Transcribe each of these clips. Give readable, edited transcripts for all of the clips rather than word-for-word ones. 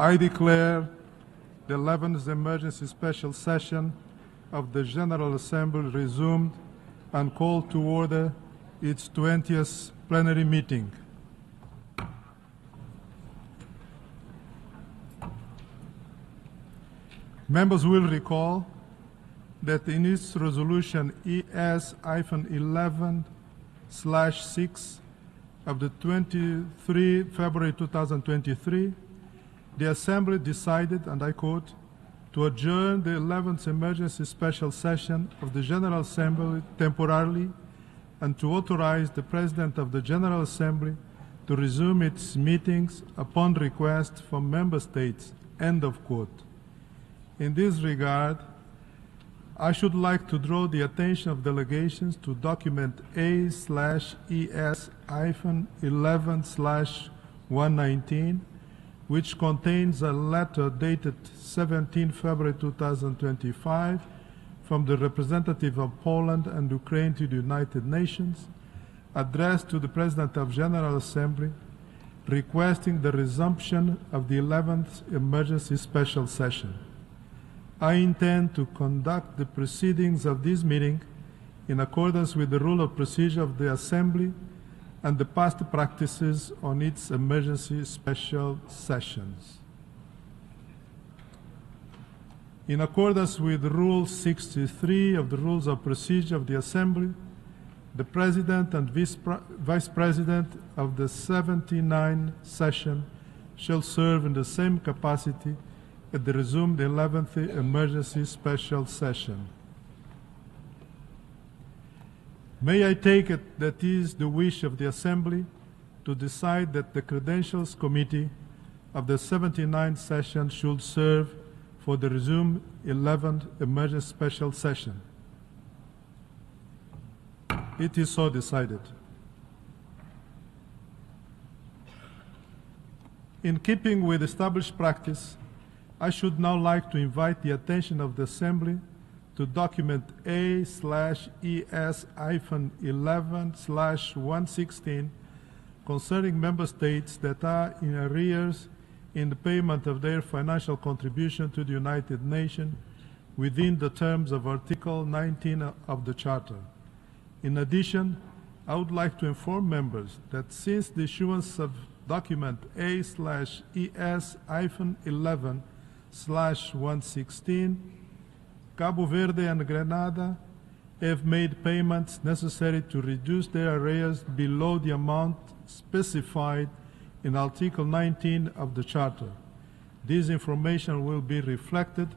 I declare the 11th emergency special session of the General Assembly resumed and call to order its 20th plenary meeting. Members will recall that in its resolution ES-11/6 of the 23 February 2023, the Assembly decided, and I quote, to adjourn the 11th emergency special session of the General Assembly temporarily and to authorize the President of the General Assembly to resume its meetings upon request from Member States, end of quote. In this regard, I should like to draw the attention of delegations to document A/ES-11/119, which contains a letter dated 17 February 2025 from the representative of Poland and Ukraine to the United Nations, addressed to the President of General Assembly, requesting the resumption of the 11th emergency special session. I intend to conduct the proceedings of this meeting in accordance with the rule of procedure of the Assembly and the past practices on its emergency special sessions. In accordance with Rule 63 of the Rules of Procedure of the Assembly, the President and Vice President of the 79th session shall serve in the same capacity at the resumed 11th emergency special session. May I take it that is the wish of the Assembly to decide that the Credentials Committee of the 79th session should serve for the resumed 11th emergency special session? It is so decided. In keeping with established practice, I should now like to invite the attention of the Assembly to document A/ES-11/116 concerning Member States that are in arrears in the payment of their financial contribution to the United Nations within the terms of Article 19 of the Charter. In addition, I would like to inform members that since the issuance of document A/ES-11/116, Cabo Verde and Grenada have made payments necessary to reduce their arrears below the amount specified in Article 19 of the Charter. This information will be reflected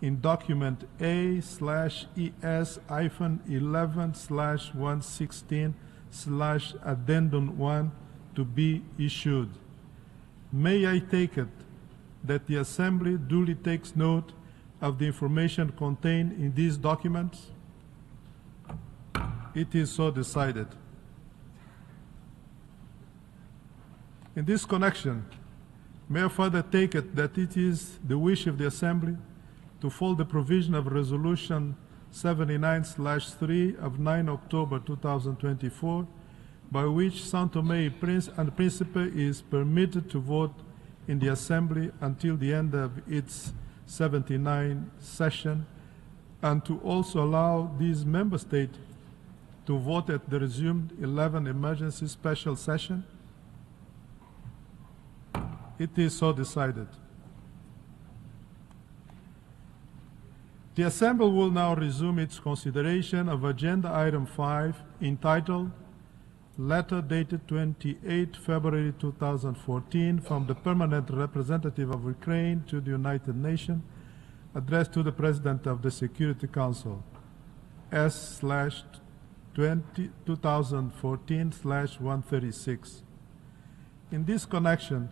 in document A/11/116/Addendum 1 to be issued. May I take it that the Assembly duly takes note of the information contained in these documents? It is so decided. In this connection, may I further take it that it is the wish of the Assembly to follow the provision of Resolution 79/3 of 9 October 2024, by which São Tomé and Príncipe is permitted to vote in the Assembly until the end of its 79th session, and to also allow these Member States to vote at the resumed 11th emergency special session? It is so decided. The Assembly will now resume its consideration of Agenda Item 5, entitled Letter dated 28 February 2014 from the Permanent Representative of Ukraine to the United Nations, addressed to the President of the Security Council, S/2014/136. In this connection,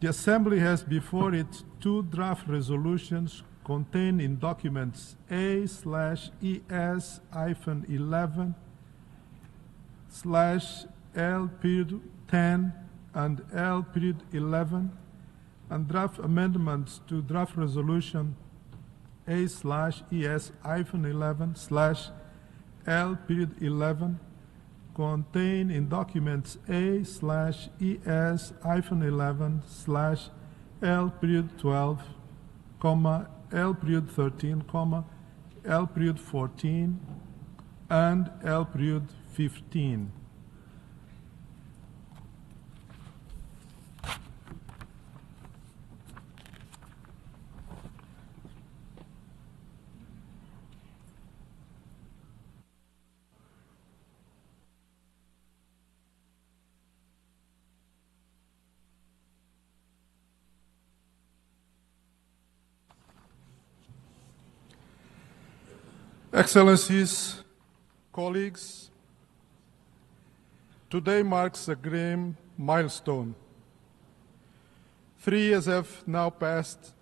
the Assembly has before it two draft resolutions contained in documents A/ES-11/L:10 and L:11, and draft amendments to draft resolution A/ES-11/L:11 contained in documents A/ES-11/L:10 L period 12, comma, L period 13, comma, L period 14, and L period 15. Excellencies, colleagues, today marks a grim milestone. 3 years have now passed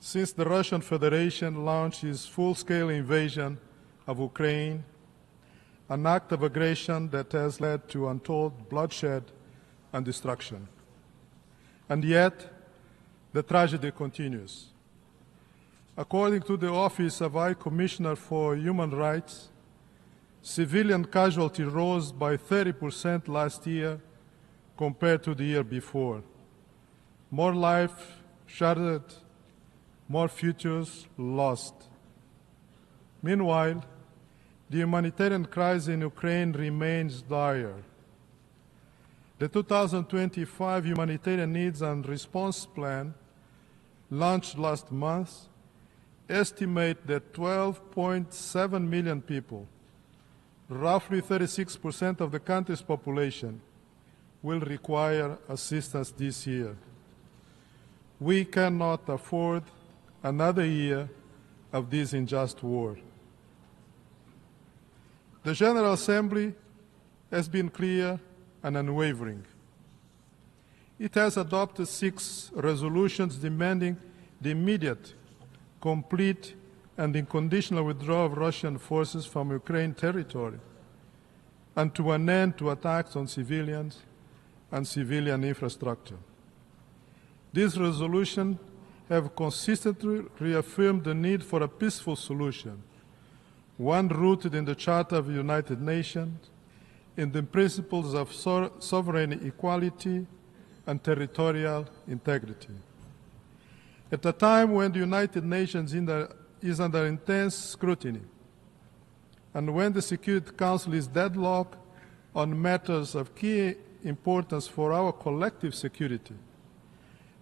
since the Russian Federation launched its full-scale invasion of Ukraine, an act of aggression that has led to untold bloodshed and destruction. And yet, the tragedy continues. According to the Office of High Commissioner for Human Rights, civilian casualties rose by 30% last year compared to the year before. More life shattered, more futures lost. Meanwhile, the humanitarian crisis in Ukraine remains dire. The 2025 Humanitarian Needs and Response Plan, launched last month, estimate that 12.7 million people, roughly 36% of the country's population, will require assistance this year. We cannot afford another year of this unjust war. The General Assembly has been clear and unwavering. It has adopted 6 resolutions demanding the immediate, complete, and unconditional withdrawal of Russian forces from Ukraine territory, and to an end to attacks on civilians and civilian infrastructure. These resolutions have consistently reaffirmed the need for a peaceful solution, one rooted in the Charter of the United Nations, in the principles of sovereign equality and territorial integrity. At a time when the United Nations is under intense scrutiny, and when the Security Council is deadlocked on matters of key importance for our collective security,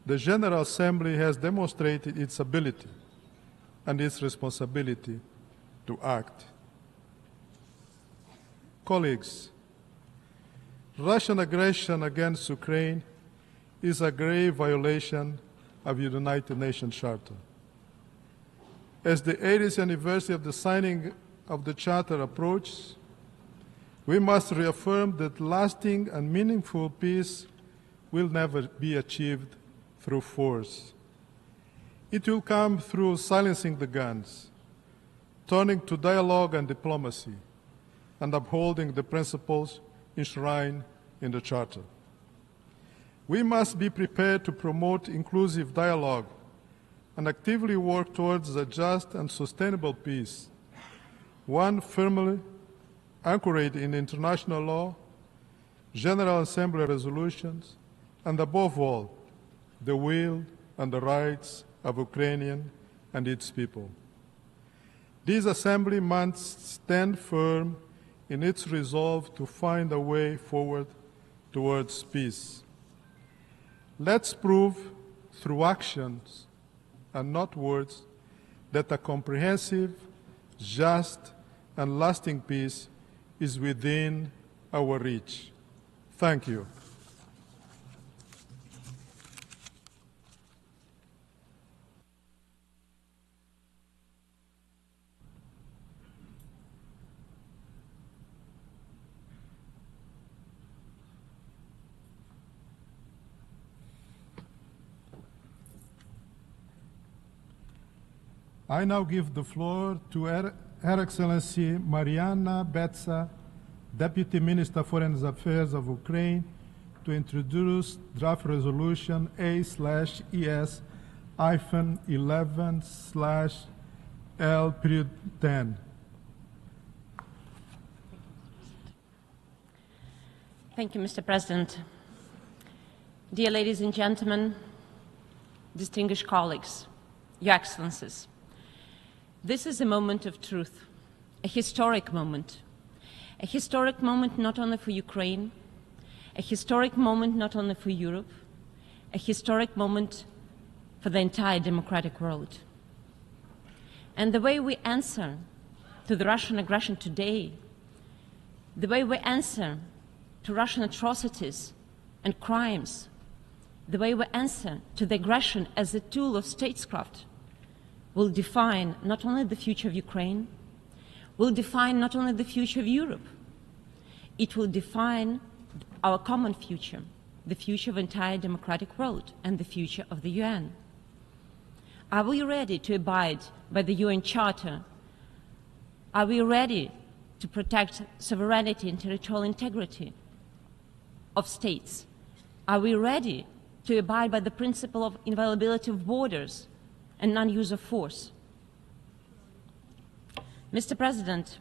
the General Assembly has demonstrated its ability and its responsibility to act. Colleagues, Russian aggression against Ukraine is a grave violation of the United Nations Charter. As the 80th anniversary of the signing of the Charter approaches, we must reaffirm that lasting and meaningful peace will never be achieved through force. It will come through silencing the guns, turning to dialogue and diplomacy, and upholding the principles enshrined in the Charter. We must be prepared to promote inclusive dialogue and actively work towards a just and sustainable peace, one firmly anchored in international law, General Assembly resolutions, and above all, the will and the rights of Ukrainian and its people. This Assembly must stand firm in its resolve to find a way forward towards peace. Let's prove through actions and not words that a comprehensive, just, and lasting peace is within our reach. Thank you. I now give the floor to Her Excellency Mariana Betsa, Deputy Minister of Foreign Affairs of Ukraine, to introduce draft resolution A/ES-11/L-10. Thank you, Mr. President. Dear ladies and gentlemen, distinguished colleagues, Your Excellencies, this is a moment of truth, a historic moment not only for Ukraine, a historic moment not only for Europe, a historic moment for the entire democratic world. And the way we answer to the Russian aggression today, the way we answer to Russian atrocities and crimes, the way we answer to the aggression as a tool of statecraft will define not only the future of Ukraine, will define not only the future of Europe, it will define our common future, the future of the entire democratic world and the future of the UN. Are we ready to abide by the UN Charter? Are we ready to protect sovereignty and territorial integrity of states? Are we ready to abide by the principle of inviolability of borders and non-use of force? Mr. President,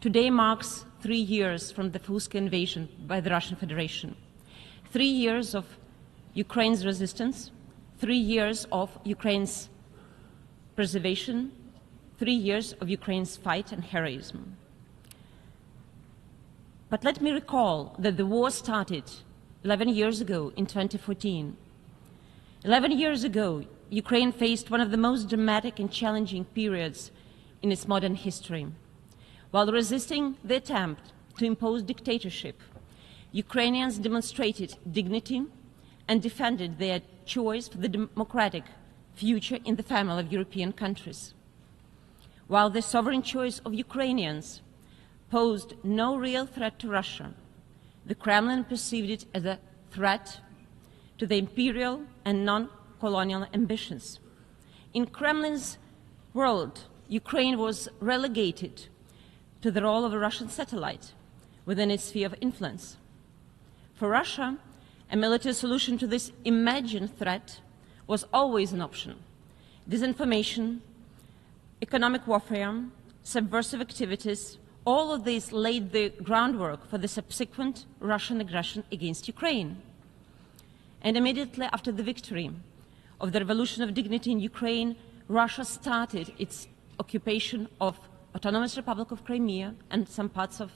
today marks 3 years from the full-scale invasion by the Russian Federation. 3 years of Ukraine's resistance, 3 years of Ukraine's preservation, 3 years of Ukraine's fight and heroism. But let me recall that the war started 11 years ago in 2014. 11 years ago, Ukraine faced one of the most dramatic and challenging periods in its modern history. While resisting the attempt to impose dictatorship, Ukrainians demonstrated dignity and defended their choice for the democratic future in the family of European countries. While the sovereign choice of Ukrainians posed no real threat to Russia, the Kremlin perceived it as a threat to the imperial and non-colonial ambitions. In Kremlin's world, Ukraine was relegated to the role of a Russian satellite within its sphere of influence. For Russia, a military solution to this imagined threat was always an option. Disinformation, economic warfare, subversive activities, all of this laid the groundwork for the subsequent Russian aggression against Ukraine. And immediately after the victory of the Revolution of Dignity in Ukraine, Russia started its occupation of Autonomous Republic of Crimea and some parts of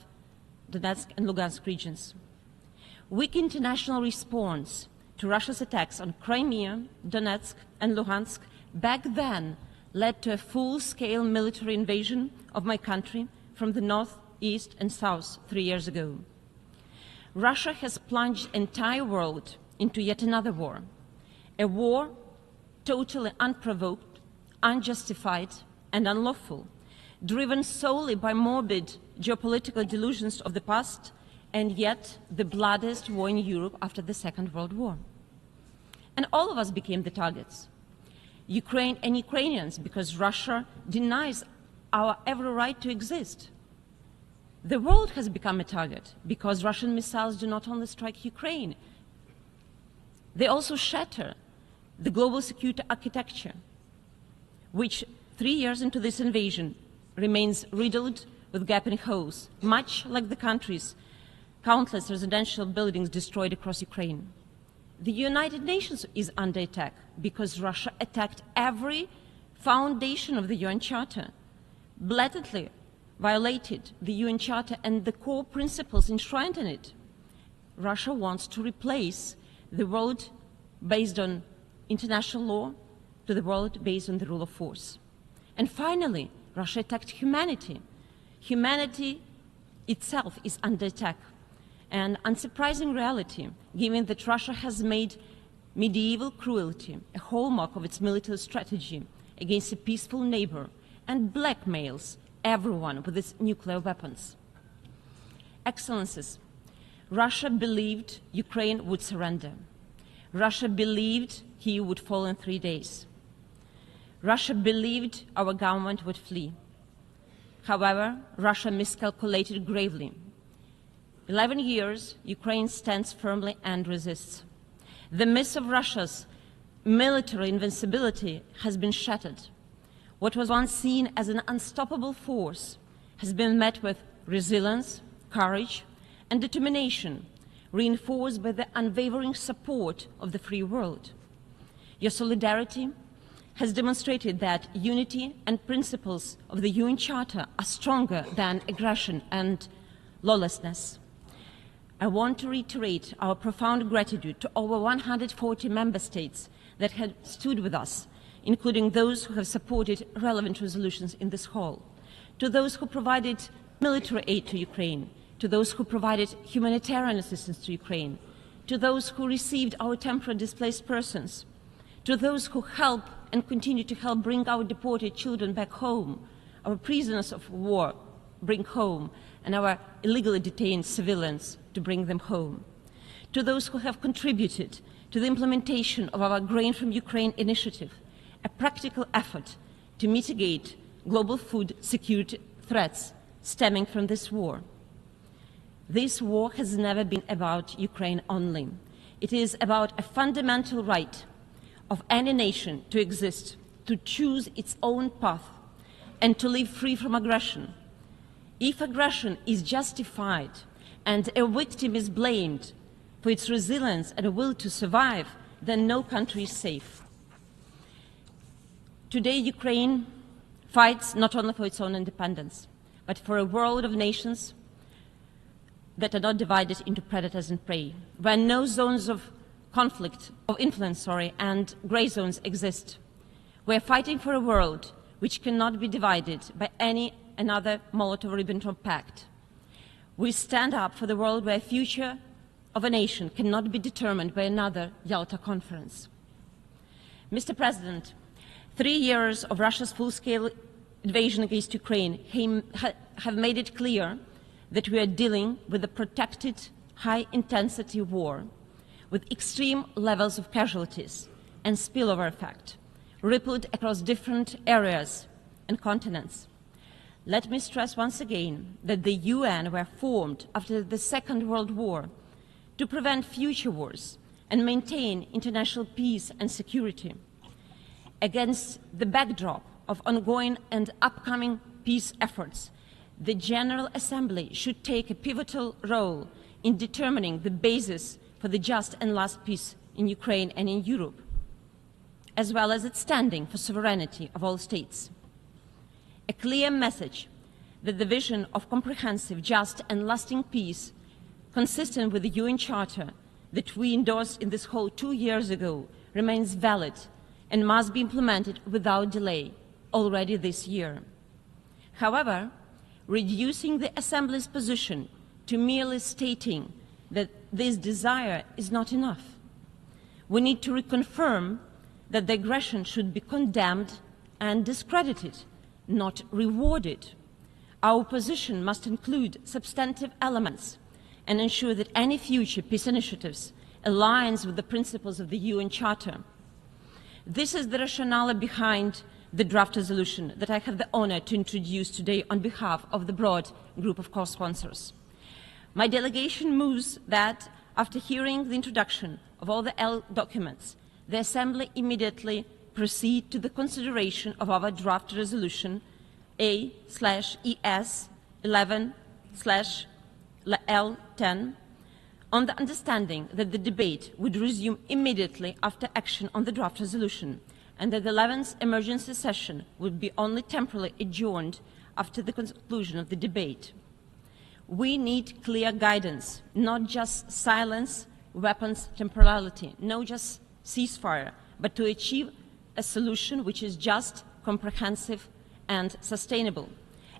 Donetsk and Lugansk regions. Weak international response to Russia's attacks on Crimea, Donetsk, and Luhansk back then led to a full-scale military invasion of my country from the north, east, and south 3 years ago. Russia has plunged the entire world into yet another war, a war totally unprovoked, unjustified, and unlawful, driven solely by morbid geopolitical delusions of the past, and yet the bloodiest war in Europe after the Second World War. And all of us became the targets. Ukraine and Ukrainians, because Russia denies our every right to exist. The world has become a target because Russian missiles do not only strike Ukraine, they also shatter the global security architecture, which 3 years into this invasion remains riddled with gaping holes, much like the country's countless residential buildings destroyed across Ukraine. The United Nations is under attack because Russia attacked every foundation of the UN Charter, blatantly violated the UN Charter and the core principles enshrined in it. Russia wants to replace the world based on international law to the world based on the rule of force. And finally, Russia attacked humanity. Humanity itself is under attack. An unsurprising reality, given that Russia has made medieval cruelty a hallmark of its military strategy against a peaceful neighbor and blackmails everyone with its nuclear weapons. Excellencies, Russia believed Ukraine would surrender. Russia believed he would fall in 3 days. Russia believed our government would flee. However, Russia miscalculated gravely. 11 years, Ukraine stands firmly and resists. The myth of Russia's military invincibility has been shattered. What was once seen as an unstoppable force has been met with resilience, courage, and determination, reinforced by the unwavering support of the free world. Your solidarity has demonstrated that unity and principles of the UN Charter are stronger than aggression and lawlessness. I want to reiterate our profound gratitude to over 140 member states that have stood with us, including those who have supported relevant resolutions in this hall, to those who provided military aid to Ukraine, to those who provided humanitarian assistance to Ukraine, to those who received our temporarily displaced persons, to those who help and continue to help bring our deported children back home, our prisoners of war bring home, and our illegally detained civilians to bring them home, to those who have contributed to the implementation of our Grain from Ukraine initiative, a practical effort to mitigate global food security threats stemming from this war. This war has never been about Ukraine only. It is about a fundamental right of any nation to exist, to choose its own path, and to live free from aggression. If aggression is justified and a victim is blamed for its resilience and a will to survive, then no country is safe. Today, Ukraine fights not only for its own independence, but for a world of nations that are not divided into predators and prey, where no zones of conflict, of influence, and gray zones exist. We are fighting for a world which cannot be divided by another Molotov-Ribbentrop Pact. We stand up for the world where the future of a nation cannot be determined by another Yalta Conference. Mr. President, 3 years of Russia's full-scale invasion against Ukraine have made it clear that we are dealing with a protracted, high-intensity war with extreme levels of casualties and spillover effect, rippled across different areas and continents. Let me stress once again that the UN were formed after the Second World War to prevent future wars and maintain international peace and security. Against the backdrop of ongoing and upcoming peace efforts, the General Assembly should take a pivotal role in determining the basis for the just and lasting peace in Ukraine and in Europe, as well as its standing for sovereignty of all states. A clear message that the vision of comprehensive, just and lasting peace, consistent with the UN Charter that we endorsed in this hall 2 years ago, remains valid and must be implemented without delay already this year. However, reducing the Assembly's position to merely stating that this desire is not enough. We need to reconfirm that the aggression should be condemned and discredited, not rewarded. Our position must include substantive elements and ensure that any future peace initiatives aligns with the principles of the UN Charter. This is the rationale behind the draft resolution that I have the honor to introduce today on behalf of the broad group of co-sponsors. My delegation moves that, after hearing the introduction of all the L documents, the Assembly immediately proceed to the consideration of our draft resolution A/11/L10 on the understanding that the debate would resume immediately after action on the draft resolution, and that the 11th emergency session would be only temporarily adjourned after the conclusion of the debate. We need clear guidance, not just silence, weapons, temporality, not just ceasefire, but to achieve a solution which is just, comprehensive, and sustainable.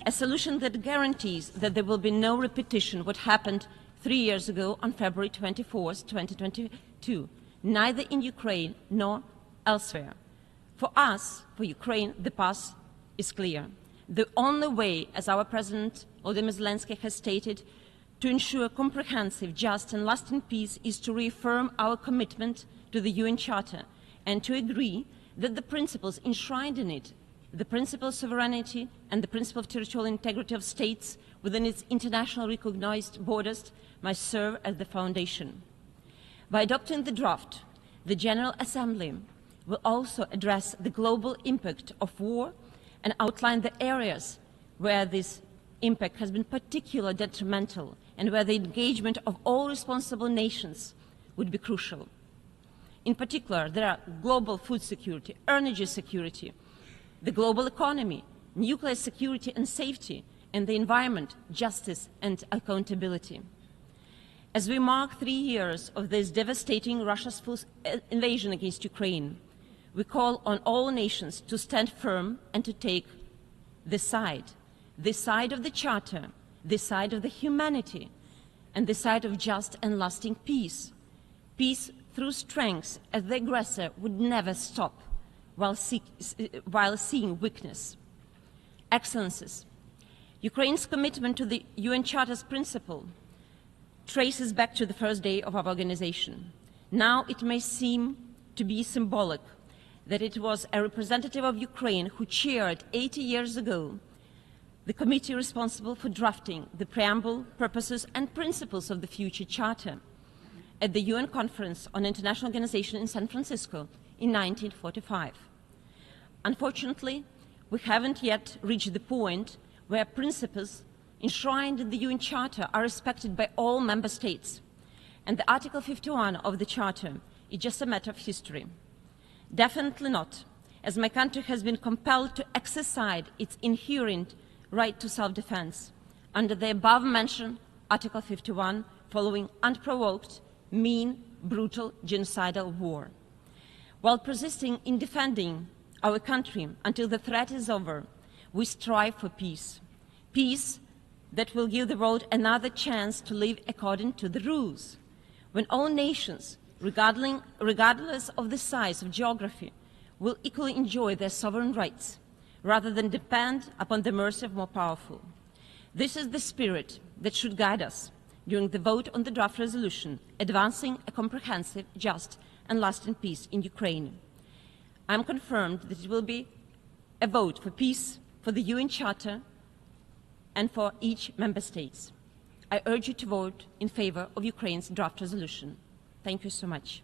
A solution that guarantees that there will be no repetition of what happened 3 years ago on February 24th, 2022, neither in Ukraine nor elsewhere. For us, for Ukraine, the path is clear. The only way, as our President Volodymyr Zelensky has stated, to ensure comprehensive, just and lasting peace is to reaffirm our commitment to the UN Charter and to agree that the principles enshrined in it, the principle of sovereignty and the principle of territorial integrity of states within its international recognized borders, must serve as the foundation. By adopting the draft, the General Assembly will also address the global impact of war and outline the areas where this impact has been particularly detrimental and where the engagement of all responsible nations would be crucial. In particular, there are global food security, energy security, the global economy, nuclear security and safety, and the environment, justice and accountability. As we mark 3 years of this devastating Russia's invasion against Ukraine, we call on all nations to stand firm and to take this side of the Charter, this side of the humanity, and the side of just and lasting peace. Peace through strength, as the aggressor would never stop while seeing weakness. Excellencies, Ukraine's commitment to the UN Charter's principle traces back to the first day of our organization. Now it may seem to be symbolic that it was a representative of Ukraine who chaired 80 years ago the committee responsible for drafting the preamble, purposes, and principles of the future Charter at the UN Conference on International Organization in San Francisco in 1945. Unfortunately, we haven't yet reached the point where principles enshrined in the UN Charter are respected by all member states, and the Article 51 of the Charter is just a matter of history. Definitely not, as my country has been compelled to exercise its inherent right to self-defense under the above-mentioned Article 51 following unprovoked, mean, brutal, genocidal war. While persisting in defending our country until the threat is over, we strive for peace. Peace that will give the world another chance to live according to the rules, when all nations, regardless of the size of geography, will equally enjoy their sovereign rights, rather than depend upon the mercy of more powerful. This is the spirit that should guide us during the vote on the draft resolution advancing a comprehensive, just, and lasting peace in Ukraine. I am confirmed that it will be a vote for peace, for the UN Charter, and for each member state. I urge you to vote in favor of Ukraine's draft resolution. Thank you so much.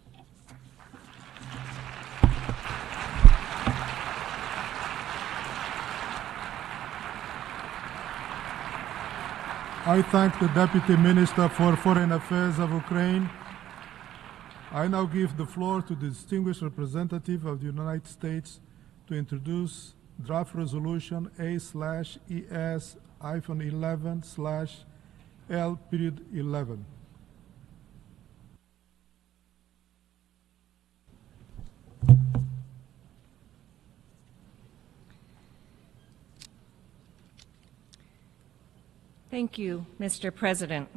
I thank the Deputy Minister for Foreign Affairs of Ukraine. I now give the floor to the distinguished representative of the United States to introduce draft resolution A/ES-11/L.11. Thank you, Mr. President.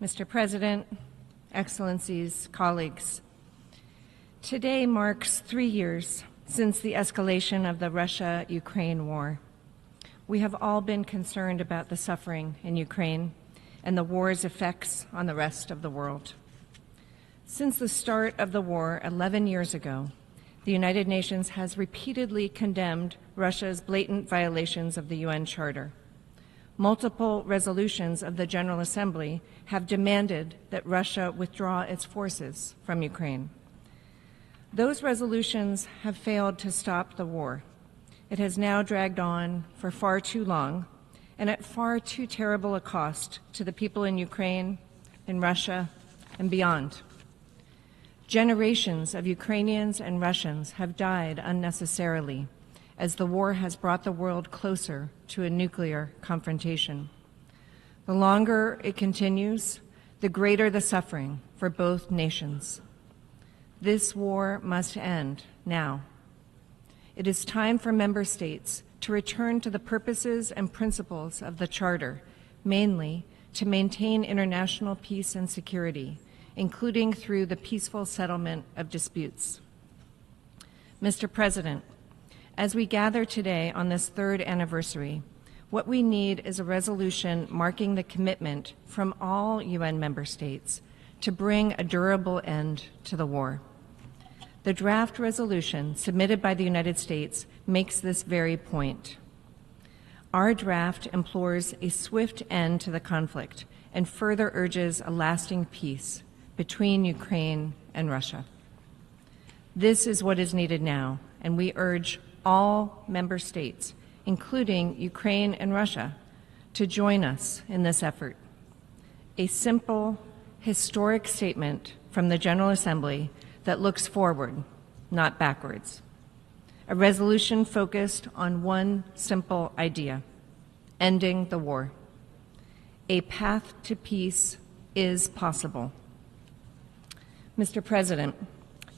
Mr. President, Excellencies, colleagues, today marks 3 years since the escalation of the Russia-Ukraine war. We have all been concerned about the suffering in Ukraine and the war's effects on the rest of the world. Since the start of the war 11 years ago, the United Nations has repeatedly condemned Russia's blatant violations of the UN Charter. Multiple resolutions of the General Assembly have demanded that Russia withdraw its forces from Ukraine. Those resolutions have failed to stop the war. It has now dragged on for far too long and at far too terrible a cost to the people in Ukraine, in Russia, and beyond. Generations of Ukrainians and Russians have died unnecessarily as the war has brought the world closer to a nuclear confrontation. The longer it continues, the greater the suffering for both nations. This war must end now. It is time for member states to return to the purposes and principles of the Charter, mainly to maintain international peace and security, including through the peaceful settlement of disputes. Mr. President, as we gather today on this 3rd anniversary, what we need is a resolution marking the commitment from all UN member states to bring a durable end to the war. The draft resolution submitted by the United States makes this very point. Our draft implores a swift end to the conflict and further urges a lasting peace between Ukraine and Russia. This is what is needed now, and we urge all member states, including Ukraine and Russia, to join us in this effort. A simple, historic statement from the General Assembly that looks forward, not backwards. A resolution focused on one simple idea: ending the war. A path to peace is possible. Mr. President,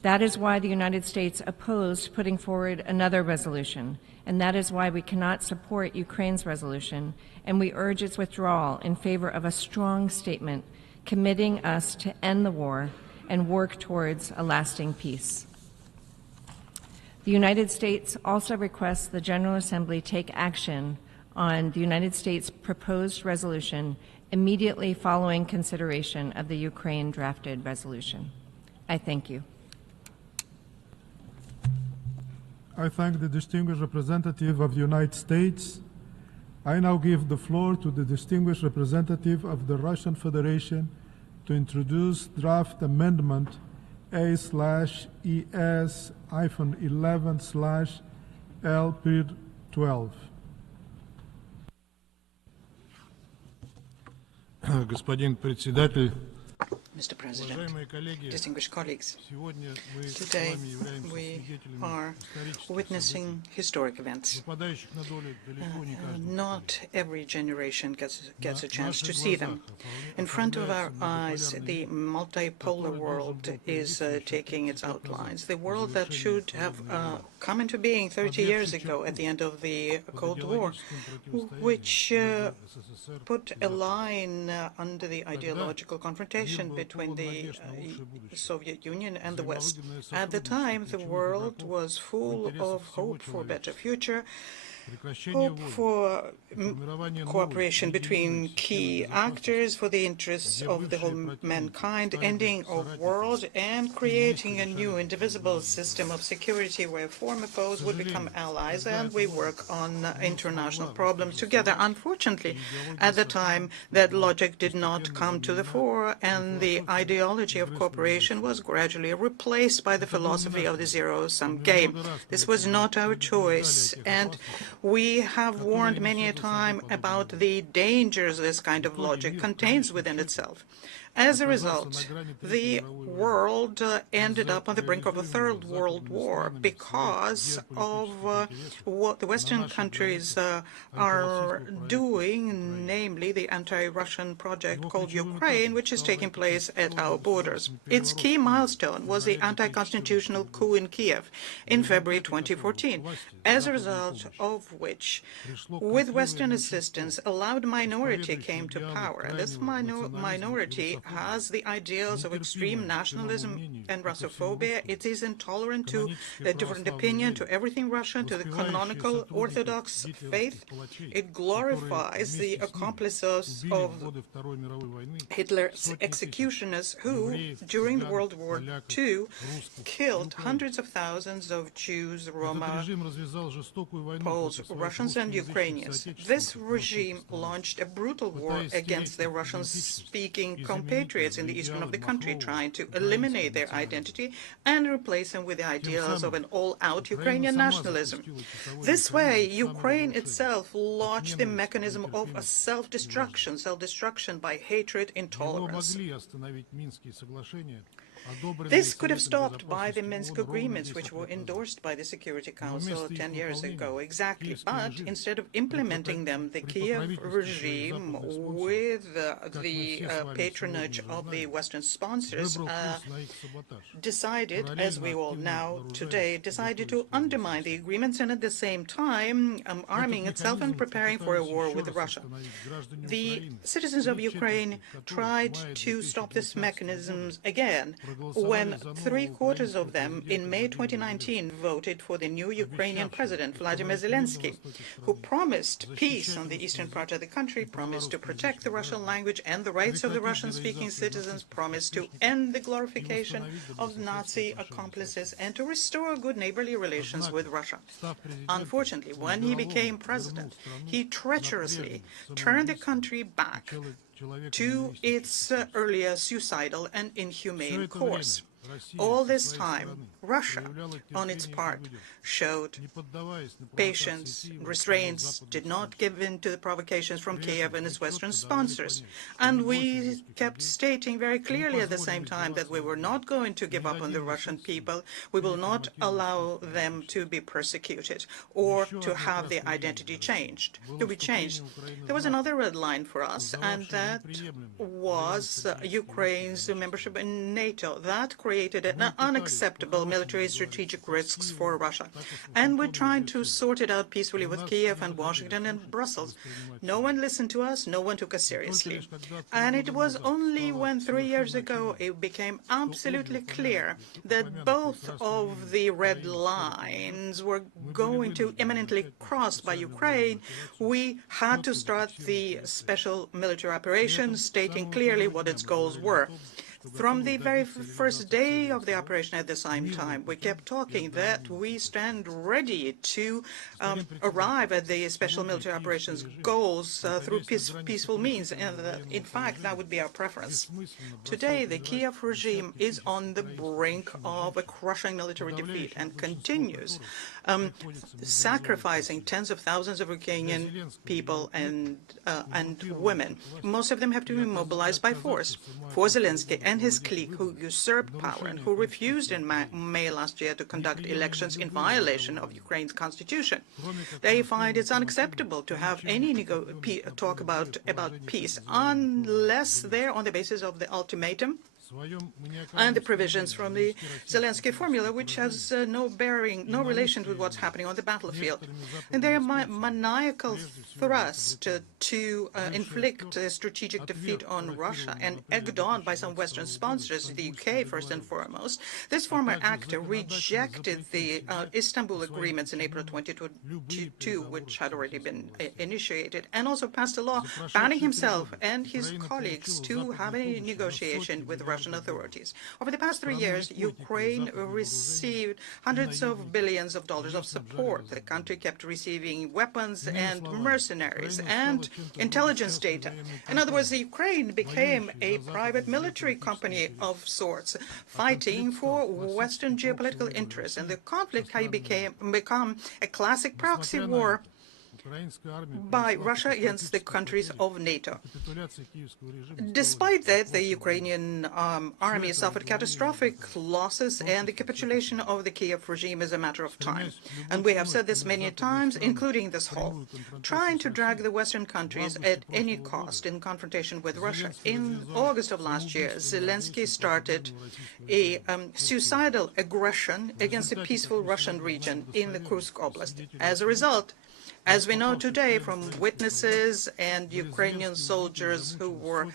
that is why the United States opposed putting forward another resolution, and that is why we cannot support Ukraine's resolution, and we urge its withdrawal in favor of a strong statement committing us to end the war and work towards a lasting peace. The United States also requests the General Assembly take action on the United States' proposed resolution immediately following consideration of the Ukraine drafted resolution. I thank you. I thank the distinguished representative of the United States. I now give the floor to the distinguished representative of the Russian Federation to introduce draft amendment A/ES-11/L-12. Господин председатель, Mr. President, distinguished colleagues, today we are witnessing historic events. Not every generation gets a chance to see them. In front of our eyes, the multipolar world is taking its outlines. The world that should have come into being 30 years ago at the end of the Cold War, which put a line under the ideological confrontation between the Soviet Union and the West. At the time, the world was full of hope for a better future, hope for cooperation between key actors for the interests of the whole mankind, ending of wars, and creating a new indivisible system of security where former foes would become allies and we work on international problems together. Unfortunately, at the time, that logic did not come to the fore, and the ideology of cooperation was gradually replaced by the philosophy of the zero-sum game. This was not our choice, and we have warned many a time about the dangers this kind of logic contains within itself. As a result, the world ended up on the brink of a third world war because of what the Western countries are doing, namely the anti-Russian project called Ukraine, which is taking place at our borders. Its key milestone was the anti-constitutional coup in Kiev in February 2014, as a result of which, with Western assistance, a loud minority came to power. And this minority has the ideals of extreme nationalism and Russophobia. It is intolerant to a different opinion, to everything Russian, to the canonical Orthodox faith. It glorifies the accomplices of Hitler's executioners who, during World War II, killed hundreds of thousands of Jews, Roma, Poles, Russians, and Ukrainians. This regime launched a brutal war against their Russian-speaking compatriots in the eastern of the country, trying to eliminate their identity and replace them with the ideals of an all-out Ukrainian nationalism. This way, Ukraine itself launched the mechanism of a self-destruction by hatred, intolerance. This could have stopped by the Minsk agreements, which were endorsed by the Security Council 10 years ago, exactly. But instead of implementing them, the Kiev regime, with the patronage of the Western sponsors, decided, as we all know today, decided to undermine the agreements and at the same time arming itself and preparing for a war with Russia. The citizens of Ukraine tried to stop this mechanism again when 3/4 of them in May 2019 voted for the new Ukrainian president, Vladimir Zelensky, who promised peace on the eastern part of the country, promised to protect the Russian language and the rights of the Russian-speaking citizens, promised to end the glorification of Nazi accomplices, and to restore good neighborly relations with Russia. Unfortunately, when he became president, he treacherously turned the country back to its earlier suicidal and inhumane course. All this time, Russia, on its part, showed patience, restraints, did not give in to the provocations from Kiev and its Western sponsors. And we kept stating very clearly at the same time that we were not going to give up on the Russian people. We will not allow them to be persecuted or to have their identity changed, to be changed. There was another red line for us, and that was Ukraine's membership in NATO. That created an unacceptable military strategic risks for Russia. And we're trying to sort it out peacefully with Kiev and Washington and Brussels. No one listened to us, no one took us seriously. And it was only when 3 years ago it became absolutely clear that both of the red lines were going to imminently crossed by Ukraine, we had to start the special military operation, stating clearly what its goals were. From the very first day of the operation at the same time, we kept talking that we stand ready to arrive at the special military operations goals through peaceful means. And in fact, that would be our preference. Today, the Kiev regime is on the brink of a crushing military defeat and continues sacrificing tens of thousands of Ukrainian people and women. Most of them have to be mobilized by force. For Zelensky and his clique, who usurped power and who refused in May last year to conduct elections in violation of Ukraine's constitution, they find it's unacceptable to have any talk about peace unless they're on the basis of the ultimatum and the provisions from the Zelensky formula, which has no bearing, no relation with what's happening on the battlefield. And their maniacal thrust to inflict a strategic defeat on Russia and egged on by some Western sponsors, the UK first and foremost, this former actor rejected the Istanbul agreements in April 2022, which had already been initiated, and also passed a law banning himself and his colleagues to have any negotiation with Russian authorities. Over the past 3 years, Ukraine received hundreds of billions of dollars of support. The country kept receiving weapons and mercenaries and intelligence data. In other words, Ukraine became a private military company of sorts, fighting for Western geopolitical interests. And the conflict had become a classic proxy war by Russia against the countries of NATO. Despite that, the Ukrainian army suffered catastrophic losses, and the capitulation of the Kiev regime is a matter of time. And we have said this many times, including this hall, trying to drag the Western countries at any cost in confrontation with Russia. In August of last year, Zelensky started a suicidal aggression against a peaceful Russian region in the Kursk Oblast. As a result, as we know today from witnesses and Ukrainian soldiers who were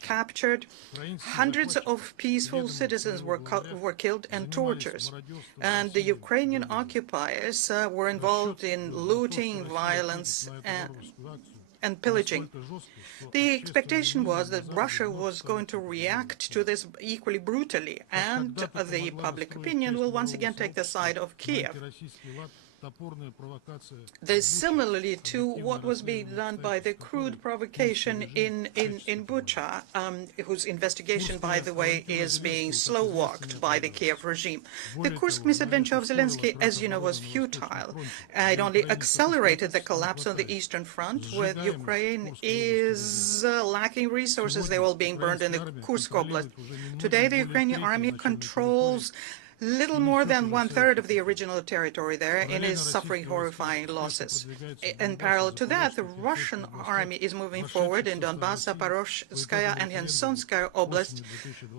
captured, hundreds of peaceful citizens were killed and tortured. And the Ukrainian occupiers were involved in looting, violence, and pillaging. The expectation was that Russia was going to react to this equally brutally, and the public opinion will once again take the side of Kiev. This similarly to what was being done by the crude provocation in Bucha, whose investigation, by the way, is being slow-walked by the Kiev regime. The Kursk misadventure of Zelensky, as you know, was futile. It only accelerated the collapse on the Eastern Front, where Ukraine is lacking resources. They're all being burned in the Kursk Oblast. Today, the Ukrainian army controls little more than 1/3 of the original territory there and is suffering horrifying losses. In parallel to that, the Russian army is moving forward in Donbass, Zaporozhskaya and Khersonskaya Oblast,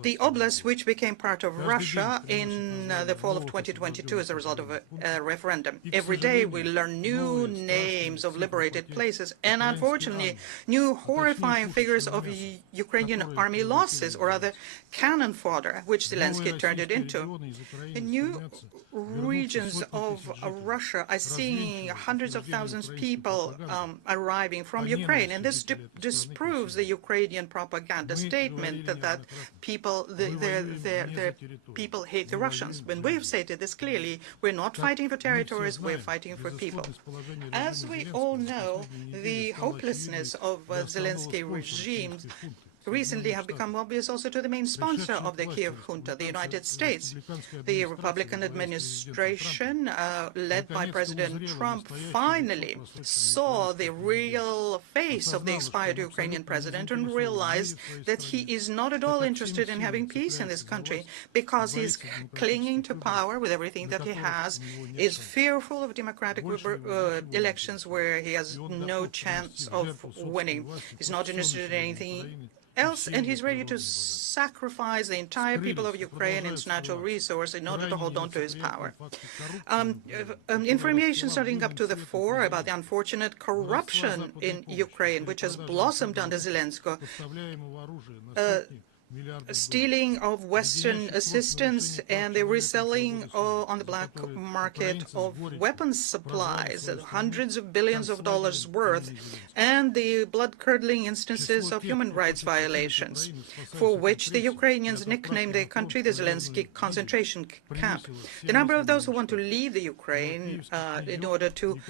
the oblast which became part of Russia in the fall of 2022 as a result of a referendum. Every day we learn new names of liberated places and, unfortunately, new horrifying figures of Ukrainian army losses, or rather cannon fodder, which Zelensky turned it into. The new regions of Russia are seeing hundreds of thousands of people arriving from Ukraine, and this disproves the Ukrainian propaganda statement that people hate the Russians. When we have stated this clearly, we're not fighting for territories, we're fighting for people. As we all know, the hopelessness of Zelensky regime recently have become obvious also to the main sponsor of the Kiev junta, the United States. The Republican administration, led by President Trump, finally saw the real face of the expired Ukrainian president and realized that he is not at all interested in having peace in this country because he's clinging to power with everything that he has, is fearful of democratic elections where he has no chance of winning. He's not interested in anything else, and he's ready to sacrifice the entire people of Ukraine and its natural resource in order to hold on to his power. Information starting up to the fore about the unfortunate corruption in Ukraine, which has blossomed under Zelensky, stealing of Western assistance and the reselling on the black market of weapons supplies, hundreds of billions of dollars worth, and the blood-curdling instances of human rights violations, for which the Ukrainians nicknamed their country the Zelensky concentration camp. The number of those who want to leave the Ukraine in order to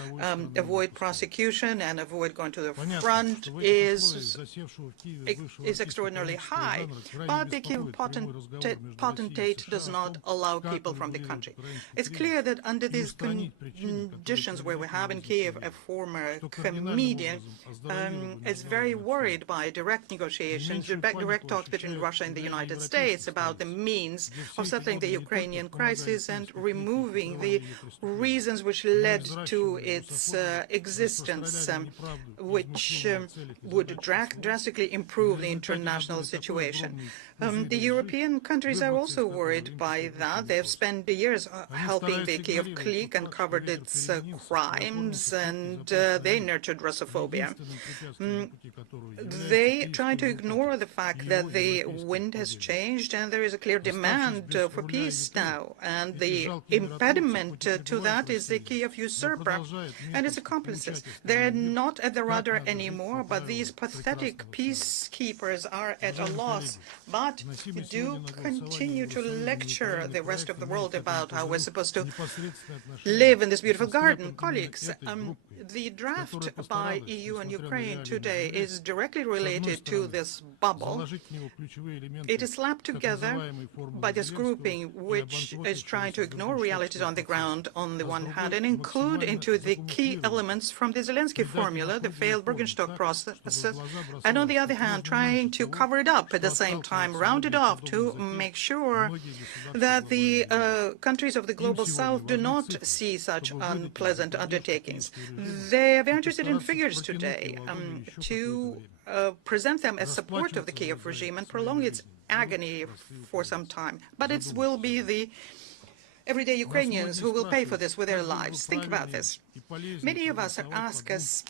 avoid prosecution and avoid going to the front is extraordinarily high. But the Kiev potentate does not allow people from the country. It's clear that under these conditions where we have in Kiev a former comedian is very worried by direct negotiations, direct talks between Russia and the United States about the means of settling the Ukrainian crisis and removing the reasons which led to its existence, which would drastically improve the international situation. The European countries are also worried by that. They have spent years helping the Kiev clique and covered its crimes, and they nurtured Russophobia. They try to ignore the fact that the wind has changed and there is a clear demand for peace now. And the impediment to that is the Kiev usurper and its accomplices. They're not at the rudder anymore, but these pathetic peacekeepers are at a loss. But do continue to lecture the rest of the world about how we're supposed to live in this beautiful garden. Colleagues, the draft by EU and Ukraine today is directly related to this bubble. It is slapped together by this grouping which is trying to ignore realities on the ground on the one hand and include into the key elements from the Zelensky formula, the failed Bergenstock process, and on the other hand trying to cover it up at the same time, round it off to make sure that the countries of the global south do not see such unpleasant undertakings. They are very interested in figures today to present them as support of the Kiev regime and prolong its agony for some time. But it will be the everyday Ukrainians who will pay for this with their lives. Think about this. Many of us ask us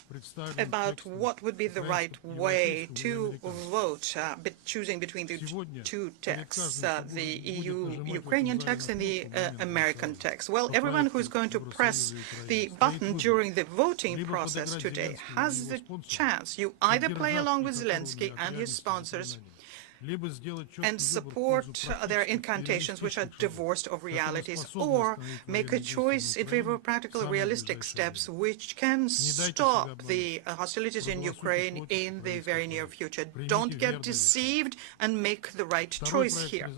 about what would be the right way to vote, choosing between the two texts, the EU-Ukrainian text and the American text. Well, everyone who is going to press the button during the voting process today has the chance. You either play along with Zelensky and his sponsors and support their incantations which are divorced of realities, or make a choice in favor of practical, realistic steps which can stop the hostilities in Ukraine in the very near future. Don't get deceived and make the right choice here.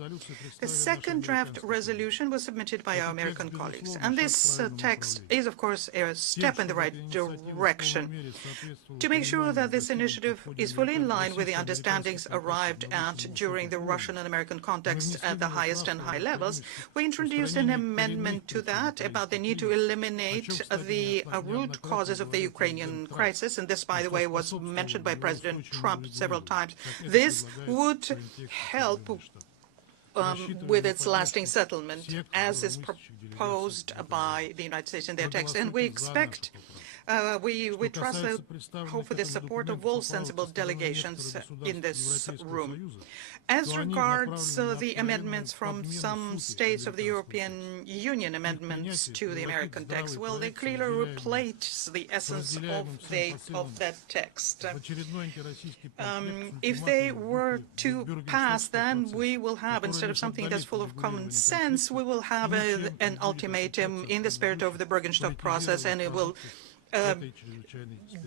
The second draft resolution was submitted by our American colleagues, and this text is, of course, a step in the right direction. To make sure that this initiative is fully in line with the understandings arrived at during the Russian and American context at the highest and high levels, we introduced an amendment to that about the need to eliminate the root causes of the Ukrainian crisis, and this, by the way, was mentioned by President Trump several times. This would help with its lasting settlement, as is proposed by the United States in their text. And we expect we trust and hope for the support of all sensible delegations in this room. As regards the amendments from some states of the European Union, amendments to the American text, well, they clearly replace the essence of that text. If they were to pass, then we will have, instead of something that's full of common sense, we will have an ultimatum in the spirit of the Bergenstock process, and it will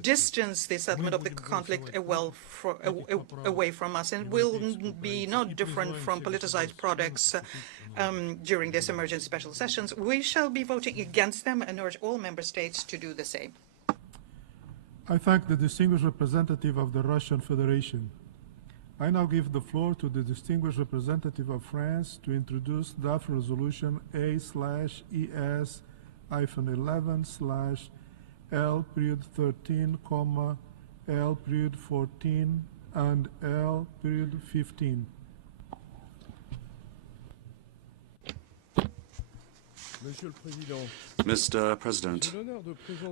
distance the settlement of the conflict away from us, and will be not different from politicized products during this emergency special sessions. We shall be voting against them and urge all member states to do the same. I thank the distinguished representative of the Russian Federation. I now give the floor to the distinguished representative of France to introduce draft resolution A/ES-11/L.13, L.14 and L.15. Mr. President,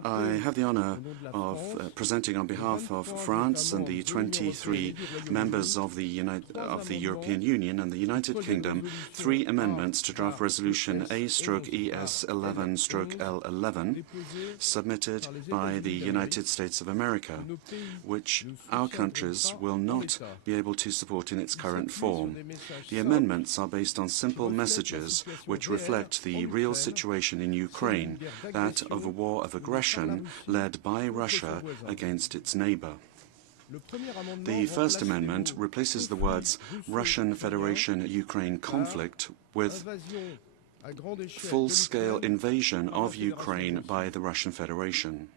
I have the honor of presenting on behalf of France and the 23 members of the European Union and the United Kingdom 3 amendments to draft resolution A/ES-11/L11 submitted by the United States of America, which our countries will not be able to support in its current form. The amendments are based on simple messages which reflect the real situation in Ukraine, that of a war of aggression led by Russia against its neighbor. The first amendment replaces the words Russian Federation-Ukraine conflict with full-scale invasion of Ukraine by the Russian Federation.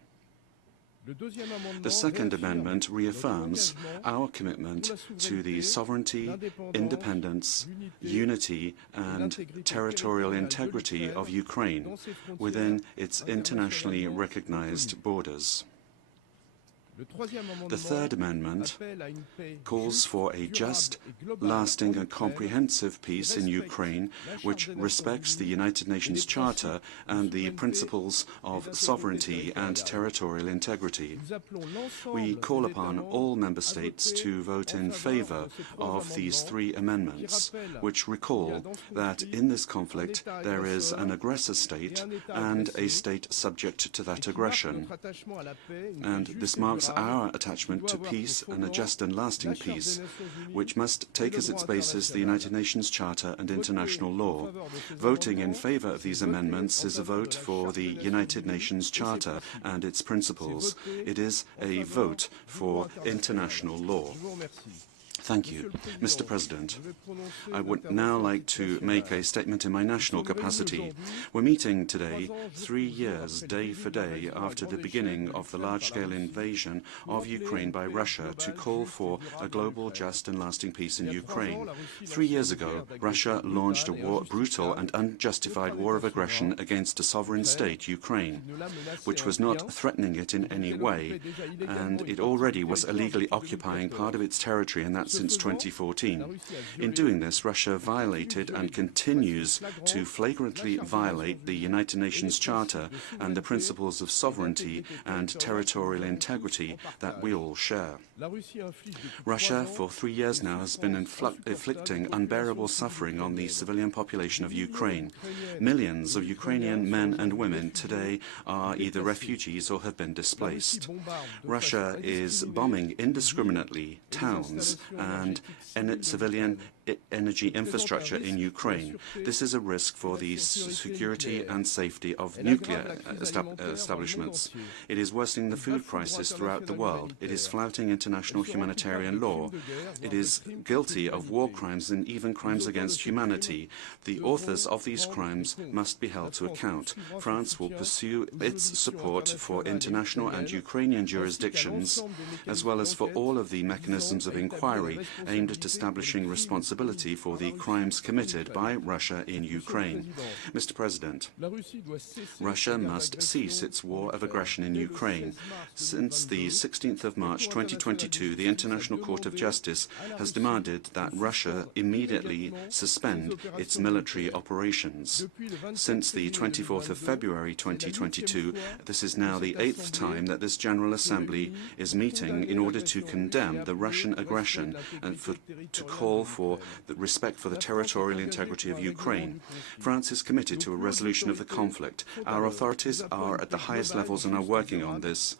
The second amendment reaffirms our commitment to the sovereignty, independence, unity and territorial integrity of Ukraine within its internationally recognized borders. The third amendment calls for a just, lasting and comprehensive peace in Ukraine which respects the United Nations Charter and the principles of sovereignty and territorial integrity. We call upon all member states to vote in favor of these 3 amendments, which recall that in this conflict there is an aggressor state and a state subject to that aggression. And this marks our attachment to peace and a just and lasting peace, which must take as its basis the United Nations Charter and international law. Voting in favor of these amendments is a vote for the United Nations Charter and its principles. It is a vote for international law. Thank you. Mr. President, I would now like to make a statement in my national capacity. We're meeting today 3 years, day for day, after the beginning of the large-scale invasion of Ukraine by Russia to call for a global, just and lasting peace in Ukraine. 3 years ago, Russia launched a brutal and unjustified war of aggression against a sovereign state, Ukraine, which was not threatening it in any way, and it already was illegally occupying part of its territory, and that since 2014. In doing this, Russia violated and continues to flagrantly violate the United Nations Charter and the principles of sovereignty and territorial integrity that we all share. Russia, for 3 years now, has been inflicting unbearable suffering on the civilian population of Ukraine. Millions of Ukrainian men and women today are either refugees or have been displaced. Russia is bombing indiscriminately towns and civilian energy infrastructure in Ukraine. This is a risk for the security and safety of nuclear establishments. It is worsening the food crisis throughout the world. It is flouting international humanitarian law. It is guilty of war crimes and even crimes against humanity. The authors of these crimes must be held to account. France will pursue its support for international and Ukrainian jurisdictions, as well as for all of the mechanisms of inquiry aimed at establishing responsibility for the crimes committed by Russia in Ukraine. Mr. President, Russia must cease its war of aggression in Ukraine. Since the 16th of March 2022, the International Court of Justice has demanded that Russia immediately suspend its military operations. Since the 24th of February 2022, this is now the 8th time that this General Assembly is meeting in order to condemn the Russian aggression and to call for the respect for the territorial integrity of Ukraine. France is committed to a resolution of the conflict. Our authorities are at the highest levels and are working on this.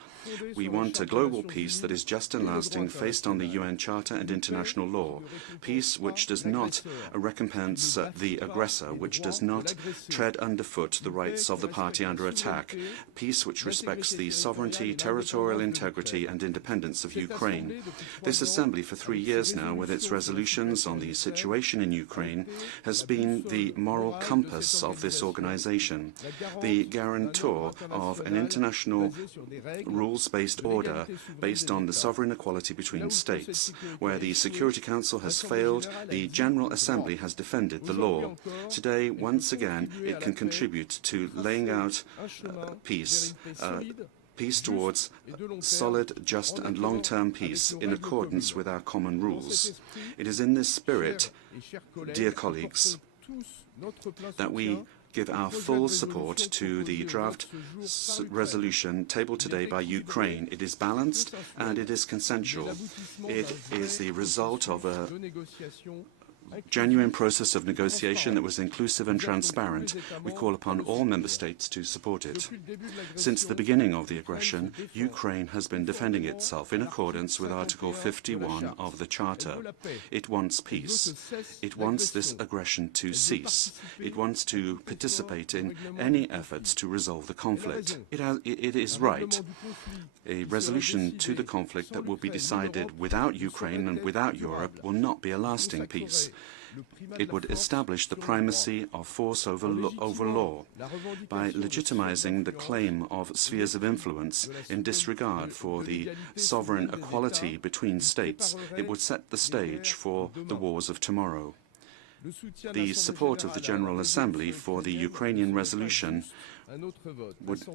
We want a global peace that is just and lasting, based on the UN Charter and international law. Peace which does not recompense the aggressor, which does not tread underfoot the rights of the party under attack. Peace which respects the sovereignty, territorial integrity and independence of Ukraine. This Assembly, for 3 years now, with its resolutions on the situation in Ukraine, has been the moral compass of this organization, the guarantor of an international rules-based order based on the sovereign equality between states. Where the Security Council has failed, the General Assembly has defended the law. Today, once again, it can contribute to laying out peace towards solid, just and long-term peace in accordance with our common rules. It is in this spirit, dear colleagues, that we give our full support to the draft resolution tabled today by Ukraine. It is balanced and it is consensual. It is the result of a genuine process of negotiation that was inclusive and transparent. We call upon all member states to support it. Since the beginning of the aggression, Ukraine has been defending itself in accordance with Article 51 of the Charter. It wants peace. It wants this aggression to cease. It wants to participate in any efforts to resolve the conflict. It is right. A resolution to the conflict that will be decided without Ukraine and without Europe will not be a lasting peace. It would establish the primacy of force over law by legitimizing the claim of spheres of influence in disregard for the sovereign equality between states. It would set the stage for the wars of tomorrow. The support of the General Assembly for the Ukrainian resolution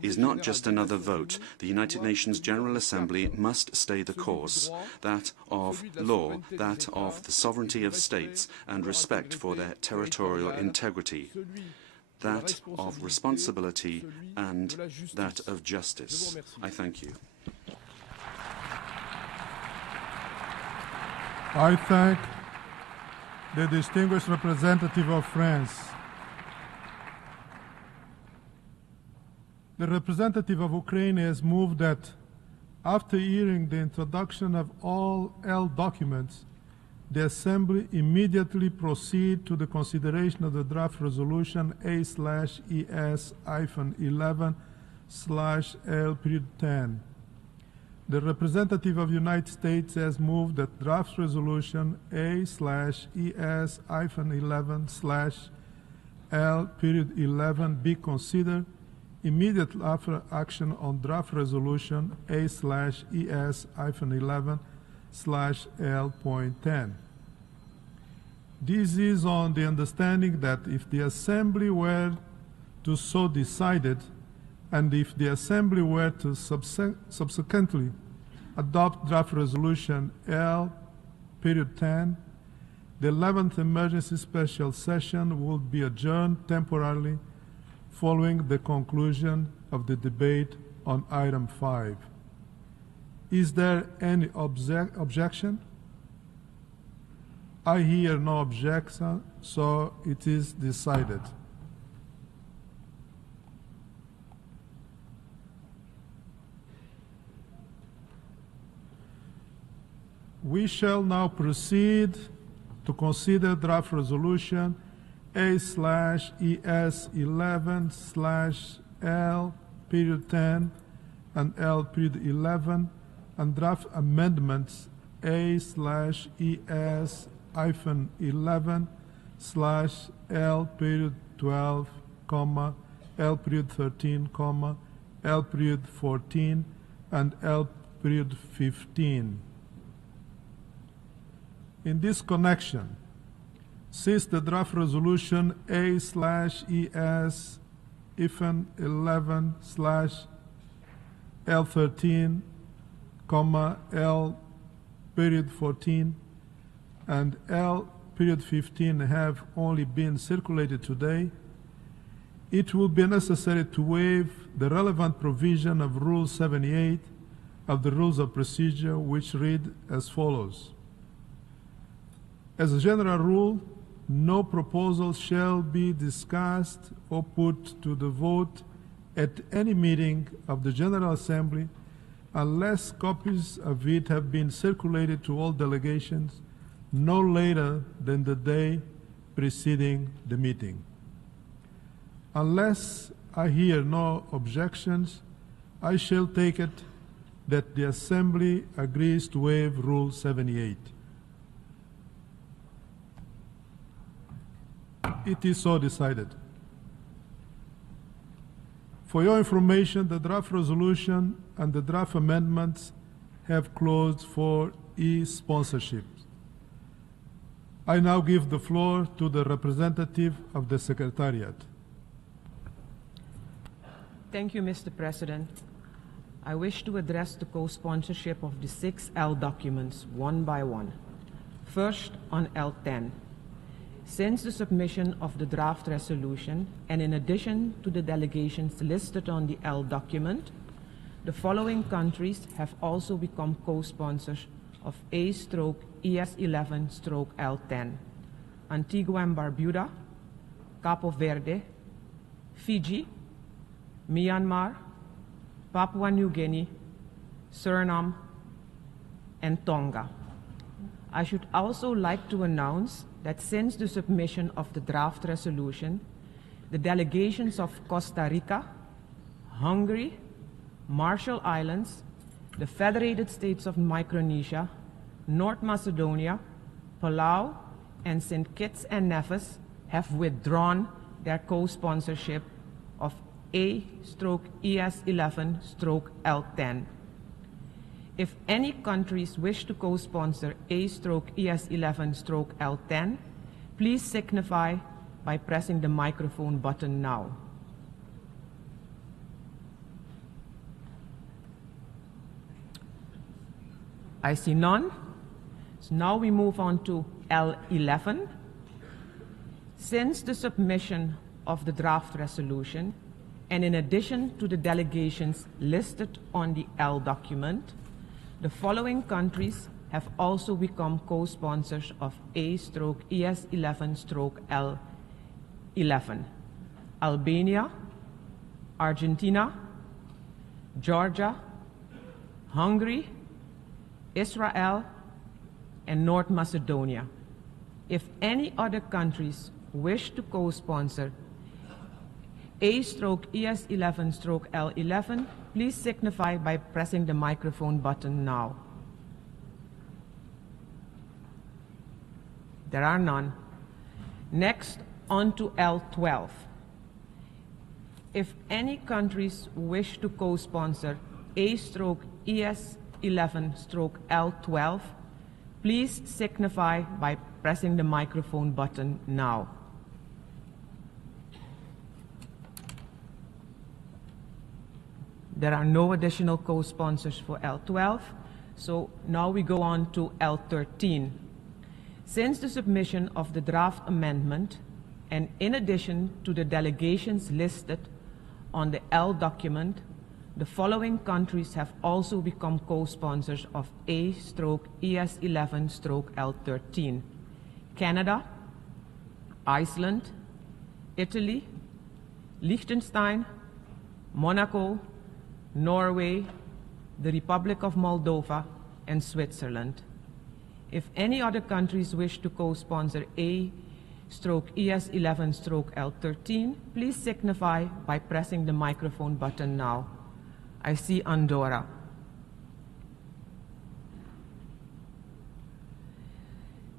is not just another vote. The United Nations General Assembly must stay the course, that of law, that of the sovereignty of states and respect for their territorial integrity, that of responsibility and that of justice. I thank you. I thank the distinguished representative of France. The representative of Ukraine has moved that after hearing the introduction of all L documents, the Assembly immediately proceed to the consideration of the draft resolution A/ES-11/L:10. The representative of the United States has moved that draft resolution A/ES-11/L:11 be considered immediately after action on draft resolution A/ES-11/L:10. This is on the understanding that if the Assembly were to so decided, and if the Assembly were to subsequently adopt draft resolution L:10, the 11th emergency special session will be adjourned temporarily following the conclusion of the debate on item 5. Is there any objection? I hear no objection, so it is decided. We shall now proceed to consider draft resolution A/ES-11/L:10 and L:11 and draft amendments A/11/L:12, L:13, L:14 and L:15. In this connection, since the draft resolution A/11/L:13, L:14 and L:15 have only been circulated today, it will be necessary to waive the relevant provision of Rule 78 of the Rules of Procedure, which read as follows. As a general rule, no proposal shall be discussed or put to the vote at any meeting of the General Assembly unless copies of it have been circulated to all delegations no later than the day preceding the meeting. Unless I hear no objections, I shall take it that the Assembly agrees to waive Rule 78. It is so decided. For your information, the draft resolution and the draft amendments have closed for e-sponsorship. I now give the floor to the representative of the Secretariat. Thank you, Mr. President. I wish to address the co-sponsorship of the 6 L documents one by one. First, on L10. Since the submission of the draft resolution, and in addition to the delegations listed on the L document, the following countries have also become co-sponsors of A/ES11/L10: Antigua and Barbuda, Capo Verde, Fiji, Myanmar, Papua New Guinea, Suriname, and Tonga. I should also like to announce that since the submission of the draft resolution, the delegations of Costa Rica, Hungary, Marshall Islands, the Federated States of Micronesia, North Macedonia, Palau, and St. Kitts and Nevis have withdrawn their co-sponsorship of A/ES11/L10. If any countries wish to co-sponsor A/ES11/L10, please signify by pressing the microphone button now. I see none. So now we move on to L11. Since the submission of the draft resolution, and in addition to the delegations listed on the L document, the following countries have also become co-sponsors of A/ES11/L11: Albania, Argentina, Georgia, Hungary, Israel, and North Macedonia. If any other countries wish to co-sponsor A/ES11/L11, please signify by pressing the microphone button now. There are none. Next, on to L12. If any countries wish to co-sponsor A/ES11/L12, please signify by pressing the microphone button now. There are no additional co-sponsors for L12, so now we go on to L13. Since the submission of the draft amendment, and in addition to the delegations listed on the L document, the following countries have also become co-sponsors of A/ES11/L13: Canada, Iceland, Italy, Liechtenstein, Monaco, Norway, the Republic of Moldova, and Switzerland. If any other countries wish to co-sponsor A/ES11/L13, please signify by pressing the microphone button now. I see Andorra.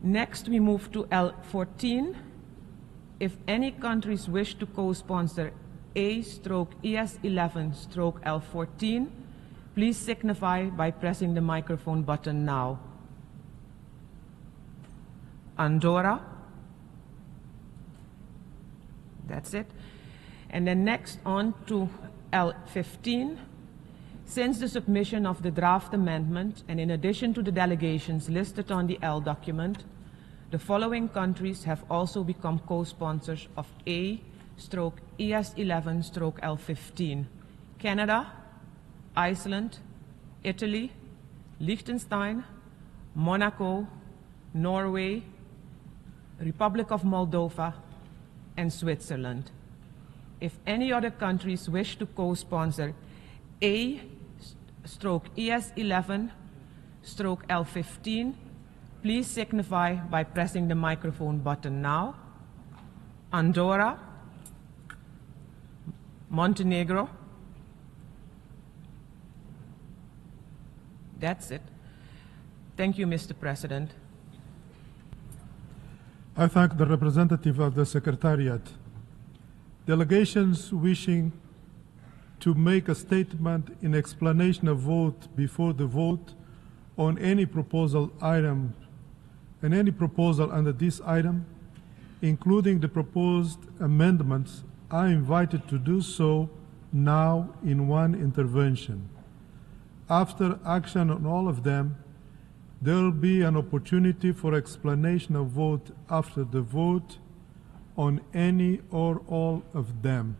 Next, we move to L14. If any countries wish to co-sponsor A/ES11/L14, please signify by pressing the microphone button now. Andorra. That's it. And then next on to L15. Since the submission of the draft amendment, and in addition to the delegations listed on the L document, the following countries have also become co-sponsors of A/ES11/L15: Canada, Iceland, Italy, Liechtenstein, Monaco, Norway, Republic of Moldova, and Switzerland. If any other countries wish to co-sponsor ES11/L15, please signify by pressing the microphone button now. Andorra, Montenegro. That's it. Thank you, Mr. President. I thank the representative of the Secretariat. Delegations wishing to make a statement in explanation of vote before the vote on any proposal item and any proposal under this item, including the proposed amendments, are invited to do so now in one intervention. After action on all of them, there will be an opportunity for explanation of vote after the vote on any or all of them.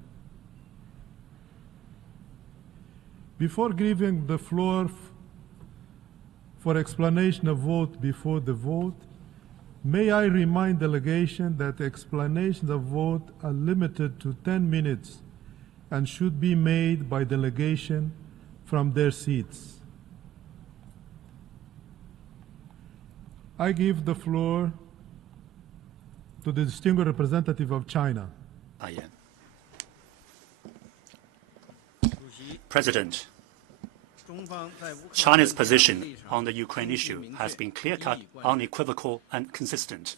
Before giving the floor for explanation of vote before the vote, may I remind delegation that explanations of vote are limited to 10 minutes and should be made by delegation from their seats. I give the floor to the distinguished representative of China. President, China's position on the Ukraine issue has been clear-cut, unequivocal, and consistent.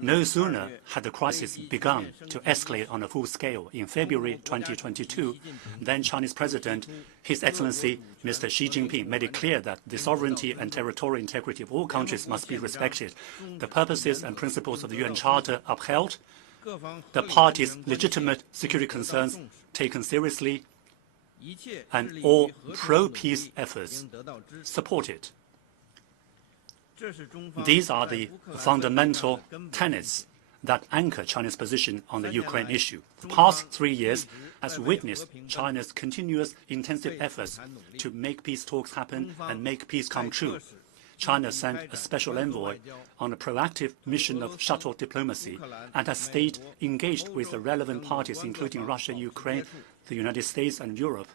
No sooner had the crisis begun to escalate on a full scale in February 2022 than Chinese President, His Excellency Mr. Xi Jinping, made it clear that the sovereignty and territorial integrity of all countries must be respected, the purposes and principles of the UN Charter upheld, the parties' legitimate security concerns taken seriously, and all pro-peace efforts supported. These are the fundamental tenets that anchor China's position on the Ukraine issue. The past 3 years has witnessed China's continuous intensive efforts to make peace talks happen and make peace come true. China sent a special envoy on a proactive mission of shuttle diplomacy and has stayed engaged with the relevant parties, including Russia, Ukraine, the United States and Europe,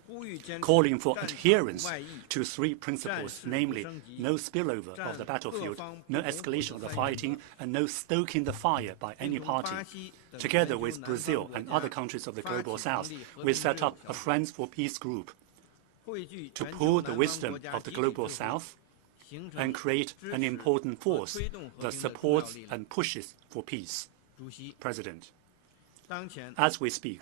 calling for adherence to 3 principles, namely no spillover of the battlefield, no escalation of the fighting, and no stoking the fire by any party. Together with Brazil and other countries of the Global South, we set up a Friends for Peace group to pool the wisdom of the Global South and create an important force that supports and pushes for peace. President, as we speak,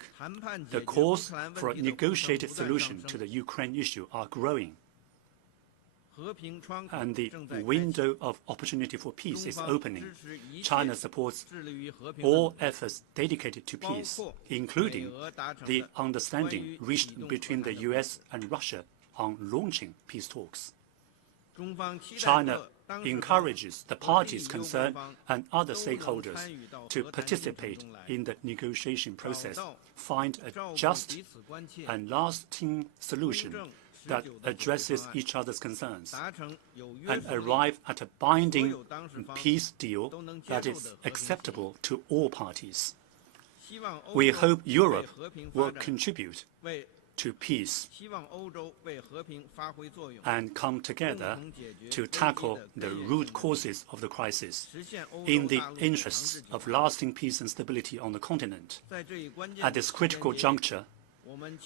the calls for a negotiated solution to the Ukraine issue are growing, and the window of opportunity for peace is opening. China supports all efforts dedicated to peace, including the understanding reached between the US and Russia on launching peace talks. China encourages the parties concerned and other stakeholders to participate in the negotiation process, find a just and lasting solution that addresses each other's concerns, and arrive at a binding peace deal that is acceptable to all parties. We hope Europe will contribute to peace and come together to tackle the root causes of the crisis in the interests of lasting peace and stability on the continent. At this critical juncture,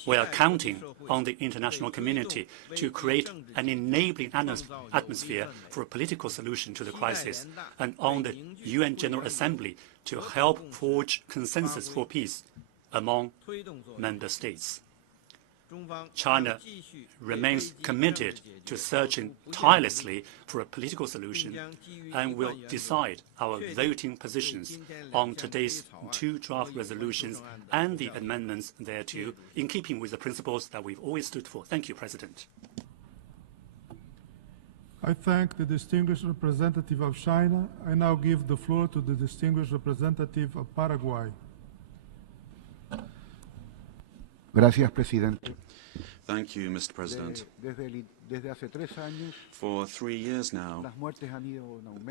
we are counting on the international community to create an enabling atmosphere for a political solution to the crisis, and on the UN General Assembly to help forge consensus for peace among member states. China remains committed to searching tirelessly for a political solution and will decide our voting positions on today's 2 draft resolutions and the amendments thereto, in keeping with the principles that we've always stood for. Thank you, President. I thank the distinguished representative of China. I now give the floor to the distinguished representative of Paraguay. Gracias, presidente. Thank you, Mr. President. For 3 years now,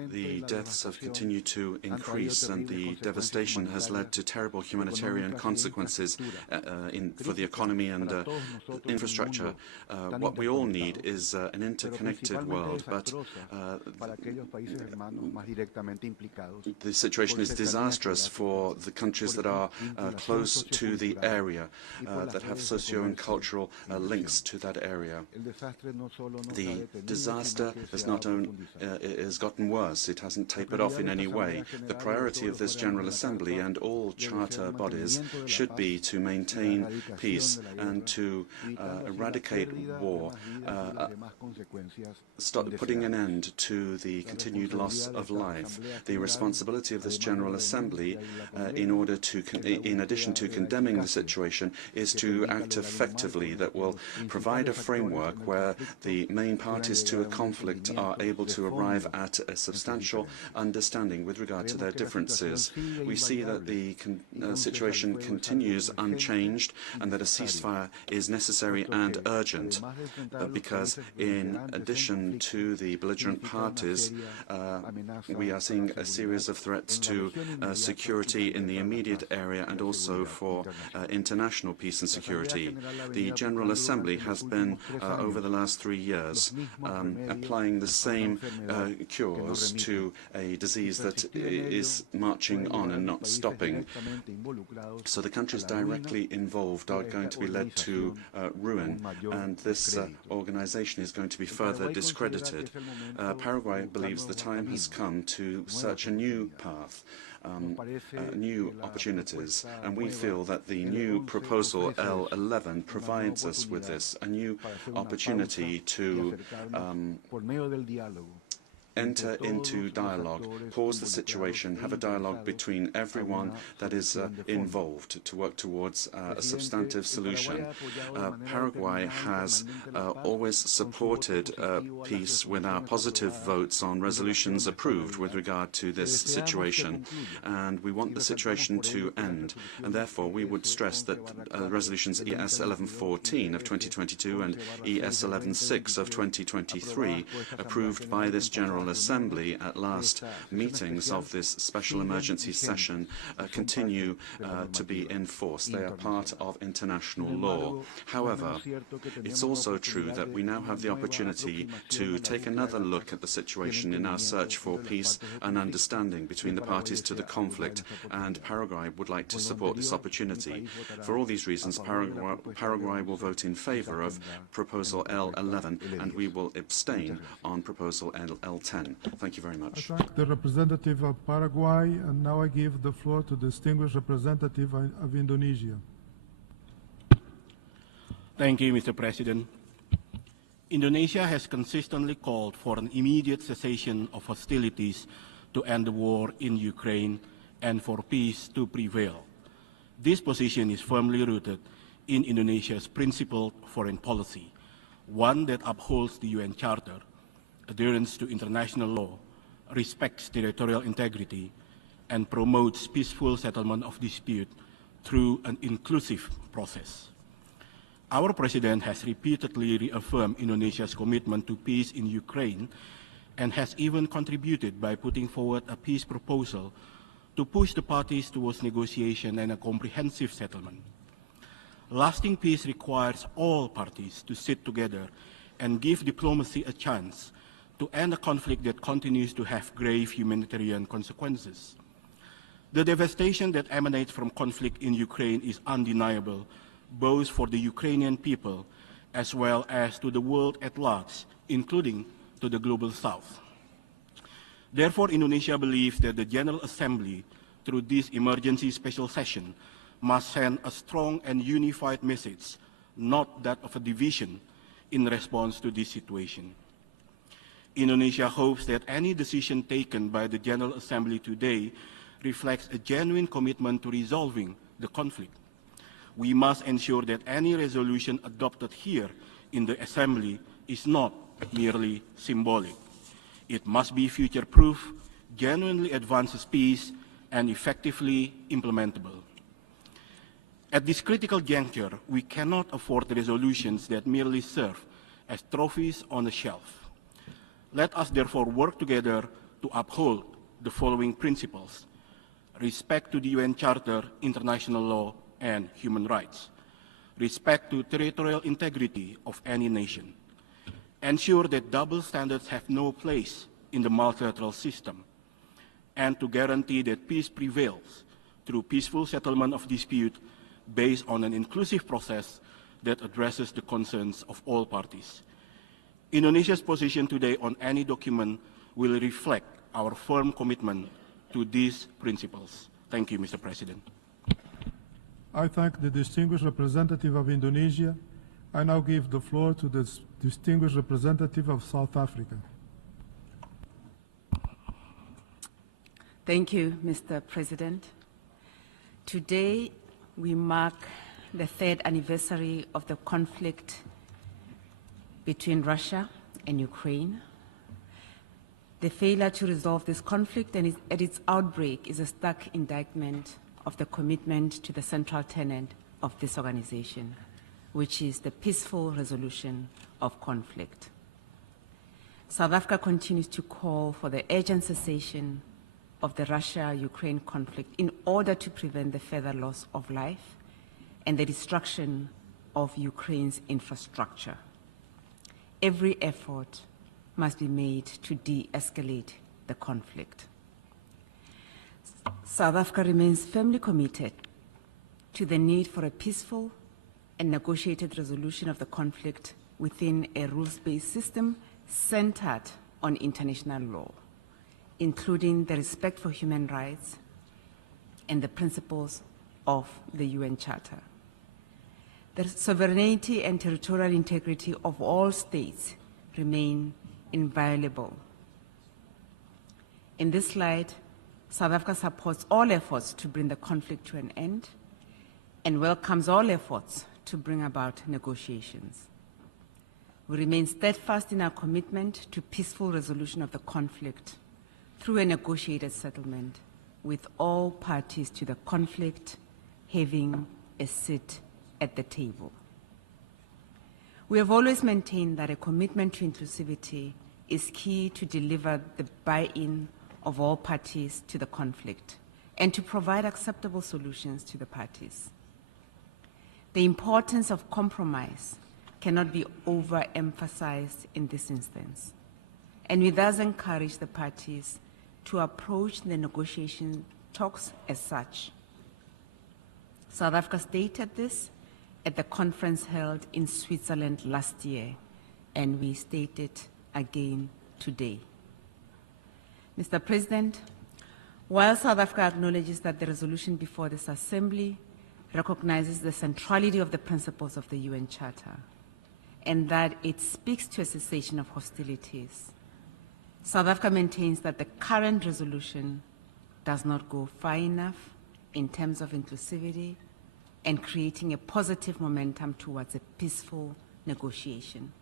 the deaths have continued to increase, and the devastation has led to terrible humanitarian consequences for the economy and infrastructure. What we all need is an interconnected world, but the situation is disastrous for the countries that are close to the area, that have socio and cultural links to that area. The disaster has gotten worse. It hasn't tapered off in any way. The priority of this General Assembly and all charter bodies should be to maintain peace and to eradicate war, stop putting an end to the continued loss of life. The responsibility of this General Assembly, in addition to condemning the situation, is to act effectively that will provide a framework where the main parties to a conflict are able to arrive at a substantial understanding with regard to their differences. We see that the situation continues unchanged and that a ceasefire is necessary and urgent, because in addition to the belligerent parties, we are seeing a series of threats to security in the immediate area and also for international peace and security. The General Assembly has been, over the last 3 years, applying the same cures to a disease that is marching on and not stopping. So the countries directly involved are going to be led to ruin, and this organization is going to be further discredited. Paraguay believes the time has come to search a new path, new opportunities, and we feel that the new proposal L11 provides us with this, a new opportunity to enter into dialogue, pause the situation, have a dialogue between everyone that is involved to work towards a substantive solution. Paraguay has always supported peace with our positive votes on resolutions approved with regard to this situation, and we want the situation to end. And therefore, we would stress that resolutions ES 1114 of 2022 and ES 116 of 2023, approved by this General Assembly at last meetings of this special emergency session, continue to be enforced. They are part of international law. However, it's also true that we now have the opportunity to take another look at the situation in our search for peace and understanding between the parties to the conflict, and Paraguay would like to support this opportunity. For all these reasons, Paraguay will vote in favor of proposal L11, and we will abstain on proposal L10. Thank you very much. I thank the representative of Paraguay, and now I give the floor to the distinguished representative of Indonesia. Thank you, Mr. President. Indonesia has consistently called for an immediate cessation of hostilities to end the war in Ukraine and for peace to prevail. This position is firmly rooted in Indonesia's principled foreign policy, one that upholds the UN Charter, adherence to international law, respects territorial integrity, and promotes peaceful settlement of dispute through an inclusive process. Our President has repeatedly reaffirmed Indonesia's commitment to peace in Ukraine and has even contributed by putting forward a peace proposal to push the parties towards negotiation and a comprehensive settlement. Lasting peace requires all parties to sit together and give diplomacy a chance to end a conflict that continues to have grave humanitarian consequences. The devastation that emanates from conflict in Ukraine is undeniable, both for the Ukrainian people as well as to the world at large, including to the global South. Therefore, Indonesia believes that the General Assembly, through this emergency special session, must send a strong and unified message, not that of a division, in response to this situation. Indonesia hopes that any decision taken by the General Assembly today reflects a genuine commitment to resolving the conflict. We must ensure that any resolution adopted here in the Assembly is not merely symbolic. It must be future-proof, genuinely advances peace, and effectively implementable. At this critical juncture, we cannot afford resolutions that merely serve as trophies on a shelf. Let us therefore work together to uphold the following principles: respect to the UN Charter, international law, and human rights; respect to territorial integrity of any nation; ensure that double standards have no place in the multilateral system; and to guarantee that peace prevails through peaceful settlement of dispute based on an inclusive process that addresses the concerns of all parties. Indonesia's position today on any document will reflect our firm commitment to these principles. Thank you, Mr. President. I thank the distinguished representative of Indonesia. I now give the floor to the distinguished representative of South Africa. Thank you, Mr. President. Today, we mark the 3rd anniversary of the conflict between Russia and Ukraine. The failure to resolve this conflict and at its outbreak is a stark indictment of the commitment to the central tenet of this organization, which is the peaceful resolution of conflict. South Africa continues to call for the urgent cessation of the Russia-Ukraine conflict in order to prevent the further loss of life and the destruction of Ukraine's infrastructure. Every effort must be made to de-escalate the conflict. South Africa remains firmly committed to the need for a peaceful and negotiated resolution of the conflict within a rules-based system centered on international law, including the respect for human rights and the principles of the UN Charter. The sovereignty and territorial integrity of all states remain inviolable. In this light, South Africa supports all efforts to bring the conflict to an end and welcomes all efforts to bring about negotiations. We remain steadfast in our commitment to peaceful resolution of the conflict through a negotiated settlement, with all parties to the conflict having a seat at the table. We have always maintained that a commitment to inclusivity is key to deliver the buy-in of all parties to the conflict and to provide acceptable solutions to the parties. The importance of compromise cannot be overemphasized in this instance, and we thus encourage the parties to approach the negotiation talks as such. South Africa stated this at the conference held in Switzerland last year, and we state it again today. Mr. President, while South Africa acknowledges that the resolution before this Assembly recognizes the centrality of the principles of the UN Charter and that it speaks to a cessation of hostilities, South Africa maintains that the current resolution does not go far enough in terms of inclusivity and creating a positive momentum towards a peaceful negotiation.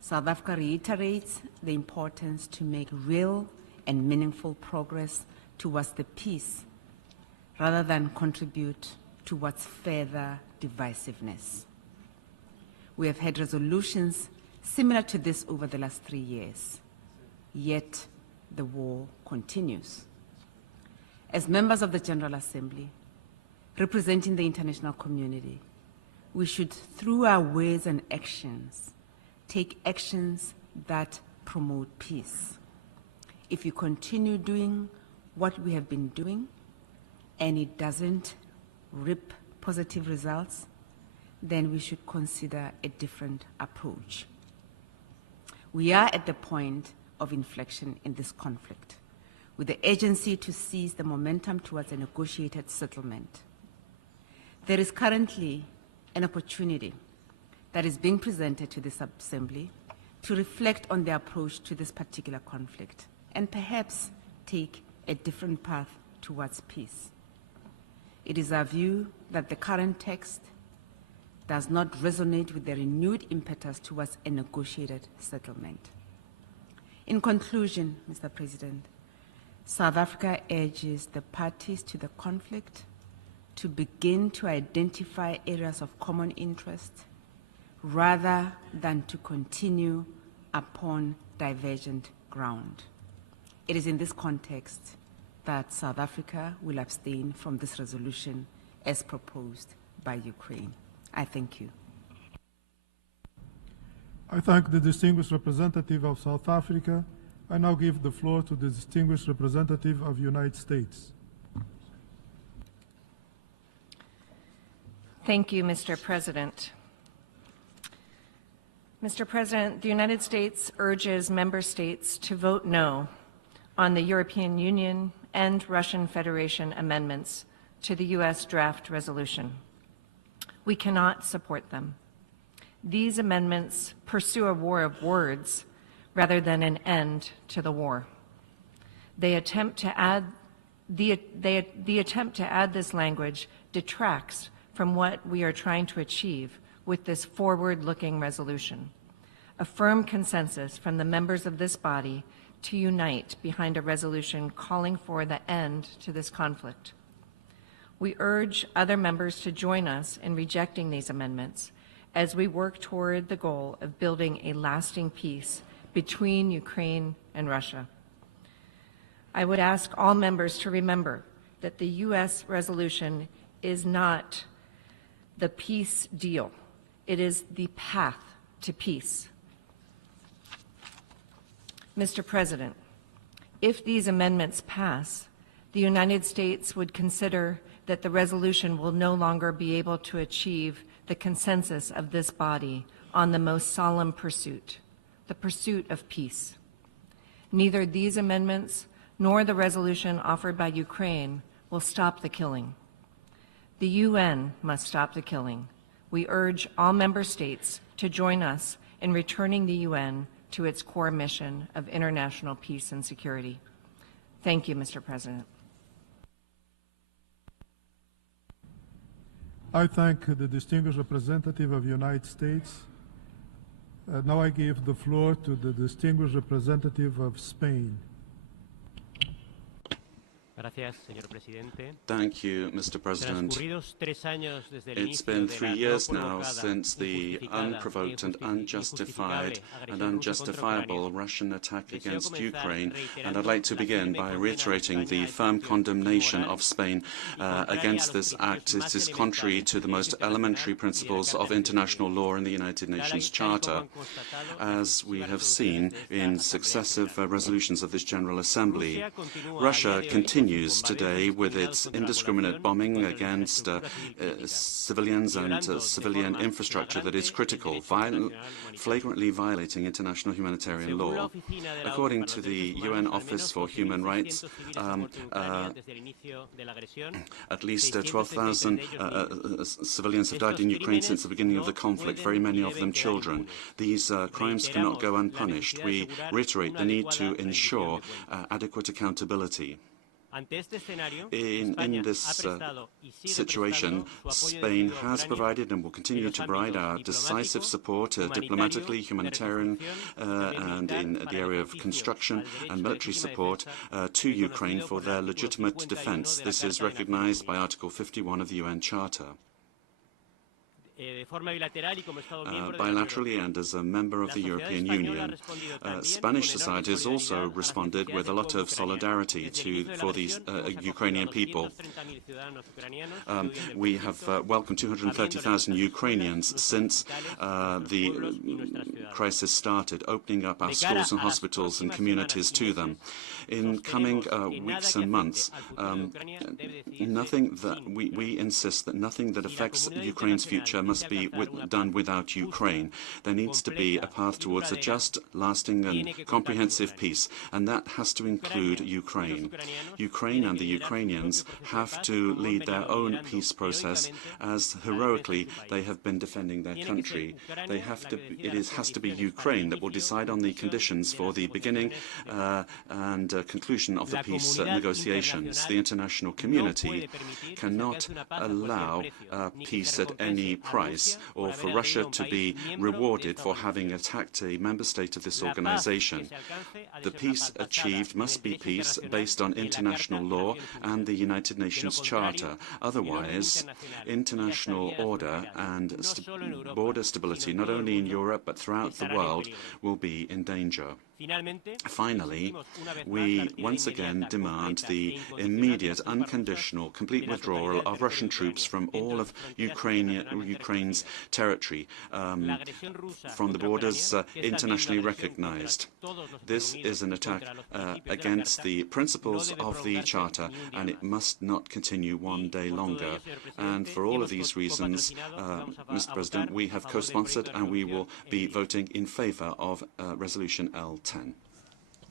South Africa reiterates the importance to make real and meaningful progress towards the peace rather than contribute towards further divisiveness. We have had resolutions similar to this over the last 3 years, yet the war continues. As members of the General Assembly, representing the international community, we should, through our words and actions, take actions that promote peace. If we continue doing what we have been doing and it doesn't reap positive results, then we should consider a different approach. We are at the point of inflection in this conflict, with the urgency to seize the momentum towards a negotiated settlement. There is currently an opportunity that is being presented to this Assembly to reflect on the approach to this particular conflict and perhaps take a different path towards peace. It is our view that the current text does not resonate with the renewed impetus towards a negotiated settlement. In conclusion, Mr. President, South Africa urges the parties to the conflict to begin to identify areas of common interest, rather than to continue upon divergent ground. It is in this context that South Africa will abstain from this resolution as proposed by Ukraine. I thank you. I thank the distinguished representative of South Africa. I now give the floor to the distinguished representative of the United States. Thank you, Mr. President. Mr. President, the United States urges member states to vote no on the European Union and Russian Federation amendments to the U.S. draft resolution. We cannot support them. These amendments pursue a war of words rather than an end to the war. They attempt to add the attempt to add this language detracts from what we are trying to achieve with this forward-looking resolution, a firm consensus from the members of this body to unite behind a resolution calling for the end to this conflict. We urge other members to join us in rejecting these amendments as we work toward the goal of building a lasting peace between Ukraine and Russia. I would ask all members to remember that the U.S. resolution is not the peace deal. It is the path to peace. Mr. President, if these amendments pass, the United States would consider that the resolution will no longer be able to achieve the consensus of this body on the most solemn pursuit, the pursuit of peace. Neither these amendments nor the resolution offered by Ukraine will stop the killing. The UN must stop the killing. We urge all member states to join us in returning the UN to its core mission of international peace and security. Thank you, Mr. President. I thank the distinguished representative of the United States. Now I give the floor to the distinguished representative of Spain. Thank you, Mr. President. It's been 3 years now since the unprovoked and unjustified and unjustifiable Russian attack against Ukraine, and I'd like to begin by reiterating the firm condemnation of Spain against this act. It is contrary to the most elementary principles of international law in the United Nations Charter, as we have seen in successive resolutions of this General Assembly. Russia continues today with its indiscriminate bombing against civilians and civilian infrastructure that is critical, flagrantly violating international humanitarian law. According to the UN Office for Human Rights, at least 12,000 civilians have died in Ukraine since the beginning of the conflict, very many of them children. These crimes cannot go unpunished. We reiterate the need to ensure adequate accountability. In this situation, Spain has provided and will continue to provide our decisive support diplomatically, humanitarian, and in the area of construction and military support to Ukraine for their legitimate defense. This is recognized by Article 51 of the UN Charter. Bilaterally and as a member of the European Union. Spanish society has also responded with a lot of solidarity for these Ukrainian people. We have welcomed 230,000 Ukrainians since the crisis started, opening up our schools and hospitals and communities to them. In coming weeks and months, we insist that nothing that affects Ukraine's future must be done without Ukraine. There needs to be a path towards a just, lasting and comprehensive peace, and that has to include Ukraine. Ukraine and the Ukrainians have to lead their own peace process as heroically they have been defending their country. It has to be Ukraine that will decide on the conditions for the beginning and conclusion of the peace negotiations. The international community cannot allow peace at any price. price, or for Russia to be rewarded for having attacked a member state of this organization. The peace achieved must be peace based on international law and the United Nations Charter. Otherwise, international order and border stability, not only in Europe but throughout the world, will be in danger. Finally, we once again demand the immediate, unconditional, complete withdrawal of Russian troops from all of Ukraine's territory, from the borders internationally recognized. This is an attack against the principles of the Charter, and it must not continue one day longer. And for all of these reasons, Mr. President, we have co-sponsored and we will be voting in favor of Resolution L10.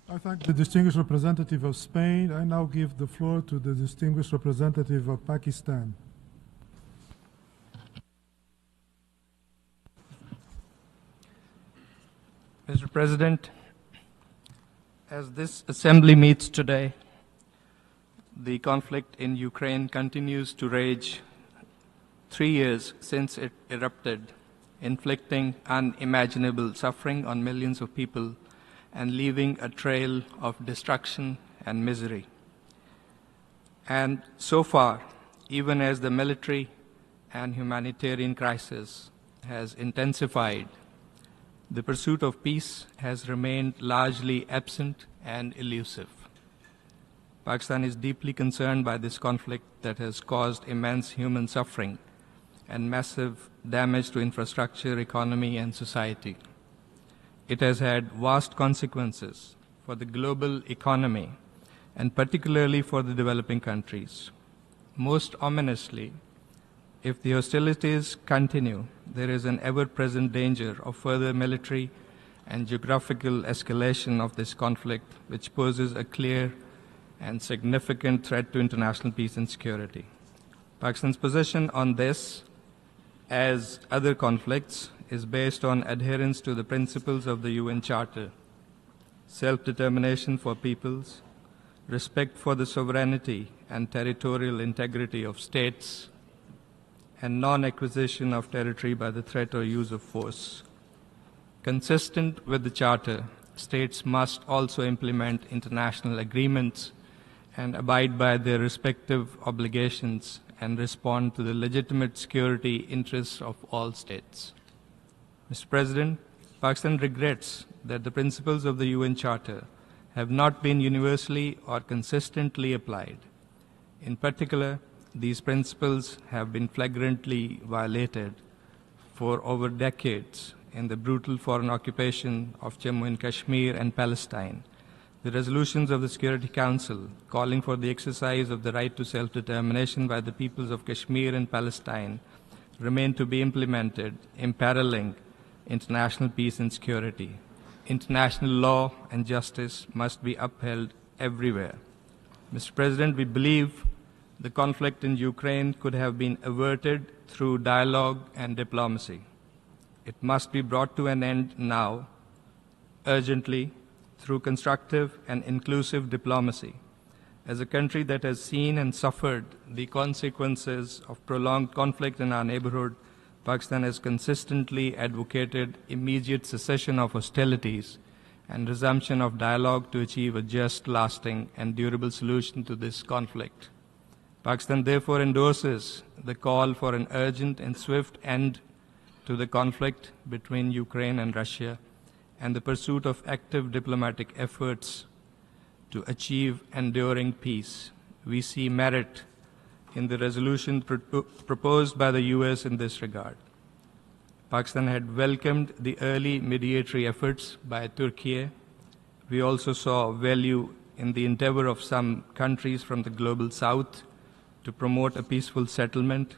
I thank the distinguished representative of Spain. I now give the floor to the distinguished representative of Pakistan. Mr. President, as this assembly meets today, the conflict in Ukraine continues to rage 3 years since it erupted, inflicting unimaginable suffering on millions of people and leaving a trail of destruction and misery. And so far, even as the military and humanitarian crisis has intensified, the pursuit of peace has remained largely absent and elusive. Pakistan is deeply concerned by this conflict that has caused immense human suffering and massive damage to infrastructure, economy, and society. It has had vast consequences for the global economy and particularly for the developing countries. Most ominously, if the hostilities continue, there is an ever-present danger of further military and geographical escalation of this conflict, which poses a clear and significant threat to international peace and security. Pakistan's position on this, as other conflicts, is based on adherence to the principles of the UN Charter, self-determination for peoples, respect for the sovereignty and territorial integrity of states, and non-acquisition of territory by the threat or use of force. Consistent with the Charter, states must also implement international agreements and abide by their respective obligations and respond to the legitimate security interests of all states. Mr. President, Pakistan regrets that the principles of the UN Charter have not been universally or consistently applied. In particular, these principles have been flagrantly violated for over decades in the brutal foreign occupation of Jammu and Kashmir and Palestine. The resolutions of the Security Council calling for the exercise of the right to self-determination by the peoples of Kashmir and Palestine remain to be implemented, imperiling international peace and security. International law and justice must be upheld everywhere. Mr. President, we believe the conflict in Ukraine could have been averted through dialogue and diplomacy. It must be brought to an end now, urgently, through constructive and inclusive diplomacy. As a country that has seen and suffered the consequences of prolonged conflict in our neighborhood, Pakistan has consistently advocated immediate cessation of hostilities and resumption of dialogue to achieve a just, lasting, and durable solution to this conflict. Pakistan therefore endorses the call for an urgent and swift end to the conflict between Ukraine and Russia and the pursuit of active diplomatic efforts to achieve enduring peace. We see merit in the resolution proposed by the US in this regard. Pakistan had welcomed the early mediatory efforts by Turkey. We also saw value in the endeavor of some countries from the global south to promote a peaceful settlement.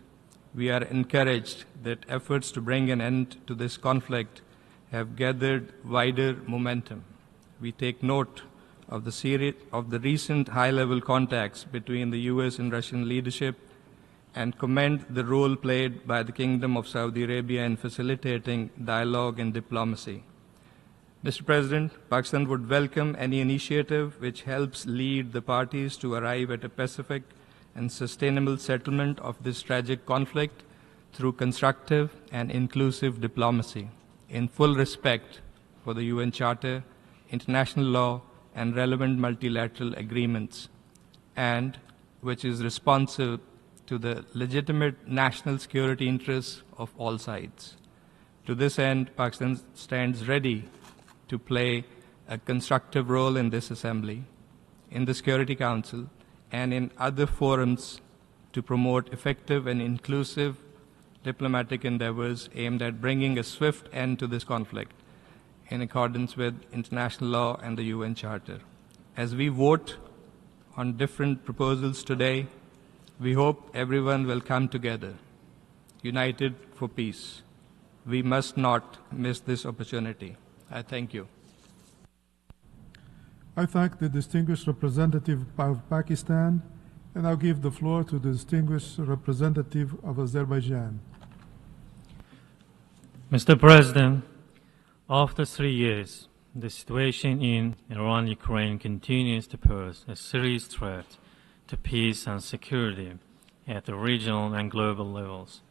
We are encouraged that efforts to bring an end to this conflict have gathered wider momentum. We take note of the recent high-level contacts between the US and Russian leadership and commend the role played by the Kingdom of Saudi Arabia in facilitating dialogue and diplomacy. Mr. President, Pakistan would welcome any initiative which helps lead the parties to arrive at a pacific and sustainable settlement of this tragic conflict through constructive and inclusive diplomacy in full respect for the UN Charter, international law, and relevant multilateral agreements, and which is responsive to the legitimate national security interests of all sides. To this end, Pakistan stands ready to play a constructive role in this assembly, in the Security Council, and in other forums to promote effective and inclusive diplomatic endeavors aimed at bringing a swift end to this conflict in accordance with international law and the UN Charter. As we vote on different proposals today, we hope everyone will come together, united for peace. We must not miss this opportunity. I thank you. I thank the distinguished representative of Pakistan, and I'll give the floor to the distinguished representative of Azerbaijan. Mr. President, after 3 years, the situation in Iran, Ukraine continues to pose a serious threat to peace and security at the regional and global levels.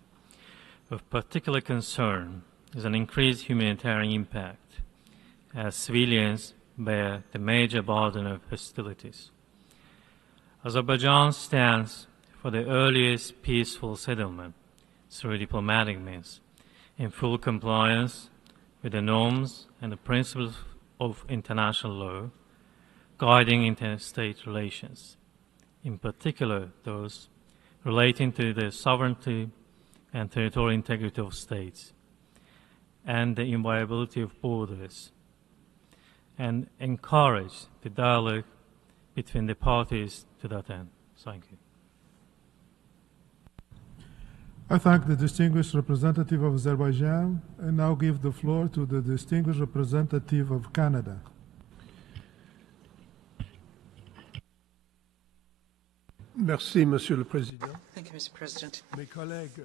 Of particular concern is an increased humanitarian impact as civilians bear the major burden of hostilities. Azerbaijan stands for the earliest peaceful settlement through diplomatic means, in full compliance with the norms and the principles of international law guiding interstate relations, in particular those relating to the sovereignty and territorial integrity of states and the inviolability of borders, and encourage the dialogue between the parties to that end. Thank you. I thank the distinguished representative of Azerbaijan, and now give the floor to the distinguished representative of Canada. Merci, Monsieur le Président. Thank you, Mr. President. Mes collègues,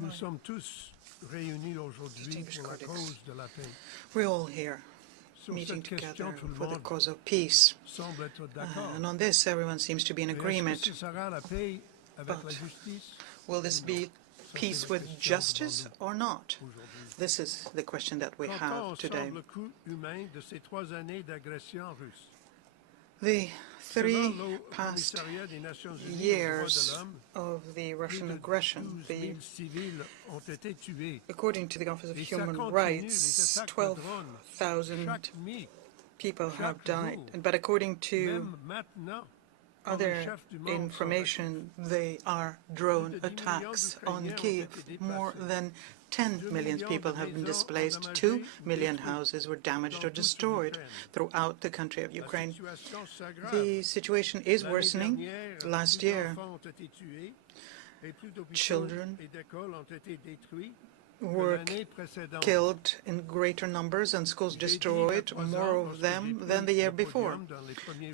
nous sommes tous réunis aujourd'hui pour la cause de la paix. We're all here meeting together for the cause of peace. And on this, everyone seems to be in agreement. But will this be peace with justice or not? This is the question that we have today. The 3 past years of the Russian aggression, according to the Office of Human Rights, 12,000 people have died. But according to other information, they are drone attacks on Kyiv. More than 10 million people have been displaced. 2 million houses were damaged or destroyed throughout the country of Ukraine. The situation is worsening. Last year, children were killed in greater numbers and schools destroyed, more of them than the year before.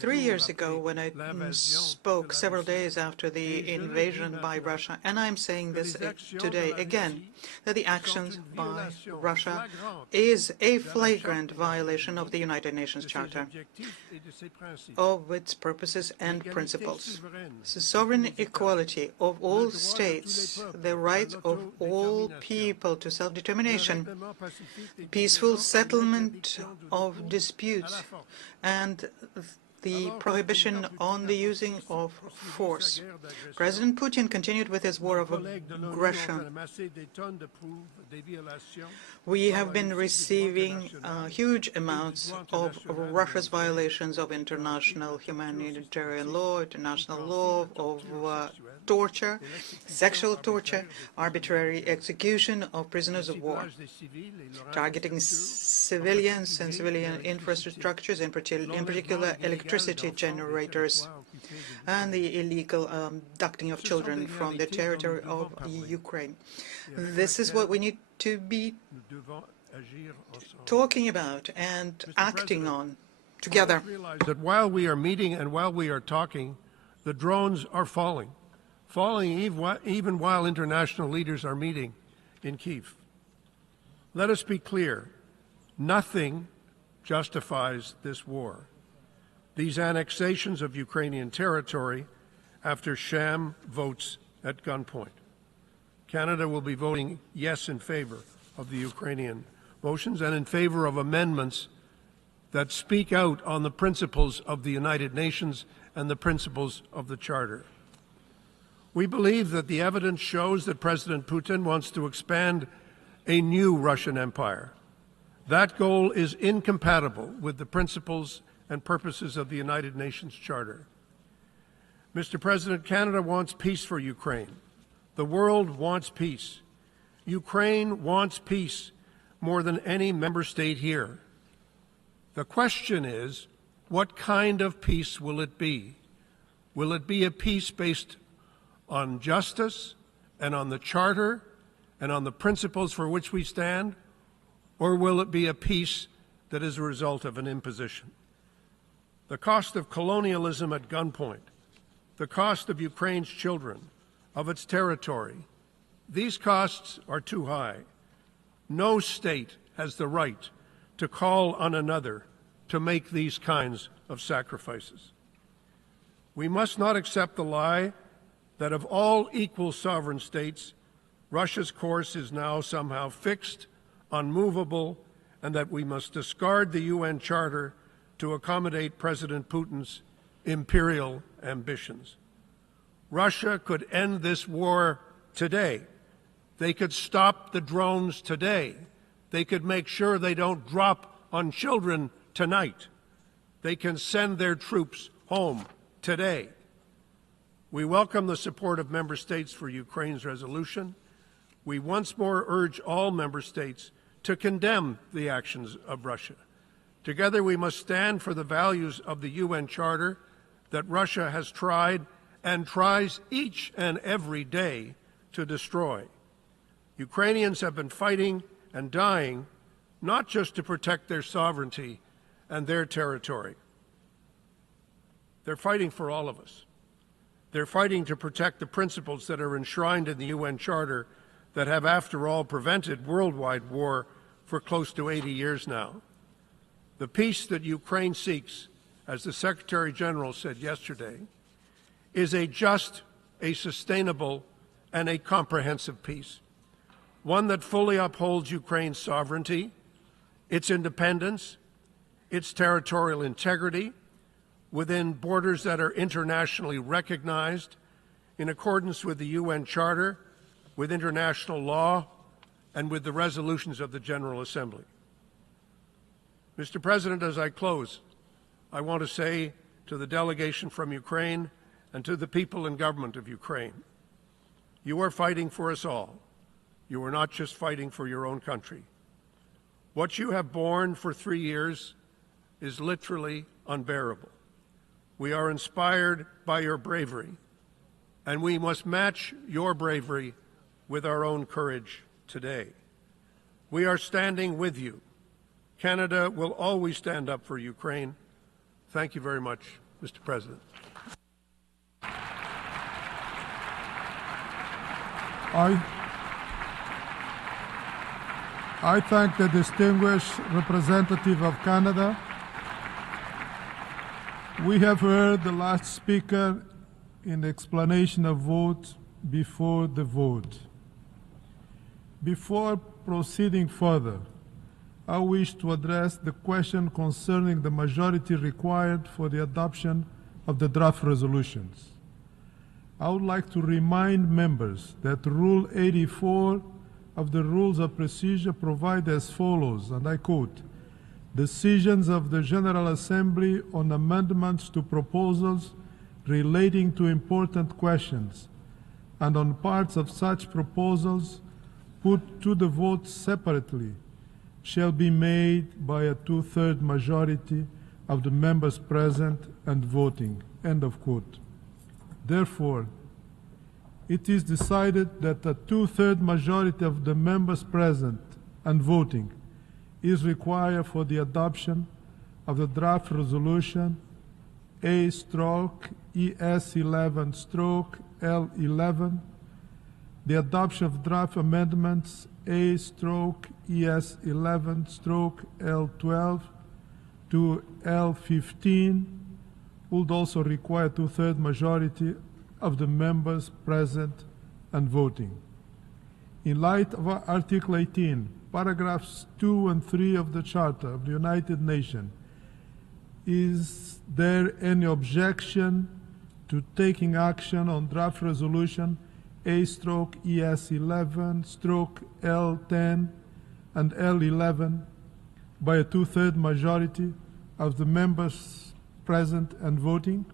3 years ago, when I spoke several days after the invasion by Russia, and I'm saying this today again, that the actions by Russia is a flagrant violation of the United Nations Charter, of its purposes and principles. The sovereign equality of all states, the right of all people to self-determination, peaceful settlement of disputes, and the prohibition on the using of force. President Putin continued with his war of aggression. We have been receiving huge amounts of Russia's violations of international humanitarian law, international law, of torture, sexual torture, arbitrary execution of prisoners of war, targeting civilians and civilian infrastructures, in particular electricity generators, and the illegal abducting of children from the territory of Ukraine. This is what we need to be talking about and acting on together. That while we are meeting and while we are talking, the drones are falling even while international leaders are meeting in Kyiv. Let us be clear, nothing justifies this war. These annexations of Ukrainian territory after sham votes at gunpoint. Canada will be voting yes in favor of the Ukrainian motions and in favor of amendments that speak out on the principles of the United Nations and the principles of the Charter. We believe that the evidence shows that President Putin wants to expand a new Russian empire. That goal is incompatible with the principles and purposes of the United Nations Charter. Mr. President, Canada wants peace for Ukraine. The world wants peace. Ukraine wants peace more than any member state here. The question is, what kind of peace will it be? Will it be a peace based on justice and on the Charter and on the principles for which we stand? Or will it be a peace that is a result of an imposition? The cost of colonialism at gunpoint, the cost of Ukraine's children, of its territory, these costs are too high. No state has the right to call on another to make these kinds of sacrifices. We must not accept the lie that of all equal sovereign states, Russia's course is now somehow fixed, unmovable, and that we must discard the UN Charter to accommodate President Putin's imperial ambitions. Russia could end this war today. They could stop the drones today. They could make sure they don't drop on children tonight. They can send their troops home today. We welcome the support of member states for Ukraine's resolution. We once more urge all member states to condemn the actions of Russia. Together we must stand for the values of the UN Charter that Russia has tried and tries each and every day to destroy. Ukrainians have been fighting and dying not just to protect their sovereignty and their territory. They're fighting for all of us. They're fighting to protect the principles that are enshrined in the UN Charter that have, after all, prevented worldwide war for close to 80 years now. The peace that Ukraine seeks, as the Secretary General said yesterday, is a just, a sustainable, and a comprehensive peace. One that fully upholds Ukraine's sovereignty, its independence, its territorial integrity, within borders that are internationally recognized, in accordance with the UN Charter, with international law, and with the resolutions of the General Assembly. Mr. President, as I close, I want to say to the delegation from Ukraine and to the people and government of Ukraine, you are fighting for us all. You are not just fighting for your own country. What you have borne for 3 years is literally unbearable. We are inspired by your bravery, and we must match your bravery with our own courage today. We are standing with you. Canada will always stand up for Ukraine. Thank you very much, Mr. President. I thank the distinguished representative of Canada. We have heard the last speaker in the explanation of vote before the vote. Before proceeding further, I wish to address the question concerning the majority required for the adoption of the draft resolutions. I would like to remind members that Rule 84 of the Rules of Procedure provide as follows, and I quote, "Decisions of the General Assembly on amendments to proposals relating to important questions and on parts of such proposals put to the vote separately shall be made by a 2/3 majority of the members present and voting." End of quote. Therefore, it is decided that a 2/3 majority of the members present and voting is required for the adoption of the draft resolution A/ES11/L11, the adoption of draft amendments A/ES11/L12 to L15 would also require 2/3 majority of the members present and voting. In light of Article 18, paragraphs 2 and 3 of the Charter of the United Nations, is there any objection to taking action on draft resolution A/ES11/L10 and L11 by a two-thirds majority of the members present and voting?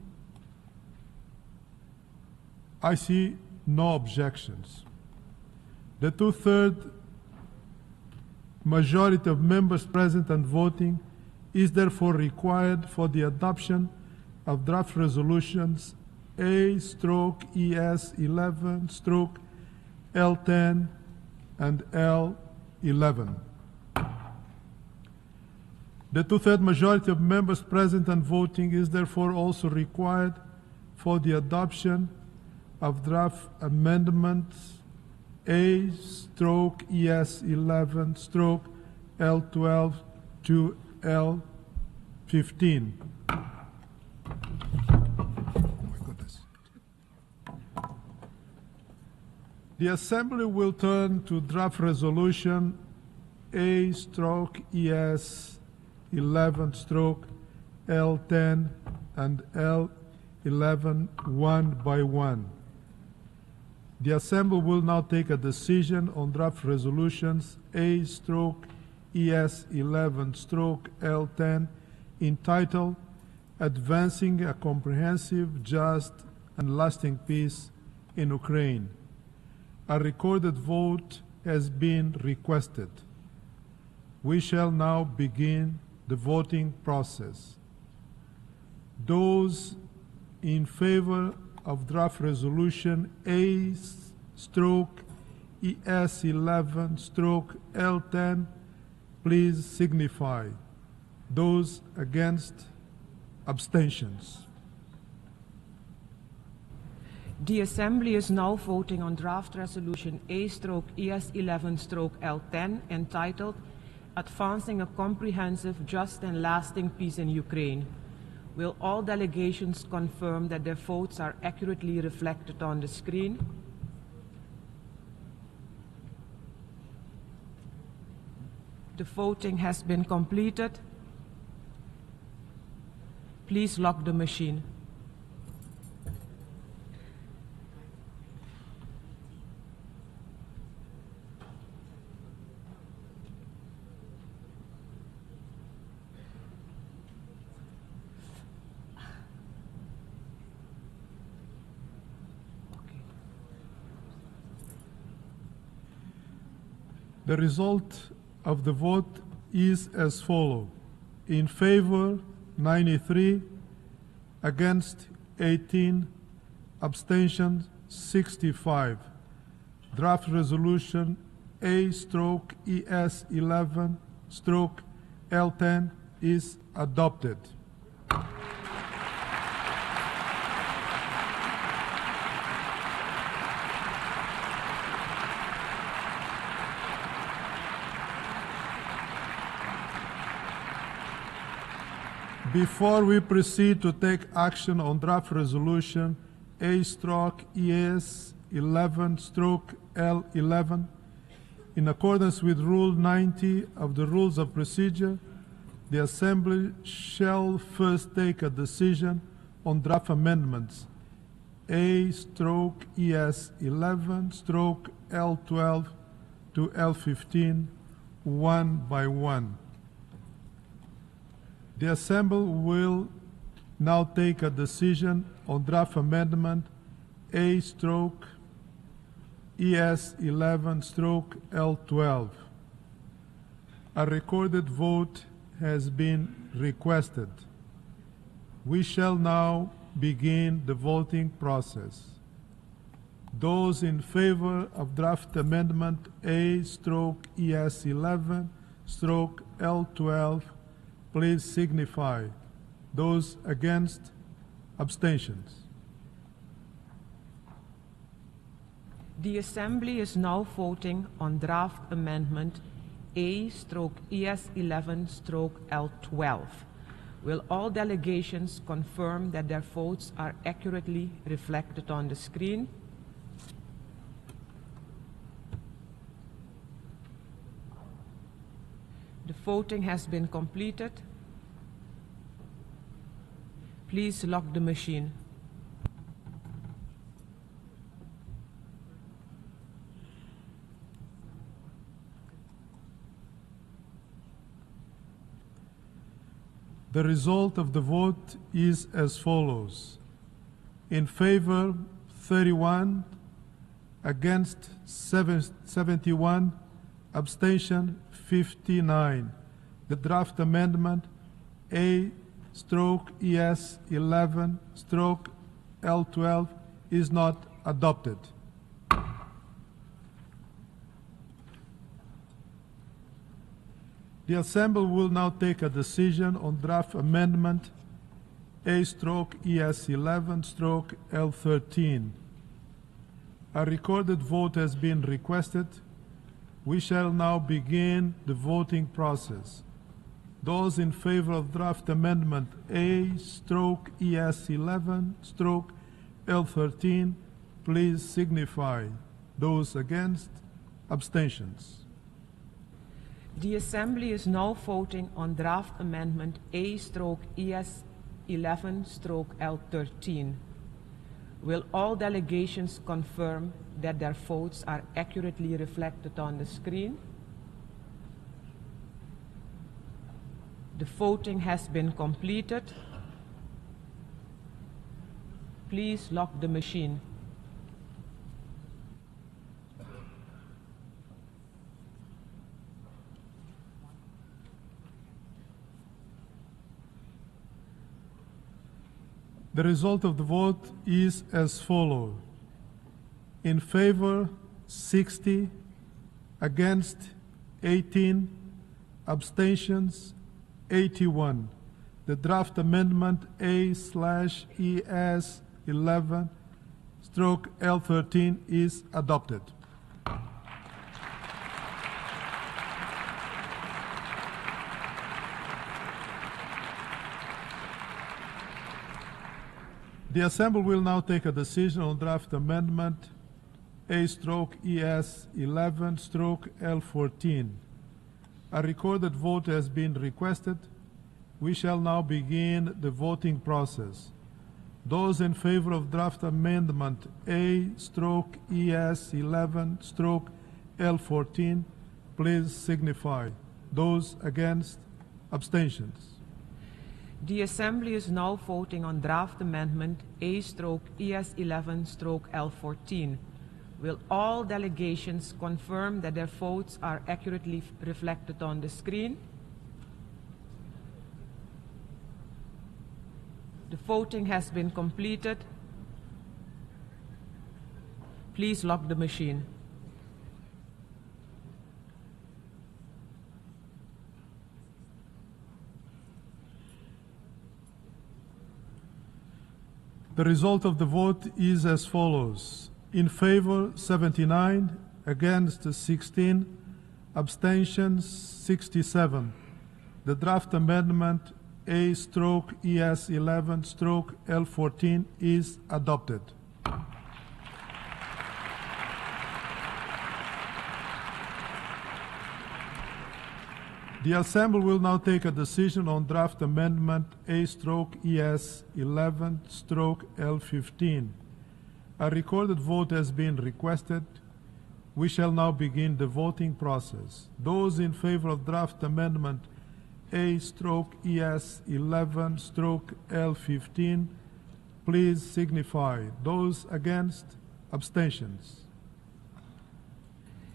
I see no objections. The two-thirds majority of members present and voting is therefore required for the adoption of draft resolutions A/ES11/L10 and L11. The two-thirds majority of members present and voting is therefore also required for the adoption of draft amendments A/ES11/L12 to L15. The Assembly will turn to draft resolution A/ES11/L10 and L11 one by one. The Assembly will now take a decision on draft resolutions A/ES11/L10 entitled Advancing a Comprehensive, Just and Lasting Peace in Ukraine. A recorded vote has been requested. We shall now begin the voting process. Those in favor of draft resolution A/ES11/L10, please signify. Those against, abstentions. The Assembly is now voting on draft resolution A/ES11/L10 entitled Advancing a Comprehensive, Just and Lasting Peace in Ukraine. Will all delegations confirm that their votes are accurately reflected on the screen? The voting has been completed. Please lock the machine. The result of the vote is as follows. In favor, 93, against 18, abstentions 65. Draft resolution A/ES11/L10 is adopted. Before we proceed to take action on draft resolution A/ES11/L11, in accordance with Rule 90 of the Rules of Procedure, the Assembly shall first take a decision on draft amendments A/ES11/L12 to L15, one by one. The Assembly will now take a decision on draft amendment A/ES11/L12. A recorded vote has been requested. We shall now begin the voting process. Those in favor of draft amendment A/ES11/L12, please signify. Those against, abstentions. The Assembly is now voting on draft amendment A/ES11/L12. Will all delegations confirm that their votes are accurately reflected on the screen? voting has been completed. Please lock the machine. The result of the vote is as follows. In favor, 31, against 71, abstention 59. The draft amendment A/ES11/L12 is not adopted. The Assembly will now take a decision on draft amendment A/ES11/L13. A recorded vote has been requested. We shall now begin the voting process. Those in favor of draft amendment A/ES11/L13, please signify. Those against, abstentions. The Assembly is now voting on draft amendment A/ES11/L13. Will all delegations confirm that their votes are accurately reflected on the screen? The voting has been completed. Please lock the machine. The result of the vote is as follows. In favor, 60, against 18, abstentions 81. The draft amendment A/ES11/L13 is adopted. The Assembly will now take a decision on draft amendment A/ES11/L14. A recorded vote has been requested. We shall now begin the voting process. Those in favor of draft amendment A/ES11/L14, please signify. Those against, abstentions. The Assembly is now voting on draft amendment A/ES11/L14. Will all delegations confirm that their votes are accurately reflected on the screen? The voting has been completed. Please lock the machine. The result of the vote is as follows. In favor, 79, against 16, abstentions 67. The draft amendment A/ES11/L14 is adopted. The Assembly will now take a decision on draft amendment A/ES11/L15. A recorded vote has been requested. We shall now begin the voting process. Those in favor of draft amendment A/ES11/L15, please signify. Those against, abstentions.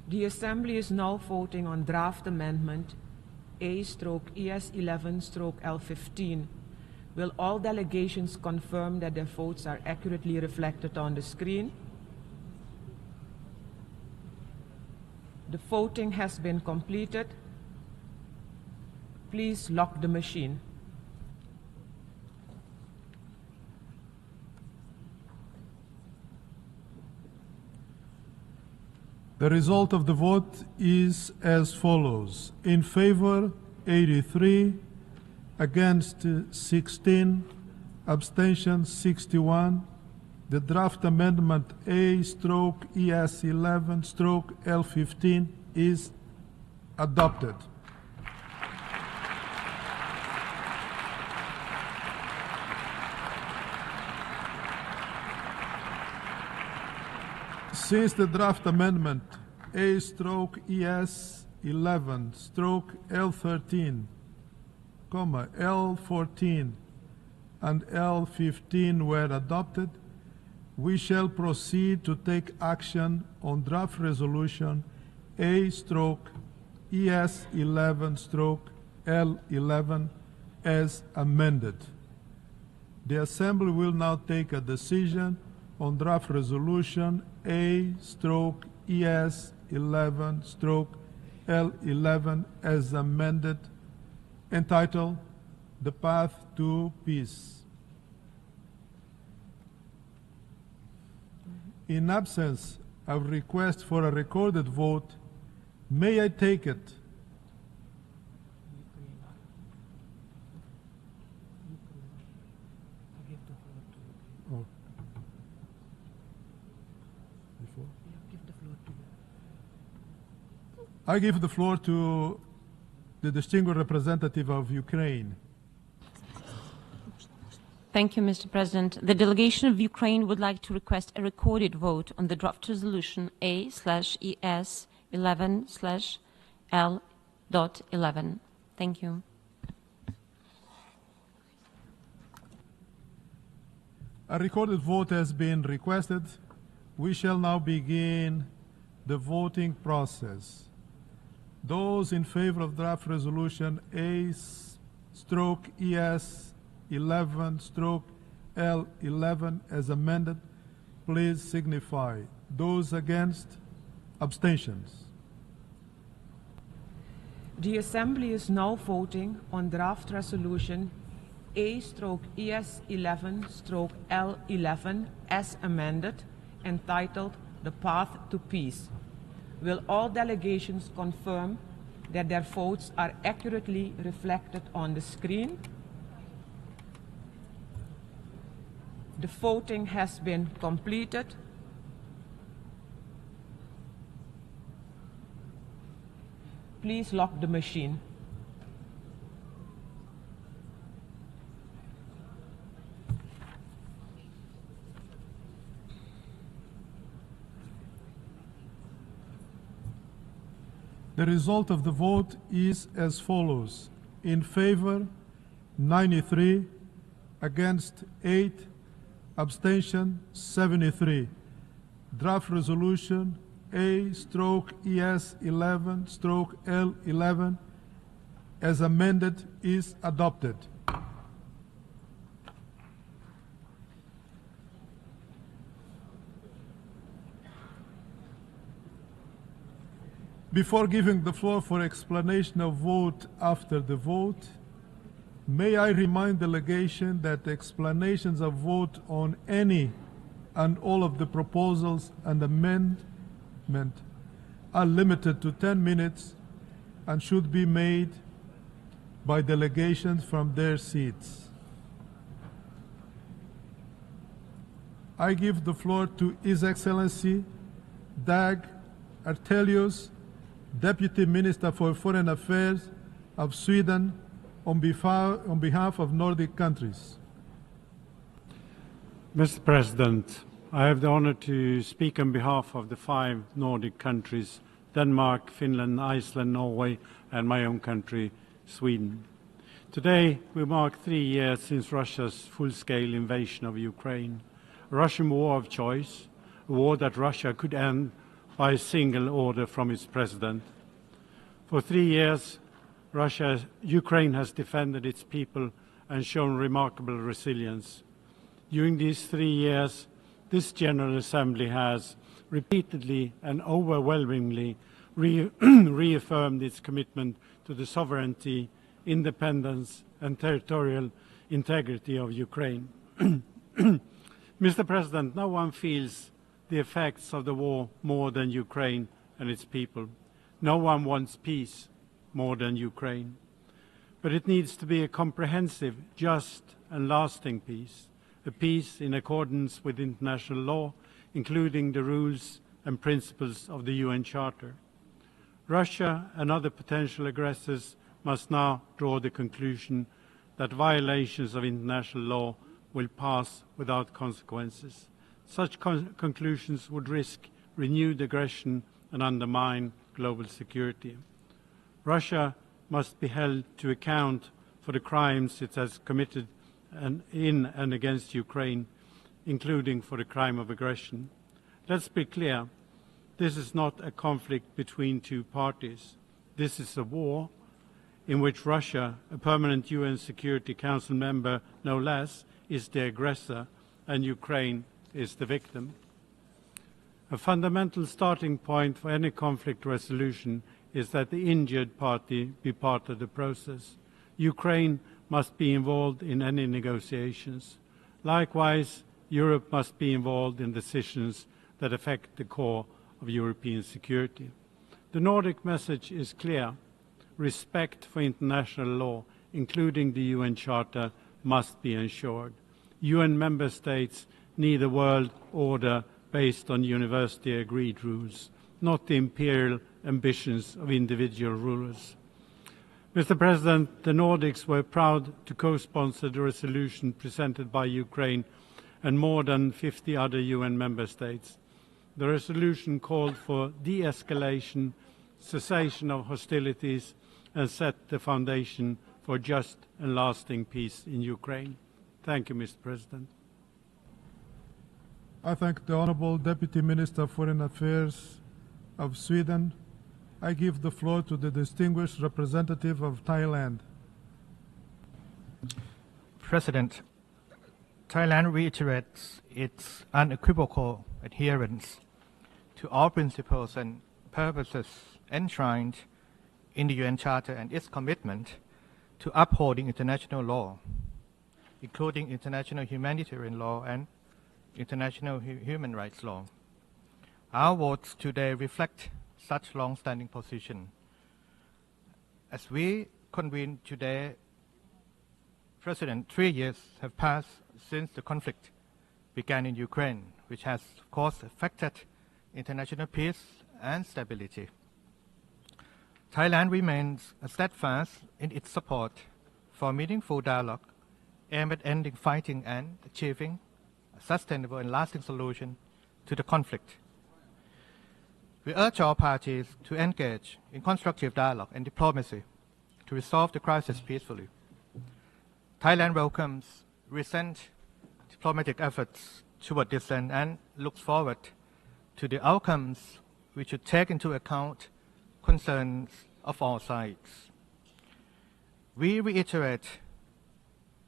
The Assembly is now voting on draft amendment A/ES11/L15. Will all delegations confirm that their votes are accurately reflected on the screen? The voting has been completed. Please lock the machine. The result of the vote is as follows. In favor, 83, against 16, abstentions 61. The draft amendment A/ES11/L15 is adopted. Since the draft amendment A/ES11/L13, L14, and L15 were adopted, we shall proceed to take action on draft resolution A/ES11/L11 as amended. The Assembly will now take a decision on draft resolution A/ES11/L11 as amended, entitled The Path to Peace. In absence of request for a recorded vote, may I take it? Oh. I give the floor to the distinguished representative of Ukraine. Thank you, Mr. President. The delegation of Ukraine would like to request a recorded vote on the draft resolution A/ES11/L.11. Thank you. A recorded vote has been requested. We shall now begin the voting process. Those in favor of draft resolution A/ES11/L11 as amended, please signify. Those against, abstentions. The Assembly is now voting on draft resolution A/ES11/L11 as amended, entitled The Path to Peace. Will all delegations confirm that their votes are accurately reflected on the screen? The voting has been completed. Please lock the machine. The result of the vote is as follows. In favor, 93, against 8, abstention 73. Draft resolution A/ES11/L11 as amended is adopted. Before giving the floor for explanation of vote after the vote, may I remind the delegation that explanations of vote on any and all of the proposals and amendment are limited to 10 minutes and should be made by delegations from their seats. I give the floor to His Excellency Dag Artelius, Deputy Minister for Foreign Affairs of Sweden, on behalf of Nordic countries. Mr. President, I have the honor to speak on behalf of the 5 Nordic countries, Denmark, Finland, Iceland, Norway, and my own country, Sweden. Today, we mark 3 years since Russia's full-scale invasion of Ukraine, a Russian war of choice, a war that Russia could end by a single order from its president. For 3 years, Ukraine has defended its people and shown remarkable resilience. During these 3 years, this General Assembly has repeatedly and overwhelmingly reaffirmed its commitment to the sovereignty, independence, and territorial integrity of Ukraine. Mr. President, no one feels the effects of the war more than Ukraine and its people. No one wants peace more than Ukraine. But it needs to be a comprehensive, just, and lasting peace, a peace in accordance with international law, including the rules and principles of the UN Charter. Russia and other potential aggressors must now draw the conclusion that violations of international law will pass without consequences. Such conclusions would risk renewed aggression and undermine global security. Russia must be held to account for the crimes it has committed in and against Ukraine, including for the crime of aggression. Let's be clear, this is not a conflict between two parties. This is a war in which Russia, a permanent UN Security Council member no less, is the aggressor and Ukraine is the victim. A fundamental starting point for any conflict resolution is that the injured party be part of the process. Ukraine must be involved in any negotiations. Likewise, Europe must be involved in decisions that affect the core of European security. The Nordic message is clear. Respect for international law, including the UN Charter, must be ensured. UN member states need a world order based on university-agreed rules, not the imperial ambitions of individual rulers. Mr. President, the Nordics were proud to co-sponsor the resolution presented by Ukraine and more than 50 other UN member states. The resolution called for de-escalation, cessation of hostilities, and set the foundation for just and lasting peace in Ukraine. Thank you, Mr. President. I thank the Honourable Deputy Minister of Foreign Affairs of Sweden. I give the floor to the distinguished representative of Thailand. President, Thailand reiterates its unequivocal adherence to all principles and purposes enshrined in the UN Charter and its commitment to upholding international law, including international humanitarian law and international human rights law. Our votes today reflect such long-standing position. As we convene today, President, 3 years have passed since the conflict began in Ukraine, which has, of course, affected international peace and stability. Thailand remains steadfast in its support for meaningful dialogue aimed at ending fighting and achieving a sustainable and lasting solution to the conflict. We urge all parties to engage in constructive dialogue and diplomacy to resolve the crisis peacefully. Thailand welcomes recent diplomatic efforts toward this end and looks forward to the outcomes which should take into account concerns of all sides. We reiterate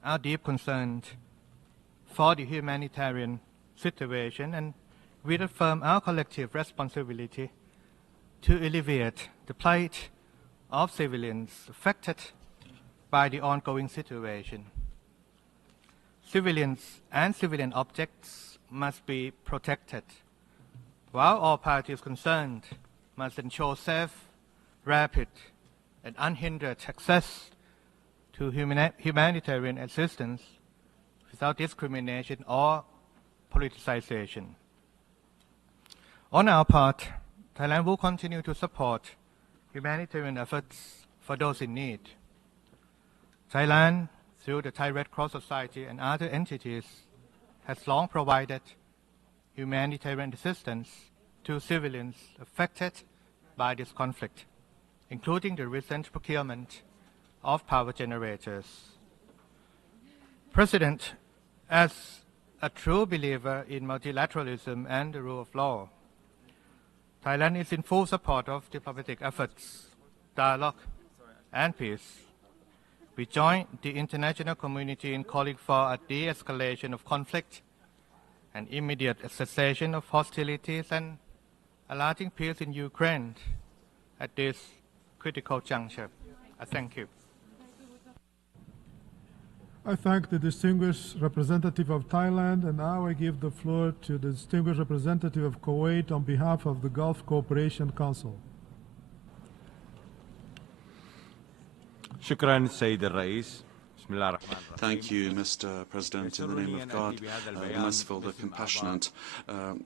our deep concern for the humanitarian situation and reaffirm our collective responsibility to alleviate the plight of civilians affected by the ongoing situation. Civilians and civilian objects must be protected, while all parties concerned must ensure safe, rapid, and unhindered access to humanitarian assistance without discrimination or politicization. On our part, Thailand will continue to support humanitarian efforts for those in need. Thailand, through the Thai Red Cross Society and other entities, has long provided humanitarian assistance to civilians affected by this conflict, including the recent procurement of power generators. President, as a true believer in multilateralism and the rule of law, Thailand is in full support of diplomatic efforts, dialogue, and peace. We join the international community in calling for a de-escalation of conflict, an immediate cessation of hostilities, and a lasting peace in Ukraine at this critical juncture. I thank you. I thank the distinguished representative of Thailand, and now I give the floor to the distinguished representative of Kuwait on behalf of the Gulf Cooperation Council. شكرا سيد الرئيس. بسم الله الرحمن الرحيم. Thank you, Mr. President. In the name of God, the merciful, the compassionate,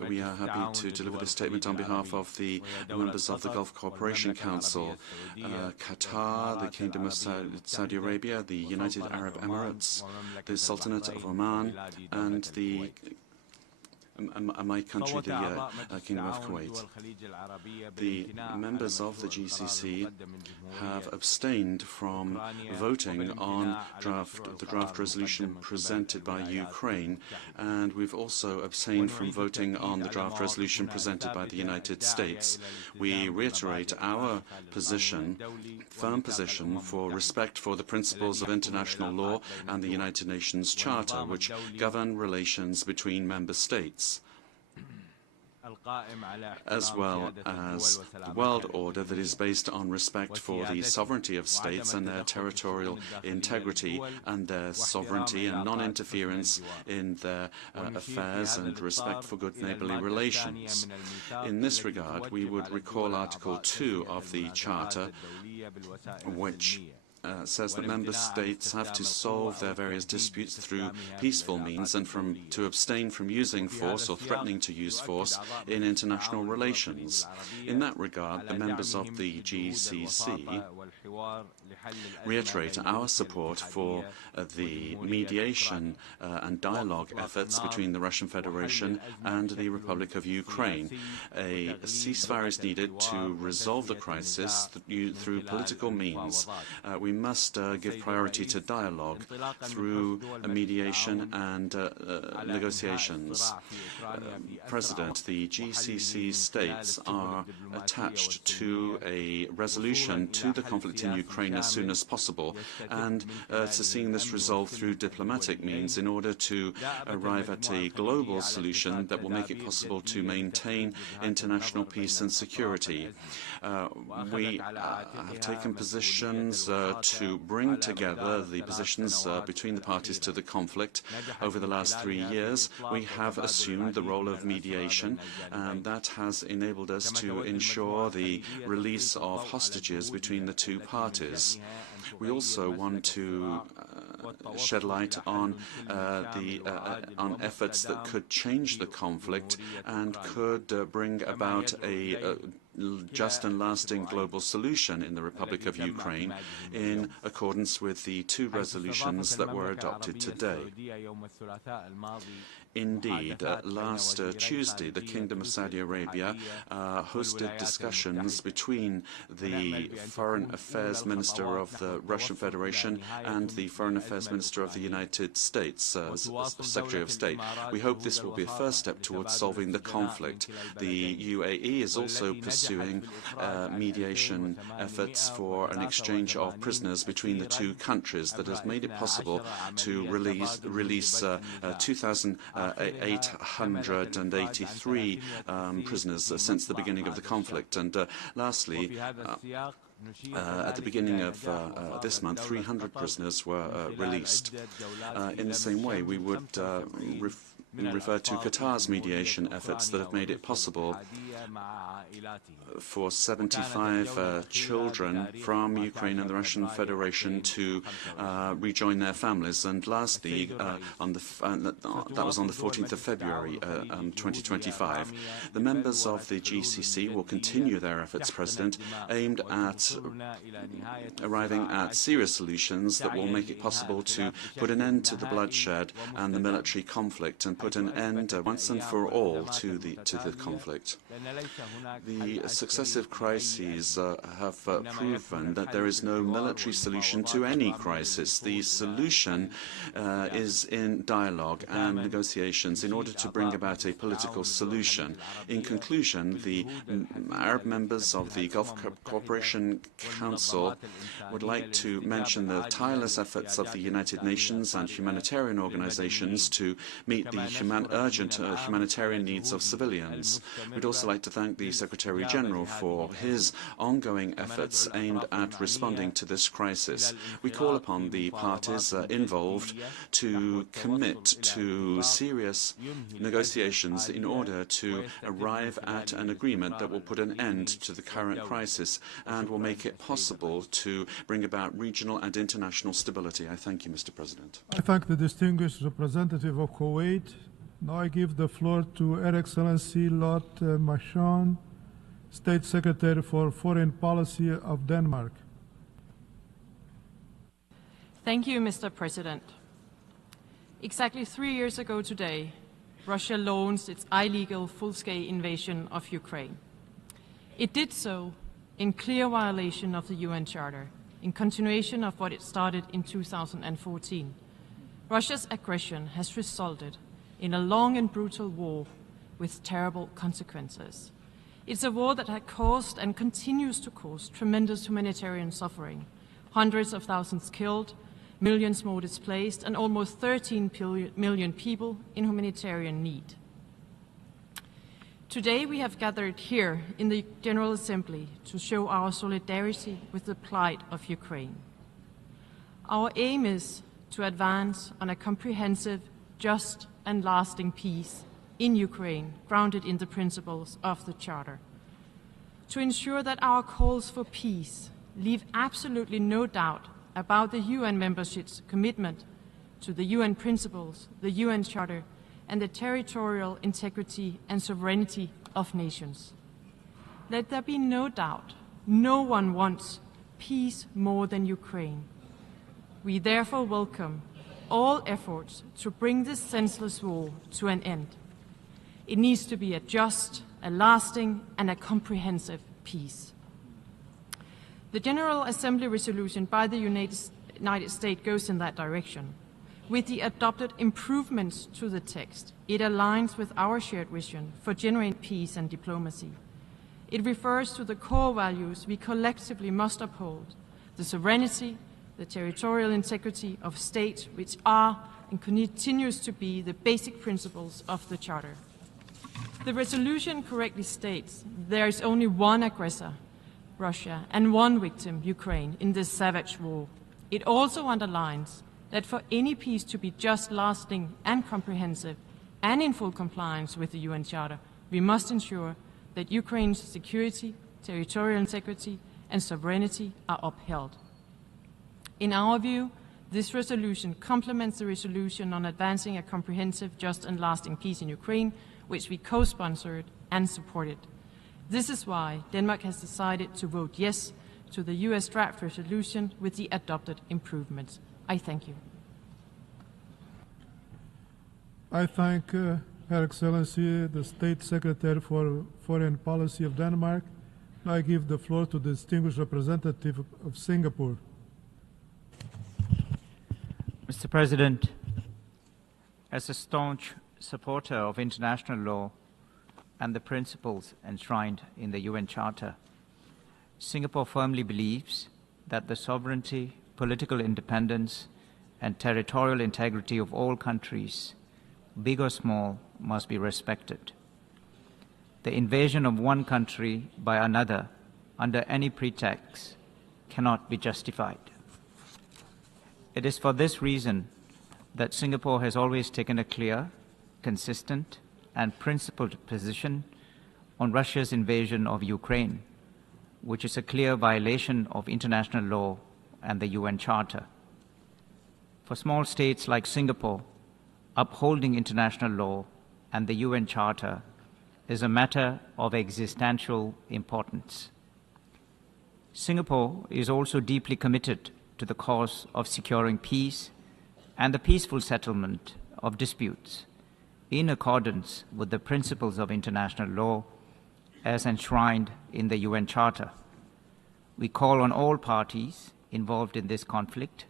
we are happy to deliver this statement on behalf of the members of the Gulf Cooperation Council, Qatar, the Kingdom of Saudi Arabia, the United Arab Emirates, the Sultanate of Oman, and the my country, the Kingdom of Kuwait. The members of the GCC have abstained from voting on the draft resolution presented by Ukraine, and we've also abstained from voting on the draft resolution presented by the United States. We reiterate our position, firm position, for respect for the principles of international law and the United Nations Charter, which govern relations between member states, as well as the world order that is based on respect for the sovereignty of states and their territorial integrity and their sovereignty and non-interference in their affairs and respect for good neighborly relations. In this regard, we would recall Article 2 of the Charter, which says that member states have to solve their various disputes through peaceful means and to abstain from using force or threatening to use force in international relations. In that regard, the members of the GCC reiterate our support for the mediation and dialogue efforts between the Russian Federation and the Republic of Ukraine. A ceasefire is needed to resolve the crisis through political means. We must give priority to dialogue through mediation and negotiations. President, the GCC states are attached to a resolution to the conflict in Ukraine as soon as possible, and to seeing this resolved through diplomatic means in order to arrive at a global solution that will make it possible to maintain international peace and security. We have taken positions to bring together the positions between the parties to the conflict. Over the last 3 years, we have assumed the role of mediation, and that has enabled us to ensure the release of hostages between the two parties. We also want to shed light on efforts that could change the conflict and could bring about a just and lasting global solution in the Republic of Ukraine in accordance with the 2 resolutions that were adopted today. Indeed, last Tuesday, the Kingdom of Saudi Arabia hosted discussions between the Foreign Affairs Minister of the Russian Federation and the Foreign Affairs Minister of the United States, Secretary of State. We hope this will be a first step towards solving the conflict. The UAE is also pursuing mediation efforts for an exchange of prisoners between the 2 countries that has made it possible to release 2,883 prisoners since the beginning of the conflict. And lastly, at the beginning of this month, 300 prisoners were released. In the same way, we would refer to Qatar's mediation efforts that have made it possible for 75 children from Ukraine and the Russian Federation to rejoin their families. And lastly, that was on the 14th of February 2025. The members of the GCC will continue their efforts, President, aimed at arriving at serious solutions that will make it possible to put an end to the bloodshed and the military conflict and put an end once and for all to the conflict. The successive crises have proven that there is no military solution to any crisis. The solution is in dialogue and negotiations in order to bring about a political solution. In conclusion, the Arab members of the Gulf Cooperation Council would like to mention the tireless efforts of the United Nations and humanitarian organizations to meet the urgent humanitarian needs of civilians. We'd also like to thank the Secretary General for his ongoing efforts aimed at responding to this crisis. We call upon the parties involved to commit to serious negotiations in order to arrive at an agreement that will put an end to the current crisis and will make it possible to bring about regional and international stability. I thank you, Mr. President. I thank the distinguished representative of Kuwait. Now I give the floor to Her Excellency Lord Machon, State Secretary for Foreign Policy of Denmark. Thank you, Mr. President. Exactly 3 years ago today, Russia launched its illegal full-scale invasion of Ukraine. It did so in clear violation of the UN Charter, in continuation of what it started in 2014. Russia's aggression has resulted in a long and brutal war with terrible consequences. It's a war that has caused and continues to cause tremendous humanitarian suffering, hundreds of thousands killed, millions more displaced, and almost 13 million people in humanitarian need. Today we have gathered here in the General Assembly to show our solidarity with the plight of Ukraine. Our aim is to advance on a comprehensive, just and lasting peace in Ukraine, grounded in the principles of the Charter. To ensure that our calls for peace leave absolutely no doubt about the UN membership's commitment to the UN principles, the UN Charter, and the territorial integrity and sovereignty of nations. Let there be no doubt, no one wants peace more than Ukraine. We therefore welcome all efforts to bring this senseless war to an end. It needs to be a just, a lasting, and a comprehensive peace. The General Assembly resolution by the United States goes in that direction. With the adopted improvements to the text, it aligns with our shared vision for genuine peace and diplomacy. It refers to the core values we collectively must uphold: the sovereignty, the territorial integrity of states, which are and continues to be the basic principles of the Charter. The resolution correctly states there is only one aggressor, Russia, and one victim, Ukraine, in this savage war. It also underlines that for any peace to be just, lasting, and comprehensive, and in full compliance with the UN Charter, we must ensure that Ukraine's security, territorial integrity, and sovereignty are upheld. In our view, this resolution complements the resolution on advancing a comprehensive, just, and lasting peace in Ukraine, which we co-sponsored and supported. This is why Denmark has decided to vote yes to the US draft resolution with the adopted improvements. I thank you. I thank Her Excellency, the State Secretary for Foreign Policy of Denmark. Now I give the floor to the distinguished representative of Singapore. Mr. President, as a staunch supporter of international law and the principles enshrined in the UN Charter, Singapore firmly believes that the sovereignty, political independence, and territorial integrity of all countries, big or small, must be respected. The invasion of one country by another under any pretext cannot be justified. It is for this reason that Singapore has always taken a clear, consistent, and principled position on Russia's invasion of Ukraine, which is a clear violation of international law and the UN Charter. For small states like Singapore, upholding international law and the UN Charter is a matter of existential importance. Singapore is also deeply committed to the cause of securing peace and the peaceful settlement of disputes in accordance with the principles of international law as enshrined in the UN Charter. We call on all parties involved in this conflict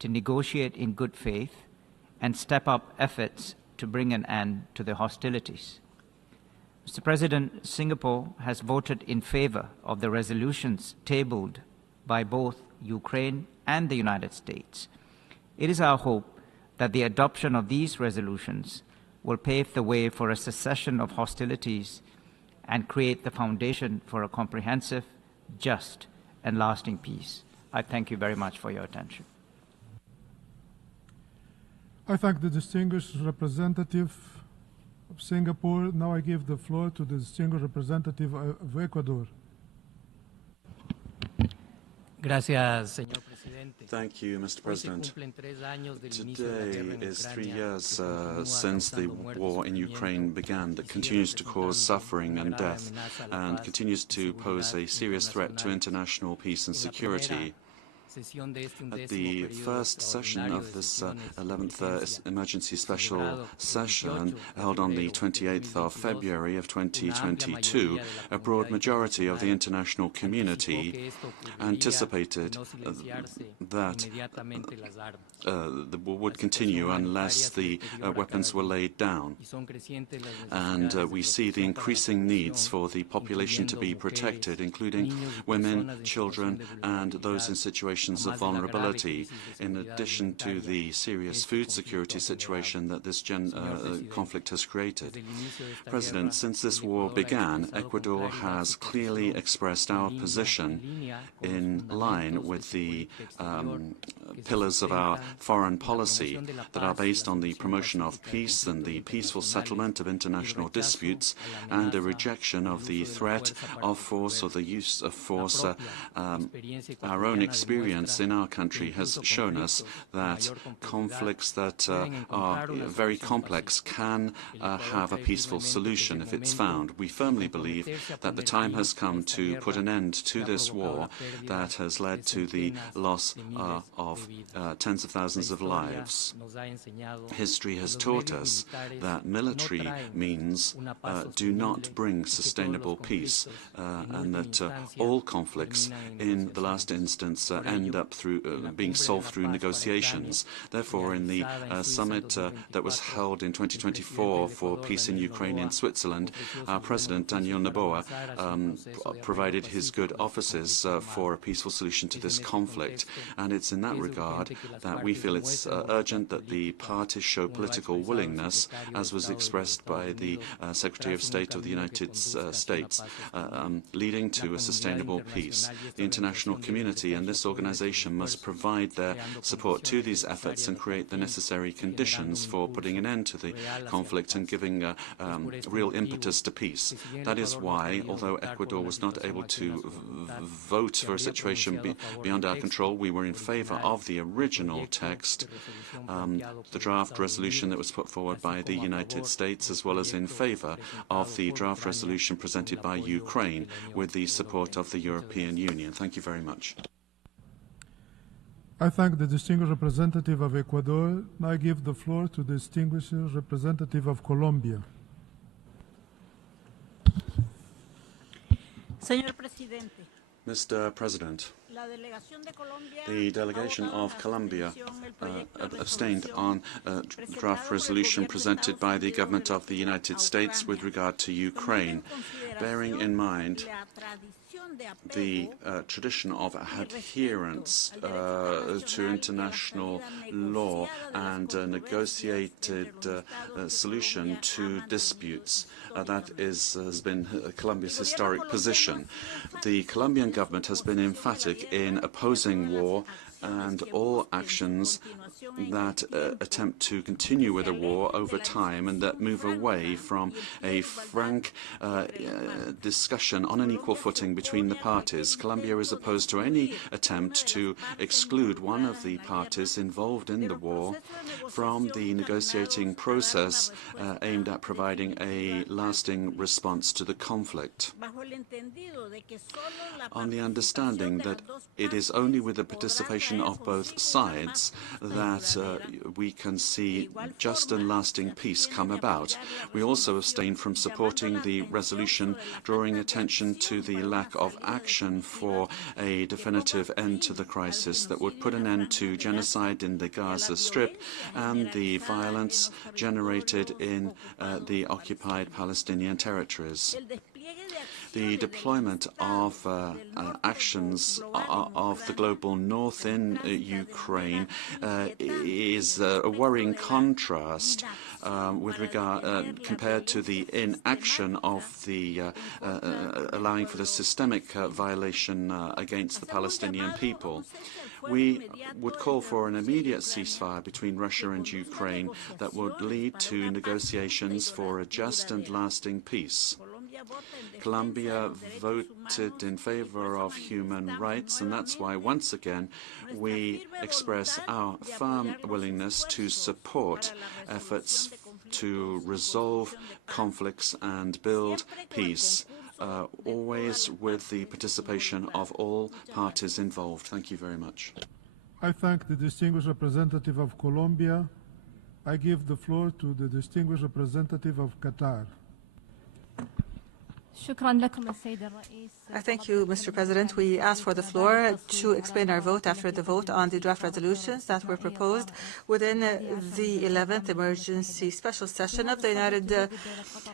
to negotiate in good faith and step up efforts to bring an end to the hostilities. Mr. President, Singapore has voted in favor of the resolutions tabled by both Ukraine and the United States. It is our hope that the adoption of these resolutions will pave the way for a cessation of hostilities and create the foundation for a comprehensive, just, and lasting peace. I thank you very much for your attention. I thank the distinguished representative of Singapore. Now I give the floor to the distinguished representative of Ecuador. Gracias, señor presidente. Thank you, Mr. President. Today is 3 years since the war in Ukraine began that continues to cause suffering and death and continues to pose a serious threat to international peace and security. At the first session of this 11th Emergency Special Session, held on the 28th of February of 2022, a broad majority of the international community anticipated that the war would continue unless the weapons were laid down. And we see the increasing needs for the population to be protected, including women, children, and those in situations of vulnerability, in addition to the serious food security situation that this conflict has created. President, since this war began, Ecuador has clearly expressed our position in line with the pillars of our foreign policy that are based on the promotion of peace and the peaceful settlement of international disputes and a rejection of the threat of force or the use of force. Our own experience in our country has shown us that conflicts that are very complex can have a peaceful solution if it's found. We firmly believe that the time has come to put an end to this war that has led to the loss of tens of thousands of lives. History has taught us that military means do not bring sustainable peace, and that all conflicts in the last instance end up through being solved through negotiations. Therefore, in the summit that was held in 2024 for peace in Ukraine in Switzerland, our President, Daniel Noboa, provided his good offices for a peaceful solution to this conflict. And it's in that regard that we feel it's urgent that the parties show political willingness, as was expressed by the Secretary of State of the United States, leading to a sustainable peace. The international community and this organization must provide their support to these efforts and create the necessary conditions for putting an end to the conflict and giving real impetus to peace. That is why, although Ecuador was not able to vote for a situation beyond our control, we were in favor of the original text, the draft resolution that was put forward by the United States, as well as in favor of the draft resolution presented by Ukraine with the support of the European Union. Thank you very much. I thank the distinguished representative of Ecuador. Now I give the floor to the distinguished representative of Colombia. Mr. President, the delegation of Colombia abstained on a draft resolution presented by the government of the United States with regard to Ukraine, bearing in mind the tradition of adherence to international law and a negotiated solution to disputes. That has been Colombia's historic position. The Colombian government has been emphatic in opposing war and all actions that attempt to continue with a war over time and that move away from a frank discussion on an equal footing between the parties. Colombia is opposed to any attempt to exclude one of the parties involved in the war from the negotiating process aimed at providing a lasting response to the conflict, on the understanding that it is only with the participation of both sides that we can see just and lasting peace come about. We also abstain from supporting the resolution drawing attention to the lack of action for a definitive end to the crisis that would put an end to genocide in the Gaza Strip and the violence generated in the occupied Palestinian territories. The deployment of actions of the global north in Ukraine is a worrying contrast with regard compared to the inaction of the allowing for the systemic violation against the Palestinian people. We would call for an immediate ceasefire between Russia and Ukraine that would lead to negotiations for a just and lasting peace. Colombia voted in favor of human rights, and that's why, once again, we express our firm willingness to support efforts to resolve conflicts and build peace always with the participation of all parties involved. Thank you very much. I thank the distinguished representative of Colombia. I give the floor to the distinguished representative of Qatar. Thank you, Mr. President. We ask for the floor to explain our vote after the vote on the draft resolutions that were proposed within the 11th Emergency Special Session of the United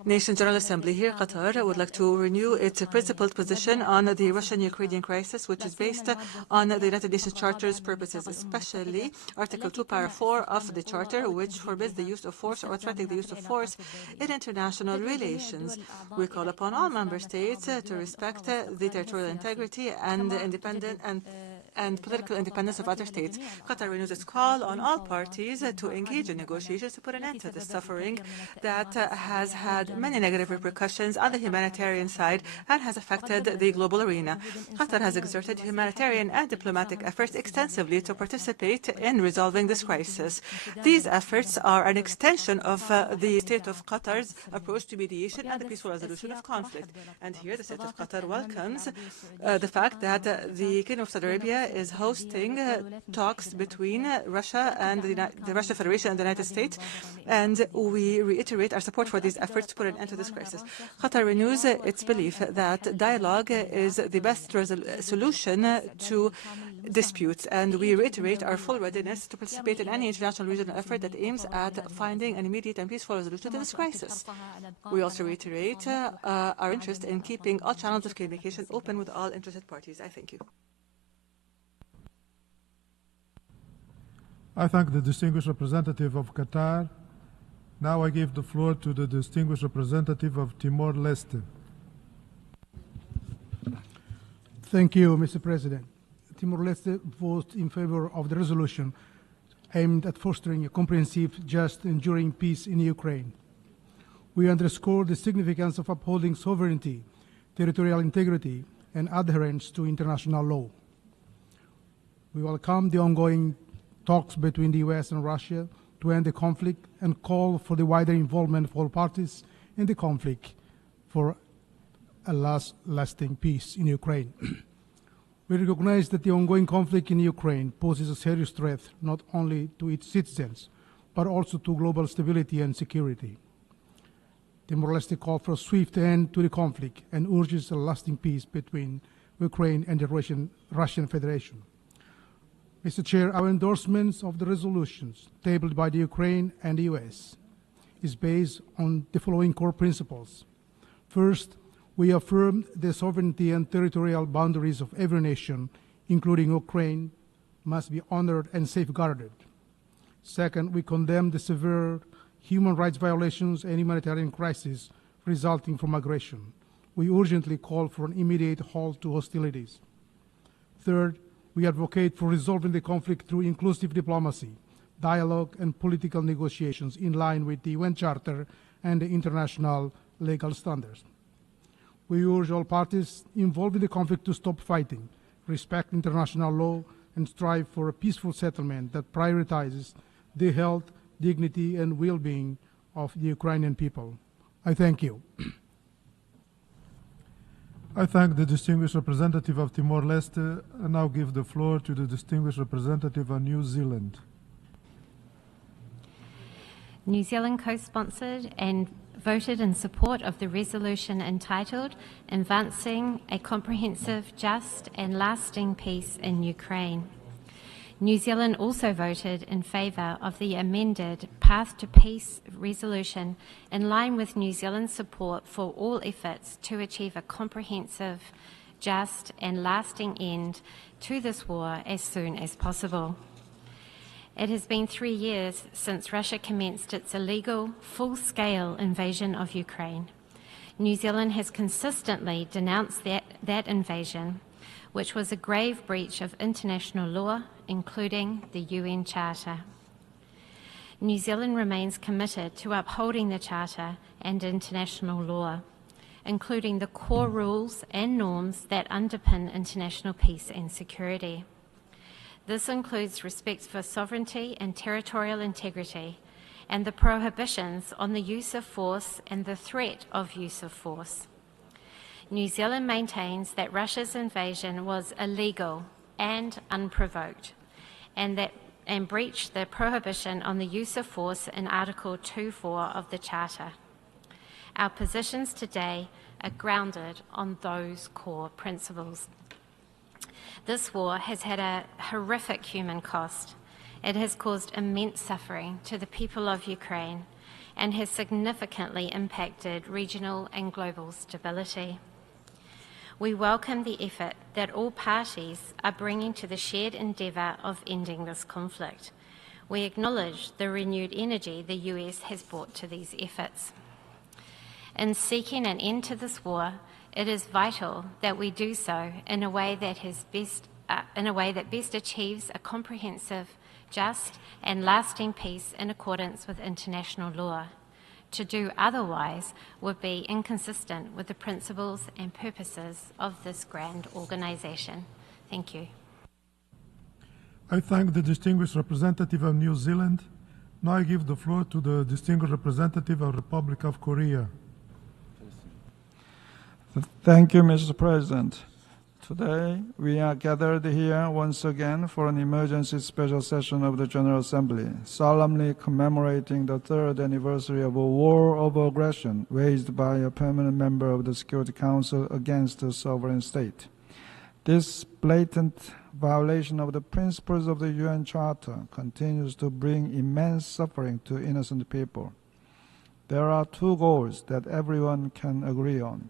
Nations General Assembly. Here, Qatar would like to renew its principled position on the Russian-Ukrainian crisis, which is based on the United Nations Charter's purposes, especially Article 2, Para 4 of the Charter, which forbids the use of force or threatening the use of force in international relations. We call upon all member states to respect the territorial integrity and political independence of other states. Qatar renews its call on all parties to engage in negotiations to put an end to the suffering that has had many negative repercussions on the humanitarian side and has affected the global arena. Qatar has exerted humanitarian and diplomatic efforts extensively to participate in resolving this crisis. These efforts are an extension of the State of Qatar's approach to mediation and the peaceful resolution of conflict. And here the State of Qatar welcomes the fact that the Kingdom of Saudi Arabia is hosting talks between Russia and the Russian Federation and the United States, and we reiterate our support for these efforts to put an end to this crisis. Qatar renews its belief that dialogue is the best solution to disputes, and we reiterate our full readiness to participate in any international regional effort that aims at finding an immediate and peaceful resolution to this crisis. We also reiterate our interest in keeping all channels of communication open with all interested parties. I thank you. I thank the distinguished representative of Qatar. Now I give the floor to the distinguished representative of Timor-Leste. Thank you, Mr. President. Timor-Leste votes in favor of the resolution aimed at fostering a comprehensive, just, and enduring peace in Ukraine. We underscore the significance of upholding sovereignty, territorial integrity, and adherence to international law. We welcome the ongoing talks between the U.S. and Russia to end the conflict and call for the wider involvement of all parties in the conflict for a lasting peace in Ukraine. We recognize that the ongoing conflict in Ukraine poses a serious threat not only to its citizens, but also to global stability and security. Timor-Leste calls for a swift end to the conflict and urges a lasting peace between Ukraine and the Russian Federation. Mr. Chair, our endorsements of the resolutions tabled by the Ukraine and the US is based on the following core principles. First, we affirm the sovereignty and territorial boundaries of every nation, including Ukraine, must be honored and safeguarded. Second, we condemn the severe human rights violations and humanitarian crisis resulting from aggression. We urgently call for an immediate halt to hostilities. Third, we advocate for resolving the conflict through inclusive diplomacy, dialogue, and political negotiations in line with the UN Charter and the international legal standards. We urge all parties involved in the conflict to stop fighting, respect international law, and strive for a peaceful settlement that prioritizes the health, dignity, and well-being of the Ukrainian people. I thank you. I thank the distinguished representative of Timor-Leste and now give the floor to the distinguished representative of New Zealand. New Zealand co-sponsored and voted in support of the resolution entitled Advancing a Comprehensive, Just and Lasting Peace in Ukraine. New Zealand also voted in favour of the amended Path to Peace resolution in line with New Zealand's support for all efforts to achieve a comprehensive, just and lasting end to this war as soon as possible. It has been 3 years since Russia commenced its illegal, full-scale invasion of Ukraine. New Zealand has consistently denounced that invasion, which was a grave breach of international law, including the UN Charter. New Zealand remains committed to upholding the Charter and international law, including the core rules and norms that underpin international peace and security. This includes respect for sovereignty and territorial integrity, and the prohibitions on the use of force and the threat of use of force. New Zealand maintains that Russia's invasion was illegal and unprovoked, and breached the prohibition on the use of force in Article 2.4 of the Charter. Our positions today are grounded on those core principles. This war has had a horrific human cost. It has caused immense suffering to the people of Ukraine and has significantly impacted regional and global stability. We welcome the effort that all parties are bringing to the shared endeavour of ending this conflict. We acknowledge the renewed energy the US has brought to these efforts. In seeking an end to this war, it is vital that we do so in a way that best achieves a comprehensive, just and lasting peace in accordance with international law. To do otherwise would be inconsistent with the principles and purposes of this grand organisation. Thank you. I thank the distinguished representative of New Zealand. Now I give the floor to the distinguished representative of the Republic of Korea. Thank you, Mr. President. Today, we are gathered here once again for an emergency special session of the General Assembly, solemnly commemorating the 3rd anniversary of a war of aggression waged by a permanent member of the Security Council against a sovereign state. This blatant violation of the principles of the UN Charter continues to bring immense suffering to innocent people. There are two goals that everyone can agree on.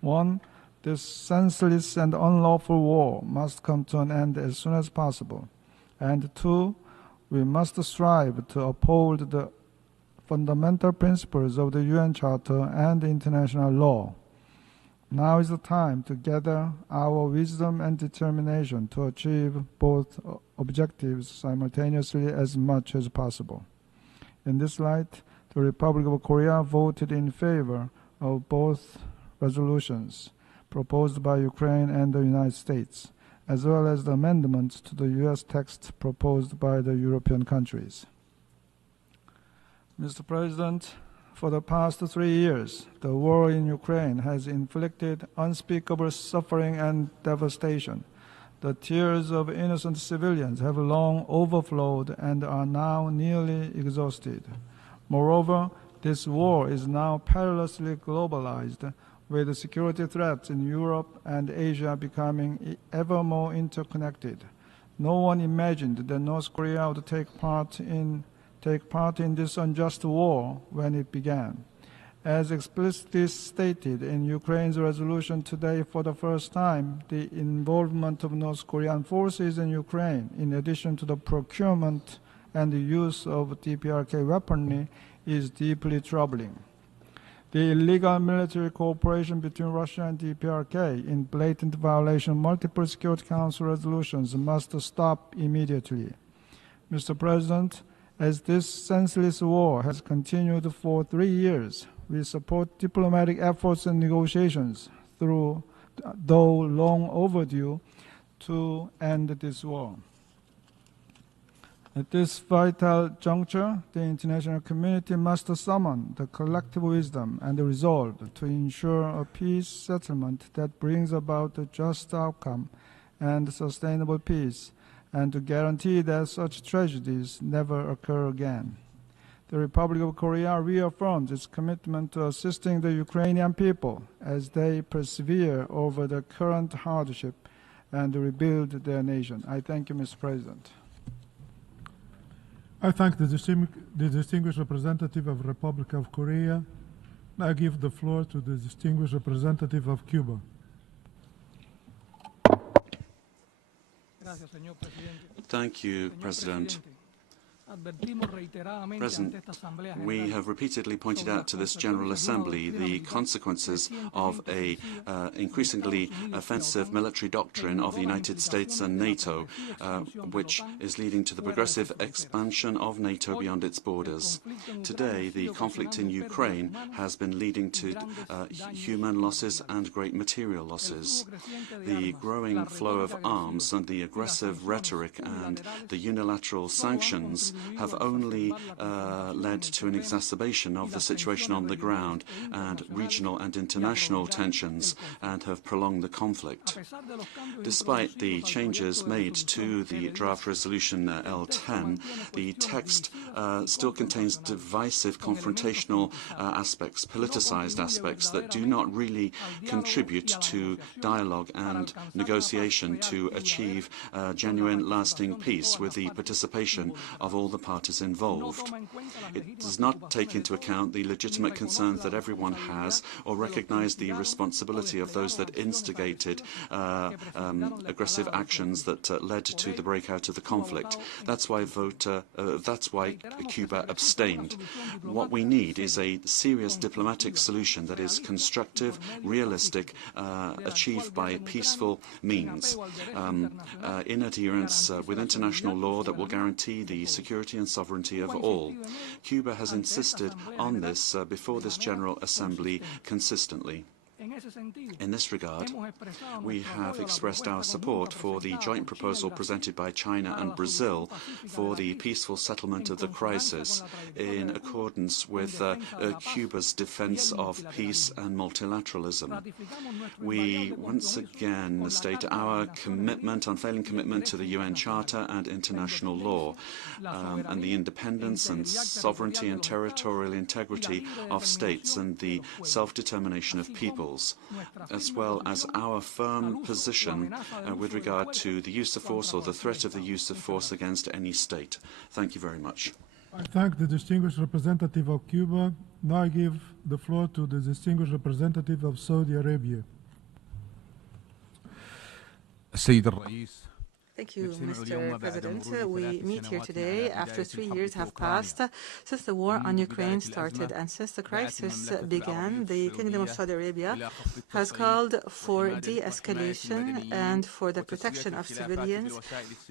One, this senseless and unlawful war must come to an end as soon as possible. And two, we must strive to uphold the fundamental principles of the UN Charter and international law. Now is the time to gather our wisdom and determination to achieve both objectives simultaneously as much as possible. In this light, the Republic of Korea voted in favor of both resolutions proposed by Ukraine and the United States, as well as the amendments to the U.S. text proposed by the European countries. Mr. President, for the past 3 years, the war in Ukraine has inflicted unspeakable suffering and devastation. The tears of innocent civilians have long overflowed and are now nearly exhausted. Moreover, this war is now perilously globalized, with the security threats in Europe and Asia becoming ever more interconnected. No one imagined that North Korea would take part in this unjust war when it began. As explicitly stated in Ukraine's resolution today, for the first time, the involvement of North Korean forces in Ukraine, in addition to the procurement and the use of DPRK weaponry, is deeply troubling. The illegal military cooperation between Russia and DPRK in blatant violation of multiple Security Council resolutions must stop immediately. Mr. President, as this senseless war has continued for 3 years, we support diplomatic efforts and negotiations, though long overdue, to end this war. At this vital juncture, the international community must summon the collective wisdom and the resolve to ensure a peace settlement that brings about a just outcome and sustainable peace, and to guarantee that such tragedies never occur again. The Republic of Korea reaffirms its commitment to assisting the Ukrainian people as they persevere over the current hardship and rebuild their nation. I thank you, Mr. President. I thank the distinguished representative of the Republic of Korea. I give the floor to the distinguished representative of Cuba. Thank you, President. President, we have repeatedly pointed out to this General Assembly the consequences of an increasingly offensive military doctrine of the United States and NATO, which is leading to the progressive expansion of NATO beyond its borders. Today, the conflict in Ukraine has been leading to human losses and great material losses. The growing flow of arms and the aggressive rhetoric and the unilateral sanctions have only led to an exacerbation of the situation on the ground and regional and international tensions, and have prolonged the conflict. Despite the changes made to the draft resolution L10, the text still contains divisive, confrontational aspects, politicized aspects that do not really contribute to dialogue and negotiation to achieve genuine, lasting peace with the participation of all the parties involved. It does not take into account the legitimate concerns that everyone has or recognize the responsibility of those that instigated aggressive actions that led to the breakout of the conflict. That's why Cuba abstained. What we need is a serious diplomatic solution that is constructive, realistic, achieved by peaceful means, in adherence with international law that will guarantee the security and sovereignty of all. Cuba has insisted on this before this General Assembly consistently. In this regard, we have expressed our support for the joint proposal presented by China and Brazil for the peaceful settlement of the crisis in accordance with Cuba's defense of peace and multilateralism. We once again state our commitment, unfailing commitment to the UN Charter and international law, and the independence and sovereignty and territorial integrity of states and the self-determination of peoples, as well as our firm position with regard to the use of force or the threat of the use of force against any state. Thank you very much. I thank the distinguished representative of Cuba. Now I give the floor to the distinguished representative of Saudi Arabia. Thank you, Mr. President. We meet here today after 3 years have passed since the war on Ukraine started, and since the crisis began, the Kingdom of Saudi Arabia has called for de-escalation and for the protection of civilians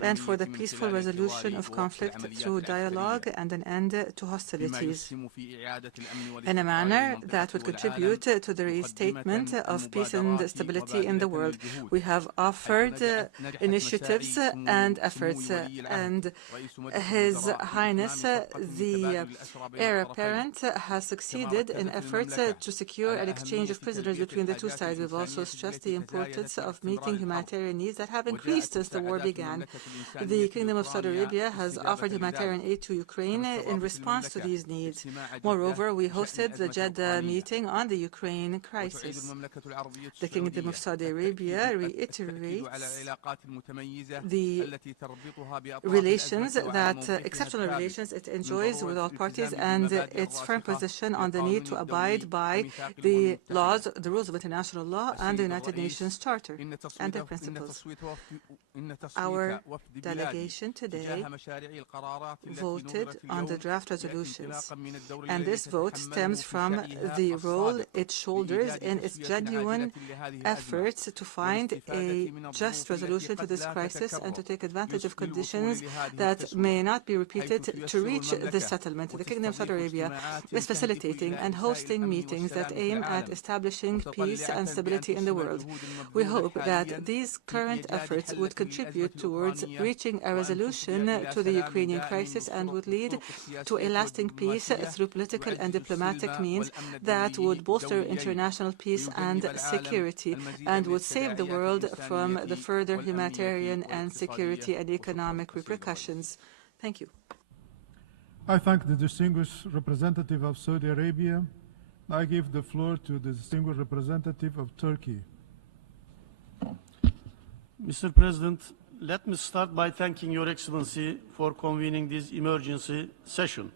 and for the peaceful resolution of conflict through dialogue and an end to hostilities in a manner that would contribute to the restatement of peace and stability in the world. We have offered initiatives and efforts, and His Highness the heir apparent has succeeded in efforts to secure an exchange of prisoners between the two sides. We've also stressed the importance of meeting humanitarian needs that have increased since the war began. The Kingdom of Saudi Arabia has offered humanitarian aid to Ukraine in response to these needs. Moreover, we hosted the Jeddah meeting on the Ukraine crisis. The Kingdom of Saudi Arabia reiterates the relations exceptional relations it enjoys with all parties, and its firm position on the need to abide by the laws, the rules of international law and the United Nations Charter and their principles. Our delegation today voted on the draft resolutions, and this vote stems from the role it shoulders in its genuine efforts to find a just resolution to this crisis and to take advantage of conditions that may not be repeated to reach this settlement. The Kingdom of Saudi Arabia is facilitating and hosting meetings that aim at establishing peace and stability in the world. We hope that these current efforts would contribute towards reaching a resolution to the Ukrainian crisis and would lead to a lasting peace through political and diplomatic means that would bolster international peace and security and would save the world from the further humanitarian and security and economic repercussions. Thank you. I thank the distinguished representative of Saudi Arabia. I give the floor to the distinguished representative of Turkey. Mr. President, let me start by thanking Your Excellency for convening this emergency session.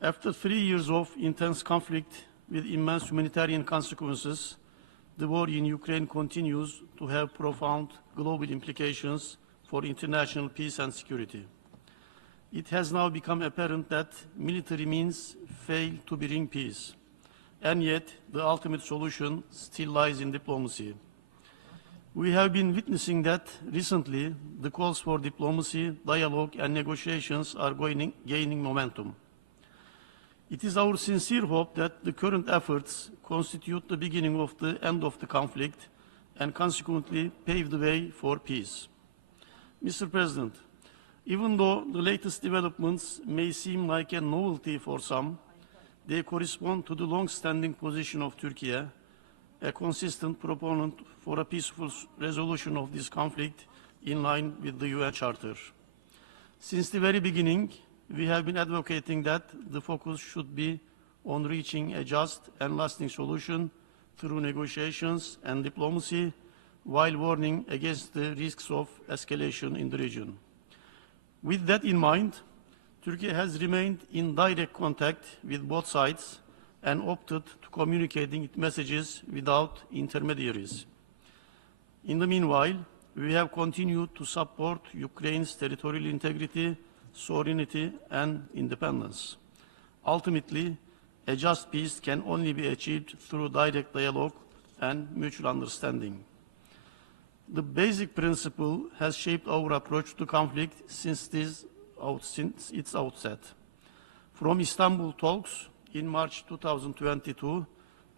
After 3 years of intense conflict with immense humanitarian consequences, the war in Ukraine continues to have profound global implications for international peace and security. It has now become apparent that military means fail to bring peace, and yet the ultimate solution still lies in diplomacy. We have been witnessing that recently the calls for diplomacy, dialogue, and negotiations are gaining momentum. It is our sincere hope that the current efforts constitute the beginning of the end of the conflict and consequently pave the way for peace. Mr. President, Even though the latest developments may seem like a novelty for some, they correspond to the long-standing position of Turkey, a consistent proponent for a peaceful resolution of this conflict in line with the UN Charter. Since the very beginning, we have been advocating that the focus should be on reaching a just and lasting solution through negotiations and diplomacy, while warning against the risks of escalation in the region. With that in mind, Turkey has remained in direct contact with both sides and opted to communicating its messages without intermediaries. In the meanwhile, we have continued to support Ukraine's territorial integrity, sovereignty, and independence. Ultimately, a just peace can only be achieved through direct dialogue and mutual understanding. The basic principle has shaped our approach to conflict since its outset. From Istanbul talks in March 2022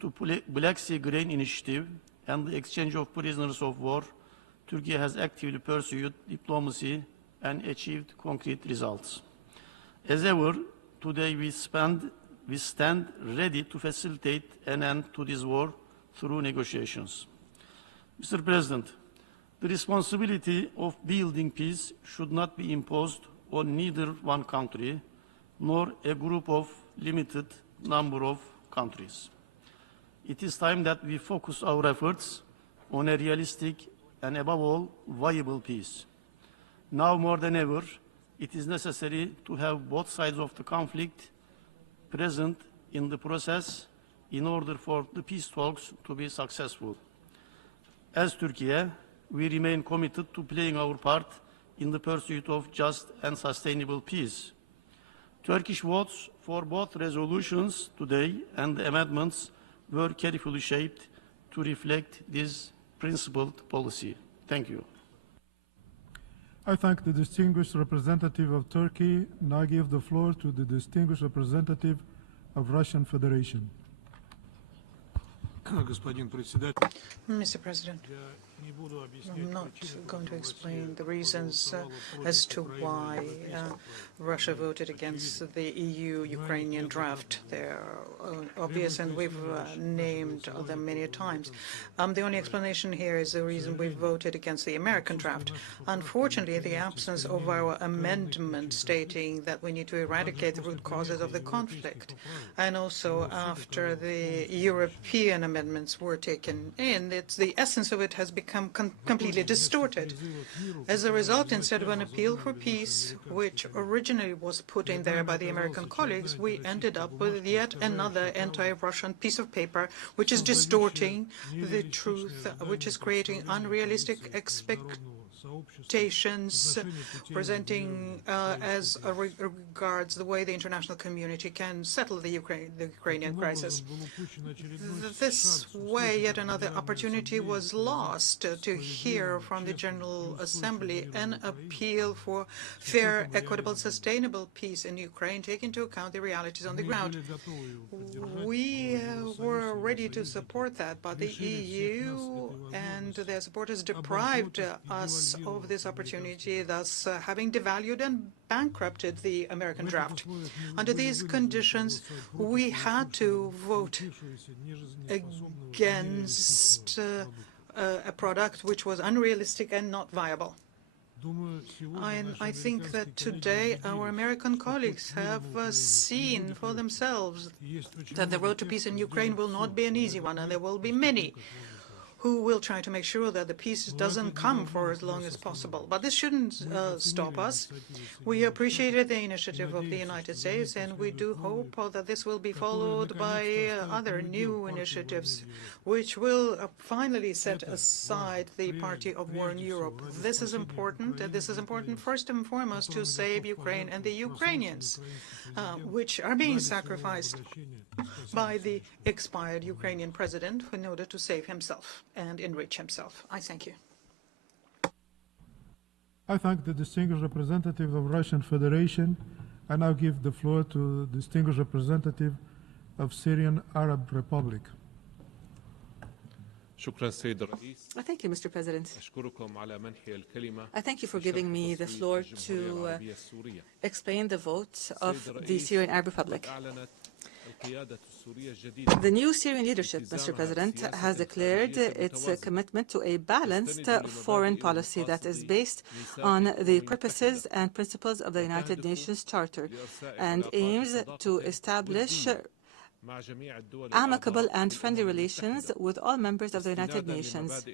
to Black Sea Grain Initiative and the exchange of prisoners of war, Turkey has actively pursued diplomacy and achieved concrete results. As ever, today we stand ready to facilitate an end to this war through negotiations. Mr. President, the responsibility of building peace should not be imposed on neither one country nor a group of limited number of countries. It is time that we focus our efforts on a realistic and, above all, viable peace. Now more than ever, it is necessary to have both sides of the conflict present in the process in order for the peace talks to be successful. As Turkey, we remain committed to playing our part in the pursuit of just and sustainable peace. Turkish votes for both resolutions today and the amendments were carefully shaped to reflect this principled policy. Thank you. I thank the distinguished representative of Turkey. Now give the floor to the distinguished representative of Russian Federation. Mr. President, I'm not going to explain the reasons as to why Russia voted against the EU-Ukrainian draft. They're obvious, and we've named them many times. The only explanation here is the reason we voted against the American draft. Unfortunately, the absence of our amendment stating that we need to eradicate the root causes of the conflict, and also after the European amendments were taken in, the essence of it has become completely distorted. As a result, instead of an appeal for peace, which originally was put in there by the American colleagues, we ended up with yet another anti-Russian piece of paper, which is distorting the truth, which is creating unrealistic expectations, presenting as regards the way the international community can settle the Ukrainian crisis. This way, yet another opportunity was lost to hear from the General Assembly an appeal for fair, equitable, sustainable peace in Ukraine, taking into account the realities on the ground. We were ready to support that, but the EU and their supporters deprived us of this opportunity, thus having devalued and bankrupted the American draft. Under these conditions, we had to vote against a product which was unrealistic and not viable. I think that today our American colleagues have seen for themselves that the road to peace in Ukraine will not be an easy one, and there will be many who will try to make sure that the peace doesn't come for as long as possible. But this shouldn't stop us. We appreciated the initiative of the United States, and we do hope that this will be followed by other new initiatives, which will finally set aside the party of war in Europe. This is important, and this is important first and foremost to save Ukraine and the Ukrainians, which are being sacrificed by the expired Ukrainian president in order to save himself and enrich himself. I thank you. I thank the distinguished representative of Russian Federation. I now give the floor to the distinguished representative of Syrian Arab Republic. Thank you, Mr. President. I thank you for giving me the floor to explain the vote of the Syrian Arab Republic. The new Syrian leadership, Mr. President, has declared its commitment to a balanced foreign policy that is based on the purposes and principles of the United Nations Charter and aims to establish amicable and friendly relations with all members of the United Nations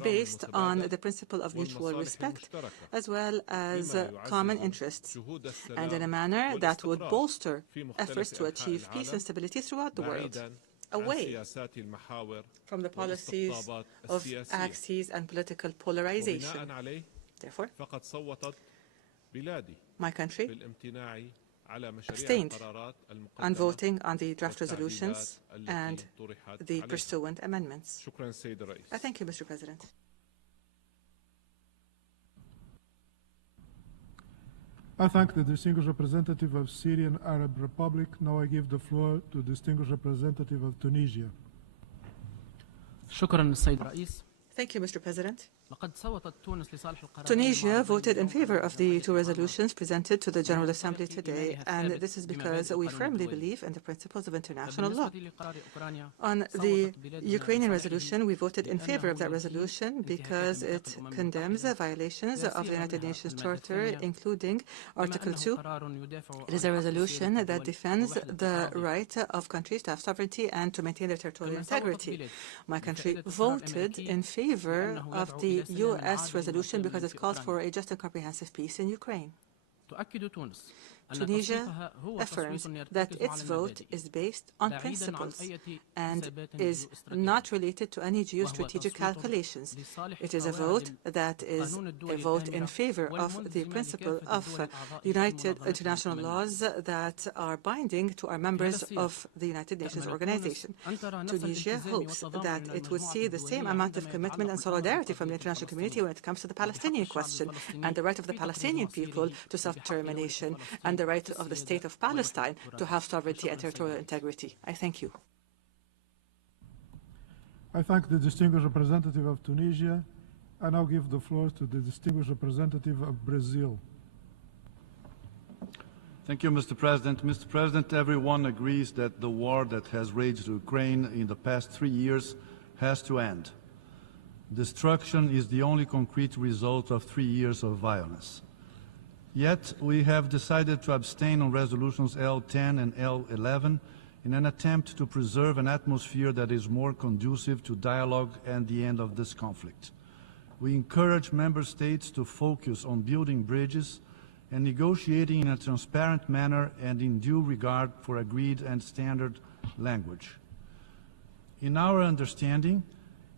based on the principle of mutual respect as well as common interests, and in a manner that would bolster efforts to achieve peace and stability throughout the world, away from the policies of axes and political polarization. Therefore, my country abstained on voting on the draft resolutions and the pursuant amendments. I thank you, Mr. President. I thank the distinguished representative of Syrian Arab Republic. Now I give the floor to the distinguished representative of Tunisia. Thank you, Mr. President. Tunisia voted in favor of the two resolutions presented to the General Assembly today, and this is because we firmly believe in the principles of international law. On the Ukrainian resolution, we voted in favor of that resolution because it condemns violations of the United Nations Charter, including Article 2. It is a resolution that defends the right of countries to have sovereignty and to maintain their territorial integrity. My country voted in favor of the U.S. resolution because it calls for a just and comprehensive peace in Ukraine. Tunisia affirms that its vote is based on principles and is not related to any geostrategic calculations. It is a vote that is a vote in favor of the principle of united international laws that are binding to our members of the United Nations Organization. Tunisia hopes that it would see the same amount of commitment and solidarity from the international community when it comes to the Palestinian question and the right of the Palestinian people to self-determination and the right of the State of Palestine to have sovereignty and territorial integrity. I thank you. I thank the distinguished representative of Tunisia. I now give the floor to the distinguished representative of Brazil. Thank you, Mr. President. Mr. President, everyone agrees that the war that has raged Ukraine in the past 3 years has to end. Destruction is the only concrete result of 3 years of violence. Yet, we have decided to abstain on resolutions L10 and L11 in an attempt to preserve an atmosphere that is more conducive to dialogue and the end of this conflict. We encourage member states to focus on building bridges and negotiating in a transparent manner and in due regard for agreed and standard language. In our understanding,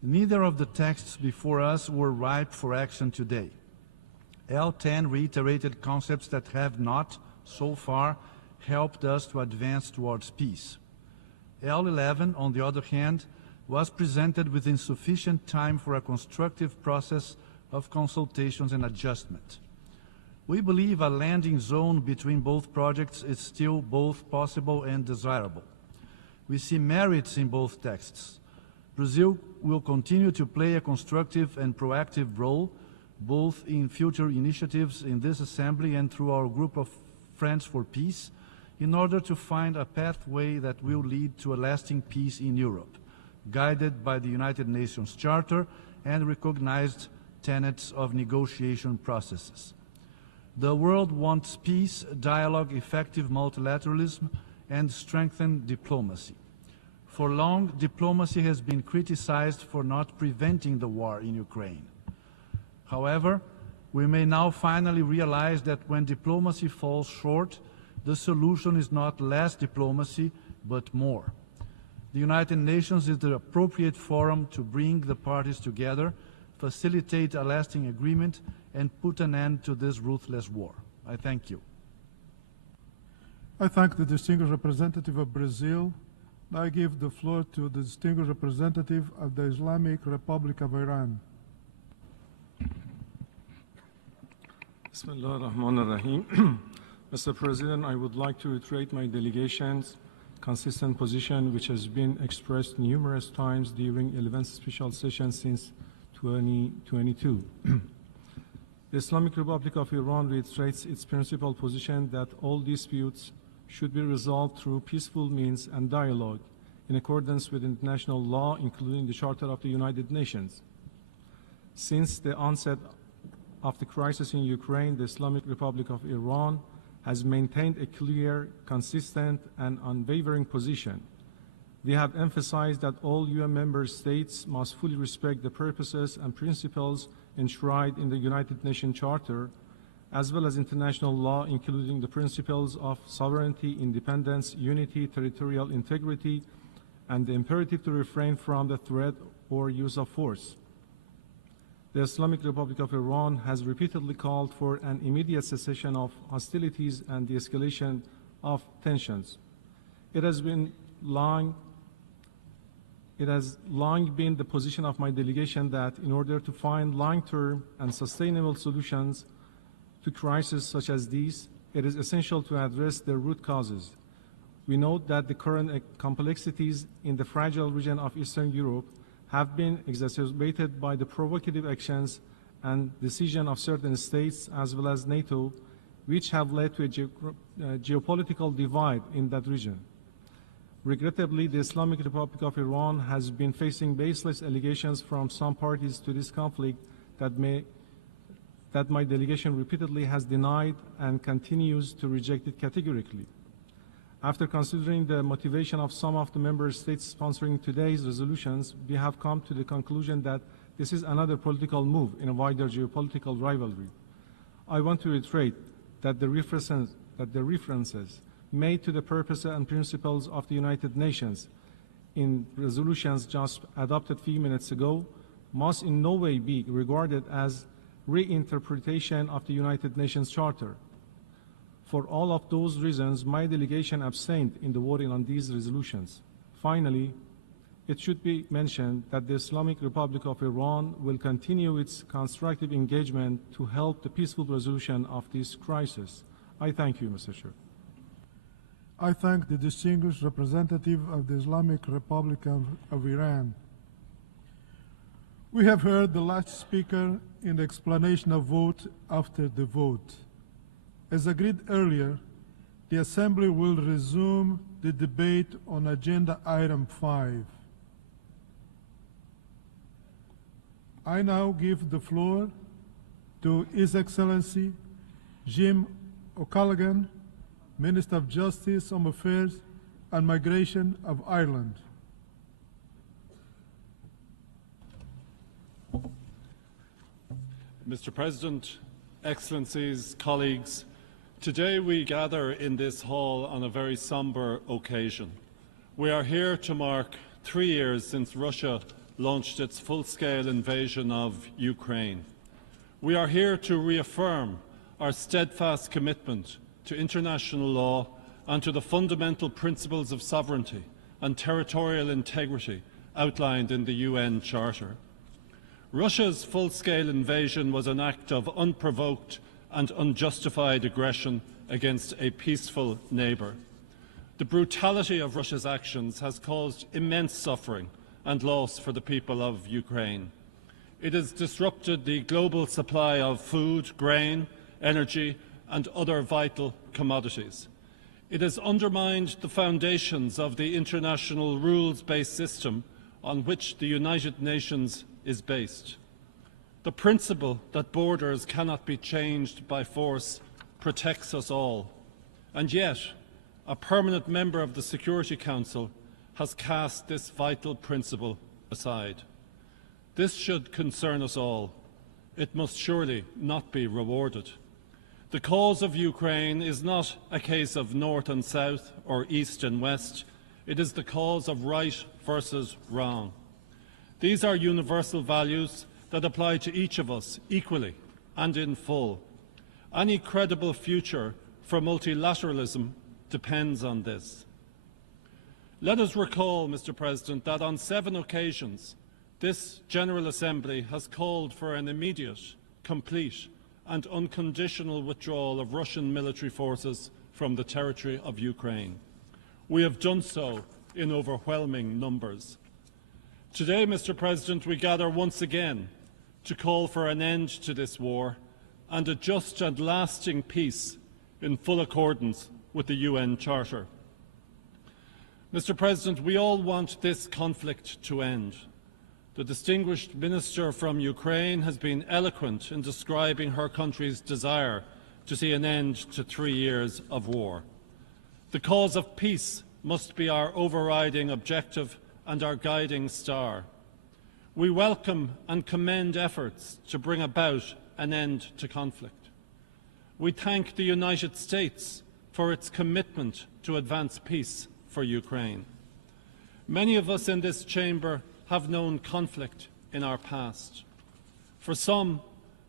neither of the texts before us were ripe for action today. L10 reiterated concepts that have not, so far, helped us to advance towards peace. L11, on the other hand, was presented with insufficient time for a constructive process of consultations and adjustment. We believe a landing zone between both projects is still both possible and desirable. We see merits in both texts. Brazil will continue to play a constructive and proactive role both in future initiatives in this Assembly and through our group of Friends for Peace, in order to find a pathway that will lead to a lasting peace in Europe, guided by the United Nations Charter and recognized tenets of negotiation processes. The world wants peace, dialogue, effective multilateralism, and strengthened diplomacy. For long, diplomacy has been criticized for not preventing the war in Ukraine. However, we may now finally realize that when diplomacy falls short, the solution is not less diplomacy, but more. The United Nations is the appropriate forum to bring the parties together, facilitate a lasting agreement, and put an end to this ruthless war. I thank you. I thank the distinguished representative of Brazil. Now I give the floor to the distinguished representative of the Islamic Republic of Iran. Bismillah ar-Rahman ar-Rahim. Mr. President, I would like to reiterate my delegation's consistent position which has been expressed numerous times during 11th special session since 2022. The Islamic Republic of Iran reiterates its principled position that all disputes should be resolved through peaceful means and dialogue in accordance with international law, including the Charter of the United Nations. Since the onset of the crisis in Ukraine, the Islamic Republic of Iran has maintained a clear, consistent, and unwavering position. We have emphasized that all UN member states must fully respect the purposes and principles enshrined in the United Nations Charter, as well as international law, including the principles of sovereignty, independence, unity, territorial integrity, and the imperative to refrain from the threat or use of force. The Islamic Republic of Iran has repeatedly called for an immediate cessation of hostilities and the escalation of tensions. It has long been the position of my delegation that in order to find long-term and sustainable solutions to crises such as these, it is essential to address their root causes. We note that the current complexities in the fragile region of Eastern Europe have been exacerbated by the provocative actions and decision of certain states as well as NATO, which have led to a geopolitical divide in that region. Regrettably, the Islamic Republic of Iran has been facing baseless allegations from some parties to this conflict that my delegation repeatedly has denied and continues to reject it categorically. After considering the motivation of some of the member states sponsoring today's resolutions, we have come to the conclusion that this is another political move in a wider geopolitical rivalry. I want to reiterate that the references made to the purpose and principles of the United Nations in resolutions just adopted a few minutes ago must in no way be regarded as reinterpretation of the United Nations Charter. For all of those reasons, my delegation abstained in the voting on these resolutions. Finally, it should be mentioned that the Islamic Republic of Iran will continue its constructive engagement to help the peaceful resolution of this crisis. I thank you, Mr. Chair. I thank the distinguished representative of the Islamic Republic of Iran. We have heard the last speaker in the explanation of vote after the vote. As agreed earlier, the Assembly will resume the debate on Agenda Item 5. I now give the floor to His Excellency Jim O'Callaghan, Minister of Justice, Home Affairs and Migration of Ireland. Mr. President, Excellencies, colleagues, today we gather in this hall on a very somber occasion. We are here to mark 3 years since Russia launched its full-scale invasion of Ukraine. We are here to reaffirm our steadfast commitment to international law and to the fundamental principles of sovereignty and territorial integrity outlined in the UN Charter. Russia's full-scale invasion was an act of unprovoked and unjustified aggression against a peaceful neighbour. The brutality of Russia's actions has caused immense suffering and loss for the people of Ukraine. It has disrupted the global supply of food, grain, energy and other vital commodities. It has undermined the foundations of the international rules-based system on which the United Nations is based. The principle that borders cannot be changed by force protects us all. And yet, a permanent member of the Security Council has cast this vital principle aside. This should concern us all. It must surely not be rewarded. The cause of Ukraine is not a case of North and South or East and West. It is the cause of right versus wrong. These are universal values that apply to each of us equally and in full. Any credible future for multilateralism depends on this. Let us recall, Mr. President, that on 7 occasions this General Assembly has called for an immediate, complete and unconditional withdrawal of Russian military forces from the territory of Ukraine. We have done so in overwhelming numbers. Today, Mr. President, we gather once again to call for an end to this war and a just and lasting peace in full accordance with the UN Charter. Mr. President, we all want this conflict to end. The distinguished minister from Ukraine has been eloquent in describing her country's desire to see an end to 3 years of war. The cause of peace must be our overriding objective and our guiding star. We welcome and commend efforts to bring about an end to conflict. We thank the United States for its commitment to advance peace for Ukraine. Many of us in this chamber have known conflict in our past. For some,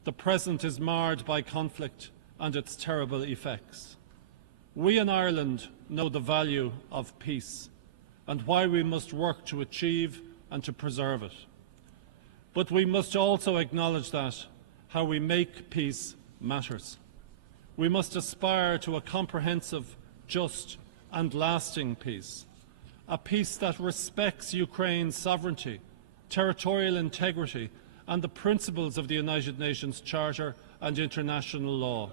the present is marred by conflict and its terrible effects. We in Ireland know the value of peace and why we must work to achieve and to preserve it. But we must also acknowledge that how we make peace matters. We must aspire to a comprehensive, just and lasting peace, a peace that respects Ukraine's sovereignty, territorial integrity and the principles of the United Nations Charter and international law.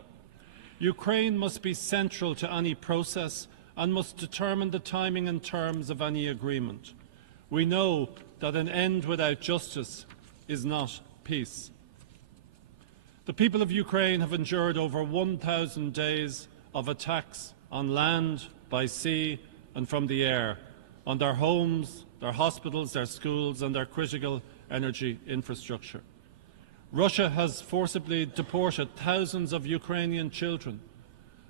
Ukraine must be central to any process and must determine the timing and terms of any agreement. We know that an end without justice is not peace. The people of Ukraine have endured over 1,000 days of attacks on land, by sea and from the air, on their homes, their hospitals, their schools and their critical energy infrastructure. Russia has forcibly deported thousands of Ukrainian children,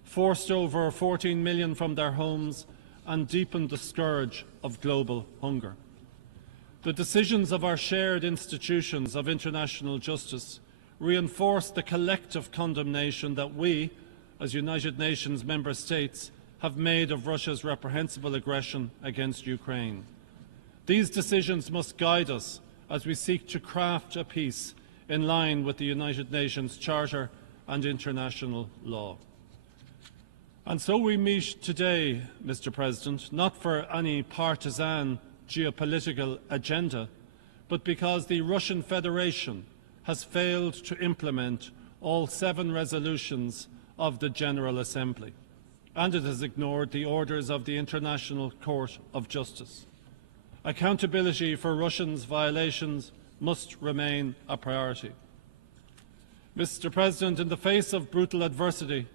forced over 14 million from their homes and deepened the scourge of global hunger. The decisions of our shared institutions of international justice reinforce the collective condemnation that we, as United Nations member states, have made of Russia's reprehensible aggression against Ukraine. These decisions must guide us as we seek to craft a peace in line with the United Nations Charter and international law. And so we meet today, Mr. President, not for any partisan geopolitical agenda, but because the Russian Federation has failed to implement all 7 resolutions of the General Assembly, and it has ignored the orders of the International Court of Justice. Accountability for Russia's violations must remain a priority. Mr. President, in the face of brutal adversity,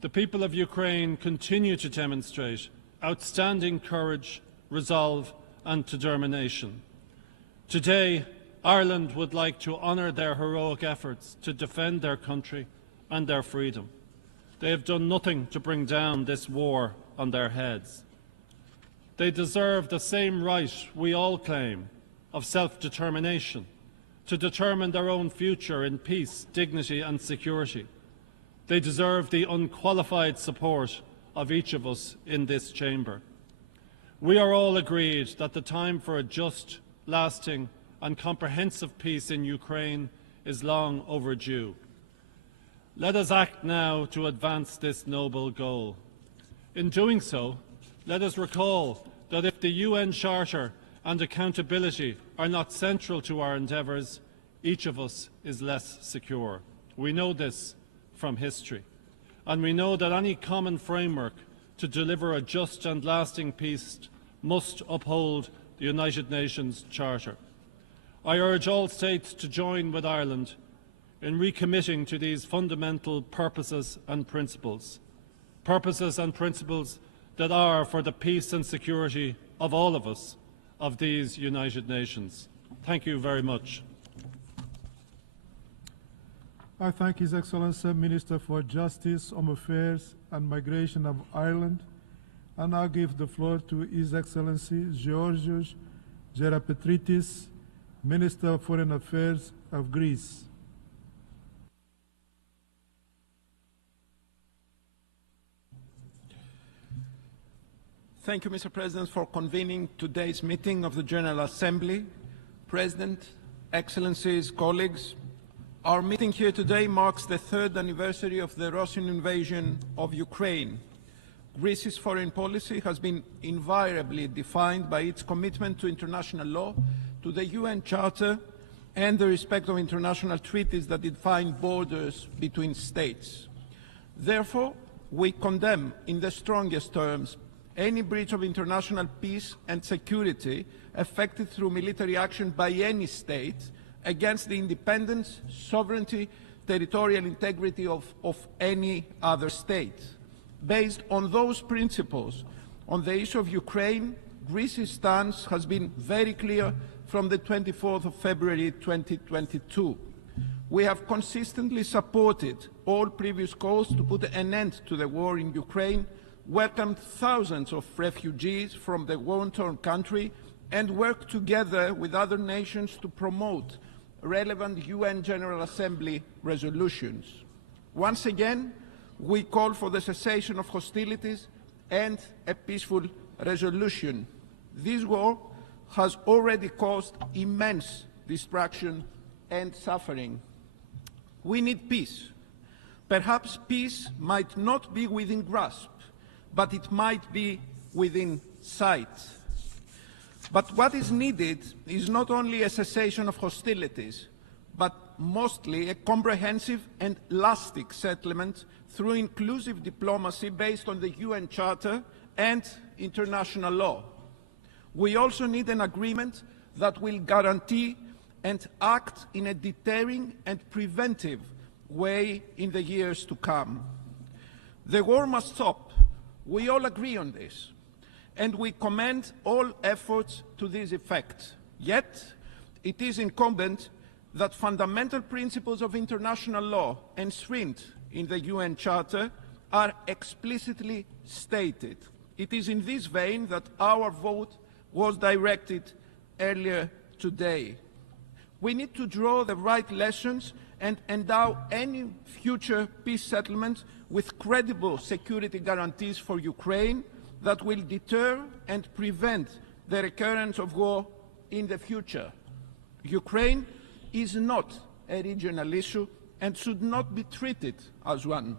the people of Ukraine continue to demonstrate outstanding courage, resolve and determination. Today, Ireland would like to honour their heroic efforts to defend their country and their freedom. They have done nothing to bring down this war on their heads. They deserve the same right we all claim of self-determination, to determine their own future in peace, dignity and security. They deserve the unqualified support of each of us in this chamber. We are all agreed that the time for a just, lasting and comprehensive peace in Ukraine is long overdue. Let us act now to advance this noble goal. In doing so, let us recall that if the UN Charter and accountability are not central to our endeavours, each of us is less secure. We know this from history, and we know that any common framework to deliver a just and lasting peace must uphold the United Nations Charter. I urge all states to join with Ireland in recommitting to these fundamental purposes and principles that are for the peace and security of all of us, of these United Nations. Thank you very much. I thank His Excellency Minister for Justice, Home Affairs and Migration of Ireland, and I give the floor to His Excellency Georgios Gerapetritis, Minister of Foreign Affairs of Greece. Thank you, Mr. President, for convening today's meeting of the General Assembly. President, Excellencies, colleagues, our meeting here today marks the 3rd anniversary of the Russian invasion of Ukraine. Greece's foreign policy has been invariably defined by its commitment to international law, to the UN Charter, and the respect of international treaties that define borders between states. Therefore, we condemn in the strongest terms any breach of international peace and security effected through military action by any state against the independence, sovereignty, territorial integrity of any other state. Based on those principles, on the issue of Ukraine, Greece's stance has been very clear from the 24th of February 2022. We have consistently supported all previous calls to put an end to the war in Ukraine, welcomed thousands of refugees from the war-torn country, and worked together with other nations to promote relevant UN General Assembly resolutions. Once again, we call for the cessation of hostilities and a peaceful resolution. This war has already caused immense destruction and suffering. We need peace. Perhaps peace might not be within grasp, but it might be within sight. But what is needed is not only a cessation of hostilities, but mostly a comprehensive and lasting settlement through inclusive diplomacy based on the UN Charter and international law. We also need an agreement that will guarantee and act in a deterring and preventive way in the years to come. The war must stop. We all agree on this, and we commend all efforts to this effect. Yet, it is incumbent that fundamental principles of international law enshrined in the UN Charter are explicitly stated. It is in this vein that our vote was directed earlier today. We need to draw the right lessons and endow any future peace settlement with credible security guarantees for Ukraine that will deter and prevent the recurrence of war in the future. Ukraine is not a regional issue and should not be treated as one.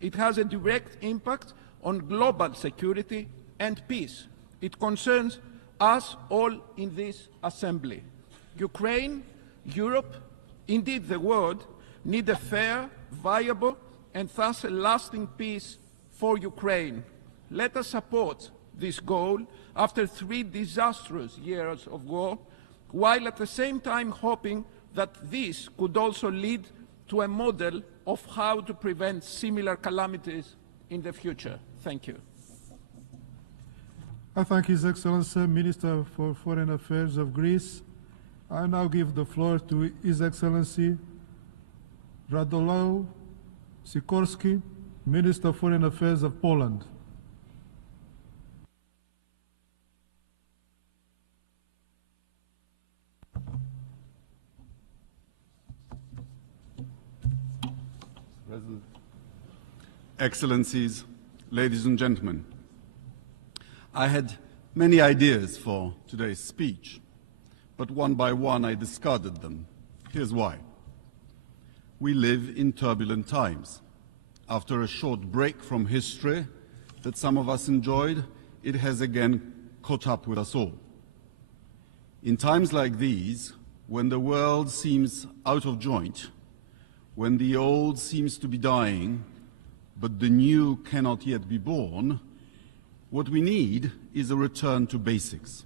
It has a direct impact on global security and peace. It concerns us all in this assembly. Ukraine, Europe, indeed the world, need a fair, viable, and thus a lasting peace for Ukraine. Let us support this goal after 3 disastrous years of war, while at the same time hoping that this could also lead to a model of how to prevent similar calamities in the future. Thank you. I thank His Excellency, Minister for Foreign Affairs of Greece. I now give the floor to His Excellency Radosław Sikorski, Minister of Foreign Affairs of Poland. Excellencies, ladies and gentlemen, I had many ideas for today's speech, but one by one I discarded them. Here's why. We live in turbulent times. After a short break from history that some of us enjoyed, it has again caught up with us all. In times like these, when the world seems out of joint, when the old seems to be dying, but the new cannot yet be born, what we need is a return to basics.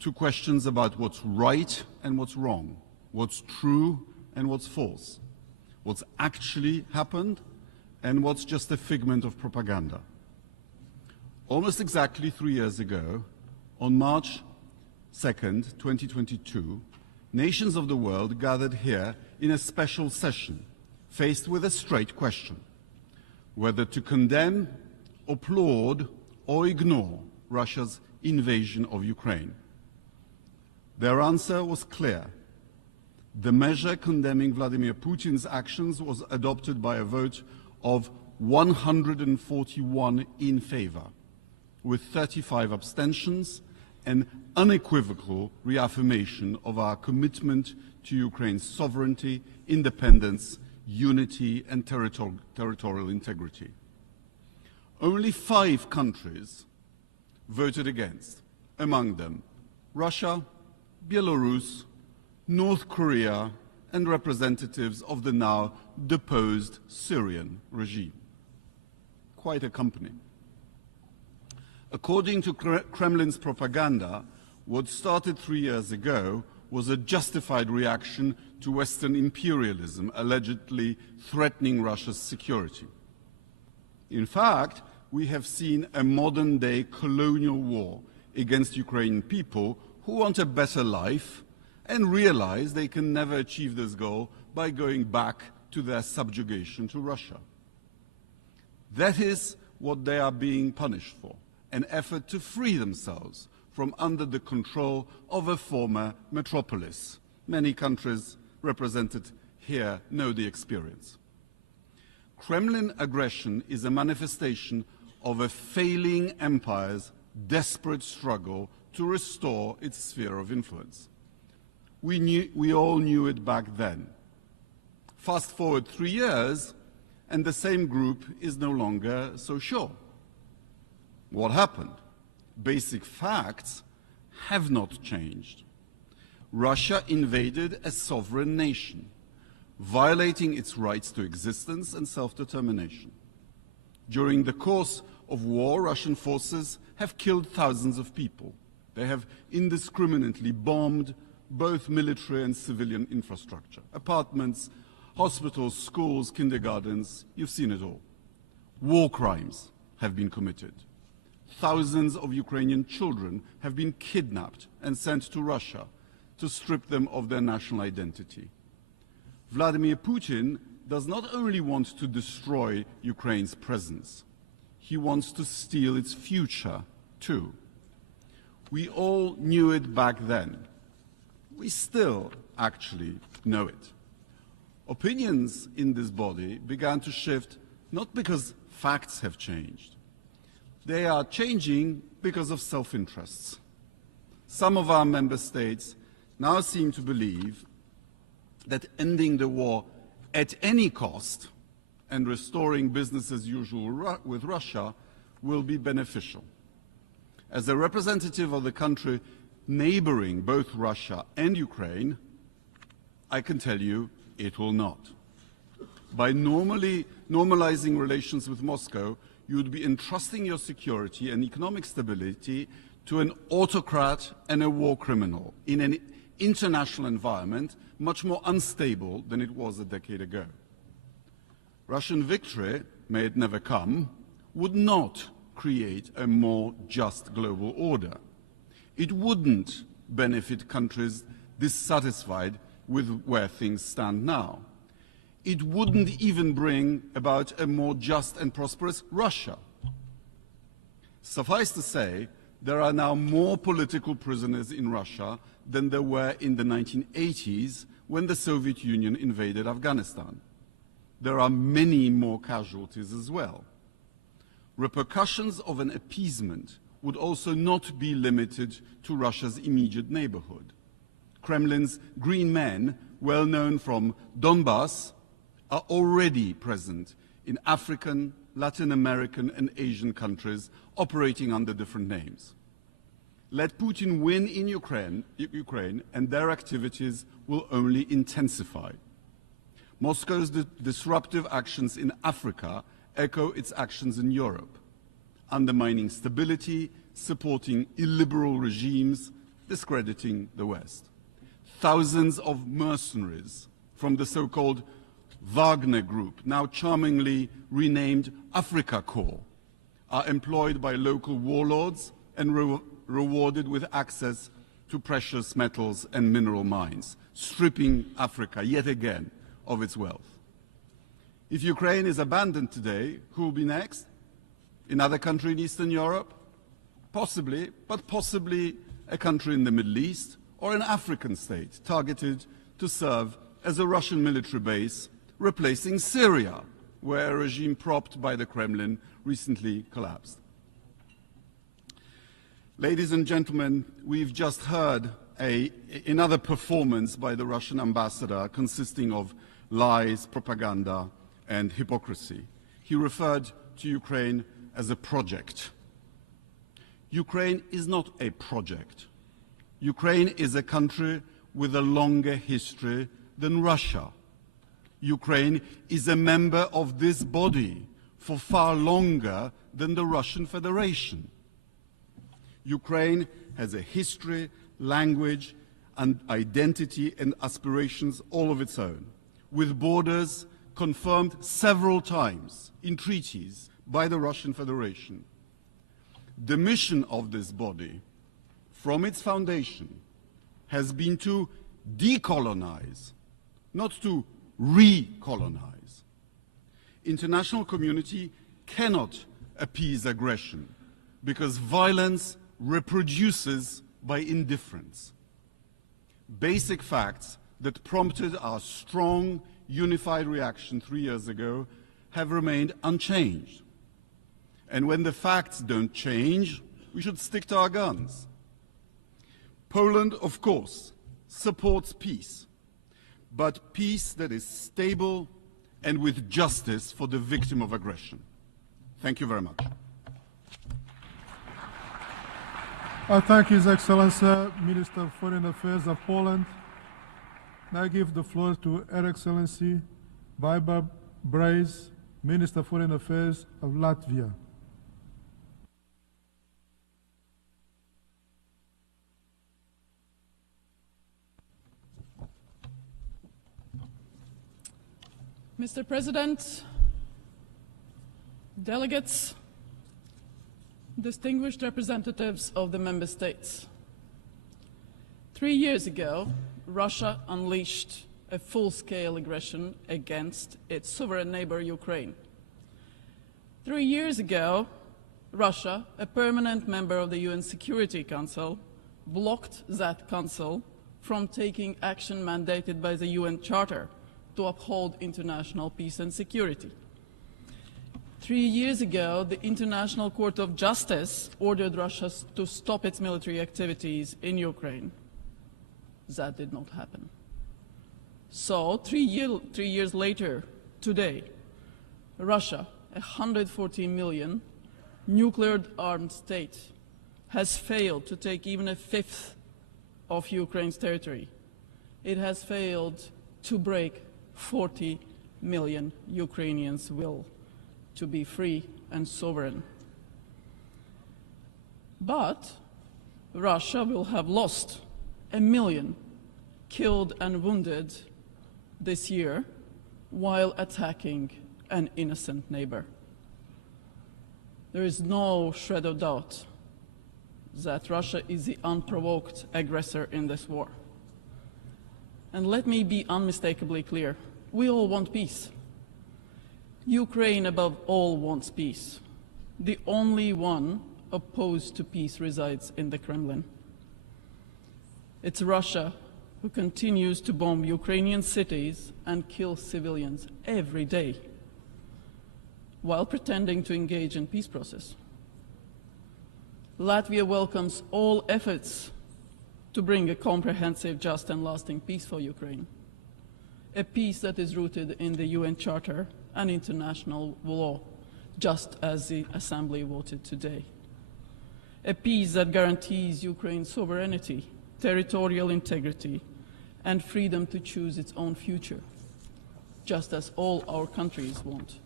To questions about what's right and what's wrong, what's true and what's false, what's actually happened and what's just a figment of propaganda. Almost exactly 3 years ago, on March 2nd, 2022, nations of the world gathered here in a special session, faced with a straight question: whether to condemn, applaud, or ignore Russia's invasion of Ukraine. Their answer was clear. The measure condemning Vladimir Putin's actions was adopted by a vote of 141 in favor, with 35 abstentions, an unequivocal reaffirmation of our commitment to Ukraine's sovereignty, independence, unity, and territorial integrity. only 5 countries voted against, among them Russia, Belarus, North Korea, and representatives of the now deposed Syrian regime. Quite a company. According to Kremlin's propaganda, what started 3 years ago was a justified reaction to Western imperialism allegedly threatening Russia's security. In fact, we have seen a modern-day colonial war against Ukrainian people who want a better life and realize they can never achieve this goal by going back to their subjugation to Russia. That is what they are being punished for, an effort to free themselves from under the control of a former metropolis. Many countries represented here know the experience. Kremlin aggression is a manifestation of a failing empire's desperate struggle to restore its sphere of influence. We all knew it back then. Fast forward 3 years, and the same group is no longer so sure. What happened? Basic facts have not changed. Russia invaded a sovereign nation, violating its rights to existence and self-determination. During the course of war, Russian forces have killed thousands of people. They have indiscriminately bombed both military and civilian infrastructure, apartments, hospitals, schools, kindergartens, you've seen it all. War crimes have been committed. Thousands of Ukrainian children have been kidnapped and sent to Russia to strip them of their national identity. Vladimir Putin does not only want to destroy Ukraine's presence, he wants to steal its future too. We all knew it back then. We still actually know it. Opinions in this body began to shift not because facts have changed. They are changing because of self-interests. Some of our member states now seem to believe that ending the war at any cost and restoring business as usual with Russia will be beneficial. As a representative of the country neighboring both Russia and Ukraine, I can tell you it will not. By normalizing relations with Moscow, you would be entrusting your security and economic stability to an autocrat and a war criminal in an international environment much more unstable than it was a decade ago. Russian victory, may it never come, would not create a more just global order. It wouldn't benefit countries dissatisfied with where things stand now. It wouldn't even bring about a more just and prosperous Russia. Suffice to say, there are now more political prisoners in Russia than there were in the 1980s when the Soviet Union invaded Afghanistan. There are many more casualties as well. Repercussions of an appeasement would also not be limited to Russia's immediate neighborhood. Kremlin's green men, well known from Donbass, are already present in African, Latin American, and Asian countries operating under different names. Let Putin win in Ukraine, and their activities will only intensify. Moscow's disruptive actions in Africa echo its actions in Europe, undermining stability, supporting illiberal regimes, discrediting the West. Thousands of mercenaries from the so-called Wagner Group, now charmingly renamed Afrika Korps, are employed by local warlords and rewarded with access to precious metals and mineral mines, stripping Africa yet again of its wealth. If Ukraine is abandoned today, who will be next? Another country in Eastern Europe? Possibly, but possibly a country in the Middle East or an African state targeted to serve as a Russian military base, replacing Syria, where a regime propped by the Kremlin recently collapsed. Ladies and gentlemen, we've just heard another performance by the Russian ambassador consisting of lies, propaganda, and hypocrisy. He referred to Ukraine as a project. Ukraine is not a project. Ukraine is a country with a longer history than Russia. Ukraine is a member of this body for far longer than the Russian Federation. Ukraine has a history, language, and identity and aspirations all of its own, with borders confirmed several times in treaties by the Russian Federation. The mission of this body, from its foundation, has been to decolonize, not to recolonize. International community cannot appease aggression because violence reproduces by indifference. Basic facts that prompted our strong, unified reaction 3 years ago have remained unchanged. And when the facts don't change, we should stick to our guns. Poland, of course, supports peace, but peace that is stable and with justice for the victim of aggression. Thank you very much. I thank His Excellency, Minister of Foreign Affairs of Poland. Now I give the floor to Her Excellency Baiba Braze, Minister of Foreign Affairs of Latvia. Mr. President, delegates, distinguished representatives of the member states. 3 years ago, Russia unleashed a full-scale aggression against its sovereign neighbor, Ukraine. 3 years ago, Russia, a permanent member of the UN Security Council, blocked that council from taking action mandated by the UN Charter to uphold international peace and security. 3 years ago, the International Court of Justice ordered Russia to stop its military activities in Ukraine. That did not happen. So, 3 years later, today, Russia, a 114 million nuclear-armed state, has failed to take even a fifth of Ukraine's territory. It has failed to break 40 million Ukrainians' will to be free and sovereign. But Russia will have lost 1 million killed and wounded this year while attacking an innocent neighbor. There is no shred of doubt that Russia is the unprovoked aggressor in this war. And let me be unmistakably clear. We all want peace. Ukraine, above all, wants peace. The only one opposed to peace resides in the Kremlin. It's Russia who continues to bomb Ukrainian cities and kill civilians every day while pretending to engage in peace process. Latvia welcomes all efforts to bring a comprehensive, just and lasting peace for Ukraine, a peace that is rooted in the UN Charter and international law, just as the Assembly voted today. A peace that guarantees Ukraine's sovereignty, territorial integrity, and freedom to choose its own future, just as all our countries want.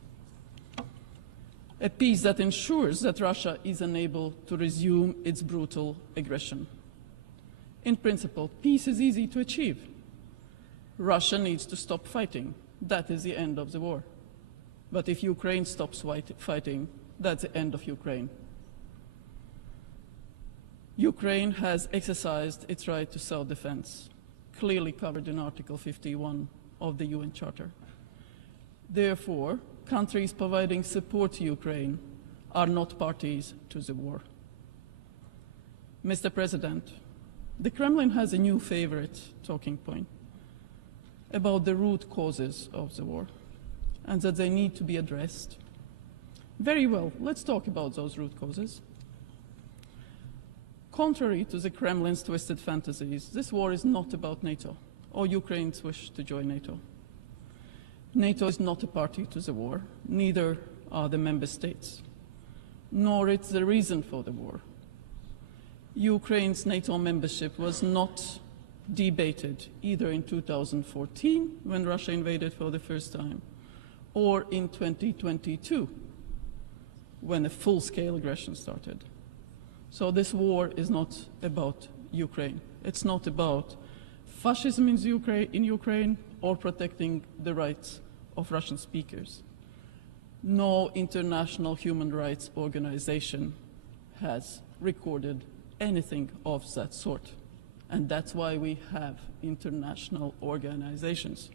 A peace that ensures that Russia is unable to resume its brutal aggression. In principle, peace is easy to achieve. Russia needs to stop fighting. That is the end of the war. But if Ukraine stops fighting, that's the end of Ukraine. Ukraine has exercised its right to self-defense, clearly covered in Article 51 of the UN Charter. Therefore, countries providing support to Ukraine are not parties to the war. Mr. President, the Kremlin has a new favorite talking point about the root causes of the war and that they need to be addressed. Very well, let's talk about those root causes. Contrary to the Kremlin's twisted fantasies, this war is not about NATO or Ukraine's wish to join NATO. NATO is not a party to the war, neither are the member states. nor it's the reason for the war. Ukraine's NATO membership was not debated either in 2014, when Russia invaded for the first time, or in 2022, when a full-scale aggression started. So this war is not about Ukraine. It's not about fascism in Ukraine or protecting the rights of Russian speakers. No international human rights organization has recorded anything of that sort. And that's why we have international organizations.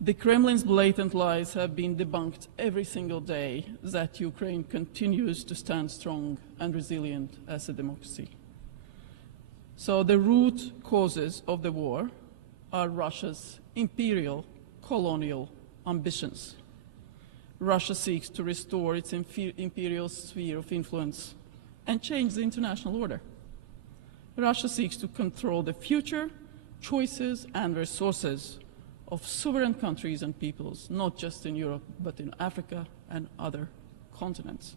The Kremlin's blatant lies have been debunked every single day that Ukraine continues to stand strong and resilient as a democracy. So the root causes of the war are Russia's imperial colonial ambitions. Russia seeks to restore its imperial sphere of influence and change the international order. Russia seeks to control the future, choices, and resources of sovereign countries and peoples, not just in Europe, but in Africa and other continents.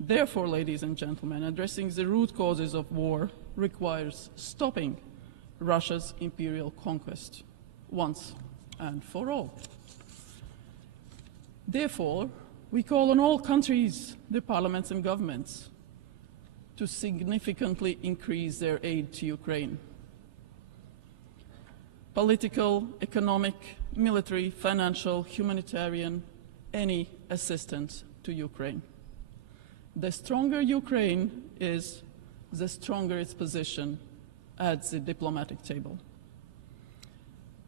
Therefore, ladies and gentlemen, addressing the root causes of war requires stopping Russia's imperial conquest once and for all. Therefore, we call on all countries, their parliaments and governments, to significantly increase their aid to Ukraine. Political, economic, military, financial, humanitarian, any assistance to Ukraine. The stronger Ukraine is, the stronger its position at the diplomatic table.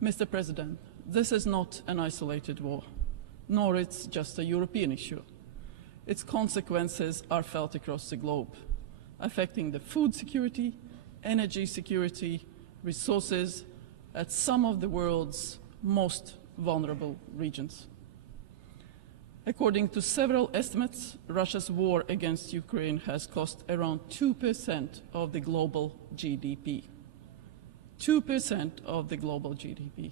Mr. President, this is not an isolated war, nor it's just a European issue. Its consequences are felt across the globe, affecting the food security, energy security, resources at some of the world's most vulnerable regions. According to several estimates, Russia's war against Ukraine has cost around 2% of the global GDP. 2% of the global GDP.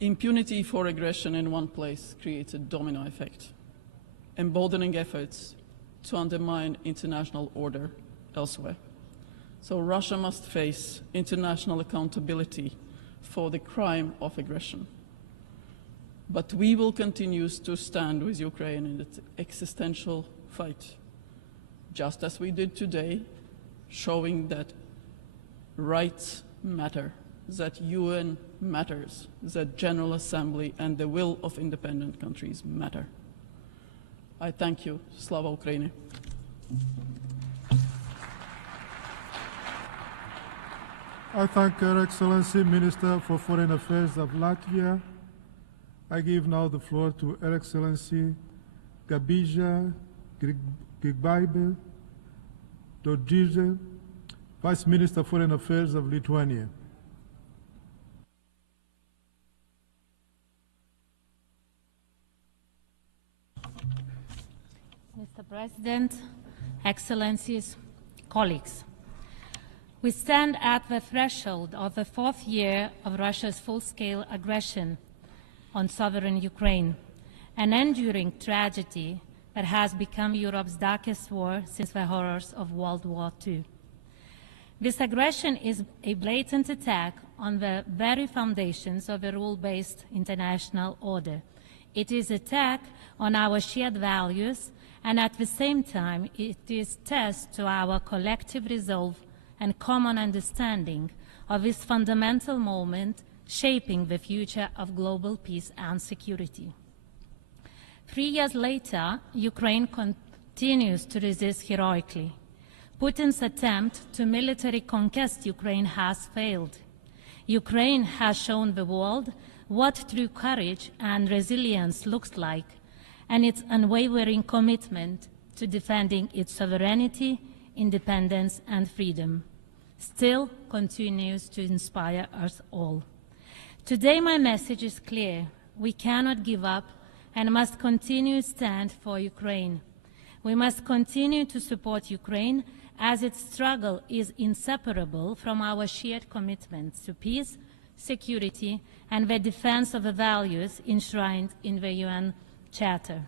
Impunity for aggression in one place creates a domino effect, emboldening efforts to undermine international order elsewhere. So Russia must face international accountability for the crime of aggression. But we will continue to stand with Ukraine in its existential fight, just as we did today, showing that rights matter, that UN matters, that General Assembly and the will of independent countries matter. I thank you. Slava Ukraini. I thank Her Excellency Minister for Foreign Affairs of Latvia. I give now the floor to Her Excellency Gabija Grigaiba Dodžidze, Vice Minister of Foreign Affairs of Lithuania. Mr. President, Excellencies, colleagues, we stand at the threshold of the fourth year of Russia's full-scale aggression on sovereign Ukraine, an enduring tragedy that has become Europe's darkest war since the horrors of World War II. This aggression is a blatant attack on the very foundations of a rule-based international order. It is an attack on our shared values, and at the same time, it is a test to our collective resolve and common understanding of this fundamental moment shaping the future of global peace and security. 3 years later, Ukraine continues to resist heroically. Putin's attempt to military conquest Ukraine has failed. Ukraine has shown the world what true courage and resilience looks like, and its unwavering commitment to defending its sovereignty, independence, and freedom still continues to inspire us all. Today, my message is clear. We cannot give up and must continue to stand for Ukraine. We must continue to support Ukraine as its struggle is inseparable from our shared commitments to peace, security, and the defense of the values enshrined in the UN Charter.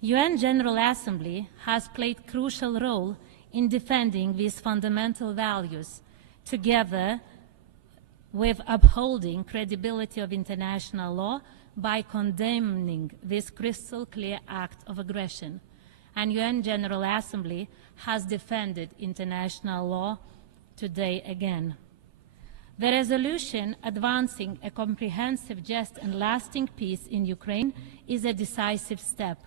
UN General Assembly has played crucial role in defending these fundamental values, together with upholding credibility of international law by condemning this crystal clear act of aggression. And UN General Assembly has defended international law today again. The resolution advancing a comprehensive, just and lasting peace in Ukraine is a decisive step.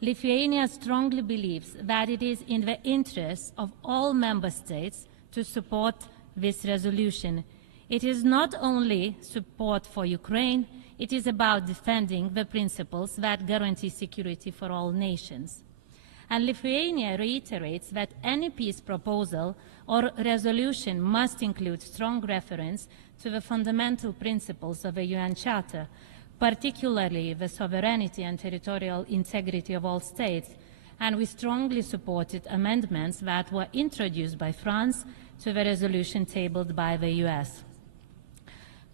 Lithuania strongly believes that it is in the interest of all member states to support this resolution. It is not only support for Ukraine, it is about defending the principles that guarantee security for all nations. And Lithuania reiterates that any peace proposal or resolution must include strong reference to the fundamental principles of the UN Charter, particularly the sovereignty and territorial integrity of all states, and we strongly supported amendments that were introduced by France to the resolution tabled by the US.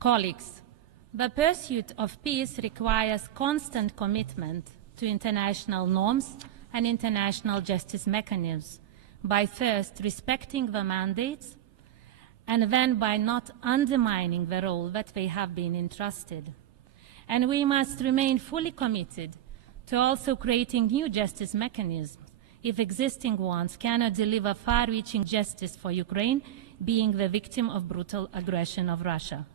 Colleagues, the pursuit of peace requires constant commitment to international norms and international justice mechanisms by first respecting the mandates and then by not undermining the role that they have been entrusted. And we must remain fully committed to also creating new justice mechanisms if existing ones cannot deliver far-reaching justice for Ukraine being the victim of brutal aggression of Russia.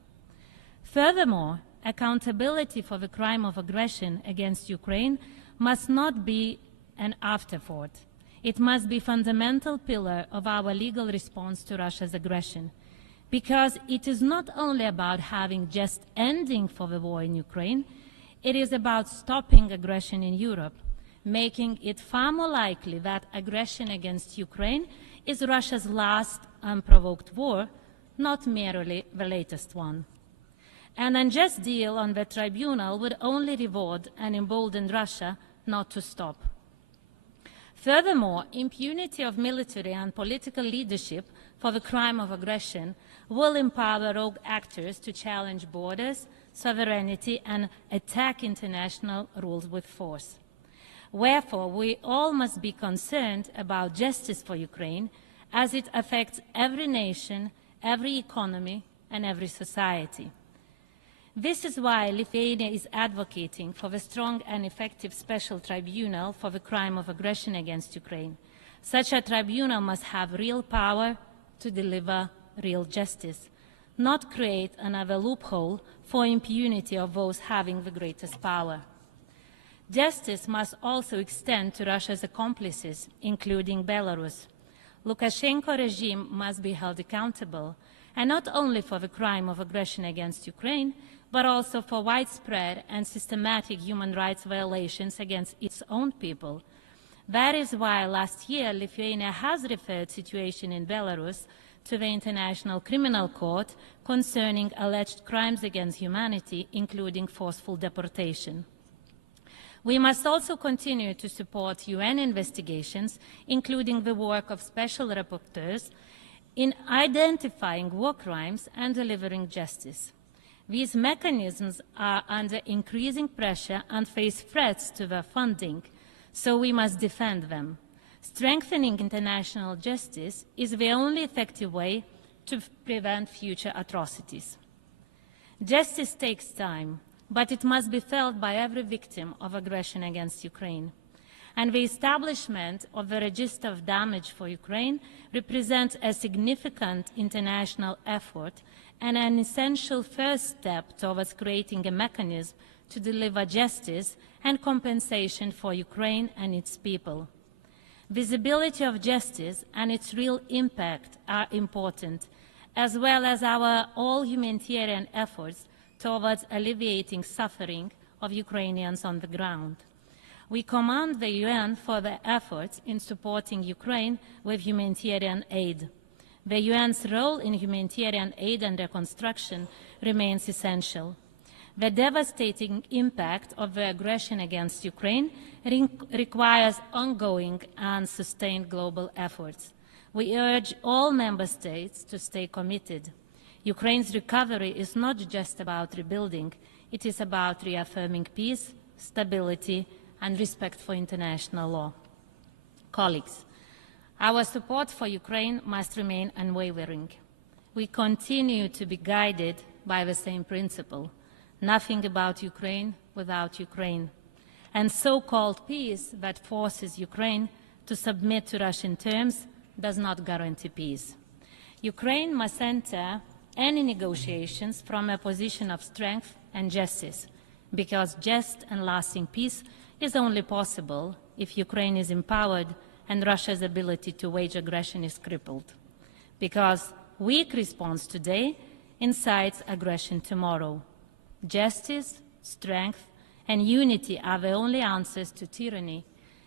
Furthermore, accountability for the crime of aggression against Ukraine must not be an afterthought. It must be a fundamental pillar of our legal response to Russia's aggression, because it is not only about having just ending for the war in Ukraine, it is about stopping aggression in Europe, making it far more likely that aggression against Ukraine is Russia's last unprovoked war, not merely the latest one. An unjust deal on the tribunal would only reward and embolden Russia not to stop. Furthermore, impunity of military and political leadership for the crime of aggression will empower rogue actors to challenge borders, sovereignty, and attack international rules with force. Wherefore, we all must be concerned about justice for Ukraine, as it affects every nation, every economy, and every society. This is why Lithuania is advocating for the strong and effective special tribunal for the crime of aggression against Ukraine. Such a tribunal must have real power to deliver real justice, not create another loophole for impunity of those having the greatest power. Justice must also extend to Russia's accomplices, including Belarus. Lukashenko regime must be held accountable, and not only for the crime of aggression against Ukraine, but also for widespread and systematic human rights violations against its own people. That is why last year Lithuania has referred the situation in Belarus to the International Criminal Court concerning alleged crimes against humanity, including forceful deportation. We must also continue to support UN investigations, including the work of special rapporteurs, in identifying war crimes and delivering justice. These mechanisms are under increasing pressure and face threats to their funding, so we must defend them. Strengthening international justice is the only effective way to prevent future atrocities. Justice takes time, but it must be felt by every victim of aggression against Ukraine. And the establishment of the Register of Damage for Ukraine represents a significant international effort and an essential first step towards creating a mechanism to deliver justice and compensation for Ukraine and its people. Visibility of justice and its real impact are important, as well as our all humanitarian efforts towards alleviating suffering of Ukrainians on the ground. We commend the UN for their efforts in supporting Ukraine with humanitarian aid. The UN's role in humanitarian aid and reconstruction remains essential. The devastating impact of the aggression against Ukraine requires ongoing and sustained global efforts. We urge all member states to stay committed. Ukraine's recovery is not just about rebuilding, it is about reaffirming peace, stability, and respect for international law. Colleagues, our support for Ukraine must remain unwavering. We continue to be guided by the same principle: nothing about Ukraine without Ukraine. And so-called peace that forces Ukraine to submit to Russian terms does not guarantee peace. Ukraine must enter any negotiations from a position of strength and justice, because just and lasting peace is only possible if Ukraine is empowered and Russia's ability to wage aggression is crippled. Because weak response today incites aggression tomorrow. Justice, strength, and unity are the only answers to tyranny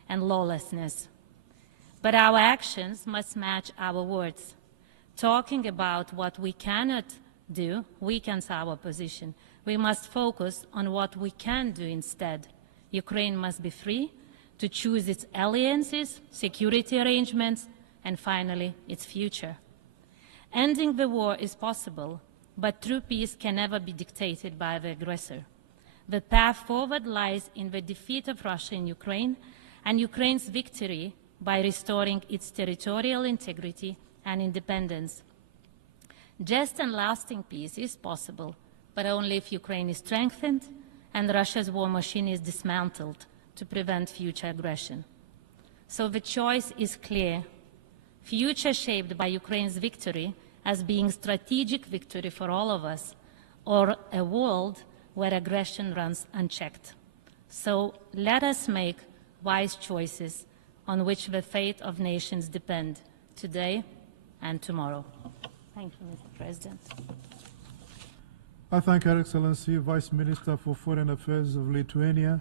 and lawlessness. But our actions must match our words. Talking about what we cannot do weakens our position. We must focus on what we can do instead. Ukraine must be free to choose its alliances, security arrangements, and finally, its future. Ending the war is possible, but true peace can never be dictated by the aggressor. The path forward lies in the defeat of Russia in Ukraine and Ukraine's victory by restoring its territorial integrity and independence. Just and lasting peace is possible, but only if Ukraine is strengthened and Russia's war machine is dismantled to prevent future aggression. So the choice is clear: future shaped by Ukraine's victory as being strategic victory for all of us, or a world where aggression runs unchecked. So let us make wise choices on which the fate of nations depend today and tomorrow. Thank you, Mr. President. I thank Her Excellency Vice Minister for Foreign Affairs of Lithuania,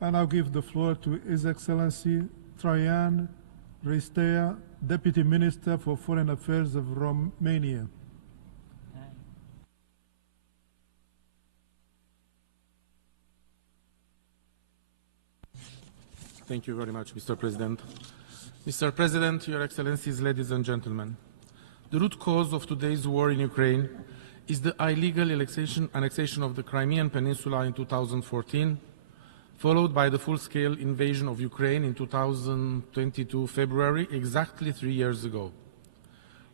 and I'll give the floor to His Excellency Traian Ristea, Deputy Minister for Foreign Affairs of Romania. Thank you very much, Mr. President. Mr. President, Your Excellencies, ladies and gentlemen, the root cause of today's war in Ukraine is the illegal annexation of the Crimean Peninsula in 2014, followed by the full-scale invasion of Ukraine in 2022 February, exactly 3 years ago.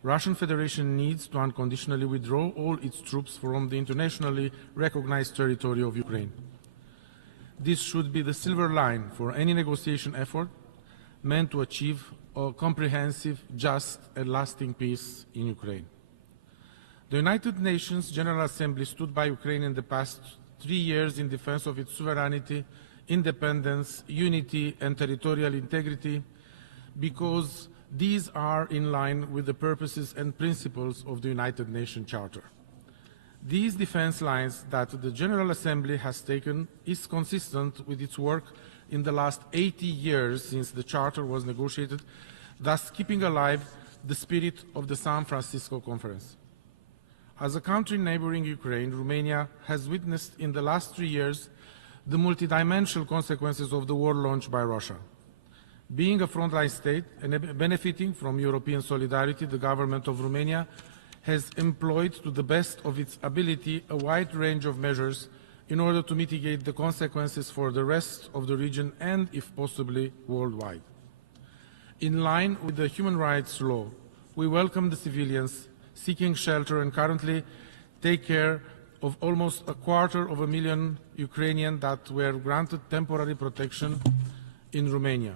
Russian Federation needs to unconditionally withdraw all its troops from the internationally recognized territory of Ukraine. This should be the silver line for any negotiation effort meant to achieve a comprehensive, just, and lasting peace in Ukraine. The United Nations General Assembly stood by Ukraine in the past 3 years in defense of its sovereignty, independence, unity, and territorial integrity, because these are in line with the purposes and principles of the United Nations Charter. These defense lines that the General Assembly has taken is consistent with its work in the last 80 years since the Charter was negotiated, thus keeping alive the spirit of the San Francisco Conference. As a country neighboring Ukraine, Romania has witnessed in the last 3 years the multidimensional consequences of the war launched by Russia. Being a frontline state and benefiting from European solidarity, the government of Romania has employed to the best of its ability a wide range of measures in order to mitigate the consequences for the rest of the region and, if possibly, worldwide. In line with the human rights law, we welcome the civilians seeking shelter and currently take care of almost 250,000 Ukrainians that were granted temporary protection in Romania.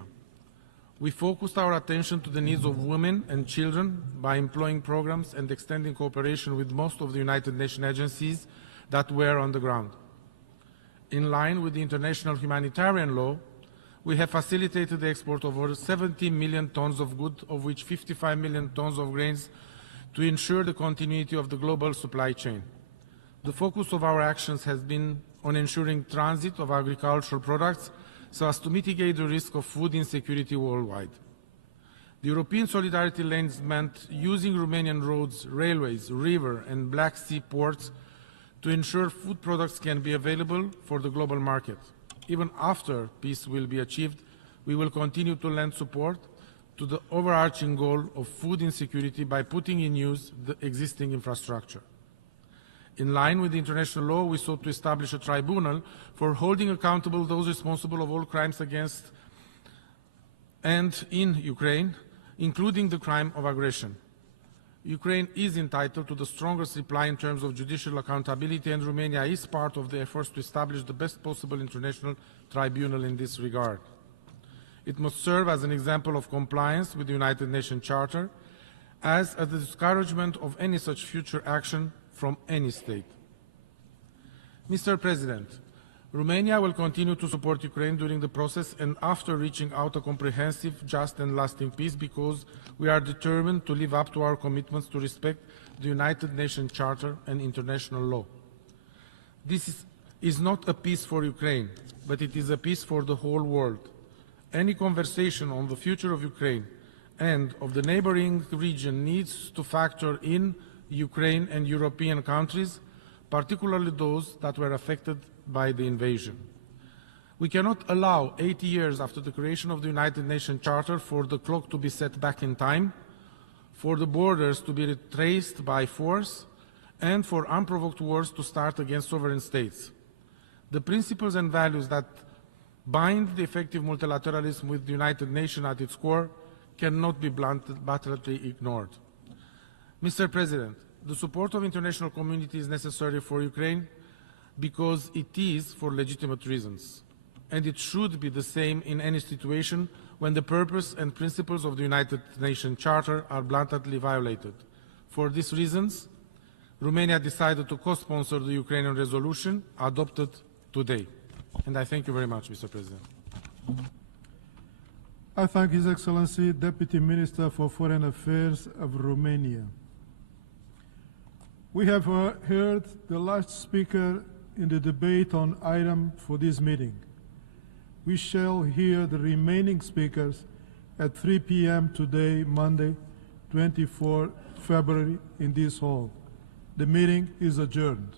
We focused our attention to the needs of women and children by employing programs and extending cooperation with most of the United Nations agencies that were on the ground. In line with the international humanitarian law, we have facilitated the export of over 70 million tons of goods, of which 55 million tons of grains, to ensure the continuity of the global supply chain. The focus of our actions has been on ensuring transit of agricultural products so as to mitigate the risk of food insecurity worldwide. The European Solidarity Lanes meant using Romanian roads, railways, river and Black Sea ports to ensure food products can be available for the global market. Even after peace will be achieved, we will continue to lend support to the overarching goal of food insecurity by putting in use the existing infrastructure. In line with international law, we sought to establish a tribunal for holding accountable those responsible of all crimes against and in Ukraine, including the crime of aggression. Ukraine is entitled to the strongest reply in terms of judicial accountability, and Romania is part of the efforts to establish the best possible international tribunal in this regard. It must serve as an example of compliance with the United Nations Charter, as a discouragement of any such future action from any state. Mr. President, Romania will continue to support Ukraine during the process and after reaching out a comprehensive, just and lasting peace, because we are determined to live up to our commitments to respect the United Nations Charter and international law. This is not a peace for Ukraine, but it is a peace for the whole world. Any conversation on the future of Ukraine and of the neighboring region needs to factor in Ukraine and European countries, particularly those that were affected by the invasion. We cannot allow 80 years after the creation of the United Nations Charter for the clock to be set back in time, for the borders to be retraced by force, and for unprovoked wars to start against sovereign states. The principles and values that bind the effective multilateralism with the United Nations at its core cannot be bluntly ignored. Mr. President, the support of international community is necessary for Ukraine because it is for legitimate reasons, and it should be the same in any situation when the purpose and principles of the United Nations Charter are blatantly violated. For these reasons, Romania decided to co-sponsor the Ukrainian resolution adopted today. And I thank you very much, Mr. President. I thank His Excellency, Deputy Minister for Foreign Affairs of Romania. We have heard the last speaker in the debate on item for this meeting. We shall hear the remaining speakers at 3 p.m. today, Monday, 24 February, in this hall. The meeting is adjourned.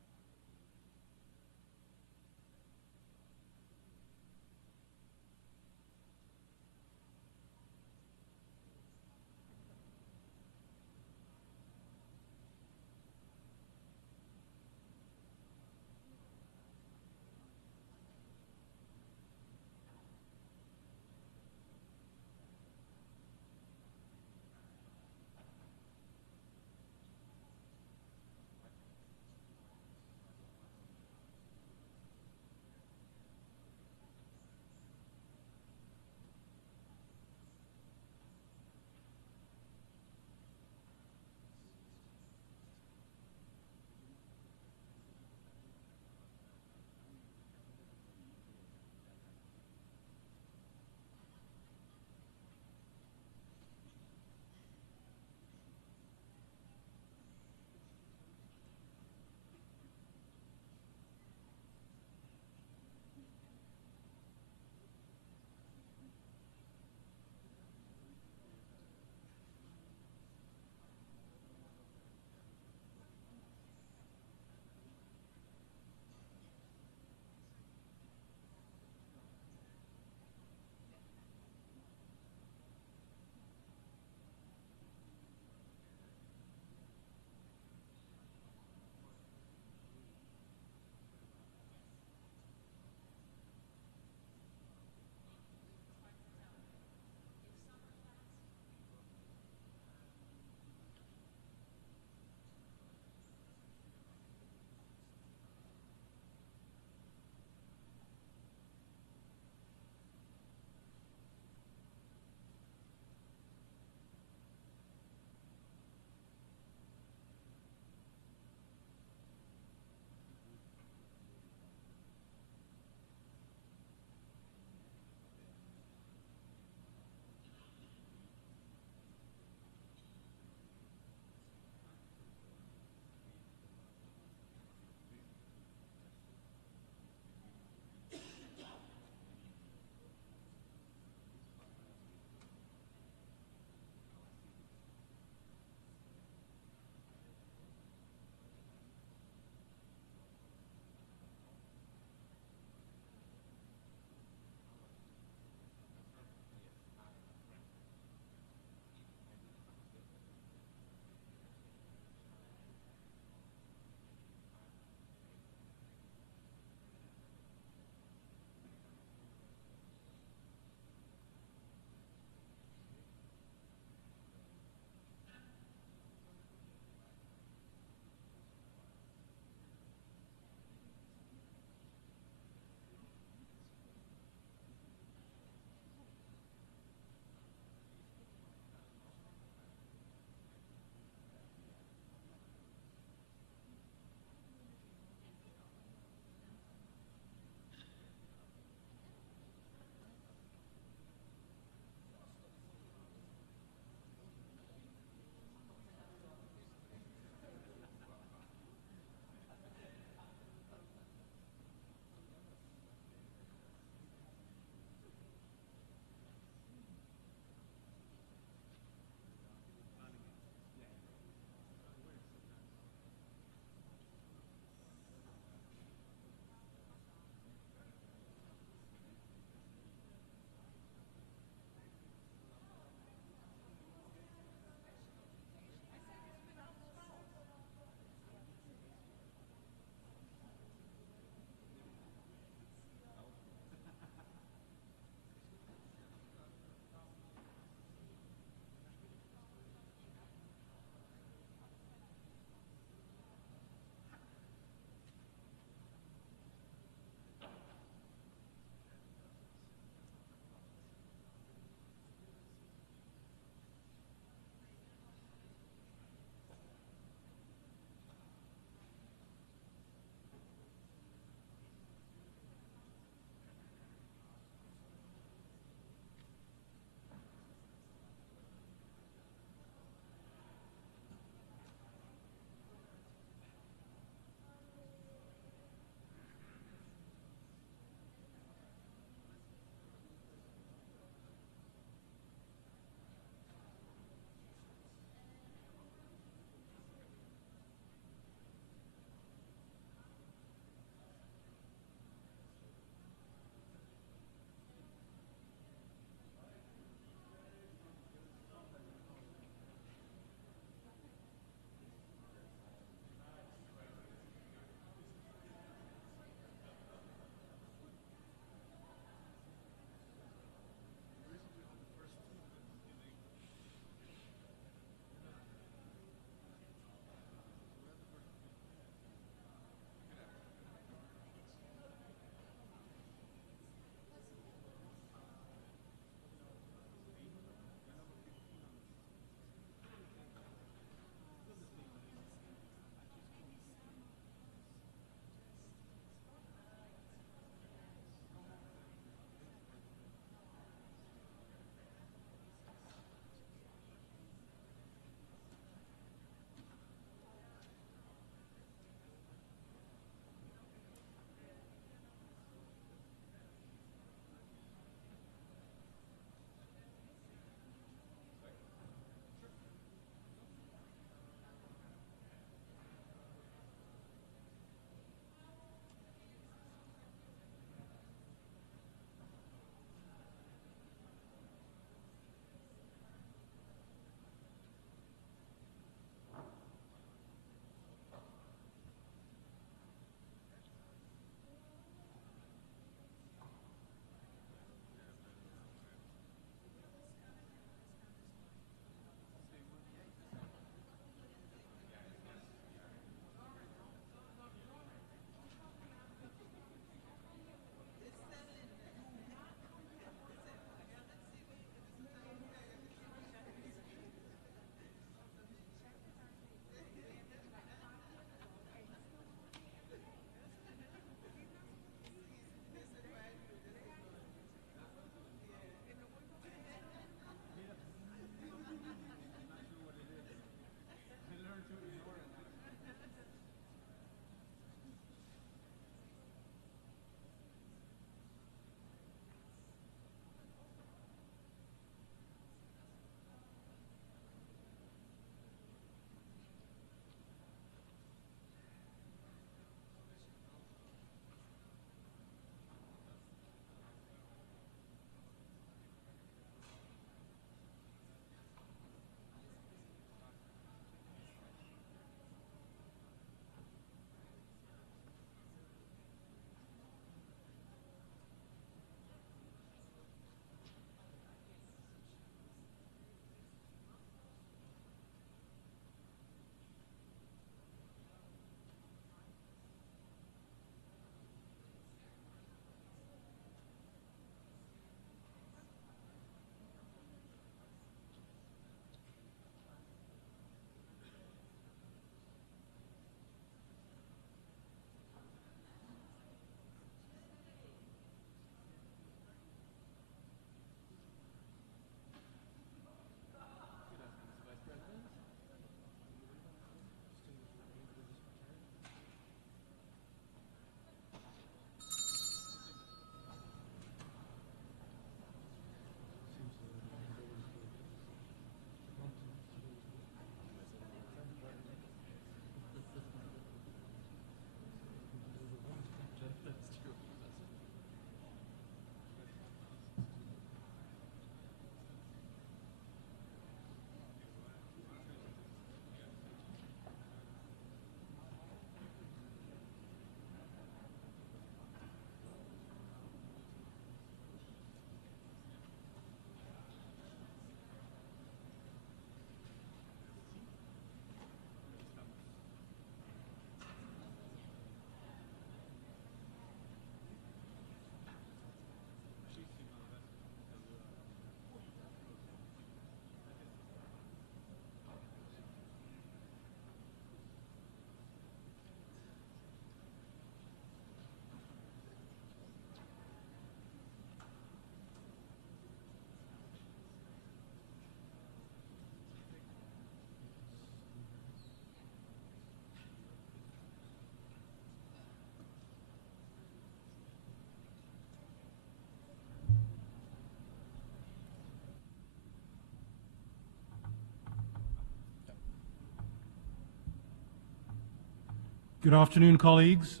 Good afternoon, colleagues.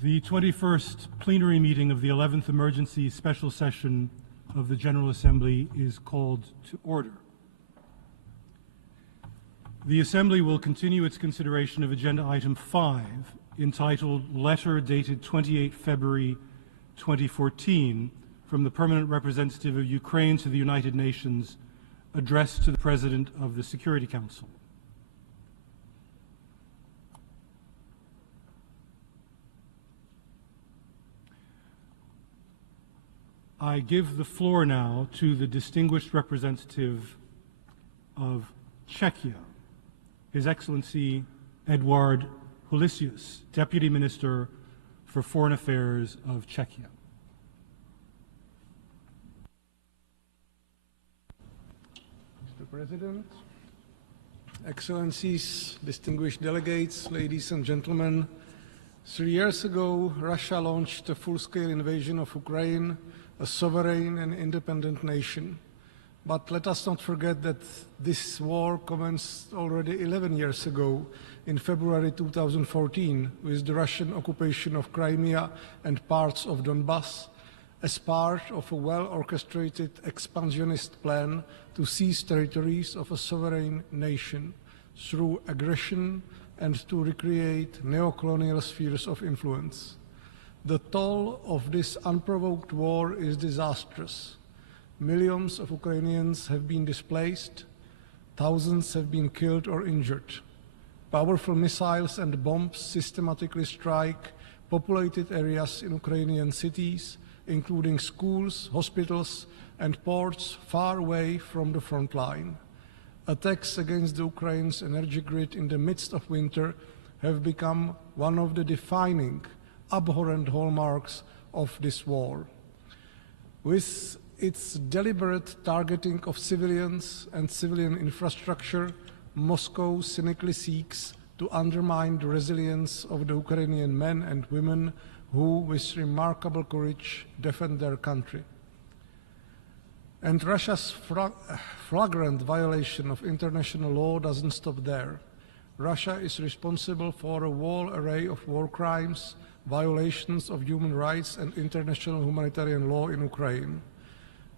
The 21st plenary meeting of the 11th Emergency Special Session of the General Assembly is called to order. The Assembly will continue its consideration of Agenda Item 5, entitled Letter dated 28 February 2014 from the Permanent Representative of Ukraine to the United Nations, addressed to the President of the Security Council. I give the floor now to the distinguished representative of Czechia, His Excellency Eduard Hulisius, Deputy Minister for Foreign Affairs of Czechia. Mr. President, Excellencies, distinguished delegates, ladies and gentlemen, 3 years ago, Russia launched a full-scale invasion of Ukraine, a sovereign and independent nation. But let us not forget that this war commenced already 11 years ago, in February 2014, with the Russian occupation of Crimea and parts of Donbass, as part of a well-orchestrated expansionist plan to seize territories of a sovereign nation through aggression and to recreate neo-colonial spheres of influence. The toll of this unprovoked war is disastrous. Millions of Ukrainians have been displaced, thousands have been killed or injured. Powerful missiles and bombs systematically strike populated areas in Ukrainian cities, including schools, hospitals, and ports far away from the front line. Attacks against the Ukraine's energy grid in the midst of winter have become one of the defining, abhorrent hallmarks of this war. With its deliberate targeting of civilians and civilian infrastructure, Moscow cynically seeks to undermine the resilience of the Ukrainian men and women who, with remarkable courage, defend their country. And Russia's flagrant violation of international law doesn't stop there. Russia is responsible for a whole array of war crimes, violations of human rights and international humanitarian law in Ukraine.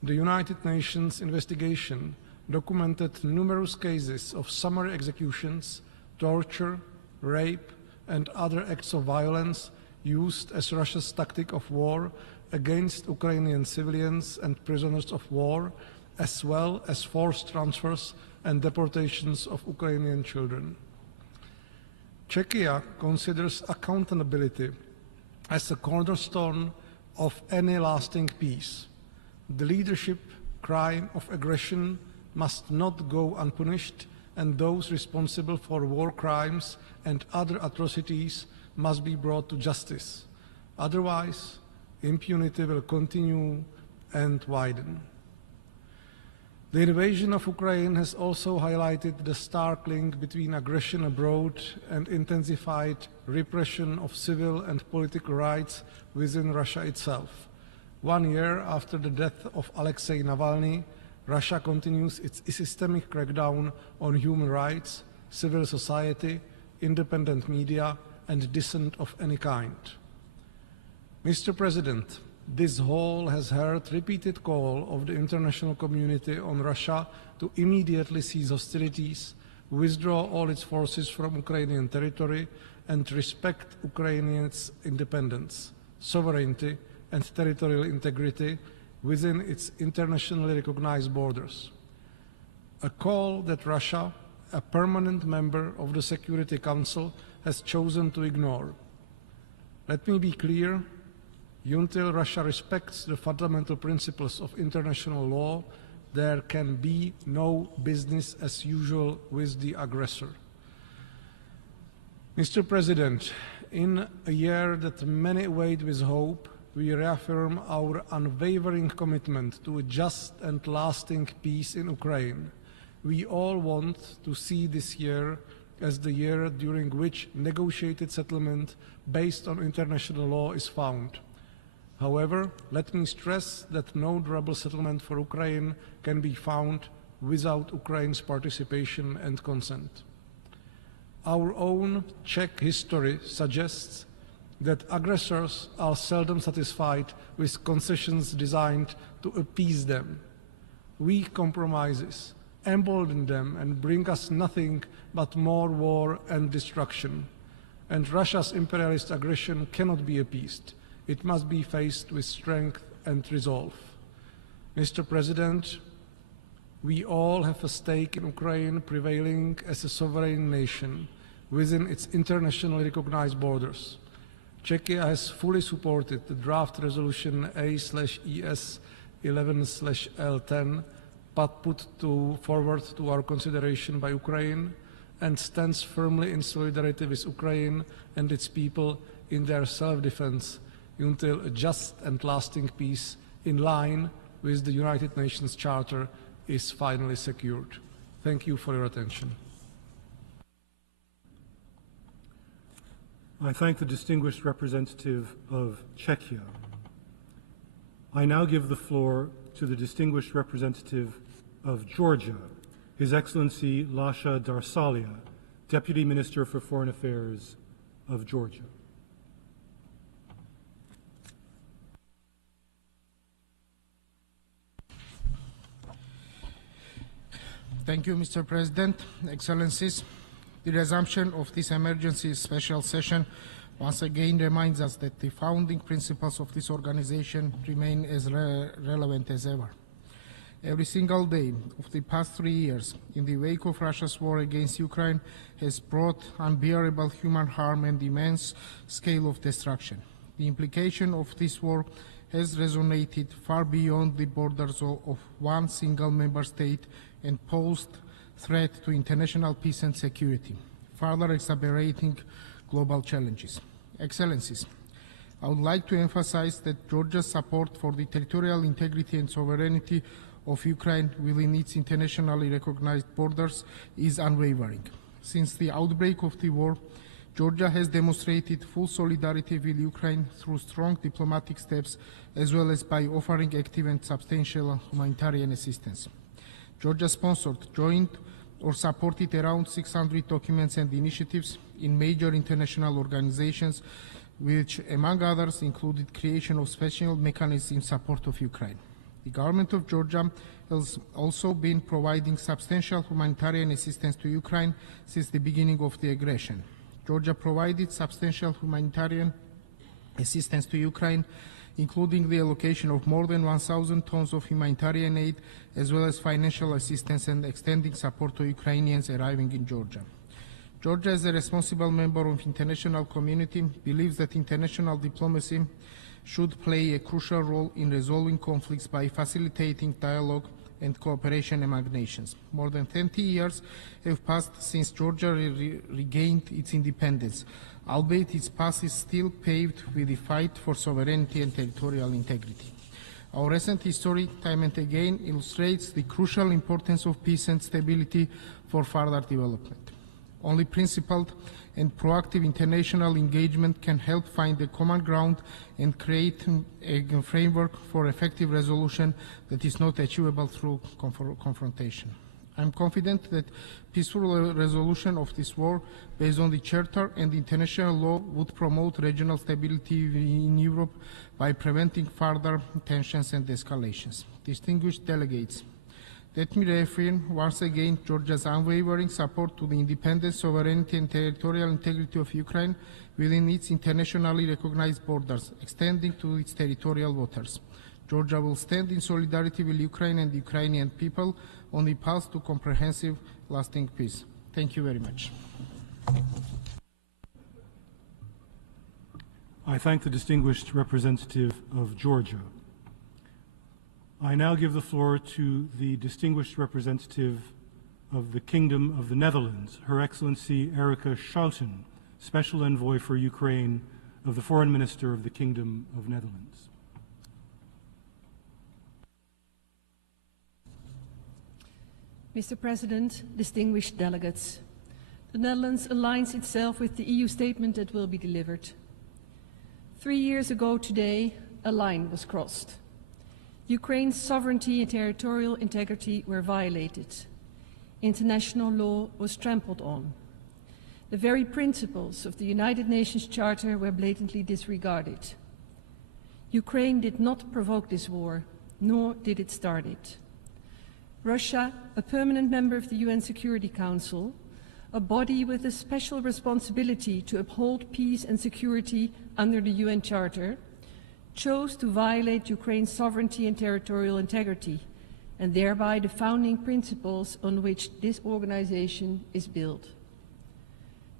The United Nations investigation documented numerous cases of summary executions, torture, rape, and other acts of violence used as Russia's tactic of war against Ukrainian civilians and prisoners of war, as well as forced transfers and deportations of Ukrainian children. Czechia considers accountability as a cornerstone of any lasting peace. The leadership crime of aggression must not go unpunished, and those responsible for war crimes and other atrocities must be brought to justice. Otherwise, impunity will continue and widen. The invasion of Ukraine has also highlighted the stark link between aggression abroad and intensified repression of civil and political rights within Russia itself. 1 year after the death of Alexei Navalny, Russia continues its systemic crackdown on human rights, civil society, independent media, and dissent of any kind. Mr. President, this hall has heard repeated call of the international community on Russia to immediately cease hostilities, withdraw all its forces from Ukrainian territory, and respect Ukrainians' independence, sovereignty, and territorial integrity within its internationally recognized borders. A call that Russia, a permanent member of the Security Council, has chosen to ignore. Let me be clear, until Russia respects the fundamental principles of international law, there can be no business as usual with the aggressor. Mr. President, in a year that many await with hope, we reaffirm our unwavering commitment to a just and lasting peace in Ukraine. We all want to see this year as the year during which negotiated settlement based on international law is found. However, let me stress that no durable settlement for Ukraine can be found without Ukraine's participation and consent. Our own Czech history suggests that aggressors are seldom satisfied with concessions designed to appease them. Weak compromises embolden them and bring us nothing but more war and destruction. And Russia's imperialist aggression cannot be appeased. It must be faced with strength and resolve. Mr. President, we all have a stake in Ukraine prevailing as a sovereign nation within its internationally recognized borders. Czechia has fully supported the draft resolution A/ES 11/L10 put forward to our consideration by Ukraine and stands firmly in solidarity with Ukraine and its people in their self-defense until a just and lasting peace in line with the United Nations Charter is finally secured. Thank you for your attention. I thank the distinguished representative of Czechia. I now give the floor to the distinguished representative of Georgia, His Excellency Lasha Darsalia, Deputy Minister for Foreign Affairs of Georgia. Thank you, Mr. President, Excellencies. The resumption of this emergency special session once again reminds us that the founding principles of this organization remain as relevant as ever. Every single day of the past 3 years, in the wake of Russia's war against Ukraine, has brought unbearable human harm and immense scale of destruction. The implication of this war has resonated far beyond the borders of one single member state and posed threat to international peace and security, further exacerbating global challenges. Excellencies, I would like to emphasize that Georgia's support for the territorial integrity and sovereignty of Ukraine within its internationally recognized borders is unwavering. Since the outbreak of the war, Georgia has demonstrated full solidarity with Ukraine through strong diplomatic steps as well as by offering active and substantial humanitarian assistance. Georgia sponsored, joined or supported around 600 documents and initiatives in major international organizations, which among others included creation of special mechanisms in support of Ukraine. The government of Georgia has also been providing substantial humanitarian assistance to Ukraine since the beginning of the aggression. Georgia provided substantial humanitarian assistance to Ukraine, including the allocation of more than 1,000 tons of humanitarian aid, as well as financial assistance and extending support to Ukrainians arriving in Georgia. Georgia, as a responsible member of the international community, believes that international diplomacy should play a crucial role in resolving conflicts by facilitating dialogue and cooperation among nations. More than 20 years have passed since Georgia regained its independence, albeit its path is still paved with the fight for sovereignty and territorial integrity. Our recent history, time and again, illustrates the crucial importance of peace and stability for further development. Only principled and proactive international engagement can help find a common ground and create a framework for effective resolution that is not achievable through confrontation. I am confident that peaceful resolution of this war based on the Charter and international law would promote regional stability in Europe by preventing further tensions and escalations. Distinguished delegates, let me reaffirm once again Georgia's unwavering support to the independence, sovereignty and territorial integrity of Ukraine within its internationally recognized borders, extending to its territorial waters. Georgia will stand in solidarity with Ukraine and the Ukrainian people on the path to comprehensive, lasting peace. Thank you very much. I thank the distinguished representative of Georgia. I now give the floor to the distinguished representative of the Kingdom of the Netherlands, Her Excellency Erika Schouten, Special Envoy for Ukraine of the Foreign Minister of the Kingdom of Netherlands. Mr. President, distinguished delegates, the Netherlands aligns itself with the EU statement that will be delivered. 3 years ago today, a line was crossed. Ukraine's sovereignty and territorial integrity were violated. International law was trampled on. The very principles of the United Nations Charter were blatantly disregarded. Ukraine did not provoke this war, nor did it start it. Russia, a permanent member of the UN Security Council, a body with a special responsibility to uphold peace and security under the UN Charter, chose to violate Ukraine's sovereignty and territorial integrity, and thereby the founding principles on which this organization is built.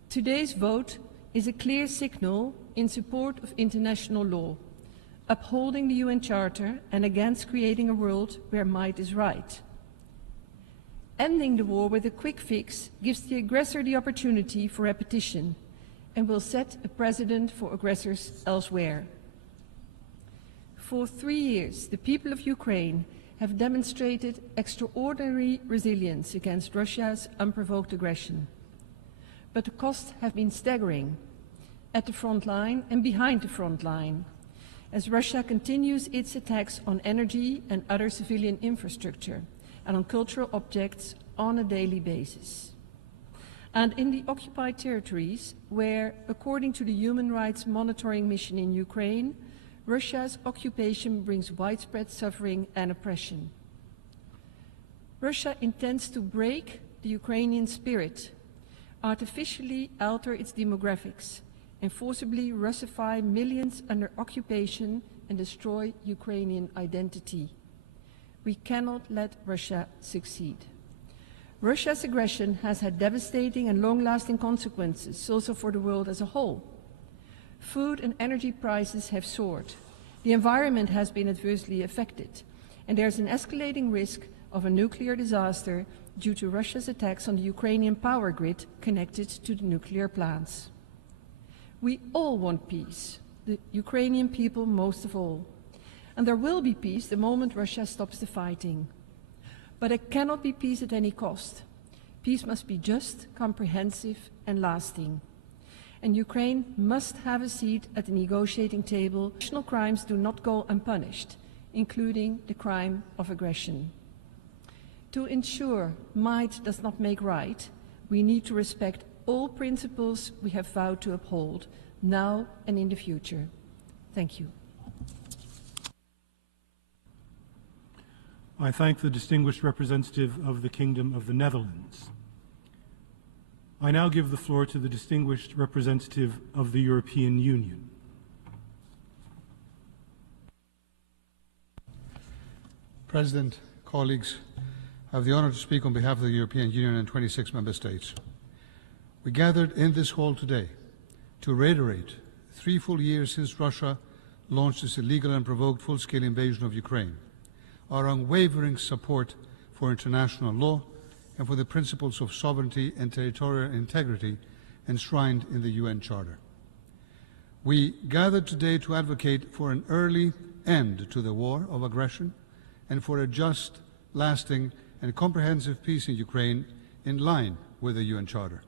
Today's vote is a clear signal in support of international law, upholding the UN Charter and against creating a world where might is right. Ending the war with a quick fix gives the aggressor the opportunity for repetition and will set a precedent for aggressors elsewhere. For 3 years, the people of Ukraine have demonstrated extraordinary resilience against Russia's unprovoked aggression. But the costs have been staggering at the front line and behind the front line, as Russia continues its attacks on energy and other civilian infrastructure and on cultural objects on a daily basis. And in the occupied territories, where, according to the Human Rights Monitoring Mission in Ukraine, Russia's occupation brings widespread suffering and oppression. Russia intends to break the Ukrainian spirit, artificially alter its demographics, and forcibly Russify millions under occupation and destroy Ukrainian identity. We cannot let Russia succeed. Russia's aggression has had devastating and long-lasting consequences, also for the world as a whole. Food and energy prices have soared. The environment has been adversely affected, and there's an escalating risk of a nuclear disaster due to Russia's attacks on the Ukrainian power grid connected to the nuclear plants. We all want peace, the Ukrainian people most of all. And there will be peace the moment Russia stops the fighting. But it cannot be peace at any cost. Peace must be just, comprehensive, and lasting. And Ukraine must have a seat at the negotiating table. National crimes do not go unpunished, including the crime of aggression. To ensure might does not make right, we need to respect all principles we have vowed to uphold, now and in the future. Thank you. I thank the distinguished representative of the Kingdom of the Netherlands. I now give the floor to the distinguished representative of the European Union. President, colleagues, I have the honor to speak on behalf of the European Union and 26 member states. We gathered in this hall today to reiterate 3 full years since Russia launched its illegal and provoked full-scale invasion of Ukraine, our unwavering support for international law and for the principles of sovereignty and territorial integrity enshrined in the UN Charter. We gathered today to advocate for an early end to the war of aggression and for a just, lasting and comprehensive peace in Ukraine in line with the UN Charter.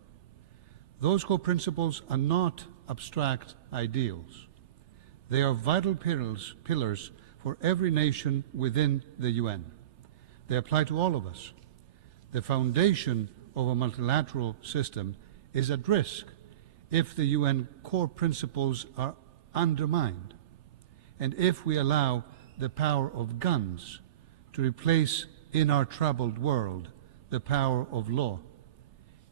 Those core principles are not abstract ideals. They are vital pillars for every nation within the UN. They apply to all of us. The foundation of a multilateral system is at risk if the UN core principles are undermined, and if we allow the power of guns to replace in our troubled world the power of law.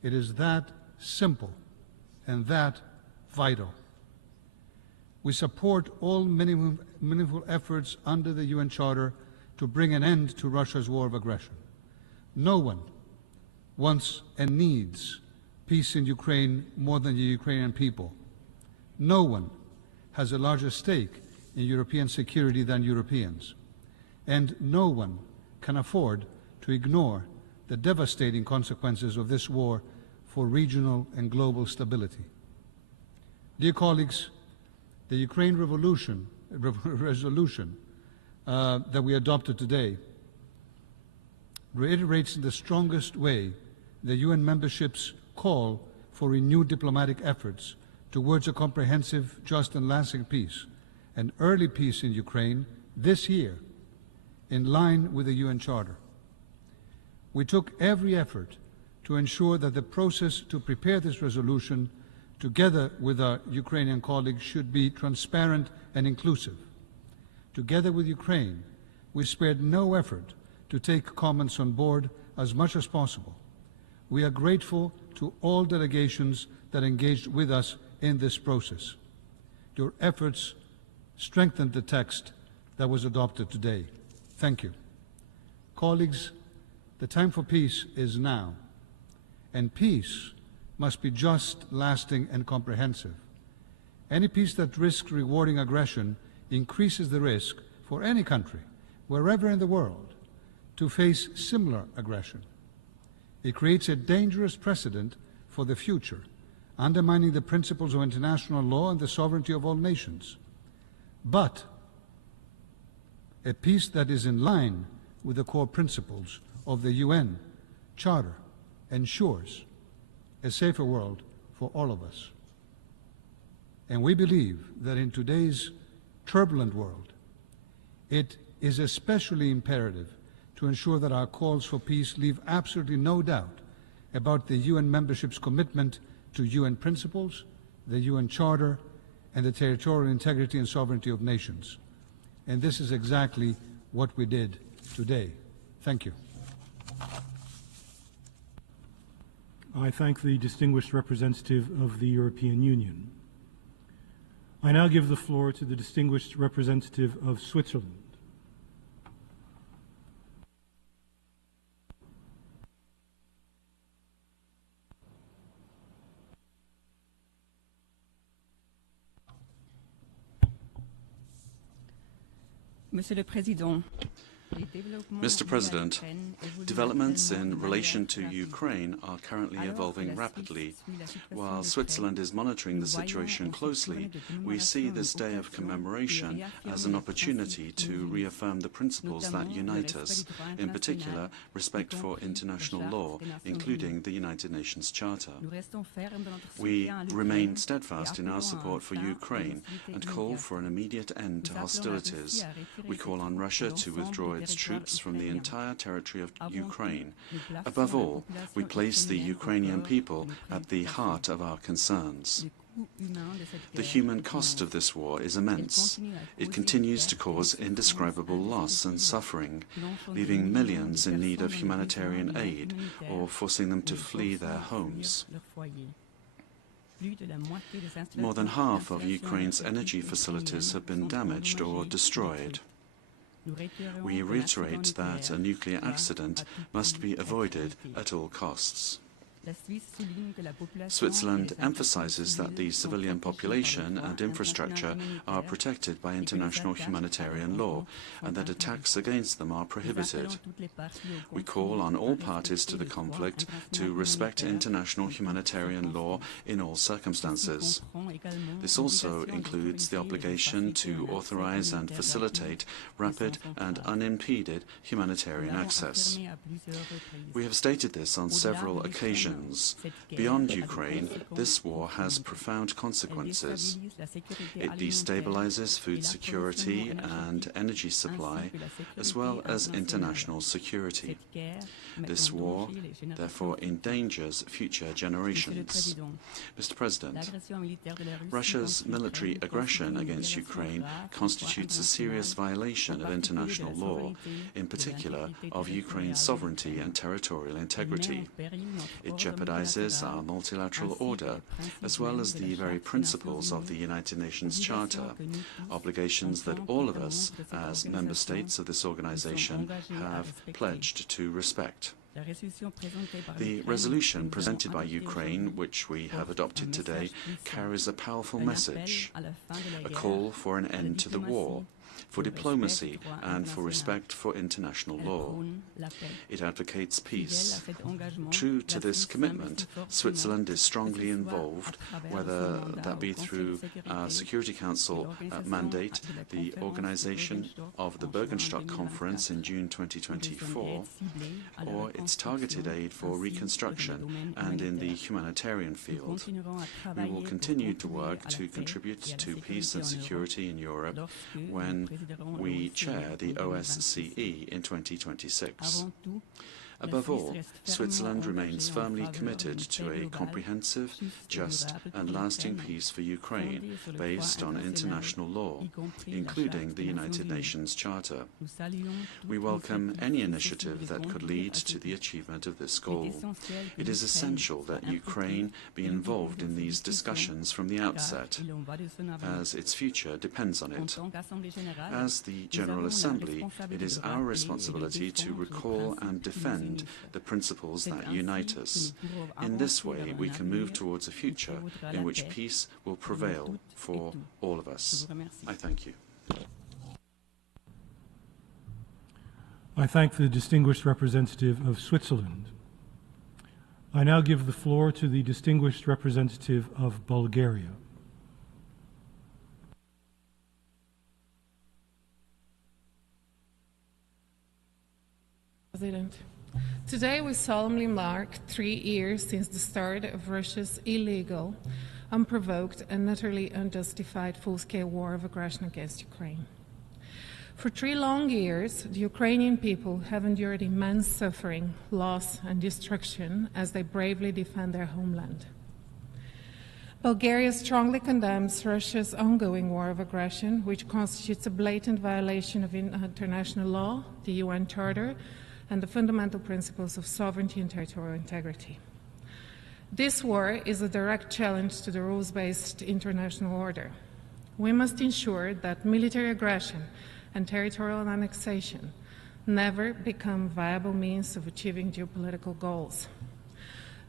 It is that simple and that vital. We support all meaningful efforts under the UN Charter to bring an end to Russia's war of aggression. No one wants and needs peace in Ukraine more than the Ukrainian people. No one has a larger stake in European security than Europeans. And no one can afford to ignore the devastating consequences of this war for regional and global stability. Dear colleagues, the Ukraine resolution that we adopted today reiterates in the strongest way the UN membership's call for renewed diplomatic efforts towards a comprehensive, just and lasting peace, an early peace in Ukraine this year, in line with the UN Charter. We took every effort to ensure that the process to prepare this resolution, together with our Ukrainian colleagues, should be transparent and inclusive. Together with Ukraine, we spared no effort to take comments on board as much as possible. We are grateful to all delegations that engaged with us in this process. Your efforts strengthened the text that was adopted today. Thank you. Colleagues, the time for peace is now, and peace must be just, lasting, and comprehensive. Any peace that risks rewarding aggression increases the risk for any country, wherever in the world, to face similar aggression. It creates a dangerous precedent for the future, undermining the principles of international law and the sovereignty of all nations. But a peace that is in line with the core principles of the UN Charter ensures a safer world for all of us. And we believe that in today's turbulent world, it is especially imperative to ensure that our calls for peace leave absolutely no doubt about the UN membership's commitment to UN principles, the UN Charter, and the territorial integrity and sovereignty of nations. And this is exactly what we did today. Thank you. I thank the distinguished representative of the European Union. I now give the floor to the distinguished representative of Switzerland. Monsieur le Président, Mr. President, developments in relation to Ukraine are currently evolving rapidly. While Switzerland is monitoring the situation closely, we see this day of commemoration as an opportunity to reaffirm the principles that unite us, in particular, respect for international law, including the United Nations Charter. We remain steadfast in our support for Ukraine and call for an immediate end to hostilities. We call on Russia to withdraw its troops from the entire territory of Ukraine. Above all, we place the Ukrainian people at the heart of our concerns. The human cost of this war is immense. It continues to cause indescribable loss and suffering, leaving millions in need of humanitarian aid or forcing them to flee their homes. More than half of Ukraine's energy facilities have been damaged or destroyed. We reiterate that a nuclear accident must be avoided at all costs. Switzerland emphasizes that the civilian population and infrastructure are protected by international humanitarian law and that attacks against them are prohibited. We call on all parties to the conflict to respect international humanitarian law in all circumstances. This also includes the obligation to authorize and facilitate rapid and unimpeded humanitarian access. We have stated this on several occasions. Beyond Ukraine, this war has profound consequences. It destabilizes food security and energy supply, as well as international security. This war, therefore, endangers future generations. Mr. President, Russia's military aggression against Ukraine constitutes a serious violation of international law, in particular of Ukraine's sovereignty and territorial integrity. It jeopardizes our multilateral order, as well as the very principles of the United Nations Charter, obligations that all of us, as member states of this organization, have pledged to respect. The resolution presented by Ukraine, which we have adopted today, carries a powerful message, a call for an end to the war, for diplomacy and for respect for international law. It advocates peace. True to this commitment, Switzerland is strongly involved, whether that be through our Security Council mandate, the organization of the Bergenstock Conference in June 2024, or its targeted aid for reconstruction and in the humanitarian field. We will continue to work to contribute to peace and security in Europe when we chair the OSCE in 2026. Above all, Switzerland remains firmly committed to a comprehensive, just and lasting peace for Ukraine based on international law, including the United Nations Charter. We welcome any initiative that could lead to the achievement of this goal. It is essential that Ukraine be involved in these discussions from the outset, as its future depends on it. As the General Assembly, it is our responsibility to recall and defend the principles that unite us. In this way, we can move towards a future in which peace will prevail for all of us. I thank you. I thank the distinguished representative of Switzerland. I now give the floor to the distinguished representative of Bulgaria. President, today we solemnly mark 3 years since the start of Russia's illegal, unprovoked, and utterly unjustified full-scale war of aggression against Ukraine. For 3 long years, the Ukrainian people have endured immense suffering, loss, and destruction as they bravely defend their homeland. Bulgaria strongly condemns Russia's ongoing war of aggression, which constitutes a blatant violation of international law, the UN Charter, and the fundamental principles of sovereignty and territorial integrity. This war is a direct challenge to the rules-based international order. We must ensure that military aggression and territorial annexation never become viable means of achieving geopolitical goals.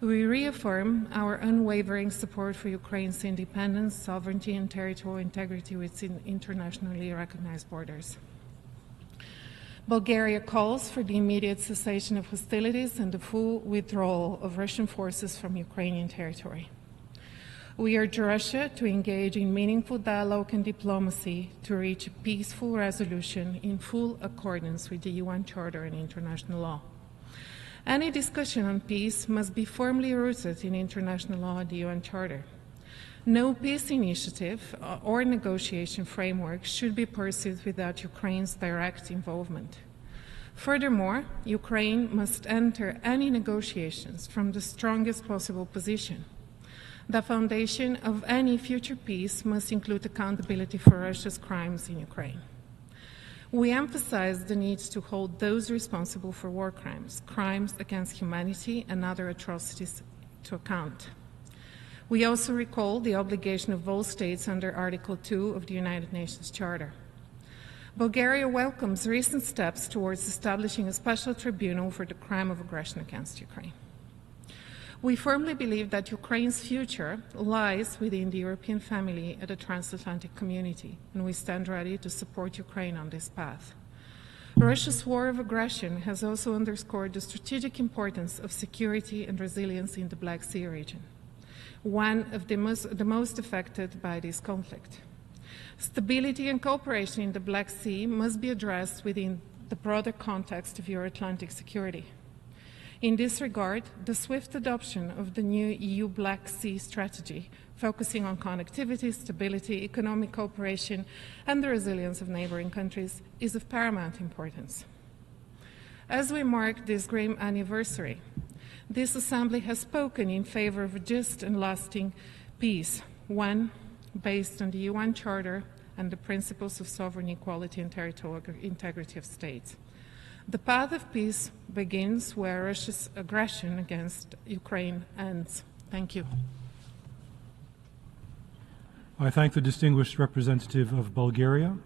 We reaffirm our unwavering support for Ukraine's independence, sovereignty, and territorial integrity within internationally recognized borders. Bulgaria calls for the immediate cessation of hostilities and the full withdrawal of Russian forces from Ukrainian territory. We urge Russia to engage in meaningful dialogue and diplomacy to reach a peaceful resolution in full accordance with the UN Charter and international law. Any discussion on peace must be firmly rooted in international law and the UN Charter. No peace initiative or negotiation framework should be pursued without Ukraine's direct involvement. Furthermore, Ukraine must enter any negotiations from the strongest possible position. The foundation of any future peace must include accountability for Russia's crimes in Ukraine. We emphasize the need to hold those responsible for war crimes, crimes against humanity, and other atrocities to account. We also recall the obligation of all states under Article 2 of the United Nations Charter. Bulgaria welcomes recent steps towards establishing a special tribunal for the crime of aggression against Ukraine. We firmly believe that Ukraine's future lies within the European family and the transatlantic community, and we stand ready to support Ukraine on this path. Russia's war of aggression has also underscored the strategic importance of security and resilience in the Black Sea region, one of the most affected by this conflict. Stability and cooperation in the Black Sea must be addressed within the broader context of Euro-Atlantic security. In this regard, the swift adoption of the new EU Black Sea strategy, focusing on connectivity, stability, economic cooperation, and the resilience of neighboring countries, is of paramount importance. As we mark this grim anniversary, this Assembly has spoken in favor of a just and lasting peace, one based on the UN Charter and the principles of sovereignty, equality, and territorial integrity of states. The path of peace begins where Russia's aggression against Ukraine ends. Thank you. I thank the distinguished representative of Bulgaria.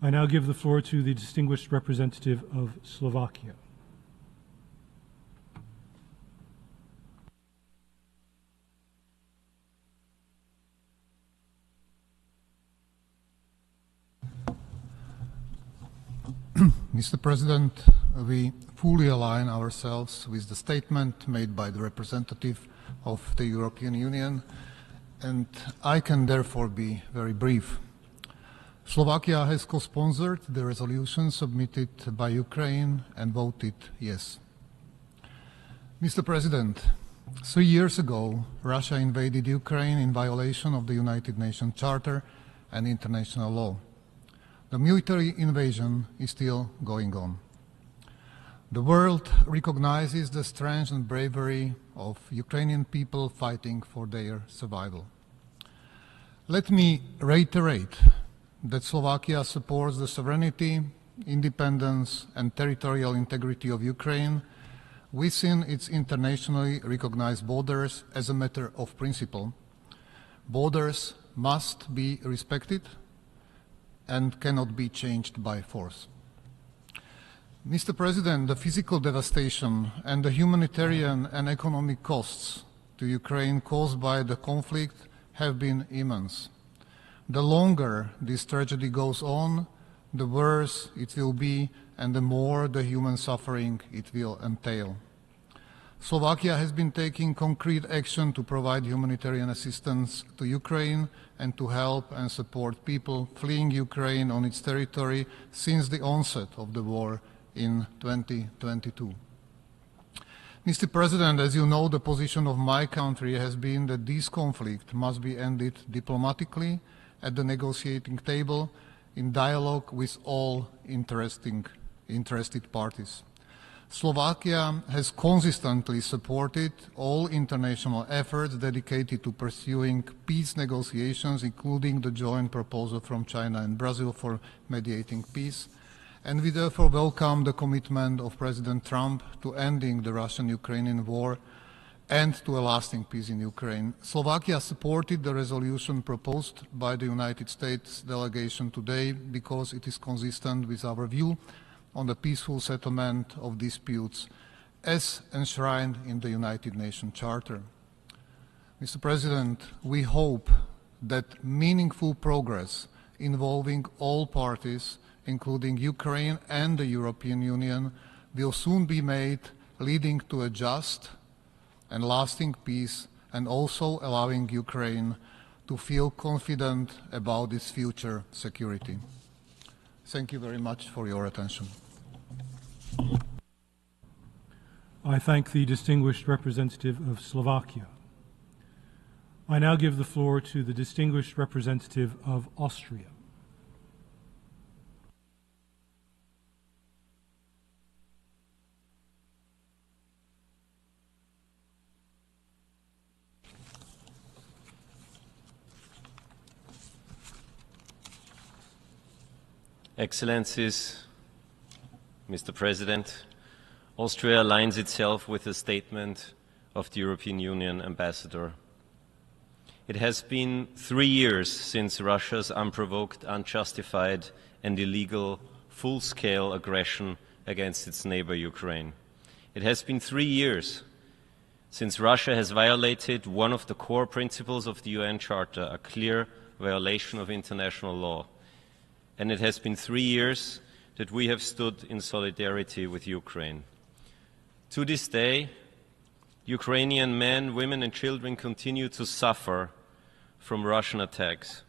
I now give the floor to the distinguished representative of Slovakia. Mr. President, we fully align ourselves with the statement made by the representative of the European Union, and I can therefore be very brief. Slovakia has co-sponsored the resolution submitted by Ukraine and voted yes. Mr. President, 3 years ago, Russia invaded Ukraine in violation of the United Nations Charter and international law. The military invasion is still going on. The world recognizes the strength and bravery of Ukrainian people fighting for their survival. Let me reiterate that Slovakia supports the sovereignty, independence, and territorial integrity of Ukraine within its internationally recognized borders as a matter of principle. Borders must be respected and cannot be changed by force. Mr. President, the physical devastation and the humanitarian and economic costs to Ukraine caused by the conflict have been immense. The longer this tragedy goes on, the worse it will be and the more the human suffering it will entail. Slovakia has been taking concrete action to provide humanitarian assistance to Ukraine and to help and support people fleeing Ukraine on its territory since the onset of the war in 2022. Mr. President, as you know, the position of my country has been that this conflict must be ended diplomatically at the negotiating table in dialogue with all interested parties. Slovakia has consistently supported all international efforts dedicated to pursuing peace negotiations, including the joint proposal from China and Brazil for mediating peace, and we therefore welcome the commitment of President Trump to ending the Russian-Ukrainian war and to a lasting peace in Ukraine. Slovakia supported the resolution proposed by the United States delegation today because it is consistent with our view on the peaceful settlement of disputes as enshrined in the United Nations Charter. Mr. President, we hope that meaningful progress involving all parties, including Ukraine and the European Union, will soon be made, leading to a just and lasting peace and also allowing Ukraine to feel confident about its future security. Thank you very much for your attention. I thank the distinguished representative of Slovakia. I now give the floor to the distinguished representative of Austria. Excellencies, Mr. President, Austria aligns itself with the statement of the European Union ambassador. It has been 3 years since Russia's unprovoked, unjustified and illegal full-scale aggression against its neighbor Ukraine. It has been 3 years since Russia has violated one of the core principles of the UN Charter, a clear violation of international law. And it has been 3 years that we have stood in solidarity with Ukraine. To this day, Ukrainian men, women and children continue to suffer from Russian attacks.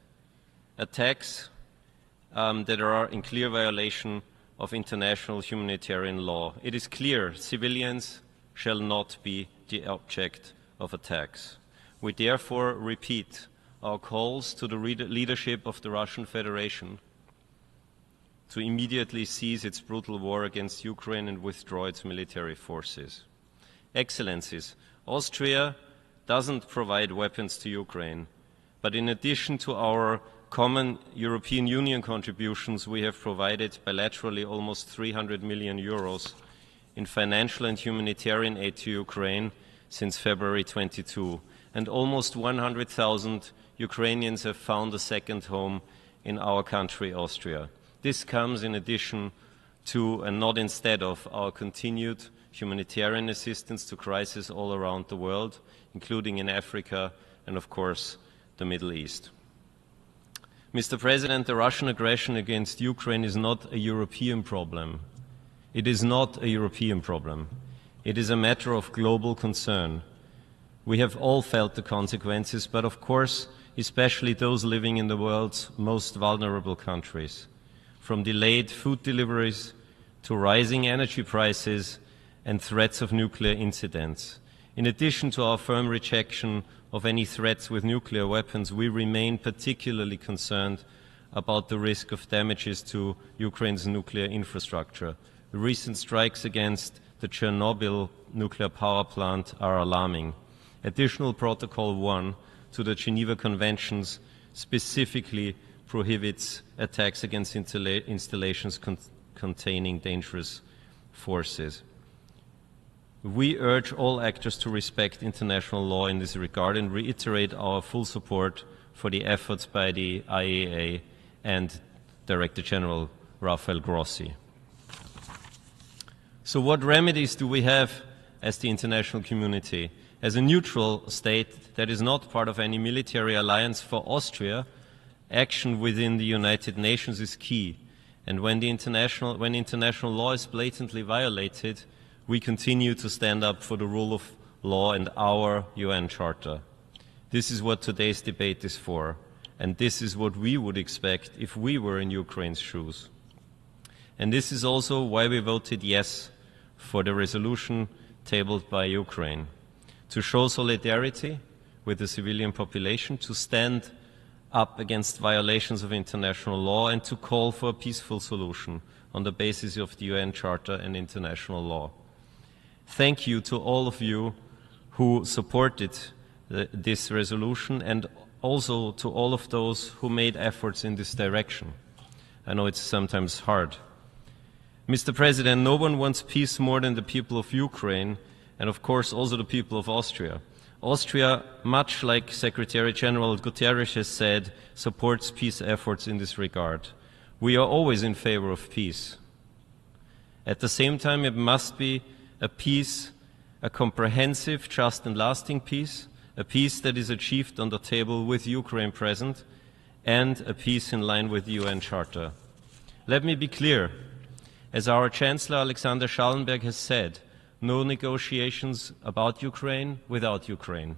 Attacks that are in clear violation of international humanitarian law. It is clear civilians shall not be the object of attacks. We therefore repeat our calls to the leadership of the Russian Federation to immediately cease its brutal war against Ukraine and withdraw its military forces. Excellencies, Austria doesn't provide weapons to Ukraine, but in addition to our common European Union contributions, we have provided bilaterally almost 300 million euros in financial and humanitarian aid to Ukraine since February 22, and almost 100,000 Ukrainians have found a second home in our country, Austria. This comes in addition to, and not instead of, our continued humanitarian assistance to crises all around the world, including in Africa and, of course, the Middle East. Mr. President, the Russian aggression against Ukraine is not a European problem. It is not a European problem. It is a matter of global concern. We have all felt the consequences, but of course, especially those living in the world's most vulnerable countries. From delayed food deliveries to rising energy prices and threats of nuclear incidents. In addition to our firm rejection of any threats with nuclear weapons, we remain particularly concerned about the risk of damages to Ukraine's nuclear infrastructure. The recent strikes against the Chernobyl nuclear power plant are alarming. Additional Protocol 1 to the Geneva Conventions specifically prohibits attacks against installations containing dangerous forces. We urge all actors to respect international law in this regard and reiterate our full support for the efforts by the IAEA and Director General Rafael Grossi. So what remedies do we have as the international community? As a neutral state that is not part of any military alliance, for Austria, action within the United Nations is key. And when international law is blatantly violated, we continue to stand up for the rule of law and our UN Charter. This is what today's debate is for, and this is what we would expect if we were in Ukraine's shoes. And this is also why we voted yes for the resolution tabled by Ukraine, to show solidarity with the civilian population, to stand up against violations of international law, and to call for a peaceful solution on the basis of the UN Charter and international law. Thank you to all of you who supported this resolution, and also to all of those who made efforts in this direction. I know it's sometimes hard. Mr. President, no one wants peace more than the people of Ukraine, and of course also the people of Austria. Austria, much like Secretary General Guterres has said, supports peace efforts in this regard. We are always in favor of peace. At the same time, it must be a peace, a comprehensive, just and lasting peace, a peace that is achieved on the table with Ukraine present, and a peace in line with the UN Charter. Let me be clear. As our Chancellor Alexander Schallenberg has said, no negotiations about Ukraine without Ukraine,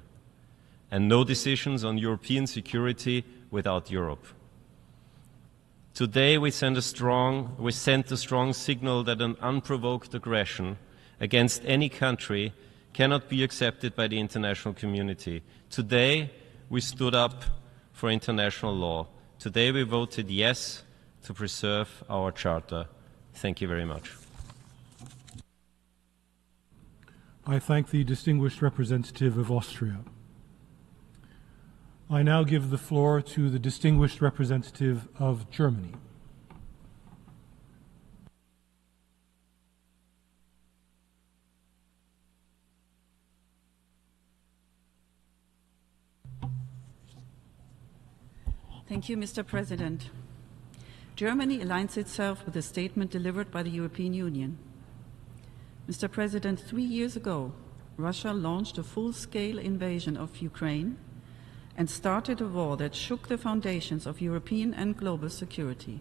and no decisions on European security without Europe. Today we sent a strong signal that an unprovoked aggression against any country cannot be accepted by the international community. Today we stood up for international law. Today we voted yes to preserve our Charter. Thank you very much. I thank the distinguished representative of Austria. I now give the floor to the distinguished representative of Germany. Thank you, Mr. President. Germany aligns itself with the statement delivered by the European Union. Mr. President, 3 years ago, Russia launched a full-scale invasion of Ukraine and started a war that shook the foundations of European and global security.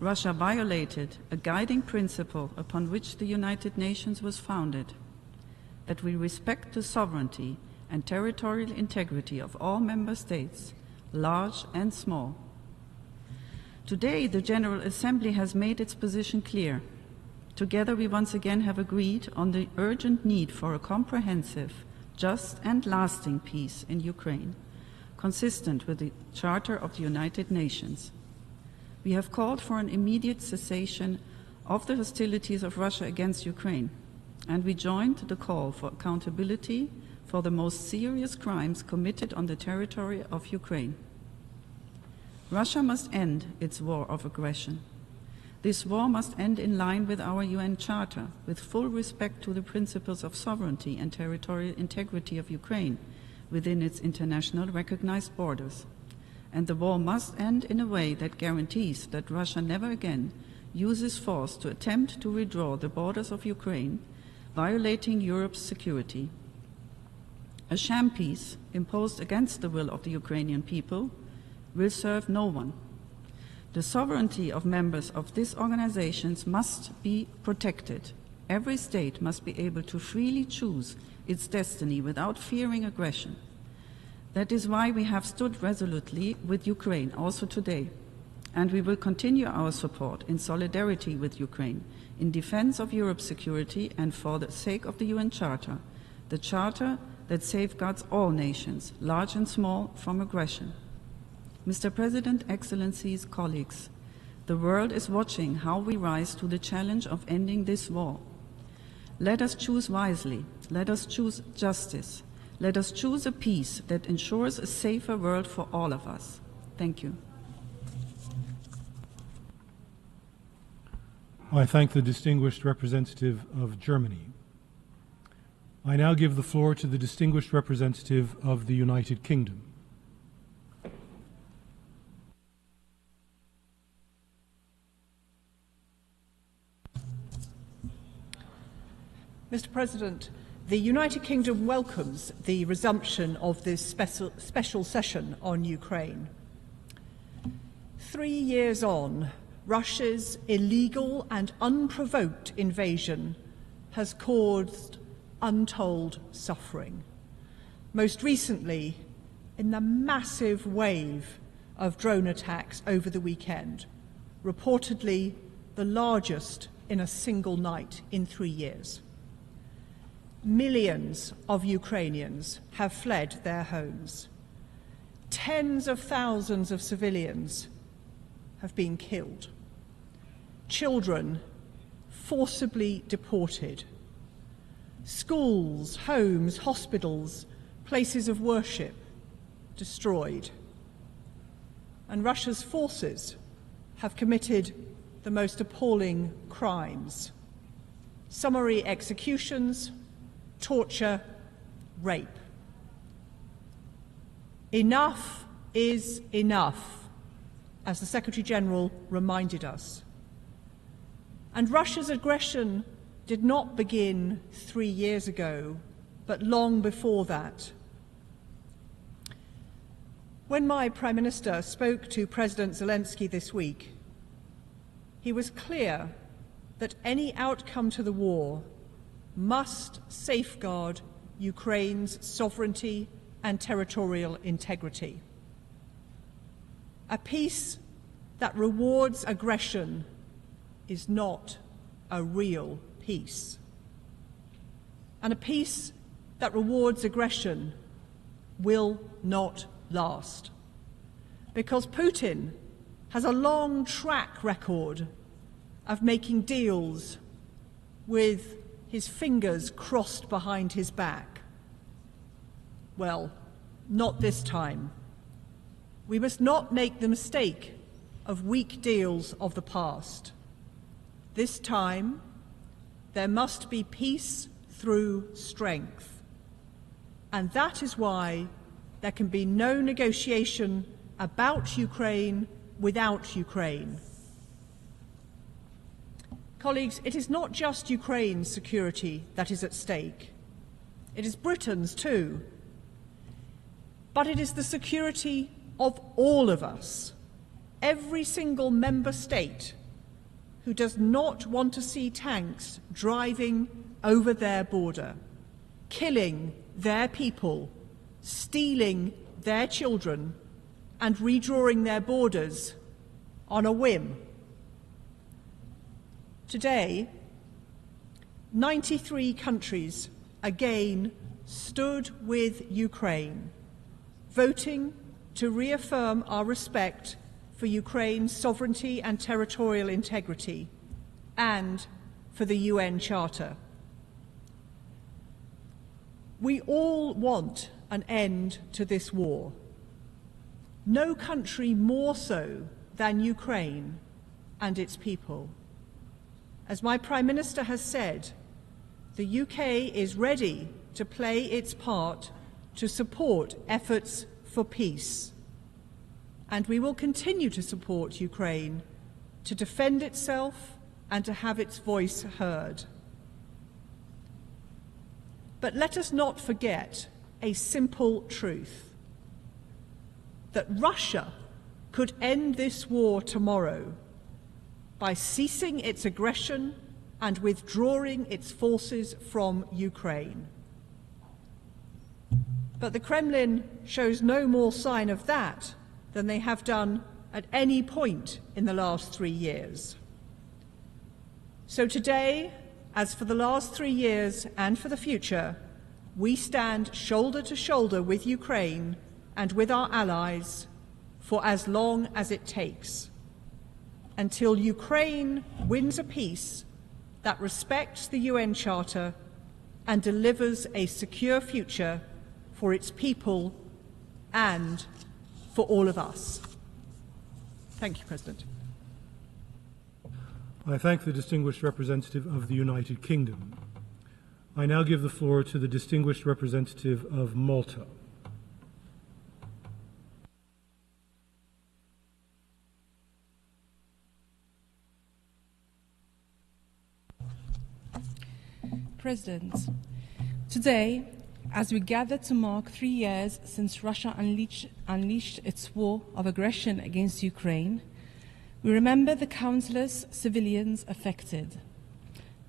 Russia violated a guiding principle upon which the United Nations was founded, that we respect the sovereignty and territorial integrity of all member states, large and small. Today, the General Assembly has made its position clear. Together, we once again have agreed on the urgent need for a comprehensive, just and lasting peace in Ukraine, consistent with the Charter of the United Nations. We have called for an immediate cessation of the hostilities of Russia against Ukraine, and we joined the call for accountability for the most serious crimes committed on the territory of Ukraine. Russia must end its war of aggression. This war must end in line with our UN Charter, with full respect to the principles of sovereignty and territorial integrity of Ukraine within its international recognized borders. And the war must end in a way that guarantees that Russia never again uses force to attempt to withdraw the borders of Ukraine, violating Europe's security. A sham peace imposed against the will of the Ukrainian people will serve no one. The sovereignty of members of these organizations must be protected. Every state must be able to freely choose its destiny without fearing aggression. That is why we have stood resolutely with Ukraine also today, and we will continue our support in solidarity with Ukraine in defense of Europe's security and for the sake of the UN Charter, the Charter that safeguards all nations, large and small, from aggression. Mr. President, Excellencies, colleagues, The world is watching how we rise to the challenge of ending this war. Let us choose wisely. Let us choose justice. Let us choose a peace that ensures a safer world for all of us. Thank you. I thank the distinguished representative of Germany. I now give the floor to the distinguished representative of the United Kingdom. Mr. President, the United Kingdom welcomes the resumption of this special session on Ukraine. 3 years on, Russia's illegal and unprovoked invasion has caused untold suffering. Most recently, in the massive wave of drone attacks over the weekend, reportedly the largest in a single night in 3 years. Millions of Ukrainians have fled their homes. Tens of thousands of civilians have been killed. Children forcibly deported. Schools, homes, hospitals, places of worship destroyed. And Russia's forces have committed the most appalling crimes: summary executions, torture, rape. Enough is enough, as the Secretary-General reminded us. And Russia's aggression did not begin 3 years ago, but long before that. When my Prime Minister spoke to President Zelensky this week, he was clear that any outcome to the war must safeguard Ukraine's sovereignty and territorial integrity. A peace that rewards aggression is not a real peace. And a peace that rewards aggression will not last. Because Putin has a long track record of making deals with his fingers crossed behind his back. Well, not this time. We must not make the mistake of weak deals of the past. This time, there must be peace through strength. And that is why there can be no negotiation about Ukraine without Ukraine. Colleagues, it is not just Ukraine's security that is at stake. It is Britain's too. But it is the security of all of us, every single member state who does not want to see tanks driving over their border, killing their people, stealing their children, and redrawing their borders on a whim. Today, 93 countries again stood with Ukraine, voting to reaffirm our respect for Ukraine's sovereignty and territorial integrity, and for the UN Charter. We all want an end to this war. No country more so than Ukraine and its people. As my Prime Minister has said, the UK is ready to play its part to support efforts for peace. And we will continue to support Ukraine to defend itself and to have its voice heard. But let us not forget a simple truth: that Russia could end this war tomorrow by ceasing its aggression and withdrawing its forces from Ukraine. But the Kremlin shows no more sign of that than they have done at any point in the last 3 years. So today, as for the last 3 years and for the future, we stand shoulder to shoulder with Ukraine and with our allies for as long as it takes. until Ukraine wins a peace that respects the UN Charter and delivers a secure future for its people and for all of us. Thank you, President. I thank the distinguished representative of the United Kingdom. I now give the floor to the distinguished representative of Malta. President, today, as we gather to mark 3 years since Russia unleashed its war of aggression against Ukraine, we remember the countless civilians affected,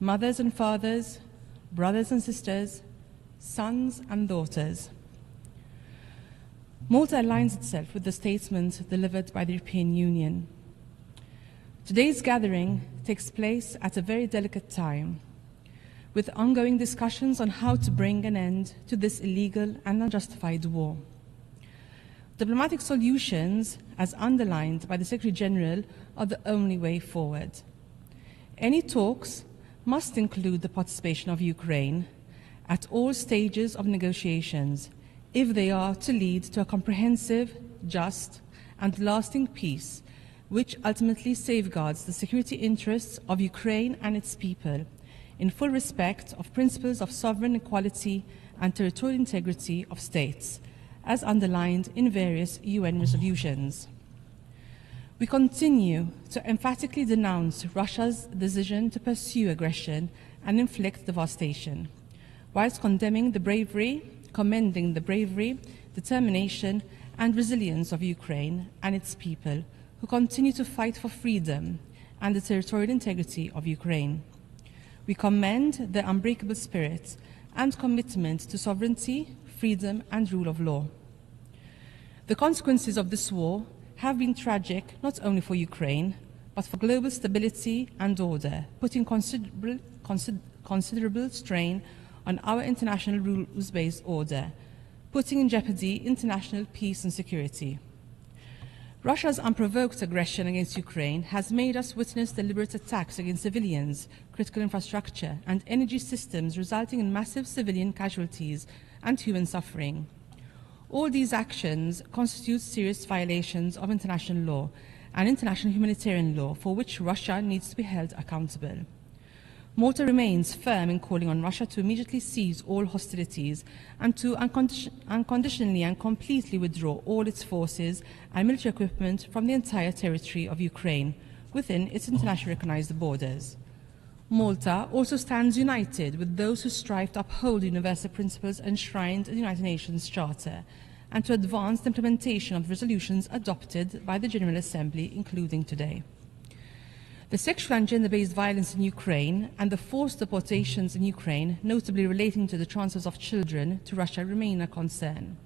mothers and fathers, brothers and sisters, sons and daughters. Malta aligns itself with the statement delivered by the European Union. Today's gathering takes place at a very delicate time, with ongoing discussions on how to bring an end to this illegal and unjustified war. Diplomatic solutions, as underlined by the Secretary General, are the only way forward. Any talks must include the participation of Ukraine at all stages of negotiations if they are to lead to a comprehensive, just, and lasting peace, which ultimately safeguards the security interests of Ukraine and its people, in full respect of principles of sovereign equality and territorial integrity of states, as underlined in various UN resolutions. We continue to emphatically denounce Russia's decision to pursue aggression and inflict devastation, whilst commending the bravery, determination, and resilience of Ukraine and its people, who continue to fight for freedom and the territorial integrity of Ukraine. We commend their unbreakable spirit and commitment to sovereignty, freedom, and rule of law. The consequences of this war have been tragic not only for Ukraine, but for global stability and order, putting considerable strain on our international rules-based order, putting in jeopardy international peace and security. Russia's unprovoked aggression against Ukraine has made us witness deliberate attacks against civilians, critical infrastructure, and energy systems, resulting in massive civilian casualties and human suffering. All these actions constitute serious violations of international law and international humanitarian law, for which Russia needs to be held accountable. Malta remains firm in calling on Russia to immediately cease all hostilities and to unconditionally and completely withdraw all its forces and military equipment from the entire territory of Ukraine within its internationally recognized borders. Malta also stands united with those who strive to uphold the universal principles enshrined in the United Nations Charter and to advance the implementation of the resolutions adopted by the General Assembly, including today. The sexual and gender-based violence in Ukraine and the forced deportations in Ukraine, notably relating to the transfers of children to Russia, remain a concern.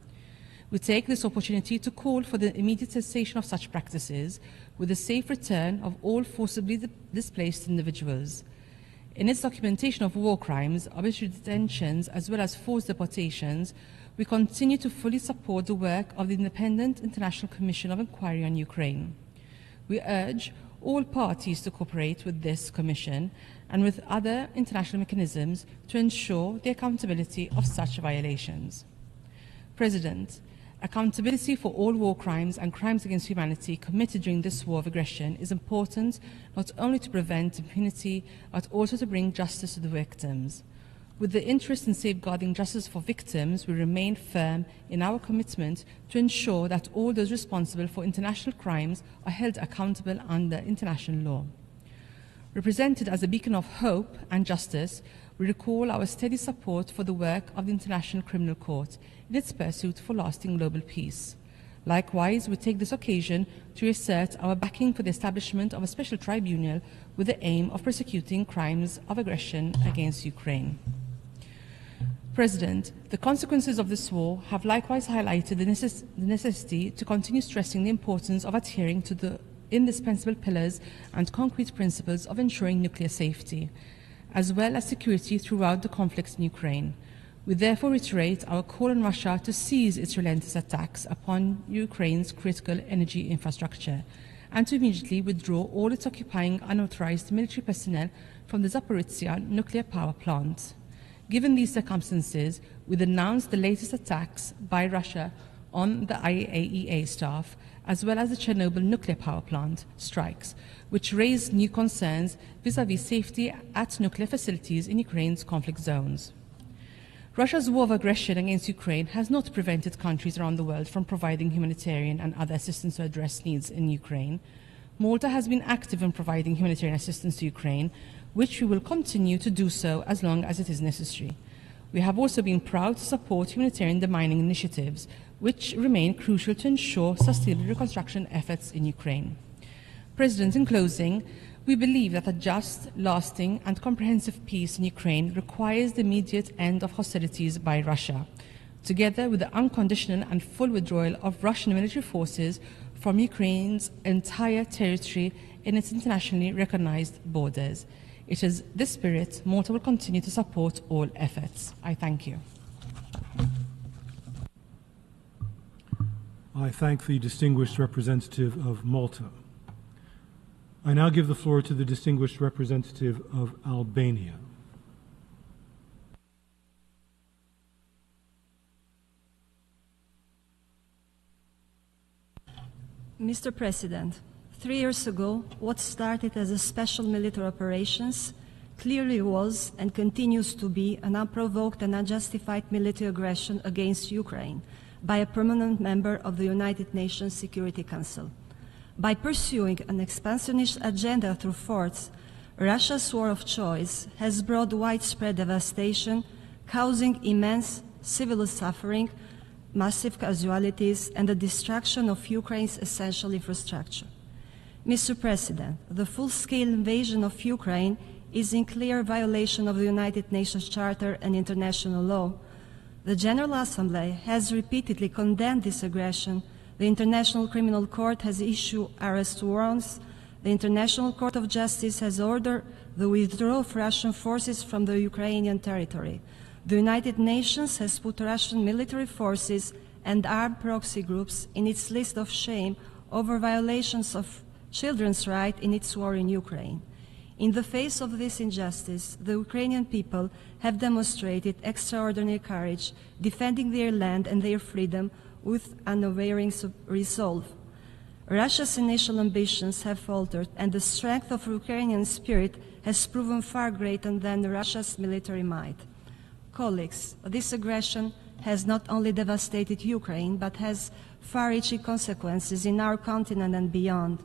We take this opportunity to call for the immediate cessation of such practices, with the safe return of all forcibly displaced individuals. In its documentation of war crimes, arbitrary detentions, as well as forced deportations, we continue to fully support the work of the Independent International Commission of Inquiry on Ukraine. We urge all parties to cooperate with this Commission and with other international mechanisms to ensure the accountability of such violations. President, accountability for all war crimes and crimes against humanity committed during this war of aggression is important not only to prevent impunity, but also to bring justice to the victims. With the interest in safeguarding justice for victims, we remain firm in our commitment to ensure that all those responsible for international crimes are held accountable under international law. Represented as a beacon of hope and justice, we recall our steady support for the work of the International Criminal Court in its pursuit for lasting global peace. Likewise, we take this occasion to assert our backing for the establishment of a special tribunal with the aim of prosecuting crimes of aggression against Ukraine. President, the consequences of this war have likewise highlighted the necessity to continue stressing the importance of adhering to the indispensable pillars and concrete principles of ensuring nuclear safety, as well as security throughout the conflicts in Ukraine. We therefore reiterate our call on Russia to cease its relentless attacks upon Ukraine's critical energy infrastructure and to immediately withdraw all its occupying unauthorized military personnel from the Zaporizhzhia nuclear power plant. Given these circumstances, we denounce the latest attacks by Russia on the IAEA staff, as well as the Chernobyl nuclear power plant strikes, which raise new concerns vis-à-vis safety at nuclear facilities in Ukraine's conflict zones. Russia's war of aggression against Ukraine has not prevented countries around the world from providing humanitarian and other assistance to address needs in Ukraine. Malta has been active in providing humanitarian assistance to Ukraine, which we will continue to do so as long as it is necessary. We have also been proud to support humanitarian demining initiatives, which remain crucial to ensure sustainable reconstruction efforts in Ukraine. President, in closing, we believe that a just, lasting and comprehensive peace in Ukraine requires the immediate end of hostilities by Russia, together with the unconditional and full withdrawal of Russian military forces from Ukraine's entire territory in its internationally recognized borders. It is this spirit Malta will continue to support all efforts. I thank you. I thank the distinguished representative of Malta. I now give the floor to the distinguished representative of Albania. Mr. President, 3 years ago, what started as a special military operations clearly was and continues to be an unprovoked and unjustified military aggression against Ukraine by a permanent member of the United Nations Security Council. By pursuing an expansionist agenda through force, Russia's war of choice has brought widespread devastation, causing immense civil suffering, massive casualties, and the destruction of Ukraine's essential infrastructure. Mr. President, the full-scale invasion of Ukraine is in clear violation of the United Nations Charter and international law. The General Assembly has repeatedly condemned this aggression. The International Criminal Court has issued arrest warrants. The International Court of Justice has ordered the withdrawal of Russian forces from the Ukrainian territory. The United Nations has put Russian military forces and armed proxy groups in its list of shame over violations of children's rights in its war in Ukraine. In the face of this injustice, the Ukrainian people have demonstrated extraordinary courage, defending their land and their freedom with unwavering resolve. Russia's initial ambitions have faltered, and the strength of Ukrainian spirit has proven far greater than Russia's military might. Colleagues, this aggression has not only devastated Ukraine, but has far-reaching consequences in our continent and beyond.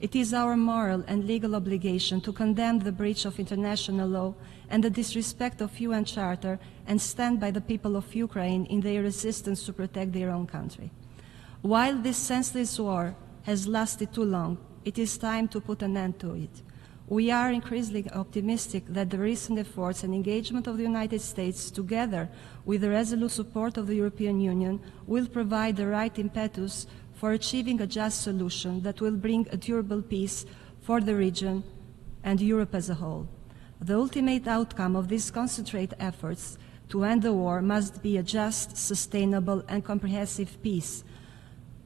It is our moral and legal obligation to condemn the breach of international law and the disrespect of UN Charter and stand by the people of Ukraine in their resistance to protect their own country. While this senseless war has lasted too long, it is time to put an end to it. We are increasingly optimistic that the recent efforts and engagement of the United States, together with the resolute support of the European Union, will provide the right impetus for achieving a just solution that will bring a durable peace for the region and Europe as a whole. The ultimate outcome of these concentrated efforts to end the war must be a just, sustainable, and comprehensive peace,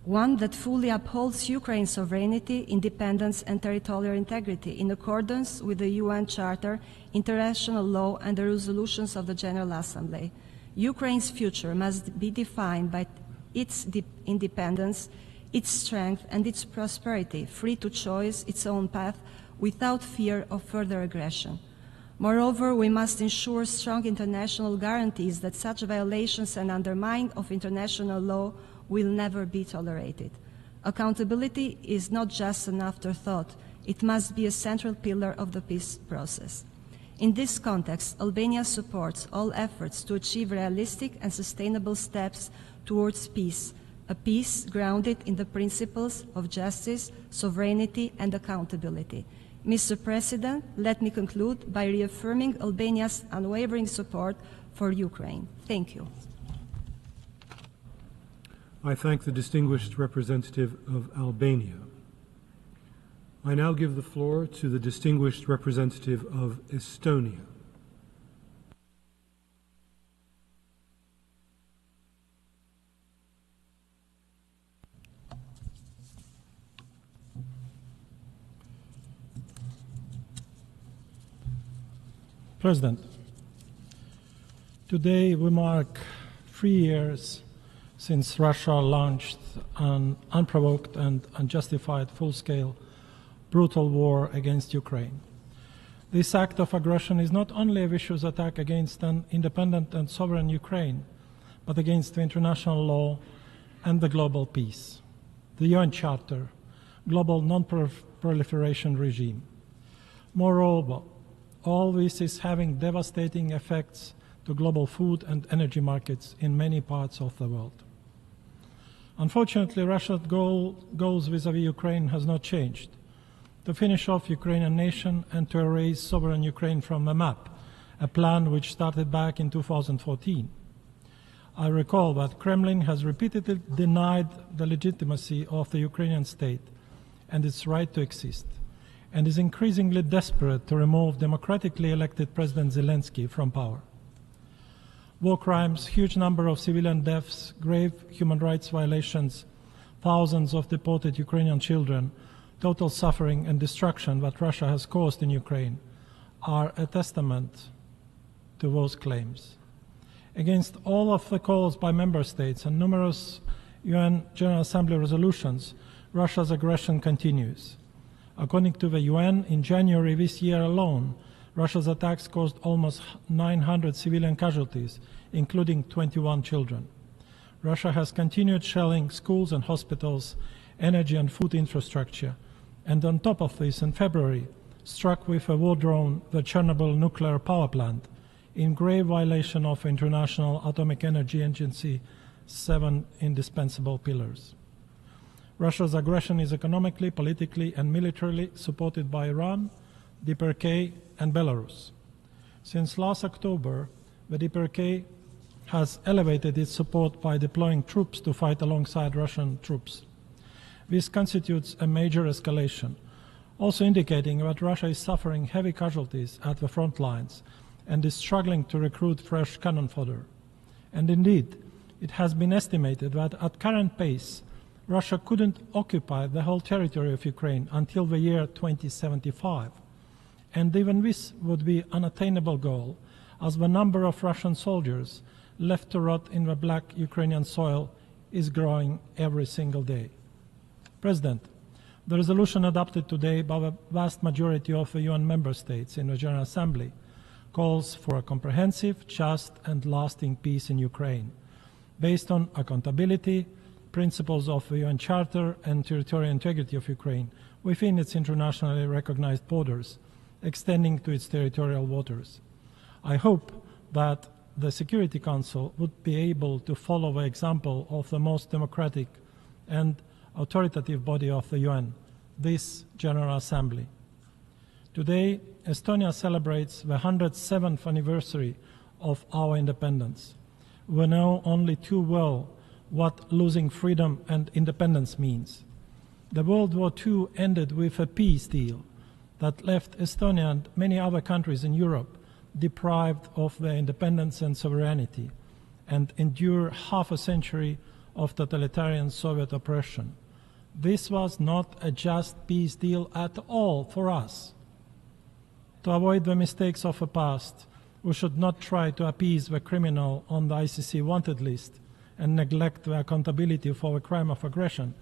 one that fully upholds Ukraine's sovereignty, independence, and territorial integrity in accordance with the UN Charter, international law, and the resolutions of the General Assembly. Ukraine's future must be defined by its independence, its strength, and its prosperity, free to choose its own path without fear of further aggression. Moreover, we must ensure strong international guarantees that such violations and undermining of international law will never be tolerated. Accountability is not just an afterthought. It must be a central pillar of the peace process. In this context, Albania supports all efforts to achieve realistic and sustainable steps towards peace, a peace grounded in the principles of justice, sovereignty, and accountability. Mr. President, let me conclude by reaffirming Albania's unwavering support for Ukraine. Thank you. I thank the distinguished representative of Albania. I now give the floor to the distinguished representative of Estonia. President, today we mark 3 years since Russia launched an unprovoked and unjustified full-scale brutal war against Ukraine. This act of aggression is not only a vicious attack against an independent and sovereign Ukraine, but against the international law and the global peace, the UN Charter, global non-proliferation regime. Moreover, all this is having devastating effects to global food and energy markets in many parts of the world. Unfortunately, Russia's goals vis-à-vis Ukraine has not changed: to finish off Ukrainian nation and to erase sovereign Ukraine from the map, a plan which started back in 2014. I recall that Kremlin has repeatedly denied the legitimacy of the Ukrainian state and its right to exist, and is increasingly desperate to remove democratically elected President Zelensky from power. War crimes, huge number of civilian deaths, grave human rights violations, thousands of deported Ukrainian children, total suffering and destruction that Russia has caused in Ukraine are a testament to those claims. Against all of the calls by member states and numerous UN General Assembly resolutions, Russia's aggression continues. According to the UN, in January this year alone, Russia's attacks caused almost 900 civilian casualties, including 21 children. Russia has continued shelling schools and hospitals, energy and food infrastructure, and on top of this, in February, struck with a war drone the Chernobyl nuclear power plant, in grave violation of International Atomic Energy Agency 7 indispensable pillars. Russia's aggression is economically, politically, and militarily supported by Iran, DPRK, and Belarus. Since last October, the DPRK has elevated its support by deploying troops to fight alongside Russian troops. This constitutes a major escalation, also indicating that Russia is suffering heavy casualties at the front lines and is struggling to recruit fresh cannon fodder. And indeed, it has been estimated that at current pace, Russia couldn't occupy the whole territory of Ukraine until the year 2075. And even this would be an unattainable goal, as the number of Russian soldiers left to rot in the black Ukrainian soil is growing every single day. President, the resolution adopted today by the vast majority of the UN member states in the General Assembly calls for a comprehensive, just, and lasting peace in Ukraine, based on accountability, principles of the UN Charter, and territorial integrity of Ukraine within its internationally recognized borders, extending to its territorial waters. I hope that the Security Council would be able to follow the example of the most democratic and authoritative body of the UN, this General Assembly. Today, Estonia celebrates the 107th anniversary of our independence. We know only too well what losing freedom and independence means. The World War II ended with a peace deal that left Estonia and many other countries in Europe deprived of their independence and sovereignty, and endure half a century of totalitarian Soviet oppression. This was not a just peace deal at all for us. To avoid the mistakes of the past, we should not try to appease the criminal on the ICC wanted list and neglect the accountability for the crime of aggression,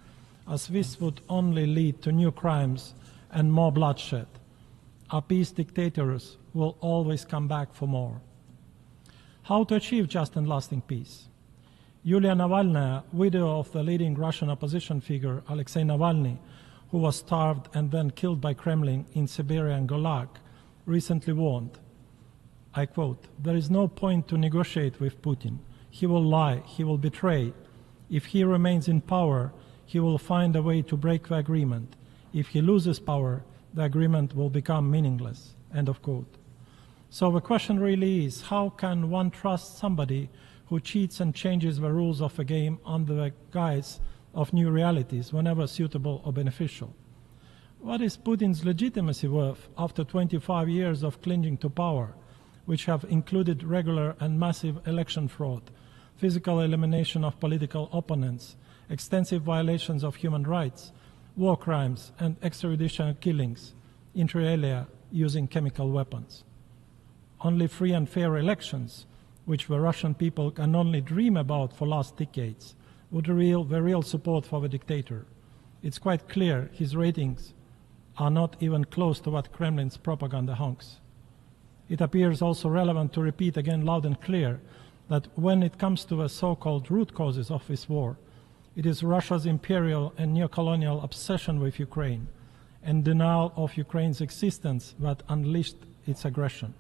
as this would only lead to new crimes and more bloodshed. Our peace dictators will always come back for more. How to achieve just and lasting peace? Yulia Navalnaya, widow of the leading Russian opposition figure Alexei Navalny, who was starved and then killed by Kremlin in Siberian Gulag, recently warned, I quote, "There is no point to negotiate with Putin. He will lie, he will betray. If he remains in power, he will find a way to break the agreement. If he loses power, the agreement will become meaningless," end of quote. So the question really is, how can one trust somebody who cheats and changes the rules of the game under the guise of new realities whenever suitable or beneficial? What is Putin's legitimacy worth after 25 years of clinging to power, which have included regular and massive election fraud, physical elimination of political opponents, extensive violations of human rights, war crimes, and extrajudicial killings, inter alia using chemical weapons? only free and fair elections, which the Russian people can only dream about for last decades, would reveal the real support for the dictator. It's quite clear his ratings are not even close to what Kremlin's propaganda honks. It appears also relevant to repeat again loud and clear that when it comes to the so-called root causes of this war, it is Russia's imperial and neocolonial obsession with Ukraine and denial of Ukraine's existence that unleashed its aggression.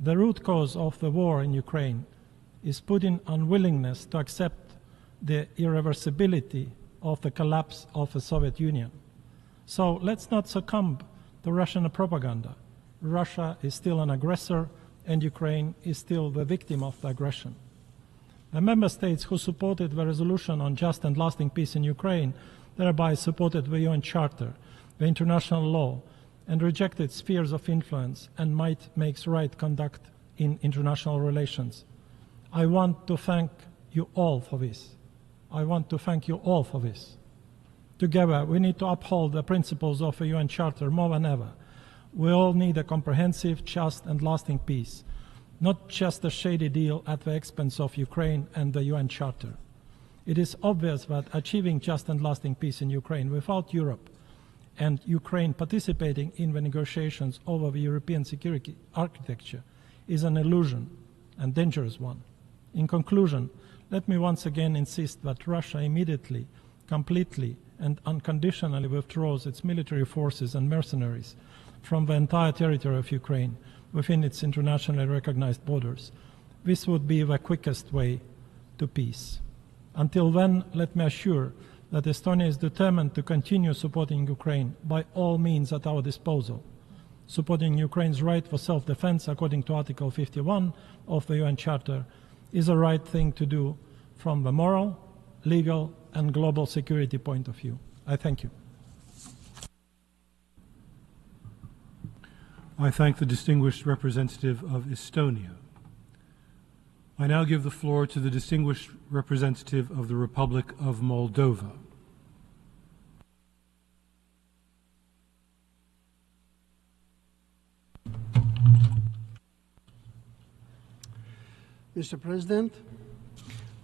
The root cause of the war in Ukraine is Putin's unwillingness to accept the irreversibility of the collapse of the Soviet Union. So let's not succumb to Russian propaganda. Russia is still an aggressor and Ukraine is still the victim of the aggression. The member states who supported the resolution on just and lasting peace in Ukraine thereby supported the UN Charter, the international law, and rejected spheres of influence and might makes right conduct in international relations. I want to thank you all for this. I want to thank you all for this. Together, we need to uphold the principles of the UN Charter more than ever. We all need a comprehensive, just, and lasting peace, not just a shady deal at the expense of Ukraine and the UN Charter. It is obvious that achieving just and lasting peace in Ukraine without Europe and Ukraine participating in the negotiations over the European security architecture is an illusion, and dangerous one. In conclusion, let me once again insist that Russia immediately, completely, and unconditionally withdraws its military forces and mercenaries from the entire territory of Ukraine within its internationally recognized borders. This would be the quickest way to peace. Until then, let me assure that Estonia is determined to continue supporting Ukraine by all means at our disposal. Supporting Ukraine's right for self-defense according to Article 51 of the UN Charter is the right thing to do from the moral, legal, and global security point of view. I thank you. I thank the distinguished representative of Estonia. I now give the floor to the distinguished representative of the Republic of Moldova. Mr. President,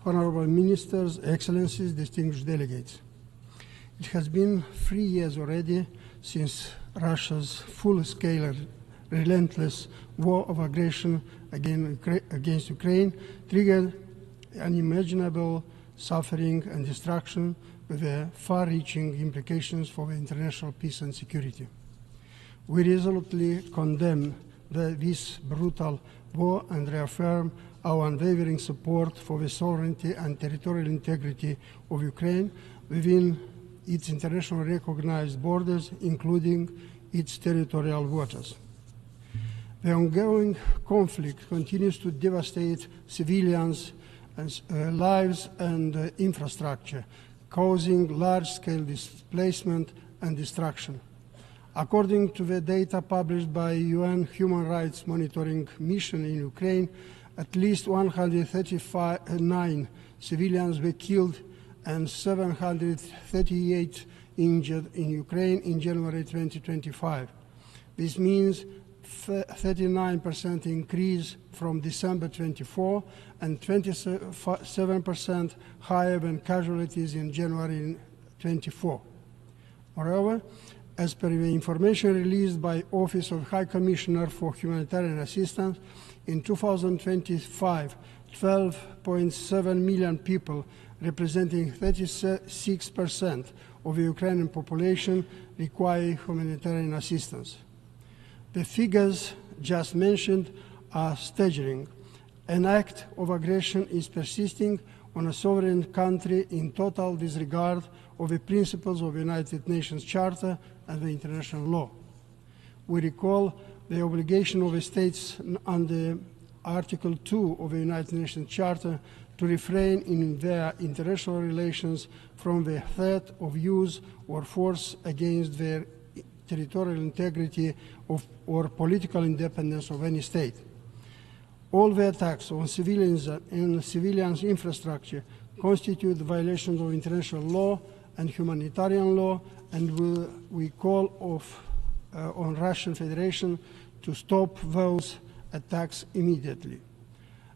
honorable ministers, excellencies, distinguished delegates. It has been 3 years already since Russia's full-scale, relentless war of aggression against Ukraine triggered unimaginable suffering and destruction with far-reaching implications for the international peace and security. We resolutely condemn this brutal war and reaffirm our unwavering support for the sovereignty and territorial integrity of Ukraine within its internationally recognized borders, including its territorial waters. The ongoing conflict continues to devastate civilians' lives and infrastructure, causing large-scale displacement and destruction. According to the data published by UN Human Rights Monitoring Mission in Ukraine, at least 139 civilians were killed and 738 injured in Ukraine in January 2025. This means 39% increase from December 24 and 27% higher than casualties in January 24. Moreover, as per the information released by Office of High Commissioner for Humanitarian Assistance, in 2025, 12.7 million people, representing 36% of the Ukrainian population, require humanitarian assistance. The figures just mentioned are staggering. An act of aggression is persisting on a sovereign country in total disregard of the principles of the United Nations Charter and the international law. We recall the obligation of the states under Article 2 of the United Nations Charter to refrain in their international relations from the threat of use or force against their territorial integrity or political independence of any state. All the attacks on civilians and civilians' infrastructure constitute violations of international law and humanitarian law, and we call on Russian Federation to stop those attacks immediately.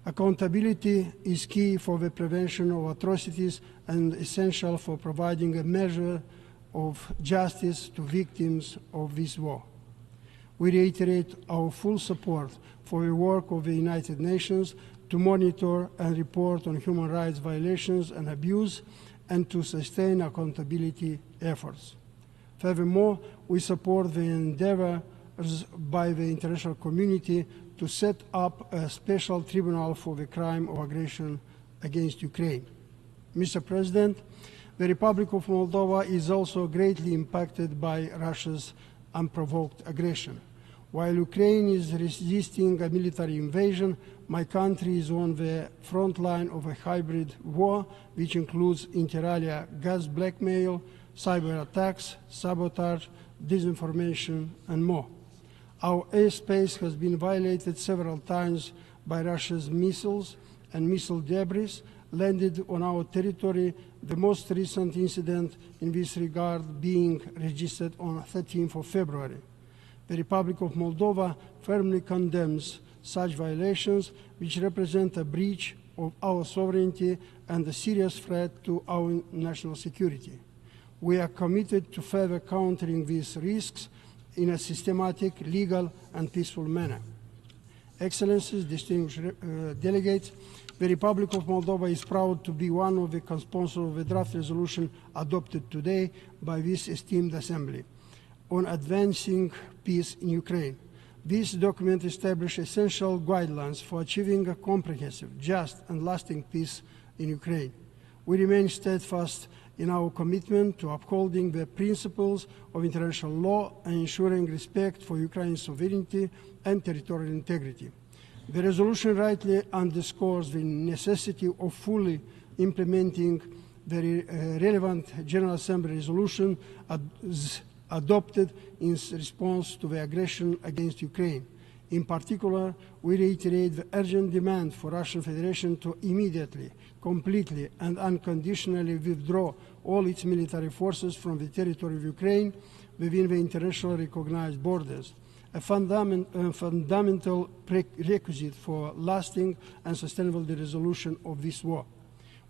Accountability is key for the prevention of atrocities and essential for providing a measure of justice to victims of this war. We reiterate our full support for the work of the United Nations to monitor and report on human rights violations and abuse and to sustain accountability efforts. Furthermore, we support the endeavors by the international community to set up a special tribunal for the crime of aggression against Ukraine. Mr. President, the Republic of Moldova is also greatly impacted by Russia's unprovoked aggression. While Ukraine is resisting a military invasion, my country is on the front line of a hybrid war, which includes inter alia gas blackmail, cyber attacks, sabotage, disinformation, and more. Our airspace has been violated several times by Russia's missiles and missile debris landed on our territory, the most recent incident in this regard being registered on 13th of February. The Republic of Moldova firmly condemns such violations, which represent a breach of our sovereignty and a serious threat to our national security. We are committed to further countering these risks in a systematic, legal, and peaceful manner. Excellencies, distinguished delegates, the Republic of Moldova is proud to be one of the co-sponsors of the draft resolution adopted today by this esteemed Assembly on advancing peace in Ukraine. This document establishes essential guidelines for achieving a comprehensive, just, and lasting peace in Ukraine. We remain steadfast in our commitment to upholding the principles of international law and ensuring respect for Ukraine's sovereignty and territorial integrity. The resolution rightly underscores the necessity of fully implementing the relevant General Assembly resolution adopted in response to the aggression against Ukraine. In particular, we reiterate the urgent demand for Russian Federation to immediately, completely, and unconditionally withdraw all its military forces from the territory of Ukraine within the internationally recognized borders, a fundamental prerequisite for lasting and sustainable resolution of this war.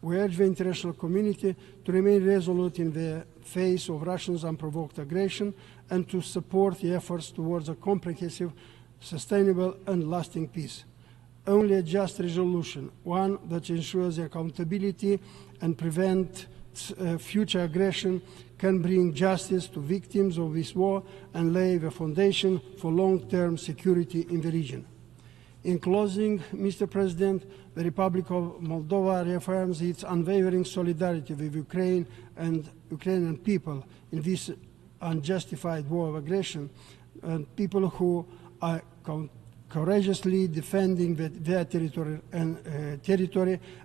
We urge the international community to remain resolute in the face of Russia's unprovoked aggression and to support the efforts towards a comprehensive, sustainable, and lasting peace. Only a just resolution, one that ensures accountability and prevents future aggression, can bring justice to victims of this war and lay the foundation for long-term security in the region. In closing, Mr. President, the Republic of Moldova reaffirms its unwavering solidarity with Ukraine and Ukrainian people in this unjustified war of aggression, and people who are courageously defending their territory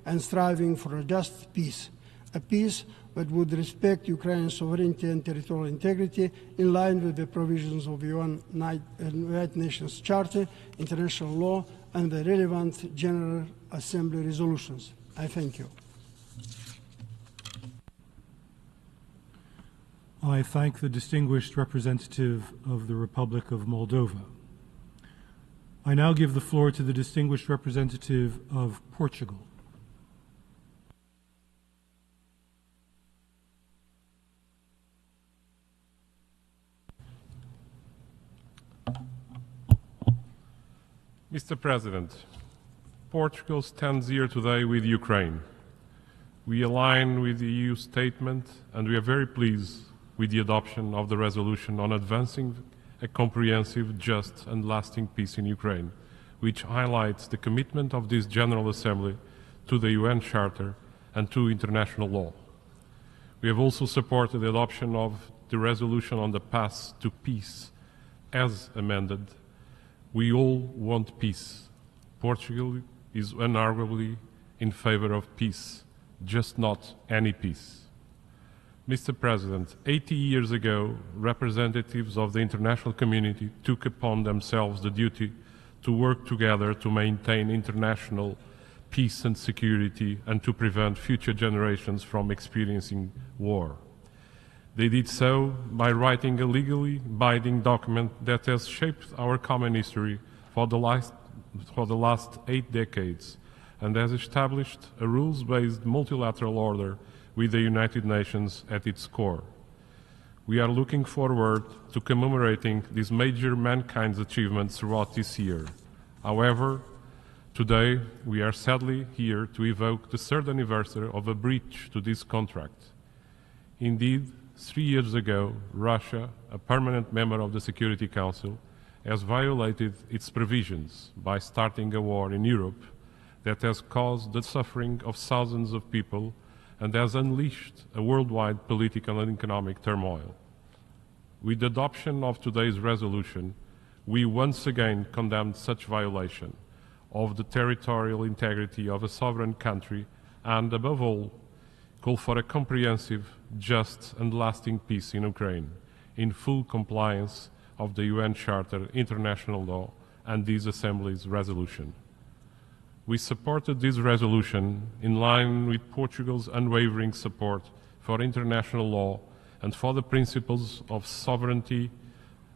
and striving for a just peace, a peace that would respect Ukraine's sovereignty and territorial integrity in line with the provisions of the United Nations Charter, international law, and the relevant General Assembly resolutions. I thank you. I thank the distinguished representative of the Republic of Moldova. I now give the floor to the distinguished representative of Portugal. Mr. President, Portugal stands here today with Ukraine. We align with the EU statement and we are very pleased with the adoption of the resolution on advancing a comprehensive, just and lasting peace in Ukraine, which highlights the commitment of this General Assembly to the UN Charter and to international law. We have also supported the adoption of the resolution on the path to peace as amended. We all want peace. Portugal is unarguably in favor of peace, just not any peace. Mr. President, 80 years ago, representatives of the international community took upon themselves the duty to work together to maintain international peace and security and to prevent future generations from experiencing war. They did so by writing a legally binding document that has shaped our common history for the last for the last 8 decades and has established a rules-based multilateral order with the United Nations at its core. We are looking forward to commemorating these major mankind's achievements throughout this year. However, today we are sadly here to evoke the 3rd anniversary of a breach to this contract. Indeed, 3 years ago, Russia, a permanent member of the Security Council, has violated its provisions by starting a war in Europe that has caused the suffering of thousands of people and has unleashed a worldwide political and economic turmoil. With the adoption of today's resolution, we once again condemn such violation of the territorial integrity of a sovereign country and, above all, call for a comprehensive, just and lasting peace in Ukraine, in full compliance of the UN Charter, international law, and this Assembly's resolution. We supported this resolution in line with Portugal's unwavering support for international law and for the principles of sovereignty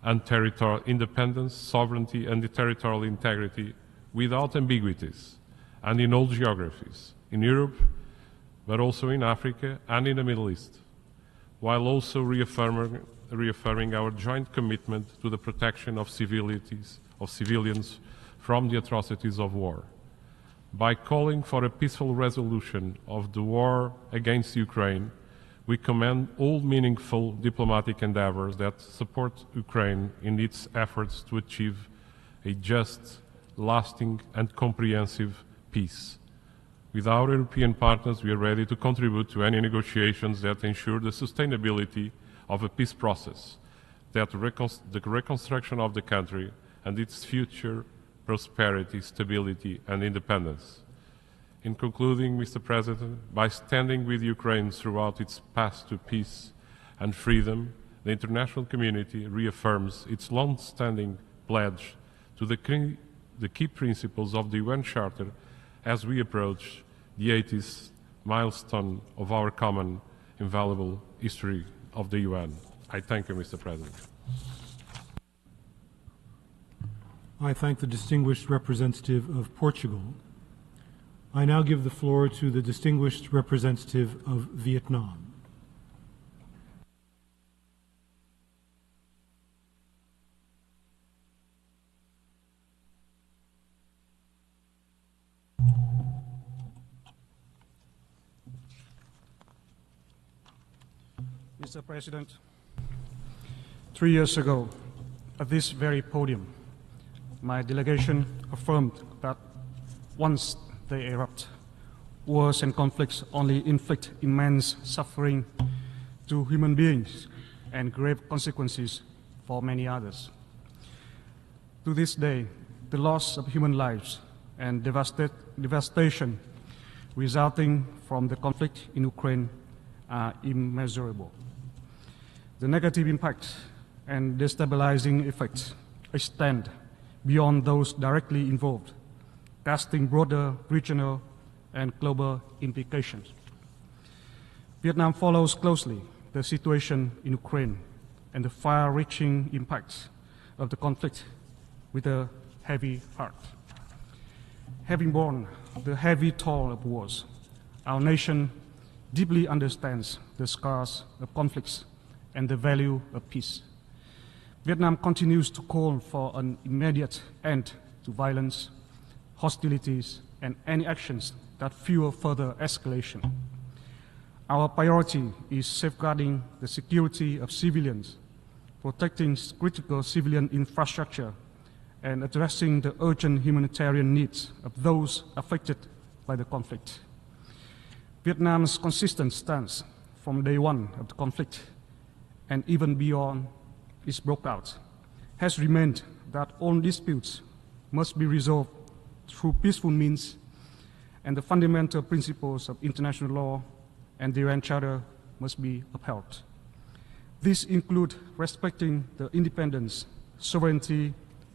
and territorial independence, sovereignty and territorial integrity without ambiguities and in all geographies, in Europe, but also in Africa and in the Middle East, while also reaffirming our joint commitment to the protection of civilians from the atrocities of war. By calling for a peaceful resolution of the war against Ukraine, we commend all meaningful diplomatic endeavors that support Ukraine in its efforts to achieve a just, lasting and comprehensive peace. With our European partners, we are ready to contribute to any negotiations that ensure the sustainability of a peace process, that the reconstruction of the country and its future prosperity, stability and independence. In concluding, Mr. President, by standing with Ukraine throughout its path to peace and freedom, the international community reaffirms its long-standing pledge to the key principles of the UN Charter as we approach the 80th milestone of our common invaluable history of the UN. I thank you, Mr. President. I thank the distinguished representative of Portugal. I now give the floor to the distinguished representative of Vietnam. Mr. President, 3 years ago, at this very podium, my delegation affirmed that once they erupt, wars and conflicts only inflict immense suffering to human beings and grave consequences for many others. To this day, the loss of human lives and devastation resulting from the conflict in Ukraine are immeasurable. The negative impacts and destabilizing effects extend beyond those directly involved, casting broader regional and global implications. Vietnam follows closely the situation in Ukraine and the far-reaching impacts of the conflict with a heavy heart. Having borne the heavy toll of wars, our nation deeply understands the scars of conflicts and the value of peace. Vietnam continues to call for an immediate end to violence, hostilities, and any actions that fuel further escalation. Our priority is safeguarding the security of civilians, protecting critical civilian infrastructure, and addressing the urgent humanitarian needs of those affected by the conflict. Vietnam's consistent stance from day one of the conflict and even beyond its breakout has remained that all disputes must be resolved through peaceful means, and the fundamental principles of international law and the UN Charter must be upheld. These include respecting the independence, sovereignty,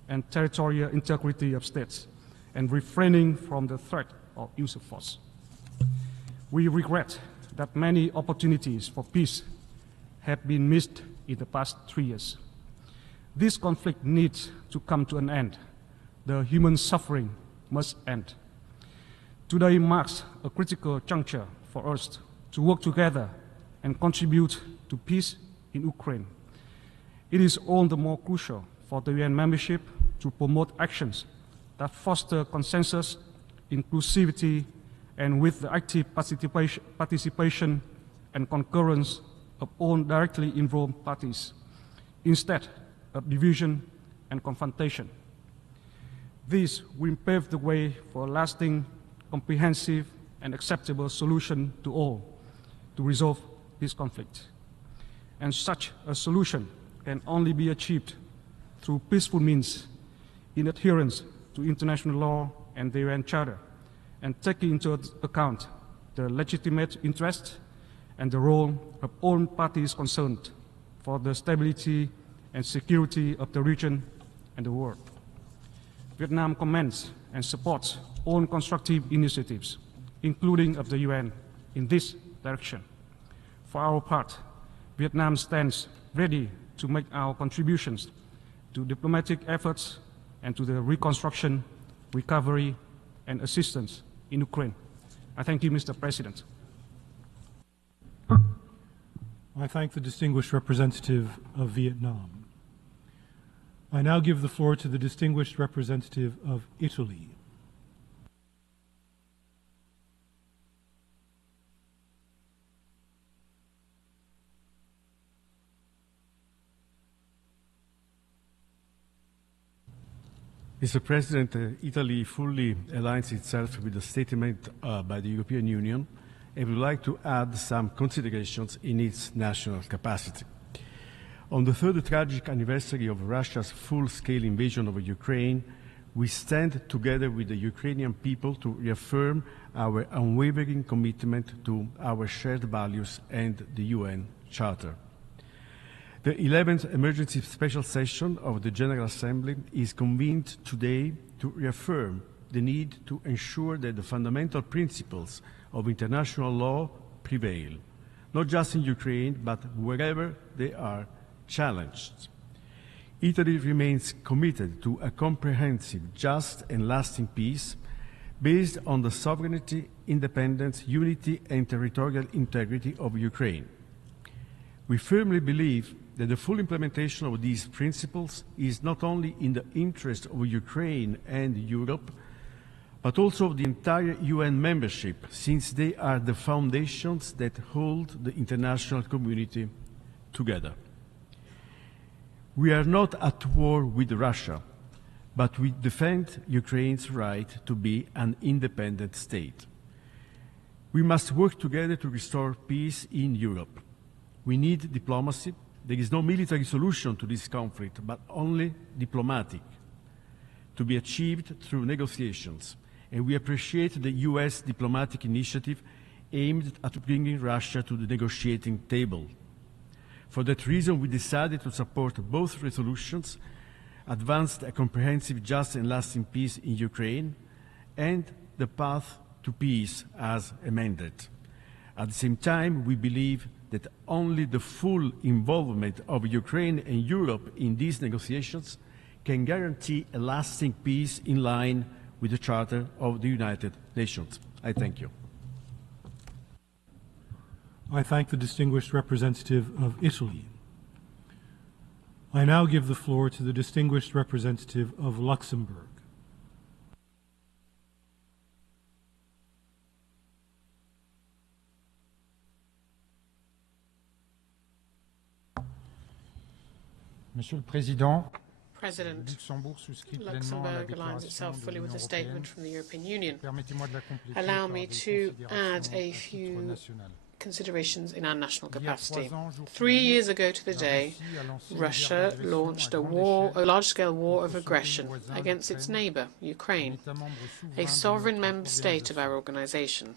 and territorial integrity of states, and refraining from the threat of use of force. We regret that many opportunities for peace have been missed in the past 3 years. This conflict needs to come to an end The human suffering must end. Today marks a critical juncture for us to work together and contribute to peace in Ukraine. It is all the more crucial for the UN membership to promote actions that foster consensus, inclusivity, and with the active participation and concurrence of all directly involved parties, instead of division and confrontation. This will pave the way for a lasting, comprehensive, and acceptable solution to all to resolve this conflict. And such a solution can only be achieved through peaceful means in adherence to international law and the UN Charter, and taking into account the legitimate interest and the role of all parties concerned for the stability and security of the region and the world. Vietnam commends and supports all constructive initiatives, including of the UN, in this direction. For our part, Vietnam stands ready to make our contributions to diplomatic efforts and to the reconstruction, recovery, and assistance in Ukraine. I thank you, Mr. President. I thank the distinguished representative of Vietnam. I now give the floor to the distinguished representative of Italy. Mr. President, Italy fully aligns itself with the statement by the European Union and would like to add some considerations in its national capacity. On the third tragic anniversary of Russia's full-scale invasion of Ukraine, we stand together with the Ukrainian people to reaffirm our unwavering commitment to our shared values and the UN Charter. The 11th Emergency Special Session of the General Assembly is convened today to reaffirm the need to ensure that the fundamental principles of international law prevail, not just in Ukraine, but wherever they are challenged. Italy remains committed to a comprehensive, just and lasting peace based on the sovereignty, independence, unity and territorial integrity of Ukraine. We firmly believe that the full implementation of these principles is not only in the interest of Ukraine and Europe, but also of the entire UN membership, since they are the foundations that hold the international community together. We are not at war with Russia, but we defend Ukraine's right to be an independent state. We must work together to restore peace in Europe. We need diplomacy. There is no military solution to this conflict, but only diplomatic, to be achieved through negotiations. And we appreciate the US diplomatic initiative aimed at bringing Russia to the negotiating table. For that reason, we decided to support both resolutions, advanced a comprehensive, just and lasting peace in Ukraine, and the path to peace as amended. At the same time, we believe that only the full involvement of Ukraine and Europe in these negotiations can guarantee a lasting peace in line with the Charter of the United Nations. I thank you. I thank the distinguished representative of Italy. I now give the floor to the distinguished representative of Luxembourg. Monsieur le Président, President, Luxembourg aligns itself fully with the statement from the European Union. Allow me to add a few considerations in our national capacity. 3 years ago to the day, Russia launched a large-scale war of aggression against its neighbour, Ukraine, a sovereign member state of our organization.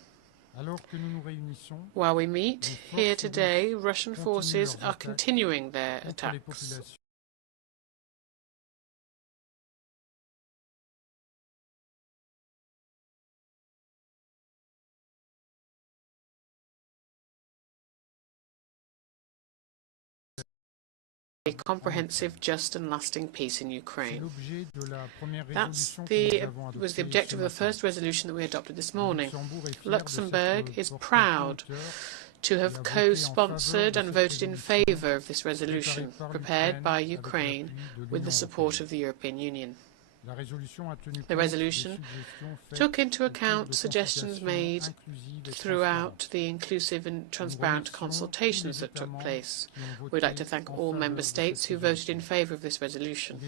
While we meet here today, Russian forces are continuing their attacks. a comprehensive, just and lasting peace in Ukraine. That was the objective of the first resolution that we adopted this morning. Luxembourg is proud to have co-sponsored and voted in favour of this resolution, prepared by Ukraine with the support of the European Union. The resolution took into account suggestions made throughout the inclusive and transparent consultations that took place. We'd like to thank all Member States who voted in favour of this resolution.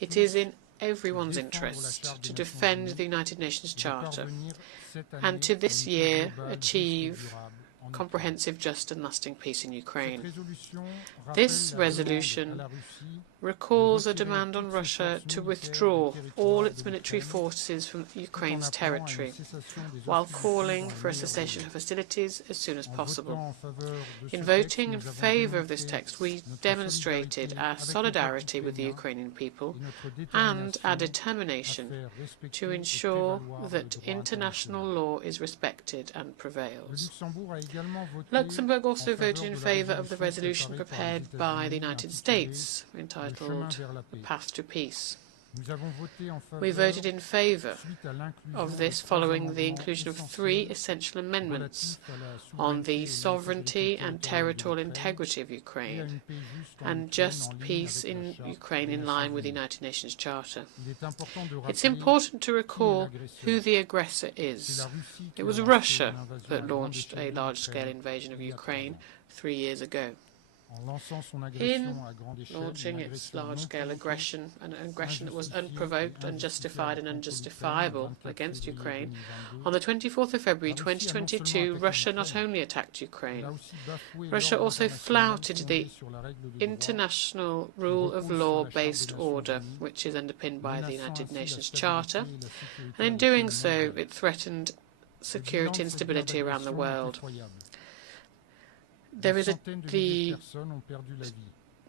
It is in everyone's interest to defend the United Nations Charter and to this year achieve comprehensive, just and lasting peace in Ukraine. This resolution recalls a demand on Russia to withdraw all its military forces from Ukraine's territory, while calling for a cessation of hostilities as soon as possible. In voting in favour of this text, we demonstrated our solidarity with the Ukrainian people and our determination to ensure that international law is respected and prevails. Luxembourg also voted in favour of the resolution prepared by the United States, entitled The Path to Peace. We voted in favour of this following the inclusion of 3 essential amendments on the sovereignty and territorial integrity of Ukraine and just peace in Ukraine in line with the United Nations Charter. It's important to recall who the aggressor is. It was Russia that launched a large-scale invasion of Ukraine 3 years ago. In launching its large-scale aggression, an aggression that was unprovoked, unjustified and unjustifiable against Ukraine, on the 24th of February 2022, Russia not only attacked Ukraine, Russia also flouted the international rule of law-based order, which is underpinned by the United Nations Charter, and in doing so, it threatened security and stability around the world. The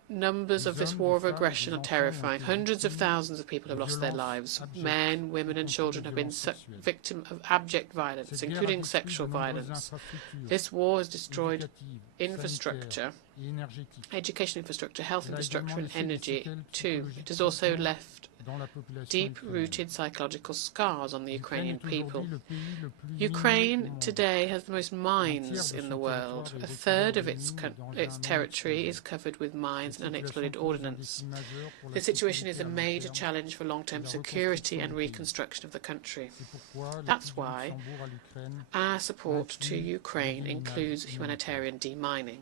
numbers of this war of aggression are terrifying. Hundreds of thousands of people have lost their lives. Men, women and children have been victims of abject violence, including sexual violence. This war has destroyed infrastructure, education infrastructure, health infrastructure and energy too. It has also left deep-rooted psychological scars on the Ukrainian people. Ukraine today has the most mines in the world. A third of its territory is covered with mines and unexploded ordnance. This situation is a major challenge for long-term security and reconstruction of the country. That's why our support to Ukraine includes humanitarian demining.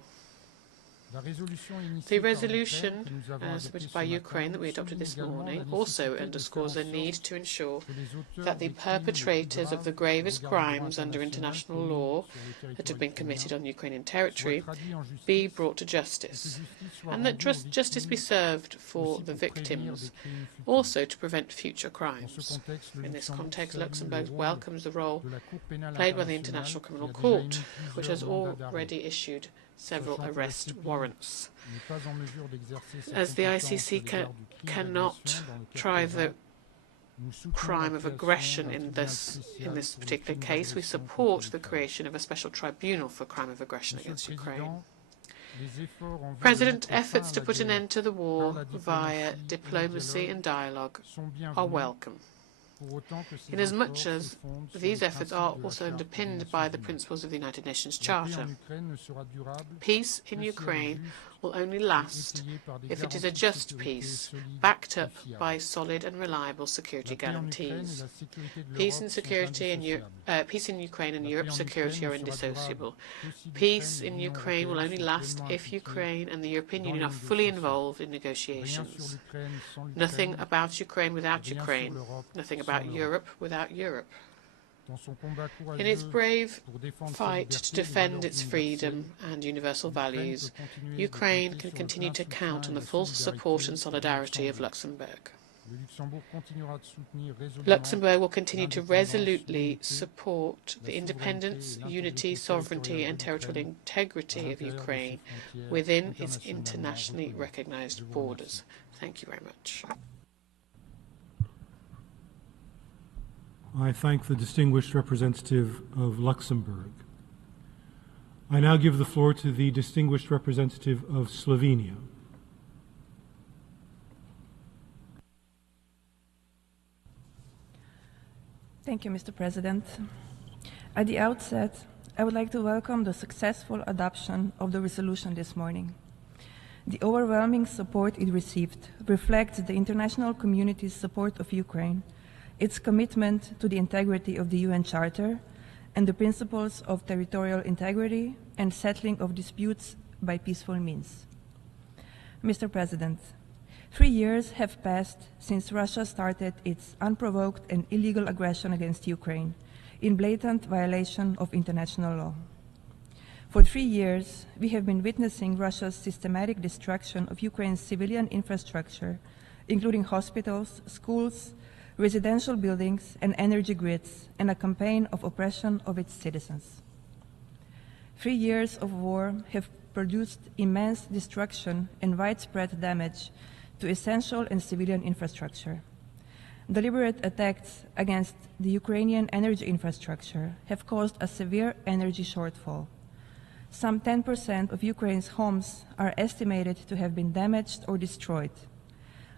The resolution submitted by Ukraine that we adopted this morning also underscores the need to ensure that the perpetrators of the gravest crimes under international law that have been committed on Ukrainian territory be brought to justice, and that justice be served for the victims, also to prevent future crimes. In this context, Luxembourg welcomes the role played by the International Criminal Court, which has already issued several arrest warrants. As the ICC cannot try the crime of aggression in this particular case, we support the creation of a special tribunal for crime of aggression against Ukraine. President, efforts to put an end to the war via diplomacy and dialogue are welcome, inasmuch as these efforts are also underpinned by the principles of the United Nations Charter. Peace in Ukraine will only last if it is a just peace, backed up by solid and reliable security guarantees. Peace in Ukraine and Europe's security are indissociable. Peace in Ukraine will only last if Ukraine and the European Union are fully involved in negotiations. Nothing about Ukraine without Ukraine. Nothing about Europe without Europe. In its brave fight to defend its freedom and universal values, Ukraine can continue to count on the full support and solidarity of Luxembourg. Luxembourg will continue to resolutely support the independence, unity, sovereignty and territorial integrity of Ukraine within its internationally recognized borders. Thank you very much. I thank the distinguished representative of Luxembourg. I now give the floor to the distinguished representative of Slovenia. Thank you, Mr. President. At the outset, I would like to welcome the successful adoption of the resolution this morning. The overwhelming support it received reflects the international community's support of Ukraine, its commitment to the integrity of the UN Charter, and the principles of territorial integrity and settling of disputes by peaceful means. Mr. President, 3 years have passed since Russia started its unprovoked and illegal aggression against Ukraine in blatant violation of international law. For 3 years, we have been witnessing Russia's systematic destruction of Ukraine's civilian infrastructure, including hospitals, schools, residential buildings, and energy grids, and a campaign of oppression of its citizens. 3 years of war have produced immense destruction and widespread damage to essential and civilian infrastructure. Deliberate attacks against the Ukrainian energy infrastructure have caused a severe energy shortfall. Some 10% of Ukraine's homes are estimated to have been damaged or destroyed.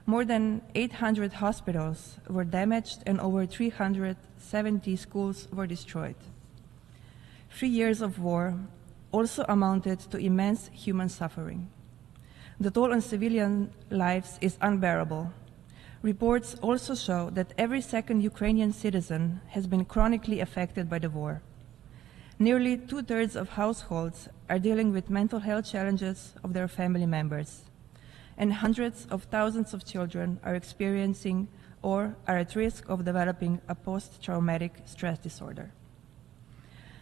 More than 800 hospitals were damaged and over 370 schools were destroyed. 3 years of war also amounted to immense human suffering. The toll on civilian lives is unbearable. Reports also show that every second Ukrainian citizen has been chronically affected by the war. Nearly 2/3 of households are dealing with mental health challenges of their family members, and hundreds of thousands of children are experiencing or are at risk of developing a post-traumatic stress disorder.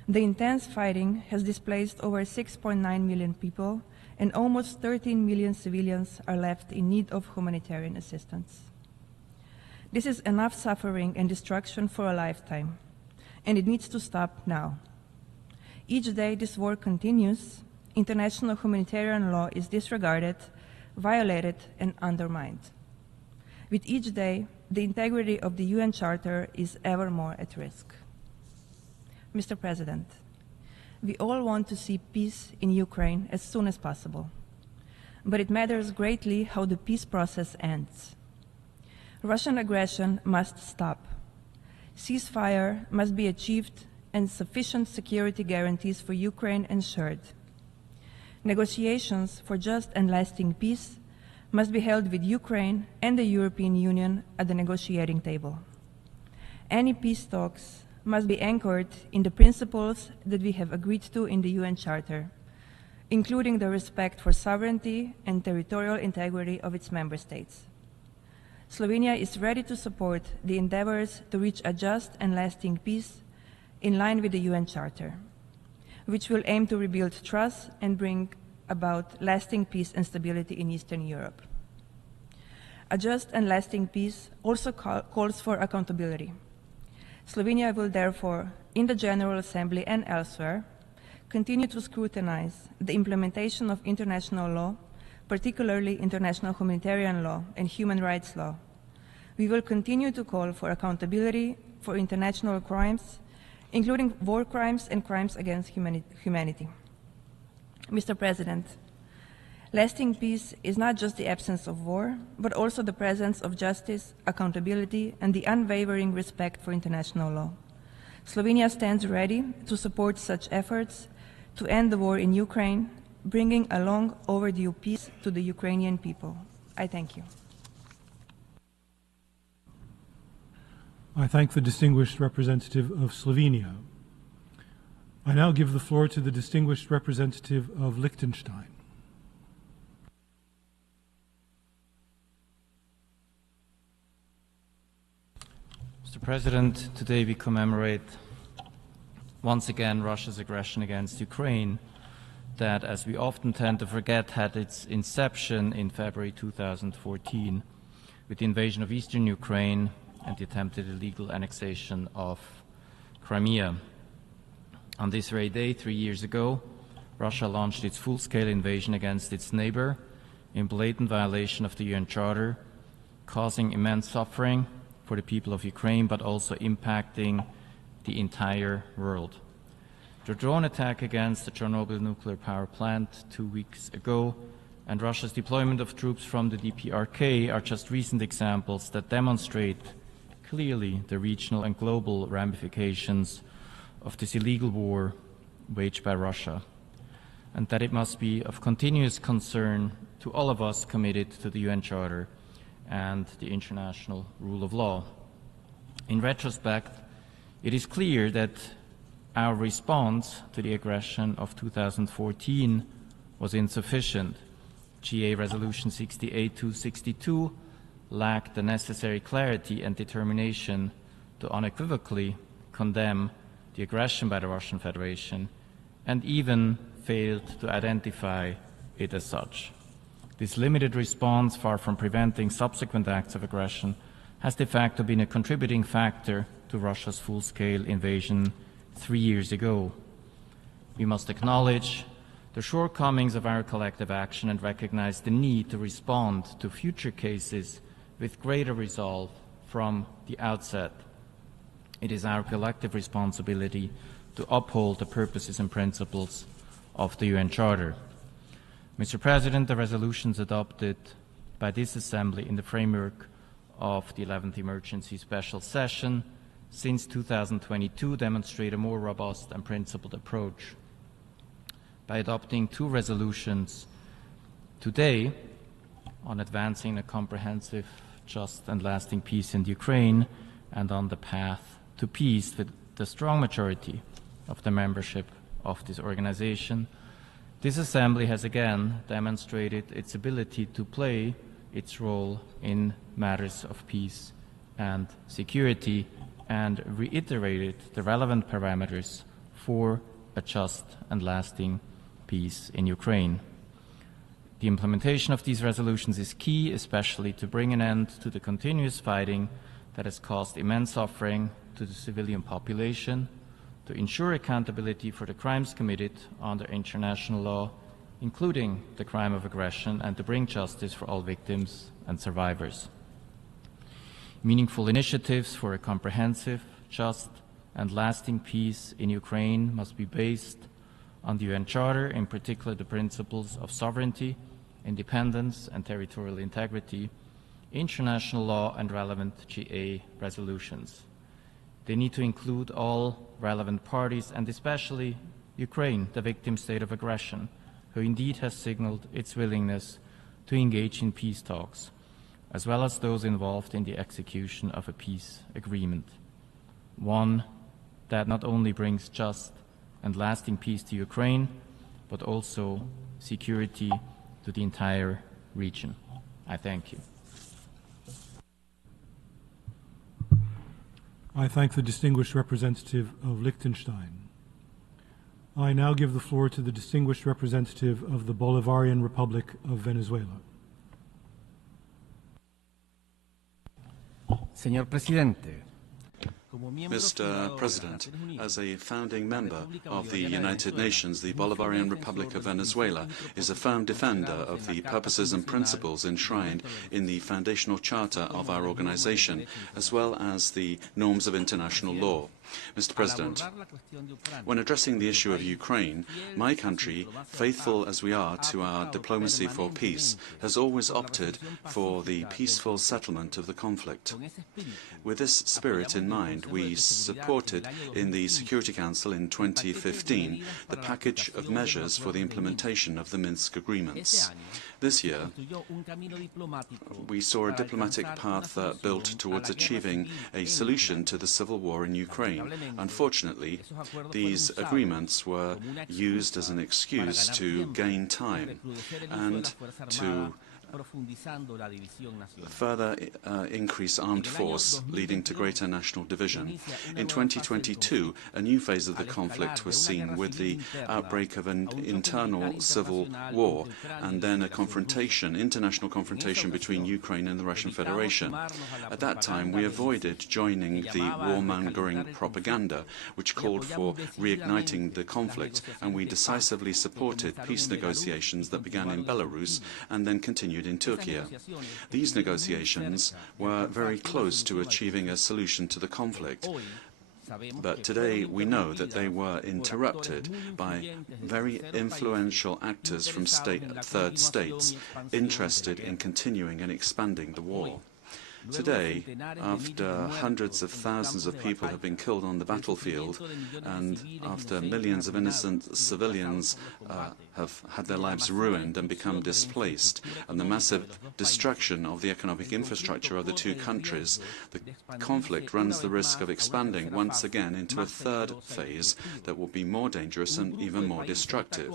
The intense fighting has displaced over 6.9 million people, and almost 13 million civilians are left in need of humanitarian assistance. This is enough suffering and destruction for a lifetime, and it needs to stop now. Each day this war continues, international humanitarian law is disregarded, violated, and undermined. With each day, the integrity of the UN Charter is ever more at risk. Mr. President, we all want to see peace in Ukraine as soon as possible, but it matters greatly how the peace process ends. Russian aggression must stop. Ceasefire must be achieved and sufficient security guarantees for Ukraine ensured. Negotiations for just and lasting peace must be held with Ukraine and the European Union at the negotiating table. Any peace talks must be anchored in the principles that we have agreed to in the UN Charter, including the respect for sovereignty and territorial integrity of its member states. Slovenia is ready to support the endeavors to reach a just and lasting peace in line with the UN Charter, which will aim to rebuild trust and bring about lasting peace and stability in Eastern Europe. A just and lasting peace also calls for accountability. Slovenia will therefore, in the General Assembly and elsewhere, continue to scrutinize the implementation of international law, particularly international humanitarian law and human rights law. We will continue to call for accountability for international crimes, including war crimes and crimes against humanity. Mr. President, lasting peace is not just the absence of war, but also the presence of justice, accountability, and the unwavering respect for international law. Slovenia stands ready to support such efforts to end the war in Ukraine, bringing a long overdue peace to the Ukrainian people. I thank you. I thank the distinguished representative of Slovenia. I now give the floor to the distinguished representative of Liechtenstein. Mr. President, today we commemorate once again Russia's aggression against Ukraine that, as we often tend to forget, had its inception in February 2014 with the invasion of eastern Ukraine and the attempted illegal annexation of Crimea. On this very day, 3 years ago, Russia launched its full-scale invasion against its neighbor in blatant violation of the UN Charter, causing immense suffering for the people of Ukraine, but also impacting the entire world. The drone attack against the Chernobyl nuclear power plant 2 weeks ago and Russia's deployment of troops from the DPRK are just recent examples that demonstrate clearly the regional and global ramifications of this illegal war waged by Russia, and that it must be of continuous concern to all of us committed to the UN Charter and the international rule of law. In retrospect, it is clear that our response to the aggression of 2014 was insufficient. GA Resolution 68-262 lacked the necessary clarity and determination to unequivocally condemn the aggression by the Russian Federation, and even failed to identify it as such. This limited response, far from preventing subsequent acts of aggression, has de facto been a contributing factor to Russia's full-scale invasion 3 years ago. We must acknowledge the shortcomings of our collective action and recognize the need to respond to future cases with greater resolve from the outset. It is our collective responsibility to uphold the purposes and principles of the UN Charter. Mr. President, the resolutions adopted by this Assembly in the framework of the 11th Emergency Special Session since 2022 demonstrate a more robust and principled approach. By adopting 2 resolutions today on advancing a comprehensive, just and lasting peace in Ukraine and on the path to peace with the strong majority of the membership of this organization, this Assembly has again demonstrated its ability to play its role in matters of peace and security and reiterated the relevant parameters for a just and lasting peace in Ukraine. The implementation of these resolutions is key, especially to bring an end to the continuous fighting that has caused immense suffering to the civilian population, to ensure accountability for the crimes committed under international law, including the crime of aggression, and to bring justice for all victims and survivors. Meaningful initiatives for a comprehensive, just, and lasting peace in Ukraine must be based on the UN Charter, in particular the principles of sovereignty, independence, and territorial integrity, international law, and relevant GA resolutions. They need to include all relevant parties, and especially Ukraine, the victim state of aggression, who indeed has signaled its willingness to engage in peace talks, as well as those involved in the execution of a peace agreement, one that not only brings just and lasting peace to Ukraine, but also security to the entire region. I thank you. I thank the distinguished representative of Liechtenstein. I now give the floor to the distinguished representative of the Bolivarian Republic of Venezuela. Señor Presidente, Mr. President, as a founding member of the United Nations, the Bolivarian Republic of Venezuela is a firm defender of the purposes and principles enshrined in the foundational charter of our organization, as well as the norms of international law. Mr. President, when addressing the issue of Ukraine, my country, faithful as we are to our diplomacy for peace, has always opted for the peaceful settlement of the conflict. With this spirit in mind, we supported in the Security Council in 2015 the package of measures for the implementation of the Minsk agreements. This year, we saw a diplomatic path built towards achieving a solution to the civil war in Ukraine. Unfortunately, these agreements were used as an excuse to gain time and to further increase armed force, leading to greater national division. In 2022, a new phase of the conflict was seen with the outbreak of an internal civil war and then a confrontation, international confrontation between Ukraine and the Russian Federation. At that time, we avoided joining the warmongering propaganda, which called for reigniting the conflict, and we decisively supported peace negotiations that began in Belarus and then continued in Turkey. These negotiations were very close to achieving a solution to the conflict. But today we know that they were interrupted by very influential actors from third states interested in continuing and expanding the war. Today, after hundreds of thousands of people have been killed on the battlefield, and after millions of innocent civilians have had their lives ruined and become displaced, and the massive destruction of the economic infrastructure of the two countries, the conflict runs the risk of expanding once again into a third phase that will be more dangerous and even more destructive.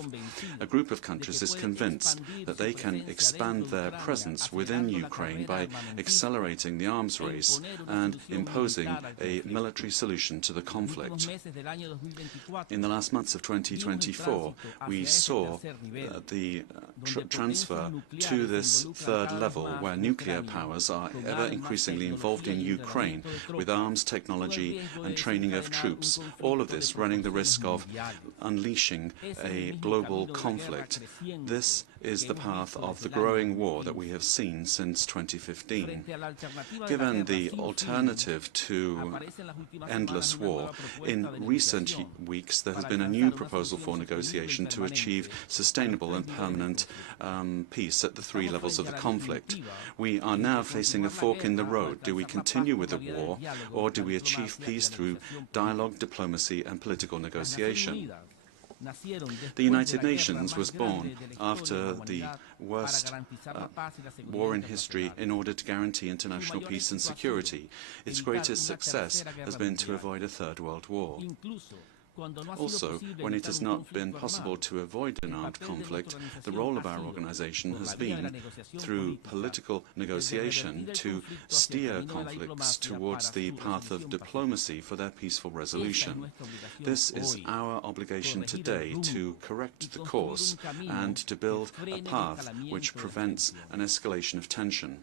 A group of countries is convinced that they can expand their presence within Ukraine by accelerating the arms race and imposing a military solution to the conflict. In the last months of 2024, we saw the transfer to this third level, where nuclear powers are ever increasingly involved in Ukraine with arms, technology and training of troops, all of this running the risk of unleashing a global conflict. This is the path of the growing war that we have seen since 2015. Given the alternative to endless war, in recent weeks there has been a new proposal for negotiation to achieve sustainable and permanent peace at the three levels of the conflict. We are now facing a fork in the road. Do we continue with the war, or do we achieve peace through dialogue, diplomacy and political negotiation? The United Nations was born after the worst war in history in order to guarantee international peace and security. Its greatest success has been to avoid a third world war. Also, when it has not been possible to avoid an armed conflict, the role of our organization has been, through political negotiation, to steer conflicts towards the path of diplomacy for their peaceful resolution. This is our obligation today, to correct the course and to build a path which prevents an escalation of tension.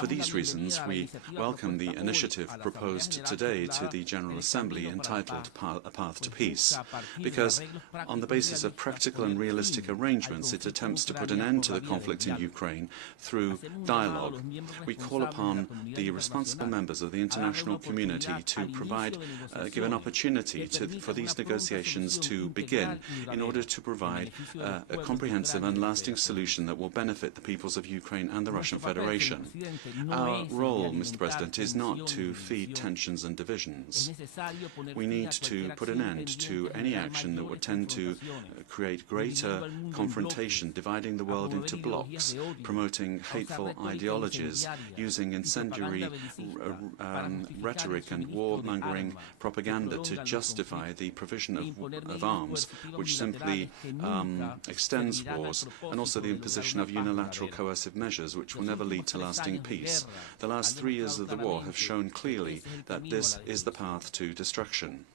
For these reasons, we welcome the initiative proposed today to the General Assembly entitled A Path to Peace, because on the basis of practical and realistic arrangements it attempts to put an end to the conflict in Ukraine through dialogue. We call upon the responsible members of the international community to give an opportunity for these negotiations to begin in order to provide a comprehensive and lasting solution that will benefit the peoples of Ukraine and the Russian Federation. Our role, Mr. President, is not to feed tensions and divisions. We need to put an end to any action that would tend to create greater confrontation, dividing the world into blocs, promoting hateful ideologies, using incendiary rhetoric and warmongering propaganda to justify the provision of arms, which simply extends wars, and also the imposition of unilateral coercive measures, which will never lead to lasting peace. The last 3 years of the war have shown clearly that this is the path to destruction.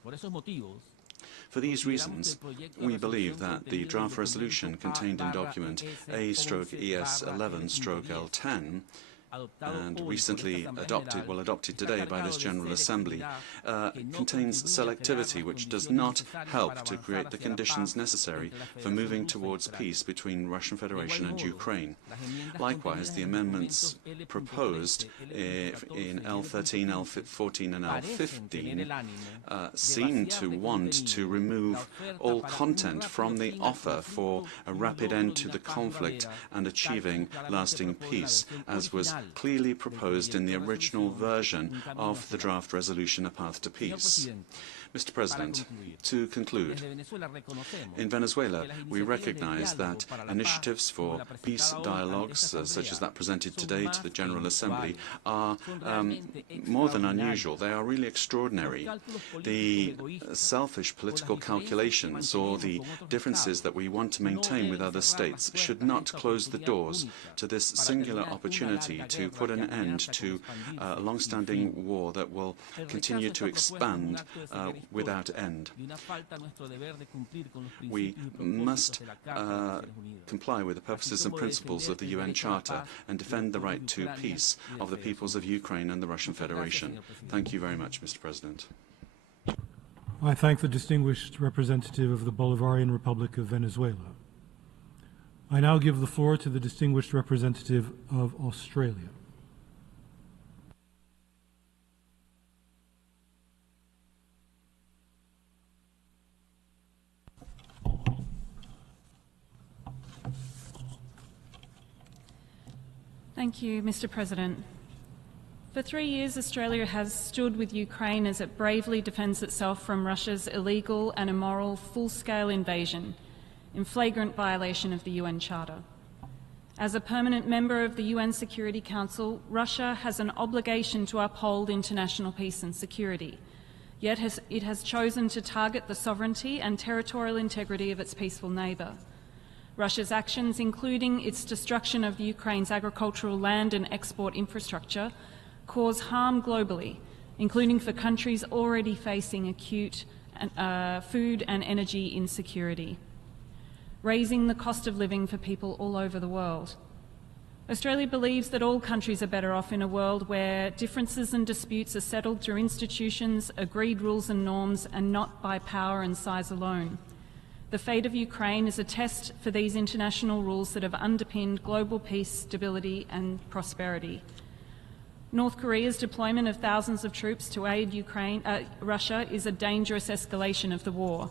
For these reasons, we believe that the draft resolution contained in document A/ES11/L10 and recently adopted today by this General Assembly, contains selectivity which does not help to create the conditions necessary for moving towards peace between Russian Federation and Ukraine. Likewise, the amendments proposed in L13, L14 and L15 seem to want to remove all content from the offer for a rapid end to the conflict and achieving lasting peace, as was clearly proposed in the original version of the draft resolution, A Path to Peace. Mr. President, to conclude, in Venezuela, we recognize that initiatives for peace dialogues, such as that presented today to the General Assembly, are more than unusual. They are really extraordinary. The selfish political calculations or the differences that we want to maintain with other states should not close the doors to this singular opportunity to put an end to a long-standing war that will continue to expand without end. We must comply with the purposes and principles of the UN Charter and defend the right to peace of the peoples of Ukraine and the Russian Federation. Thank you very much, Mr. President. I thank the distinguished representative of the Bolivarian Republic of Venezuela. I now give the floor to the distinguished representative of Australia. Thank you, Mr. President. For 3 years, Australia has stood with Ukraine as it bravely defends itself from Russia's illegal and immoral full-scale invasion in flagrant violation of the UN Charter. As a permanent member of the UN Security Council, Russia has an obligation to uphold international peace and security, yet it has chosen to target the sovereignty and territorial integrity of its peaceful neighbour. Russia's actions, including its destruction of Ukraine's agricultural land and export infrastructure, cause harm globally, including for countries already facing acute food and energy insecurity, raising the cost of living for people all over the world. Australia believes that all countries are better off in a world where differences and disputes are settled through institutions, agreed rules and norms, and not by power and size alone. The fate of Ukraine is a test for these international rules that have underpinned global peace, stability and prosperity. North Korea's deployment of thousands of troops to aid Russia is a dangerous escalation of the war.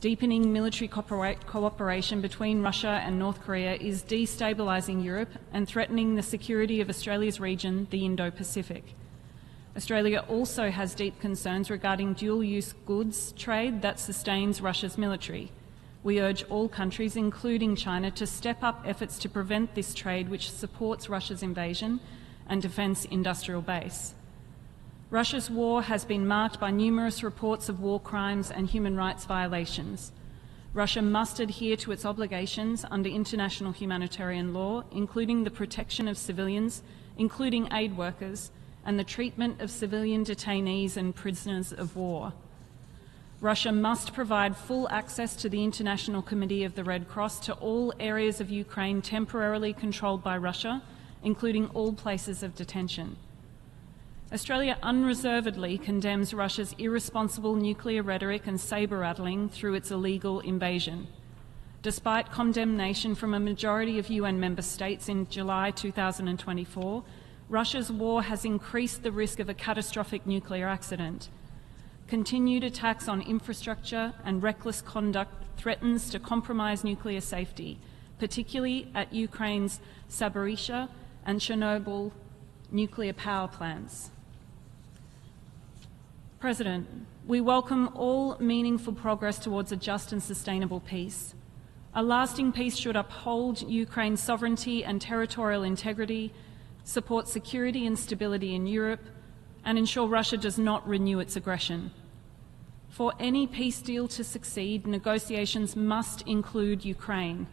Deepening military cooperation between Russia and North Korea is destabilising Europe and threatening the security of Australia's region, the Indo-Pacific. Australia also has deep concerns regarding dual-use goods trade that sustains Russia's military. We urge all countries, including China, to step up efforts to prevent this trade which supports Russia's invasion and defence industrial base. Russia's war has been marked by numerous reports of war crimes and human rights violations. Russia must adhere to its obligations under international humanitarian law, including the protection of civilians, including aid workers, and the treatment of civilian detainees and prisoners of war. Russia must provide full access to the International Committee of the Red Cross to all areas of Ukraine temporarily controlled by Russia, including all places of detention. Australia unreservedly condemns Russia's irresponsible nuclear rhetoric and sabre-rattling through its illegal invasion. Despite condemnation from a majority of UN member states in July 2024, Russia's war has increased the risk of a catastrophic nuclear accident. Continued attacks on infrastructure and reckless conduct threatens to compromise nuclear safety, particularly at Ukraine's Zaporizhzhia and Chernobyl nuclear power plants. President, we welcome all meaningful progress towards a just and sustainable peace. A lasting peace should uphold Ukraine's sovereignty and territorial integrity, support security and stability in Europe, and ensure Russia does not renew its aggression. For any peace deal to succeed, negotiations must include Ukraine.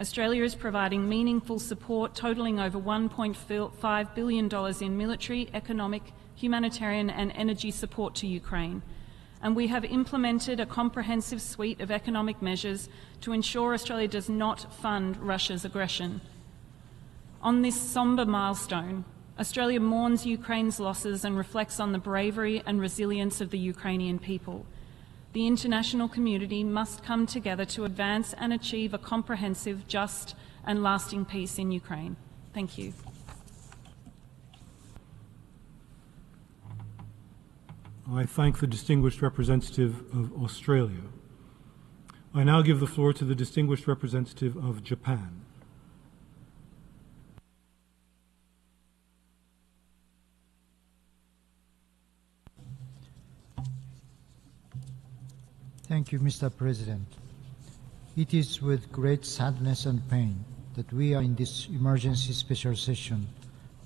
Australia is providing meaningful support totalling over $1.5 billion in military, economic, humanitarian and energy support to Ukraine, and we have implemented a comprehensive suite of economic measures to ensure Australia does not fund Russia's aggression. On this sombre milestone, Australia mourns Ukraine's losses and reflects on the bravery and resilience of the Ukrainian people. The international community must come together to advance and achieve a comprehensive, just and lasting peace in Ukraine. Thank you. I thank the distinguished representative of Australia. I now give the floor to the distinguished representative of Japan. Thank you, Mr. President. It is with great sadness and pain that we are in this emergency special session,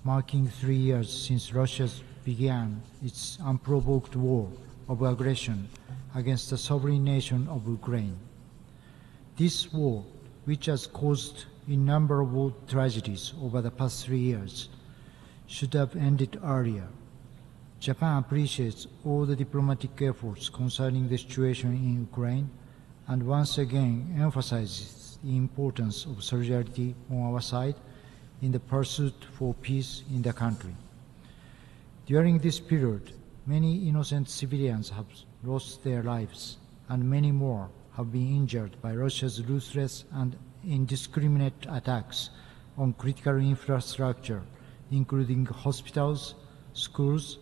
marking 3 years since Russia began its unprovoked war of aggression against the sovereign nation of Ukraine. This war, which has caused innumerable tragedies over the past 3 years, should have ended earlier. Japan appreciates all the diplomatic efforts concerning the situation in Ukraine and once again emphasizes the importance of solidarity on our side in the pursuit for peace in the country. During this period, many innocent civilians have lost their lives and many more have been injured by Russia's ruthless and indiscriminate attacks on critical infrastructure, including hospitals, schools,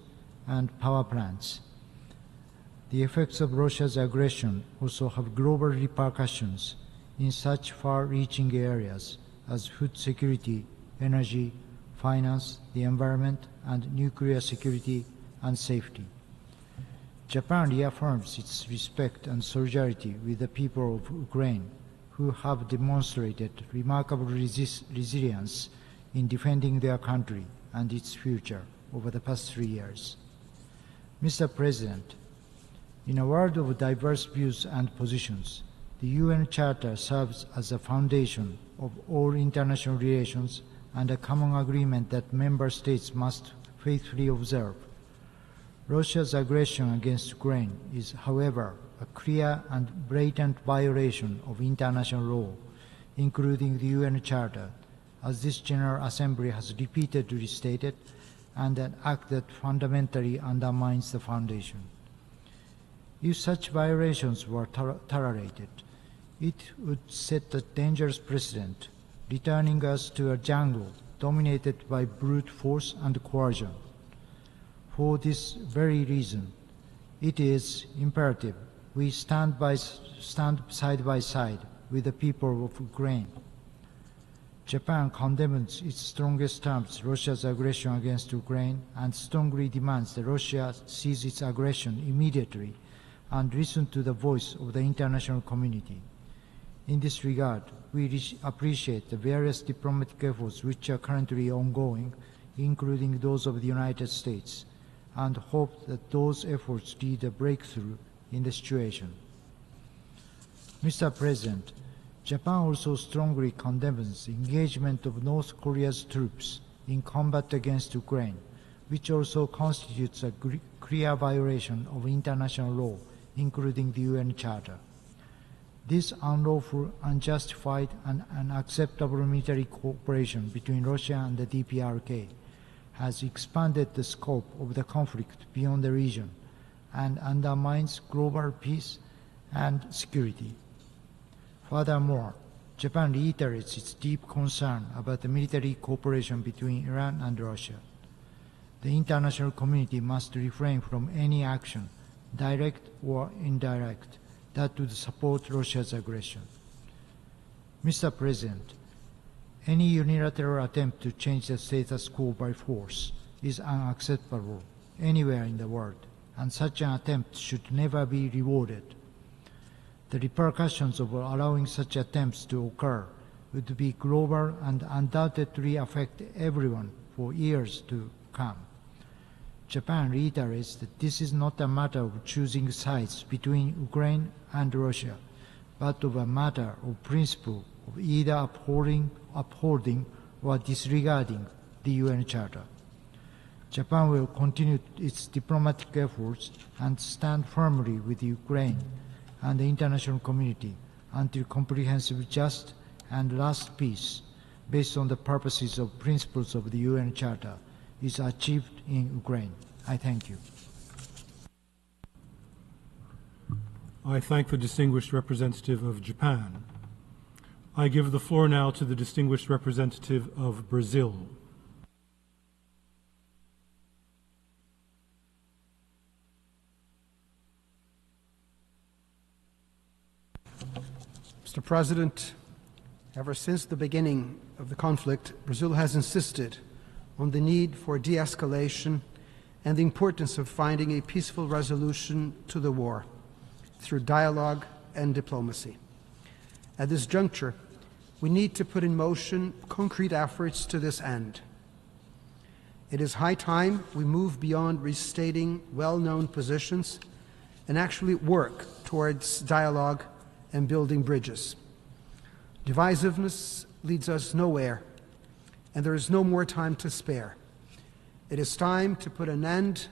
and power plants. The effects of Russia's aggression also have global repercussions in such far-reaching areas as food security, energy, finance, the environment, and nuclear security and safety. Japan reaffirms its respect and solidarity with the people of Ukraine, who have demonstrated remarkable resilience in defending their country and its future over the past 3 years. Mr. President, in a world of diverse views and positions, the UN Charter serves as a foundation of all international relations and a common agreement that member states must faithfully observe. Russia's aggression against Ukraine is, however, a clear and blatant violation of international law, including the UN Charter, as this General Assembly has repeatedly stated, and an act that fundamentally undermines the foundation. If such violations were tolerated, it would set a dangerous precedent, returning us to a jungle dominated by brute force and coercion. For this very reason, it is imperative we stand side by side with the people of Ukraine. Japan condemns in its strongest terms Russia's aggression against Ukraine and strongly demands that Russia cease its aggression immediately and listen to the voice of the international community. In this regard, we appreciate the various diplomatic efforts which are currently ongoing, including those of the United States, and hope that those efforts lead a breakthrough in the situation. Mr. President, Japan also strongly condemns the engagement of North Korea's troops in combat against Ukraine, which also constitutes a clear violation of international law, including the UN Charter. This unlawful, unjustified, and unacceptable military cooperation between Russia and the DPRK has expanded the scope of the conflict beyond the region and undermines global peace and security. Furthermore, Japan reiterates its deep concern about the military cooperation between Iran and Russia. The international community must refrain from any action, direct or indirect, that would support Russia's aggression. Mr. President, any unilateral attempt to change the status quo by force is unacceptable anywhere in the world, and such an attempt should never be rewarded. The repercussions of allowing such attempts to occur would be global and undoubtedly affect everyone for years to come. Japan reiterates that this is not a matter of choosing sides between Ukraine and Russia, but of a matter of principle of either upholding or disregarding the UN Charter. Japan will continue its diplomatic efforts and stand firmly with Ukraine and the international community until comprehensive, just, and lasting peace, based on the purposes of principles of the UN Charter, is achieved in Ukraine. I thank you. I thank the distinguished representative of Japan. I give the floor now to the distinguished representative of Brazil. Mr. President, ever since the beginning of the conflict, Brazil has insisted on the need for de-escalation and the importance of finding a peaceful resolution to the war through dialogue and diplomacy. At this juncture, we need to put in motion concrete efforts to this end. It is high time we move beyond restating well-known positions and actually work towards dialogue and building bridges. Divisiveness leads us nowhere, and there is no more time to spare. It is time to put an end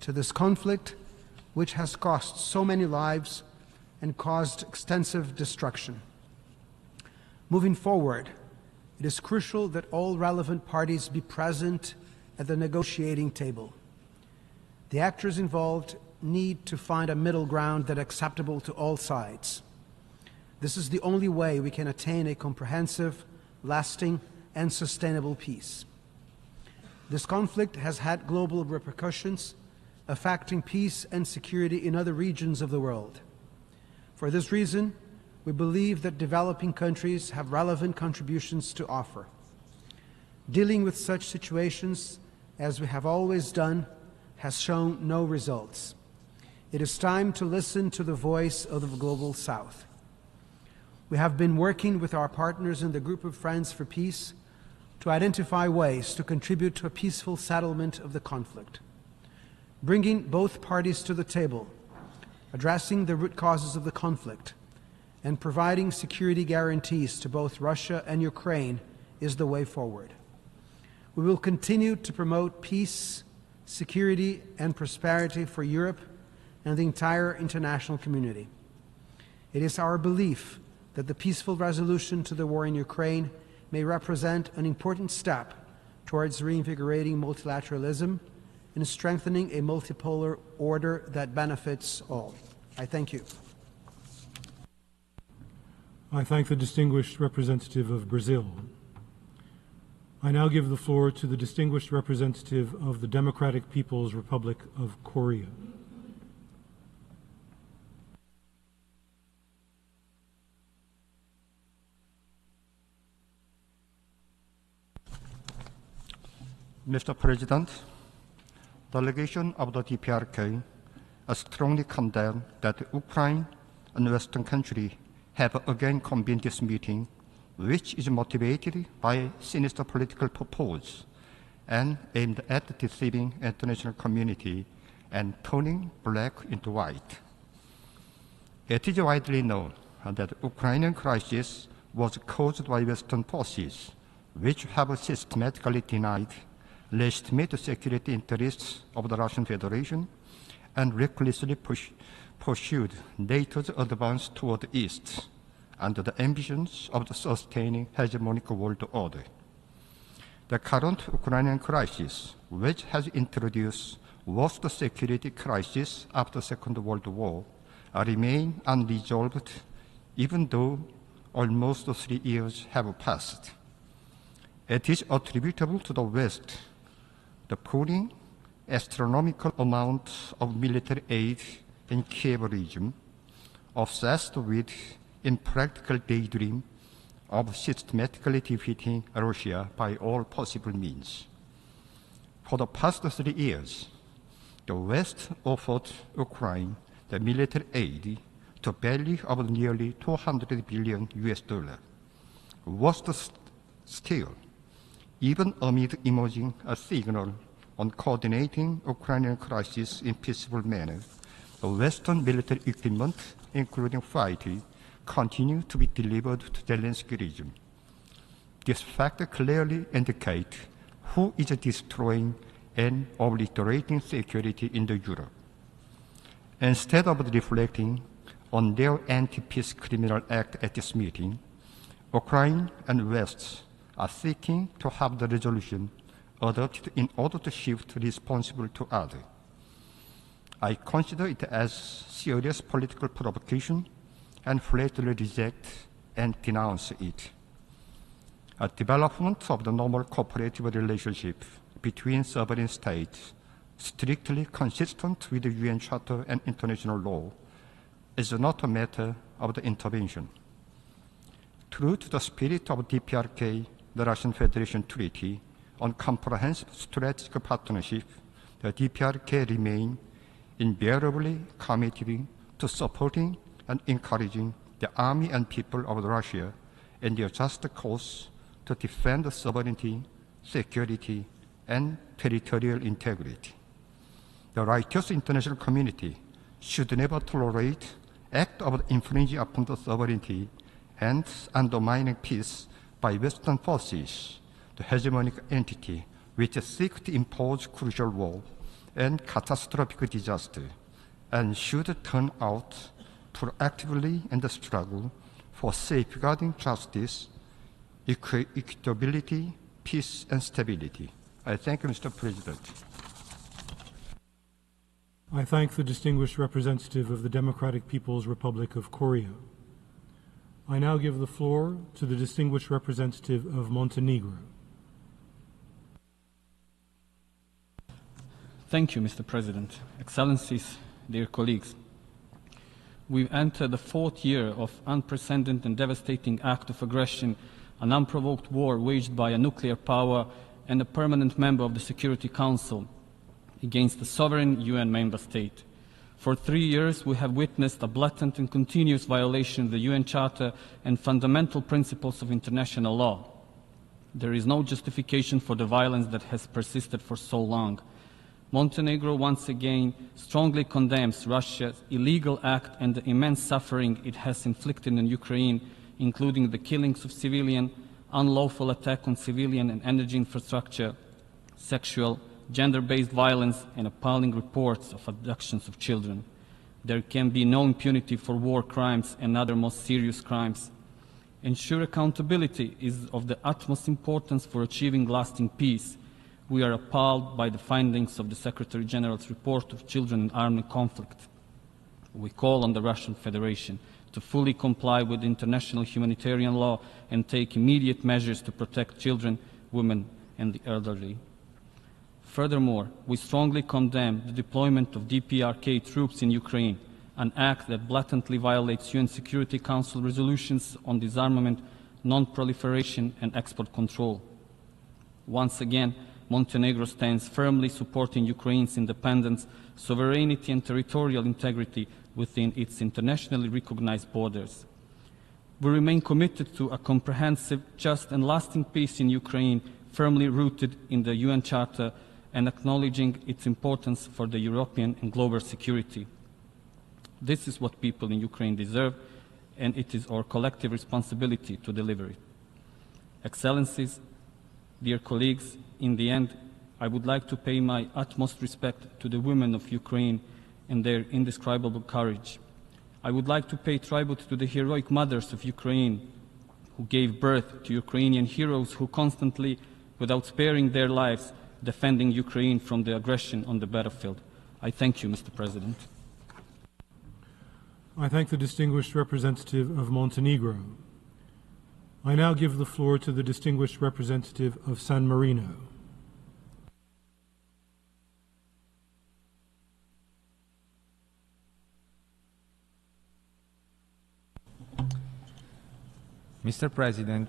to this conflict, which has cost so many lives and caused extensive destruction. Moving forward, it is crucial that all relevant parties be present at the negotiating table. The actors involved need to find a middle ground that is acceptable to all sides. This is the only way we can attain a comprehensive, lasting, and sustainable peace. This conflict has had global repercussions, affecting peace and security in other regions of the world. For this reason, we believe that developing countries have relevant contributions to offer. Dealing with such situations, as we have always done, has shown no results. It is time to listen to the voice of the Global South. We have been working with our partners in the Group of Friends for Peace to identify ways to contribute to a peaceful settlement of the conflict, bringing both parties to the table, addressing the root causes of the conflict, and providing security guarantees to both Russia and Ukraine is the way forward. We will continue to promote peace, security, and prosperity for Europe and the entire international community. It is our belief that the peaceful resolution to the war in Ukraine may represent an important step towards reinvigorating multilateralism and strengthening a multipolar order that benefits all. I thank you. I thank the distinguished representative of Brazil. I now give the floor to the distinguished representative of the Democratic People's Republic of Korea. Mr. President, delegation of the DPRK strongly condemn that Ukraine and Western countries have again convened this meeting, which is motivated by sinister political purpose and aimed at deceiving international community and turning black into white. It is widely known that the Ukrainian crisis was caused by Western forces, which have systematically denied legitimate security interests of the Russian Federation and recklessly pursued NATO's advance toward the East under the ambitions of the sustaining hegemonic world order. The current Ukrainian crisis, which has introduced worst security crisis after the Second World War, remain unresolved even though almost 3 years have passed. It is attributable to the West, the pouring astronomical amounts of military aid in Kiev region, obsessed with impractical daydream of systematically defeating Russia by all possible means. For the past 3 years, the West offered Ukraine the military aid to value of nearly $200 billion. Worse still, even amid emerging a signal on coordinating Ukrainian crisis in peaceful manner, the Western military equipment, including fighting, continue to be delivered to Zelensky region. This fact clearly indicates who is destroying and obliterating security in Europe. Instead of reflecting on their anti-peace criminal act at this meeting, Ukraine and West are seeking to have the resolution adopted in order to shift responsibility to others. I consider it as serious political provocation and flatly reject and denounce it. A development of the normal cooperative relationship between sovereign states, strictly consistent with the UN Charter and international law, is not a matter of the intervention. True to the spirit of DPRK, the Russian Federation Treaty on Comprehensive Strategic Partnership, the DPRK remain invariably committed to supporting and encouraging the army and people of Russia in their just cause to defend sovereignty, security, and territorial integrity. The righteous international community should never tolerate acts of infringing upon the sovereignty and undermining peace by Western forces, the hegemonic entity which seeks to impose crucial war and catastrophic disaster, and should turn out proactively in the struggle for safeguarding justice, equitability, peace, and stability. I thank you, Mr. President. I thank the distinguished representative of the Democratic People's Republic of Korea. I now give the floor to the distinguished representative of Montenegro. Thank you, Mr. President. Excellencies, dear colleagues. We've entered the 4th year of unprecedented and devastating act of aggression an unprovoked war waged by a nuclear power and a permanent member of the Security Council against a sovereign UN member state. For 3 years, we have witnessed a blatant and continuous violation of the UN Charter and fundamental principles of international law. There is no justification for the violence that has persisted for so long. Montenegro once again strongly condemns Russia's illegal act and the immense suffering it has inflicted on Ukraine, including the killings of civilians, unlawful attack on civilian and energy infrastructure, sexual, gender-based violence, and appalling reports of abductions of children. There can be no impunity for war crimes and other most serious crimes. Ensure accountability is of the utmost importance for achieving lasting peace. We are appalled by the findings of the Secretary General's report of children in armed conflict. We call on the Russian Federation to fully comply with international humanitarian law and take immediate measures to protect children, women, and the elderly. Furthermore, we strongly condemn the deployment of DPRK troops in Ukraine, an act that blatantly violates UN Security Council resolutions on disarmament, non-proliferation, and export control. Once again, Montenegro stands firmly supporting Ukraine's independence, sovereignty, and territorial integrity within its internationally recognized borders. We remain committed to a comprehensive, just, and lasting peace in Ukraine, firmly rooted in the UN Charter and acknowledging its importance for the European and global security. This is what people in Ukraine deserve, and it is our collective responsibility to deliver it. Excellencies, dear colleagues, in the end, I would like to pay my utmost respect to the women of Ukraine and their indescribable courage. I would like to pay tribute to the heroic mothers of Ukraine who gave birth to Ukrainian heroes who constantly, without sparing their lives, defending Ukraine from the aggression on the battlefield. I thank you, Mr. President. I thank the distinguished representative of Montenegro. I now give the floor to the distinguished representative of San Marino. Mr. President,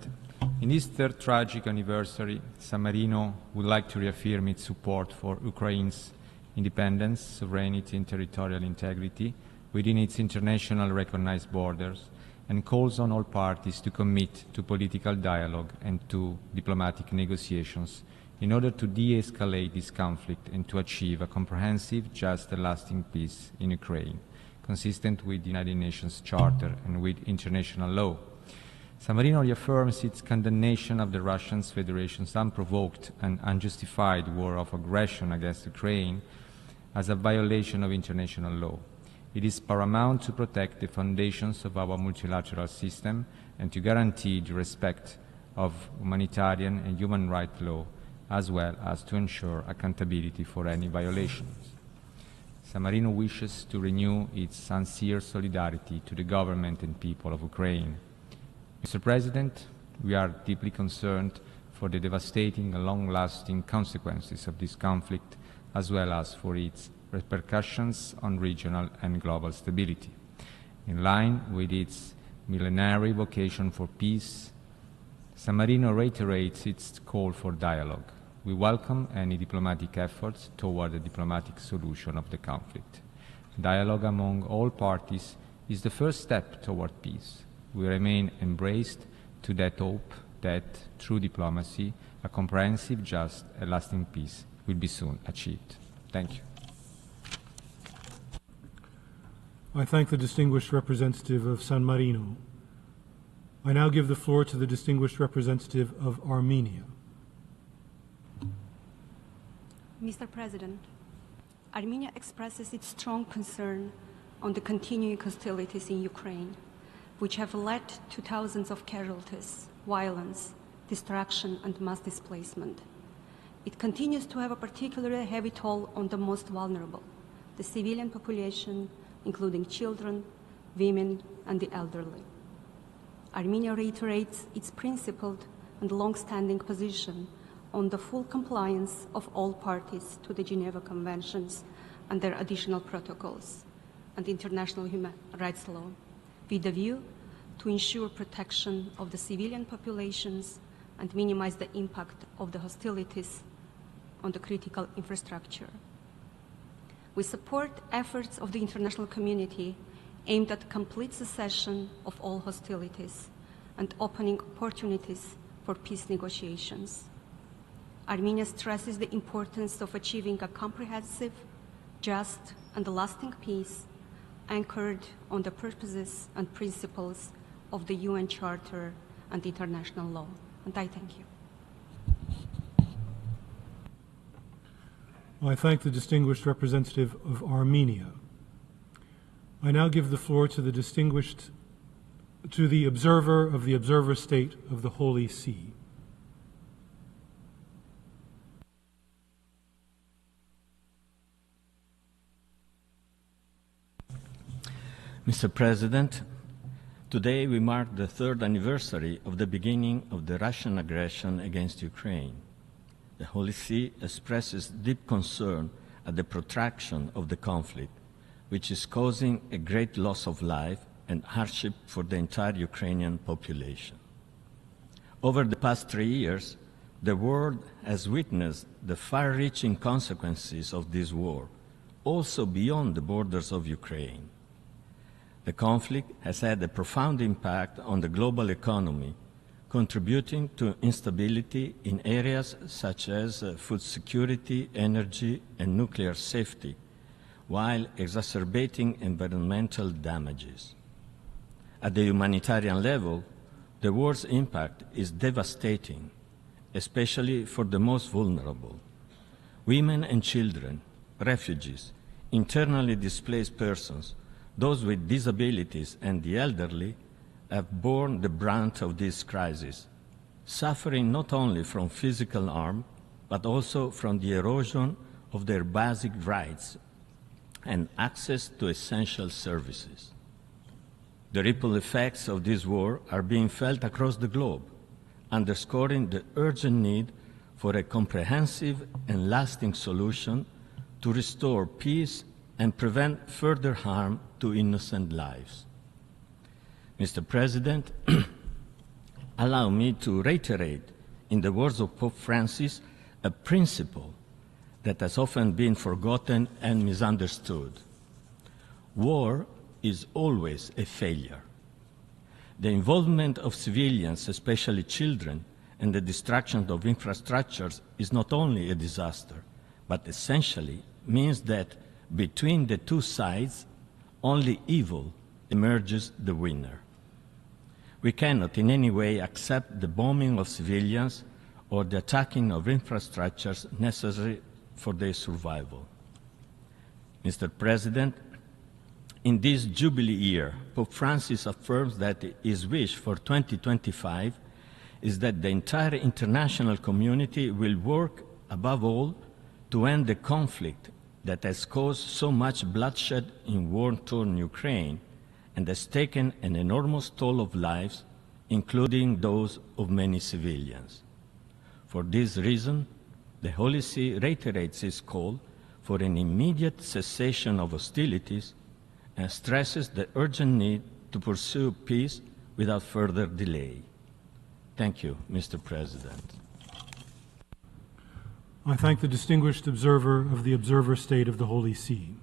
in this third tragic anniversary, San Marino would like to reaffirm its support for Ukraine's independence, sovereignty, and territorial integrity within its international recognized borders, and calls on all parties to commit to political dialogue and to diplomatic negotiations in order to de-escalate this conflict and to achieve a comprehensive, just, and lasting peace in Ukraine, consistent with the United Nations Charter and with international law. San Marino reaffirms its condemnation of the Russian Federation's unprovoked and unjustified war of aggression against Ukraine as a violation of international law. It is paramount to protect the foundations of our multilateral system and to guarantee the respect of humanitarian and human rights law, as well as to ensure accountability for any violations. San Marino wishes to renew its sincere solidarity to the government and people of Ukraine. Mr. President, we are deeply concerned for the devastating and long-lasting consequences of this conflict, as well as for its repercussions on regional and global stability. In line with its millenary vocation for peace, San Marino reiterates its call for dialogue. We welcome any diplomatic efforts toward a diplomatic solution of the conflict. Dialogue among all parties is the first step toward peace. We remain embraced to that hope that, through diplomacy, a comprehensive, just, and lasting peace will be soon achieved. Thank you. I thank the distinguished representative of San Marino. I now give the floor to the distinguished representative of Armenia. Mr. President, Armenia expresses its strong concern on the continuing hostilities in Ukraine, which have led to thousands of casualties, violence, destruction, and mass displacement. It continues to have a particularly heavy toll on the most vulnerable, the civilian population, including children, women, and the elderly. Armenia reiterates its principled and long-standing position on the full compliance of all parties to the Geneva Conventions and their additional protocols and international human rights law, with a view to ensure protection of the civilian populations and minimize the impact of the hostilities on the critical infrastructure. We support efforts of the international community aimed at complete cessation of all hostilities and opening opportunities for peace negotiations. Armenia stresses the importance of achieving a comprehensive, just, and lasting peace anchored on the purposes and principles of the UN Charter and international law. And I thank you. I thank the distinguished representative of Armenia. I now give the floor to the observer of the observer state of the Holy See. Mr. President, today we mark the third anniversary of the beginning of the Russian aggression against Ukraine. The Holy See expresses deep concern at the protraction of the conflict, which is causing a great loss of life and hardship for the entire Ukrainian population. Over the past 3 years, the world has witnessed the far-reaching consequences of this war, also beyond the borders of Ukraine. The conflict has had a profound impact on the global economy, contributing to instability in areas such as food security, energy, and nuclear safety, while exacerbating environmental damages. At the humanitarian level, the war's impact is devastating, especially for the most vulnerable. Women and children, refugees, internally displaced persons, those with disabilities, and the elderly have borne the brunt of this crisis, suffering not only from physical harm, but also from the erosion of their basic rights and access to essential services. The ripple effects of this war are being felt across the globe, underscoring the urgent need for a comprehensive and lasting solution to restore peace and prevent further harm to innocent lives. Mr. President, allow me to reiterate, in the words of Pope Francis, a principle that has often been forgotten and misunderstood. War is always a failure. The involvement of civilians, especially children, and the destruction of infrastructures is not only a disaster, but essentially means that between the two sides, only evil emerges the winner. We cannot in any way accept the bombing of civilians or the attacking of infrastructures necessary for their survival. Mr. President, in this Jubilee year, Pope Francis affirms that his wish for 2025 is that the entire international community will work, above all, to end the conflict that has caused so much bloodshed in war-torn Ukraine and has taken an enormous toll of lives, including those of many civilians. For this reason, the Holy See reiterates its call for an immediate cessation of hostilities and stresses the urgent need to pursue peace without further delay. Thank you, Mr. President. I thank the distinguished observer of the observer state of the Holy See.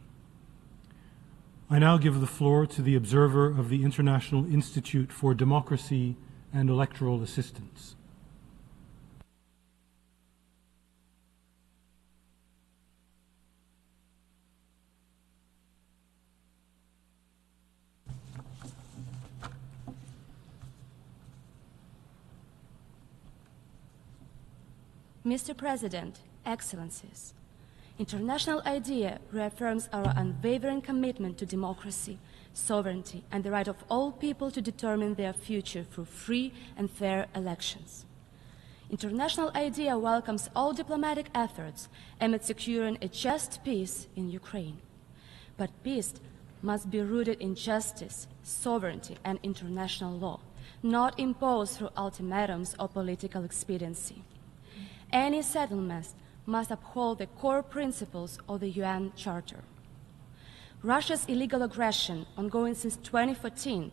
I now give the floor to the observer of the International Institute for Democracy and Electoral Assistance. Mr. President, Excellencies, international idea reaffirms our unwavering commitment to democracy, sovereignty, and the right of all people to determine their future through free and fair elections. International idea welcomes all diplomatic efforts aimed at securing a just peace in Ukraine. But peace must be rooted in justice, sovereignty, and international law, not imposed through ultimatums or political expediency. Any settlement must uphold the core principles of the UN Charter. Russia's illegal aggression, ongoing since 2014,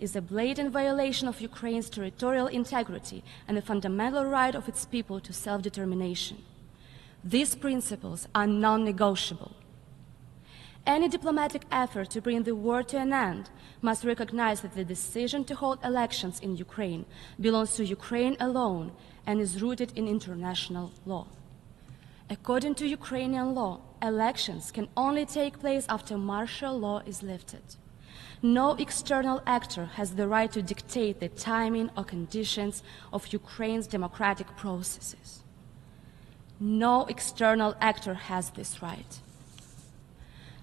is a blatant violation of Ukraine's territorial integrity and the fundamental right of its people to self-determination. These principles are non-negotiable. Any diplomatic effort to bring the war to an end must recognize that the decision to hold elections in Ukraine belongs to Ukraine alone and is rooted in international law. According to Ukrainian law, elections can only take place after martial law is lifted. No external actor has the right to dictate the timing or conditions of Ukraine's democratic processes. No external actor has this right.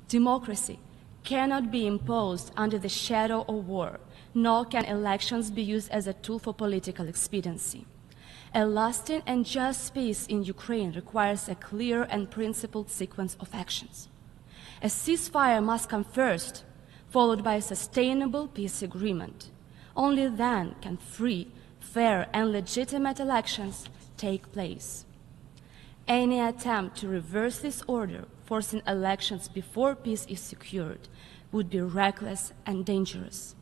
Democracy cannot be imposed under the shadow of war, nor can elections be used as a tool for political expediency. A lasting and just peace in Ukraine requires a clear and principled sequence of actions. A ceasefire must come first, followed by a sustainable peace agreement. Only then can free, fair, and legitimate elections take place. Any attempt to reverse this order, forcing elections before peace is secured, would be reckless and dangerous.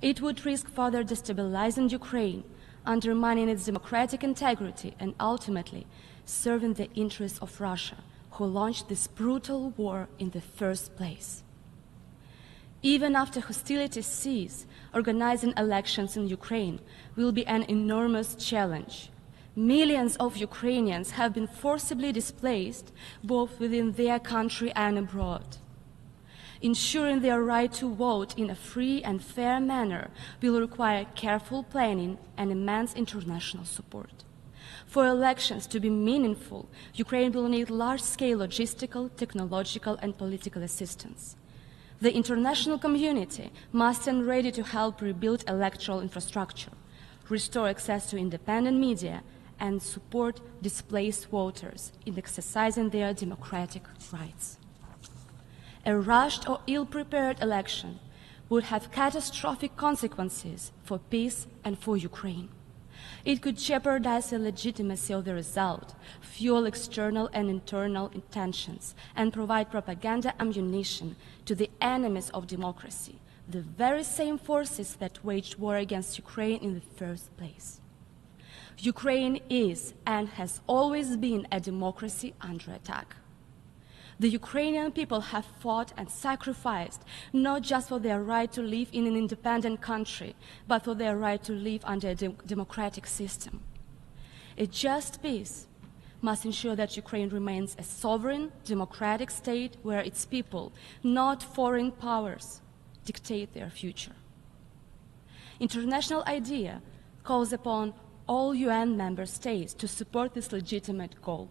It would risk further destabilizing Ukraine, undermining its democratic integrity, and ultimately serving the interests of Russia, who launched this brutal war in the first place. Even after hostilities cease, organizing elections in Ukraine will be an enormous challenge. Millions of Ukrainians have been forcibly displaced, both within their country and abroad. Ensuring their right to vote in a free and fair manner will require careful planning and immense international support. For elections to be meaningful, Ukraine will need large-scale logistical, technological, and political assistance. The international community must stand ready to help rebuild electoral infrastructure, restore access to independent media, and support displaced voters in exercising their democratic rights. A rushed or ill-prepared election would have catastrophic consequences for peace and for Ukraine. It could jeopardize the legitimacy of the result, fuel external and internal tensions, and provide propaganda ammunition to the enemies of democracy, the very same forces that waged war against Ukraine in the first place. Ukraine is and has always been a democracy under attack. The Ukrainian people have fought and sacrificed not just for their right to live in an independent country, but for their right to live under a democratic system. A just peace must ensure that Ukraine remains a sovereign, democratic state where its people, not foreign powers, dictate their future. International idea calls upon all UN member states to support this legitimate goal.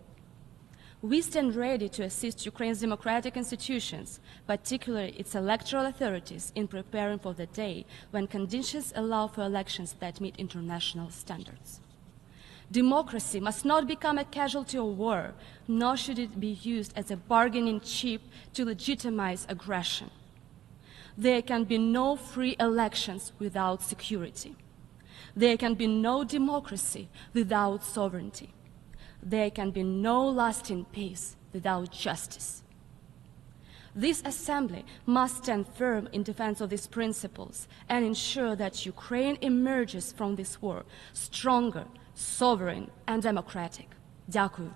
We stand ready to assist Ukraine's democratic institutions, particularly its electoral authorities, in preparing for the day when conditions allow for elections that meet international standards. Democracy must not become a casualty of war, nor should it be used as a bargaining chip to legitimize aggression. There can be no free elections without security. There can be no democracy without sovereignty. There can be no lasting peace without justice. This Assembly must stand firm in defense of these principles and ensure that Ukraine emerges from this war stronger, sovereign, and democratic. Дякую.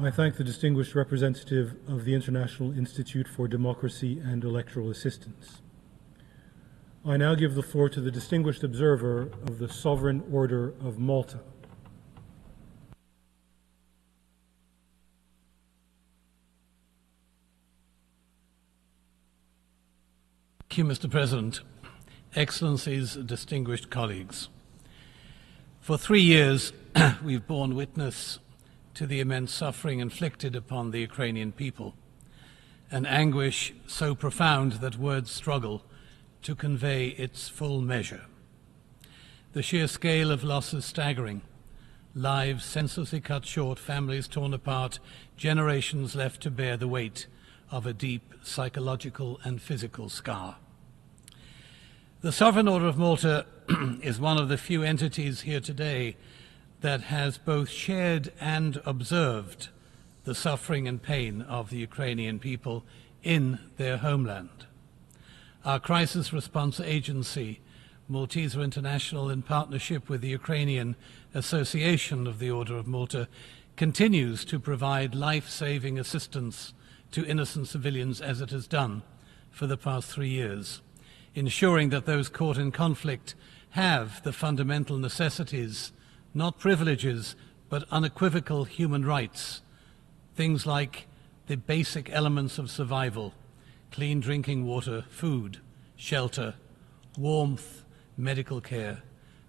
I thank the distinguished representative of the International Institute for Democracy and Electoral Assistance. I now give the floor to the distinguished observer of the Sovereign Order of Malta. Thank you, Mr. President. Excellencies, distinguished colleagues. For 3 years, we've borne witness to the immense suffering inflicted upon the Ukrainian people, an anguish so profound that words struggle to convey its full measure. The sheer scale of loss is staggering. Lives senselessly cut short, families torn apart, generations left to bear the weight of a deep psychological and physical scar. The Sovereign Order of Malta is one of the few entities here today that has both shared and observed the suffering and pain of the Ukrainian people in their homeland. Our crisis response agency, Malteser International, in partnership with the Ukrainian Association of the Order of Malta, continues to provide life-saving assistance to innocent civilians as it has done for the past 3 years, ensuring that those caught in conflict have the fundamental necessities, not privileges, but unequivocal human rights, things like the basic elements of survival: clean drinking water, food, shelter, warmth, medical care,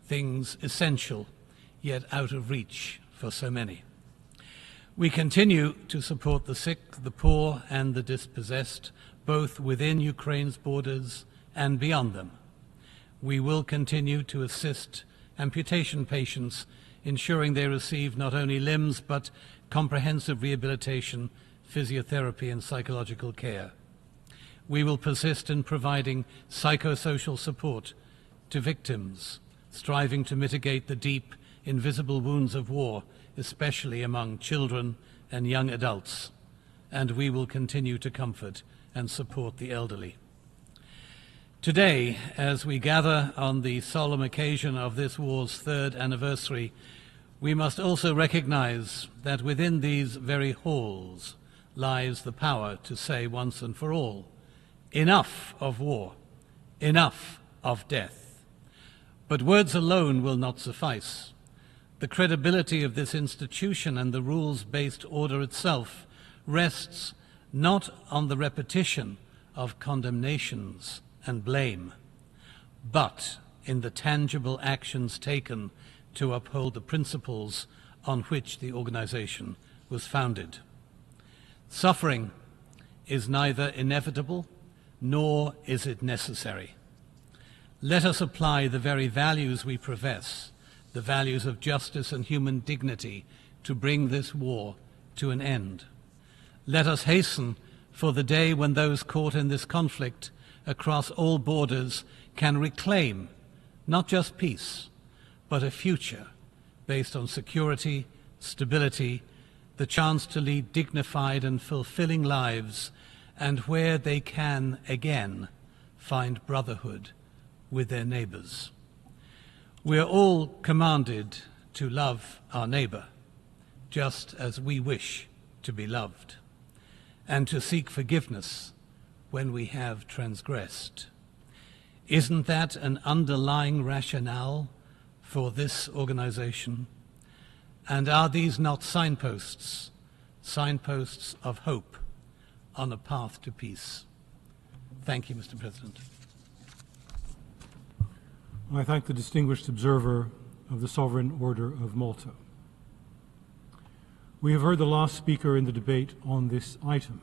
things essential yet out of reach for so many. We continue to support the sick, the poor, and the dispossessed, both within Ukraine's borders and beyond them. We will continue to assist amputation patients, ensuring they receive not only limbs but comprehensive rehabilitation, physiotherapy, and psychological care. We will persist in providing psychosocial support to victims, striving to mitigate the deep, invisible wounds of war, especially among children and young adults, and we will continue to comfort and support the elderly. Today, as we gather on the solemn occasion of this war's 3rd anniversary, we must also recognize that within these very halls lies the power to say once and for all, enough of war, enough of death. But words alone will not suffice. The credibility of this institution and the rules-based order itself rests not on the repetition of condemnations and blame, but in the tangible actions taken to uphold the principles on which the organization was founded. Suffering is neither inevitable nor is it necessary. Let us apply the very values we profess, the values of justice and human dignity, to bring this war to an end. Let us hasten for the day when those caught in this conflict across all borders can reclaim not just peace, but a future based on security, stability, the chance to lead dignified and fulfilling lives, and where they can again find brotherhood with their neighbors. We are all commanded to love our neighbor, just as we wish to be loved, and to seek forgiveness when we have transgressed. Isn't that an underlying rationale for this organization? And are these not signposts of hope on a path to peace? Thank you, Mr. President. I thank the distinguished observer of the Sovereign Order of Malta. We have heard the last speaker in the debate on this item.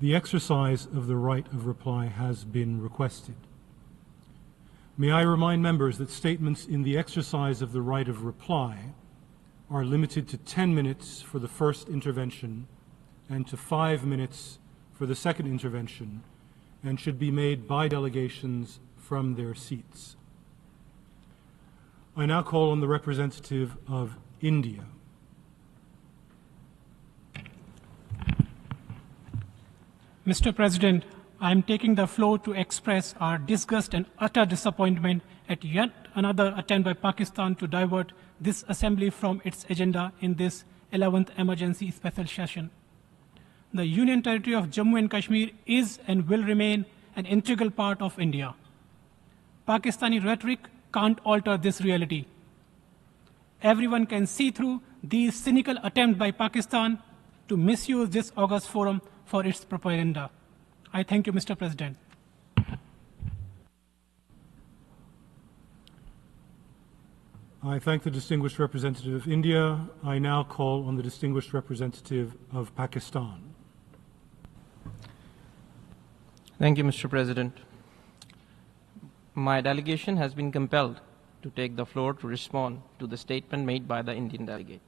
The exercise of the right of reply has been requested. May I remind members that statements in the exercise of the right of reply are limited to 10 minutes for the first intervention and to 5 minutes for the second intervention, and should be made by delegations from their seats. I now call on the representative of India. Mr. President, I am taking the floor to express our disgust and utter disappointment at yet another attempt by Pakistan to divert this assembly from its agenda in this 11th emergency special session. The Union Territory of Jammu and Kashmir is and will remain an integral part of India. Pakistani rhetoric can't alter this reality. Everyone can see through these cynical attempts by Pakistan to misuse this august forum for its propaganda. I thank you, Mr. President. I thank the distinguished representative of India. I now call on the distinguished representative of Pakistan. Thank you, Mr. President. My delegation has been compelled to take the floor to respond to the statement made by the Indian delegate.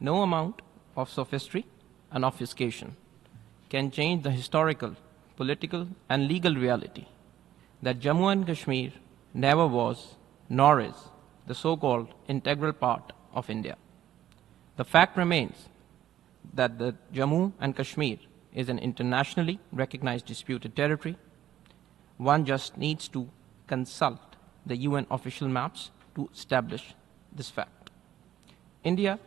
No amount of sophistry and obfuscation can change the historical, political, and legal reality that Jammu and Kashmir never was, nor is, the so-called integral part of India. The fact remains that the Jammu and Kashmir is an internationally recognized disputed territory. One just needs to consult the UN official maps to establish this fact. India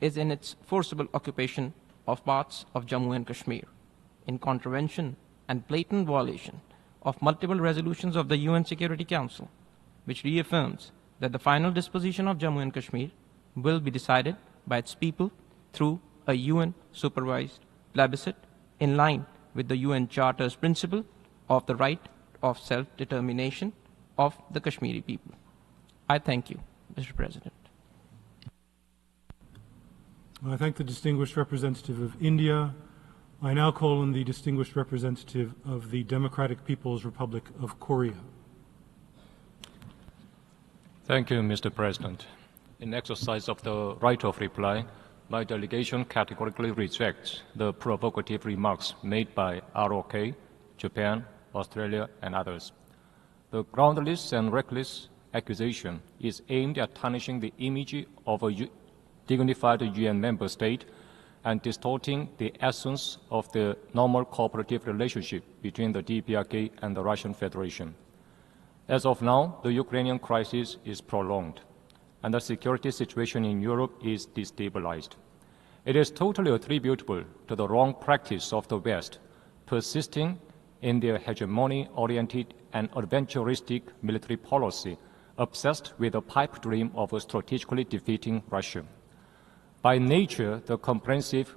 is in its forcible occupation of parts of Jammu and Kashmir, in contravention and blatant violation of multiple resolutions of the UN Security Council, which reaffirms that the final disposition of Jammu and Kashmir will be decided by its people through a UN-supervised plebiscite in line with the UN Charter's principle of the right of self-determination of the Kashmiri people. I thank you, Mr. President. I thank the distinguished representative of India. I now call on the distinguished representative of the Democratic People's Republic of Korea. Thank you, Mr. President. In exercise of the right of reply, my delegation categorically rejects the provocative remarks made by ROK, Japan, Australia, and others. The groundless and reckless accusation is aimed at tarnishing the image of a dignified UN member state and distorting the essence of the normal cooperative relationship between the DPRK and the Russian Federation. As of now, the Ukrainian crisis is prolonged, and the security situation in Europe is destabilized. It is totally attributable to the wrong practice of the West, persisting in their hegemony-oriented and adventuristic military policy, obsessed with the pipe dream of strategically defeating Russia. By nature, the comprehensive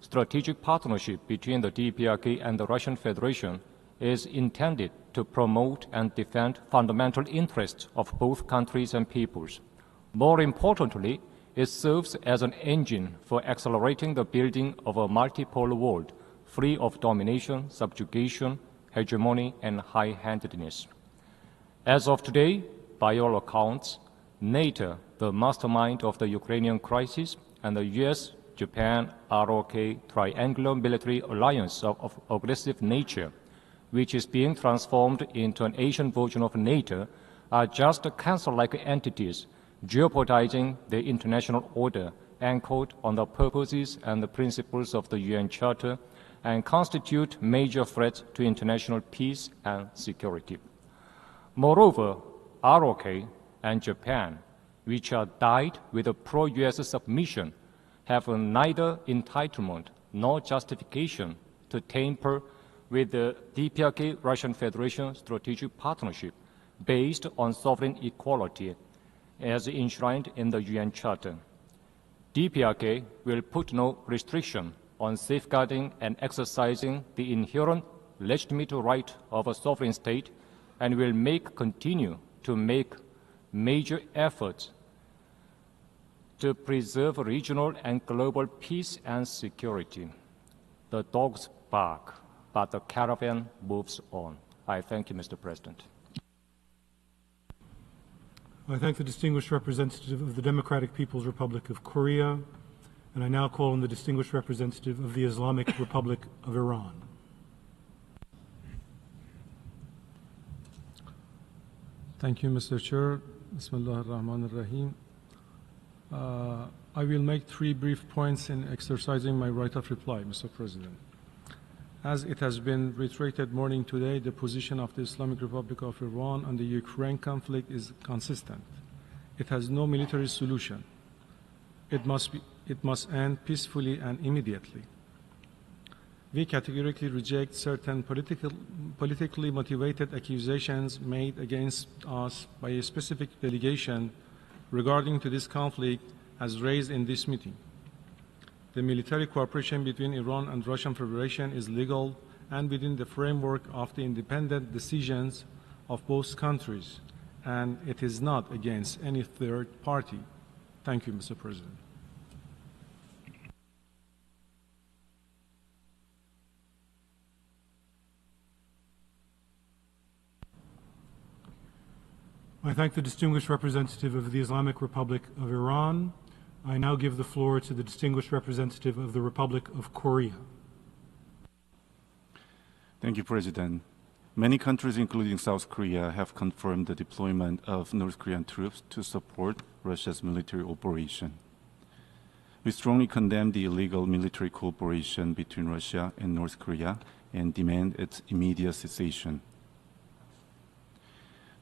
strategic partnership between the DPRK and the Russian Federation is intended to promote and defend fundamental interests of both countries and peoples. More importantly, it serves as an engine for accelerating the building of a multipolar world free of domination, subjugation, hegemony, and high-handedness. As of today, by all accounts, NATO, the mastermind of the Ukrainian crisis, and the US, Japan, ROK triangular military alliance of aggressive nature, which is being transformed into an Asian version of NATO, are just cancer-like entities jeopardizing the international order anchored on the purposes and the principles of the UN Charter and constitute major threats to international peace and security. Moreover, ROK and Japan, which are dyed with a pro-US submission, have neither entitlement nor justification to tamper with the DPRK-Russian Federation strategic partnership based on sovereign equality as enshrined in the UN Charter. DPRK will put no restriction on safeguarding and exercising the inherent legitimate right of a sovereign state and will continue to make major efforts to preserve regional and global peace and security. The dogs bark, but the caravan moves on. I thank you, Mr. President. I thank the distinguished representative of the Democratic People's Republic of Korea, and I now call on the distinguished representative of the Islamic Republic of Iran. Thank you, Mr. Chair. Bismillah ar-Rahman ar-Rahim. I will make 3 brief points in exercising my right of reply, Mr. President. As it has been reiterated morning today, the position of the Islamic Republic of Iran on the Ukraine conflict is consistent. It has no military solution. It must end peacefully and immediately. We categorically reject certain politically motivated accusations made against us by a specific delegation regarding to this conflict as raised in this meeting. The military cooperation between Iran and Russian Federation is legal and within the framework of the independent decisions of both countries, and it is not against any third party. Thank you, Mr. President. I thank the distinguished representative of the Islamic Republic of Iran. I now give the floor to the distinguished representative of the Republic of Korea. Thank you, President. Many countries, including South Korea, have confirmed the deployment of North Korean troops to support Russia's military operation. We strongly condemn the illegal military cooperation between Russia and North Korea and demand its immediate cessation.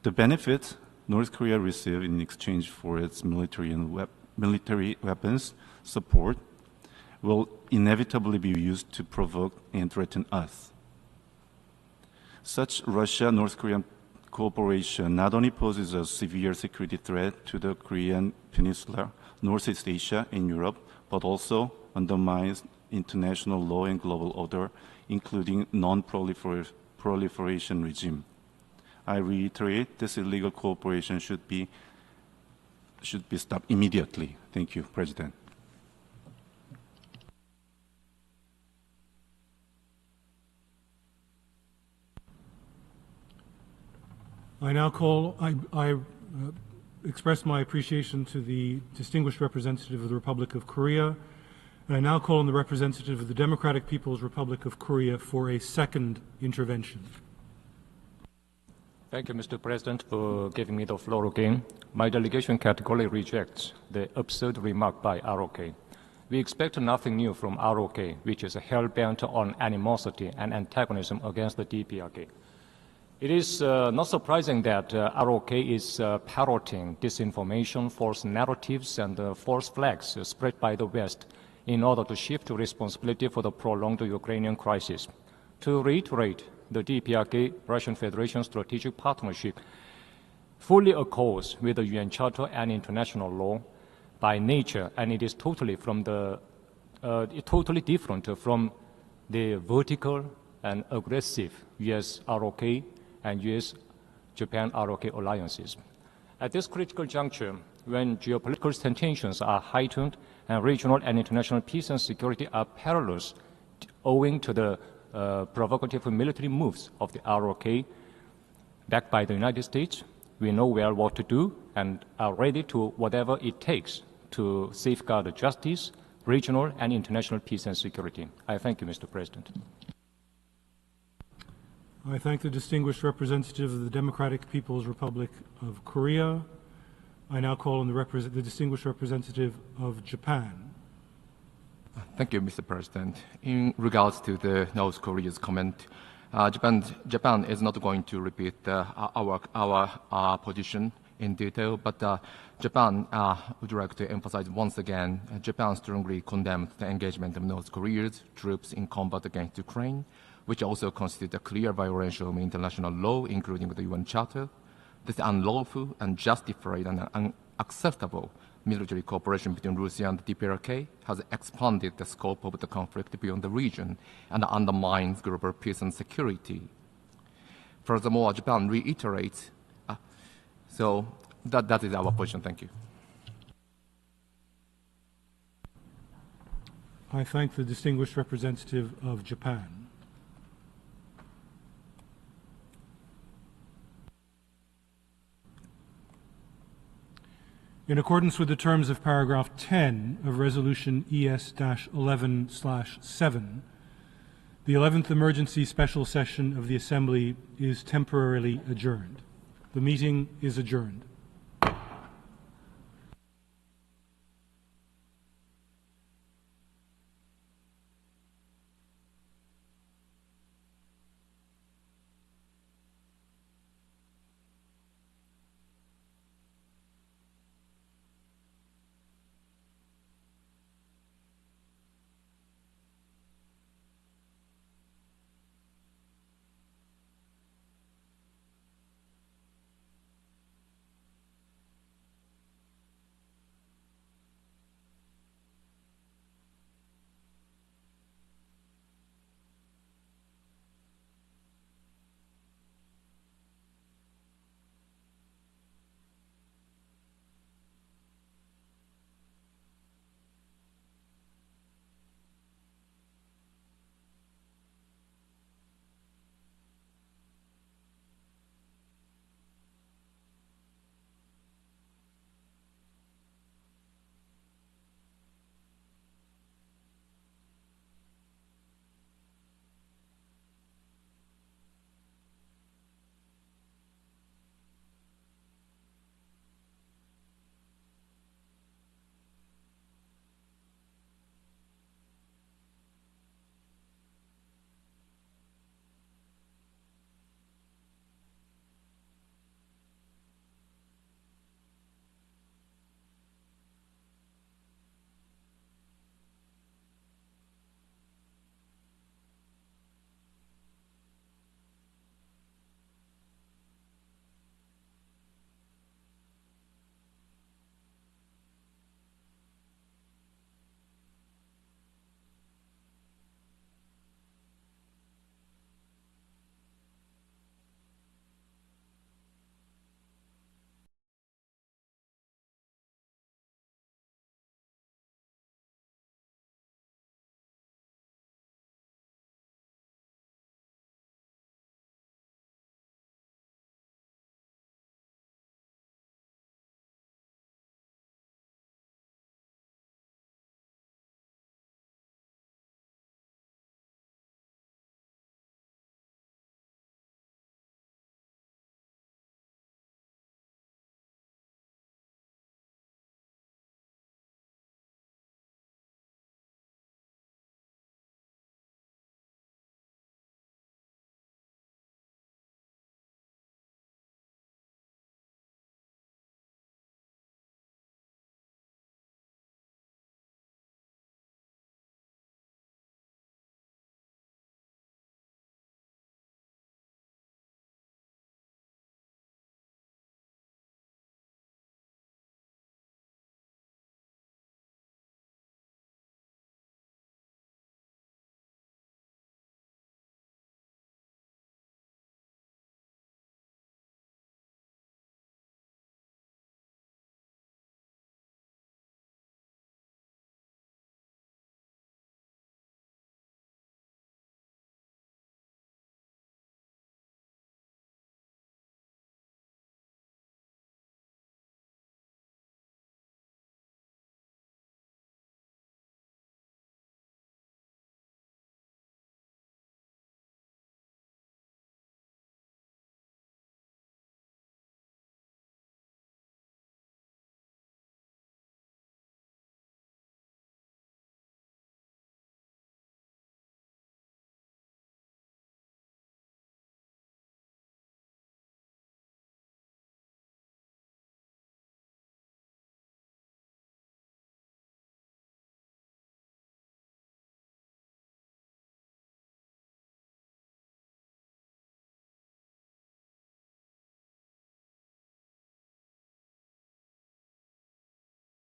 The benefits North Korea received in exchange for its military weapons support will inevitably be used to provoke and threaten us. Such Russia-North Korean cooperation not only poses a severe security threat to the Korean Peninsula, Northeast Asia, and Europe, but also undermines international law and global order, including non-proliferation regime. I reiterate, this illegal cooperation should be stopped immediately. Thank you, President. I express my appreciation to the distinguished representative of the Republic of Korea, and I now call on the representative of the Democratic People's Republic of Korea for a second intervention. Thank you, Mr. President, for giving me the floor again. My delegation categorically rejects the absurd remark by ROK. We expect nothing new from ROK, which is hell-bent on animosity and antagonism against the DPRK. It is not surprising that ROK is parroting disinformation, false narratives, and false flags spread by the West in order to shift responsibility for the prolonged Ukrainian crisis. To reiterate, the DPRK Russian Federation strategic partnership fully accords with the UN Charter and international law by nature, and it is totally different from the vertical and aggressive US ROK and US-Japan ROK alliances. At this critical juncture, when geopolitical tensions are heightened and regional and international peace and security are perilous owing to the provocative military moves of the ROK backed by the United States, we know well what to do and are ready to whatever it takes to safeguard justice, regional and international peace and security. I thank you, Mr. President. I thank the distinguished representative of the Democratic People's Republic of Korea. I now call on the distinguished representative of Japan. Thank you, Mr. President. In regards to the North Korea's comment, Japan is not going to repeat our position in detail, but Japan would like to emphasize once again, Japan strongly condemns the engagement of North Korea's troops in combat against Ukraine, which also constitutes a clear violation of international law, including the UN Charter. This unlawful, unjustified, and unacceptable military cooperation between Russia and the DPRK has expanded the scope of the conflict beyond the region and undermines global peace and security. Furthermore, Japan reiterates, so that is our position. Thank you. I thank the distinguished representative of Japan. In accordance with the terms of paragraph 10 of Resolution ES-11/7, the 11th Emergency Special Session of the Assembly is temporarily adjourned. The meeting is adjourned.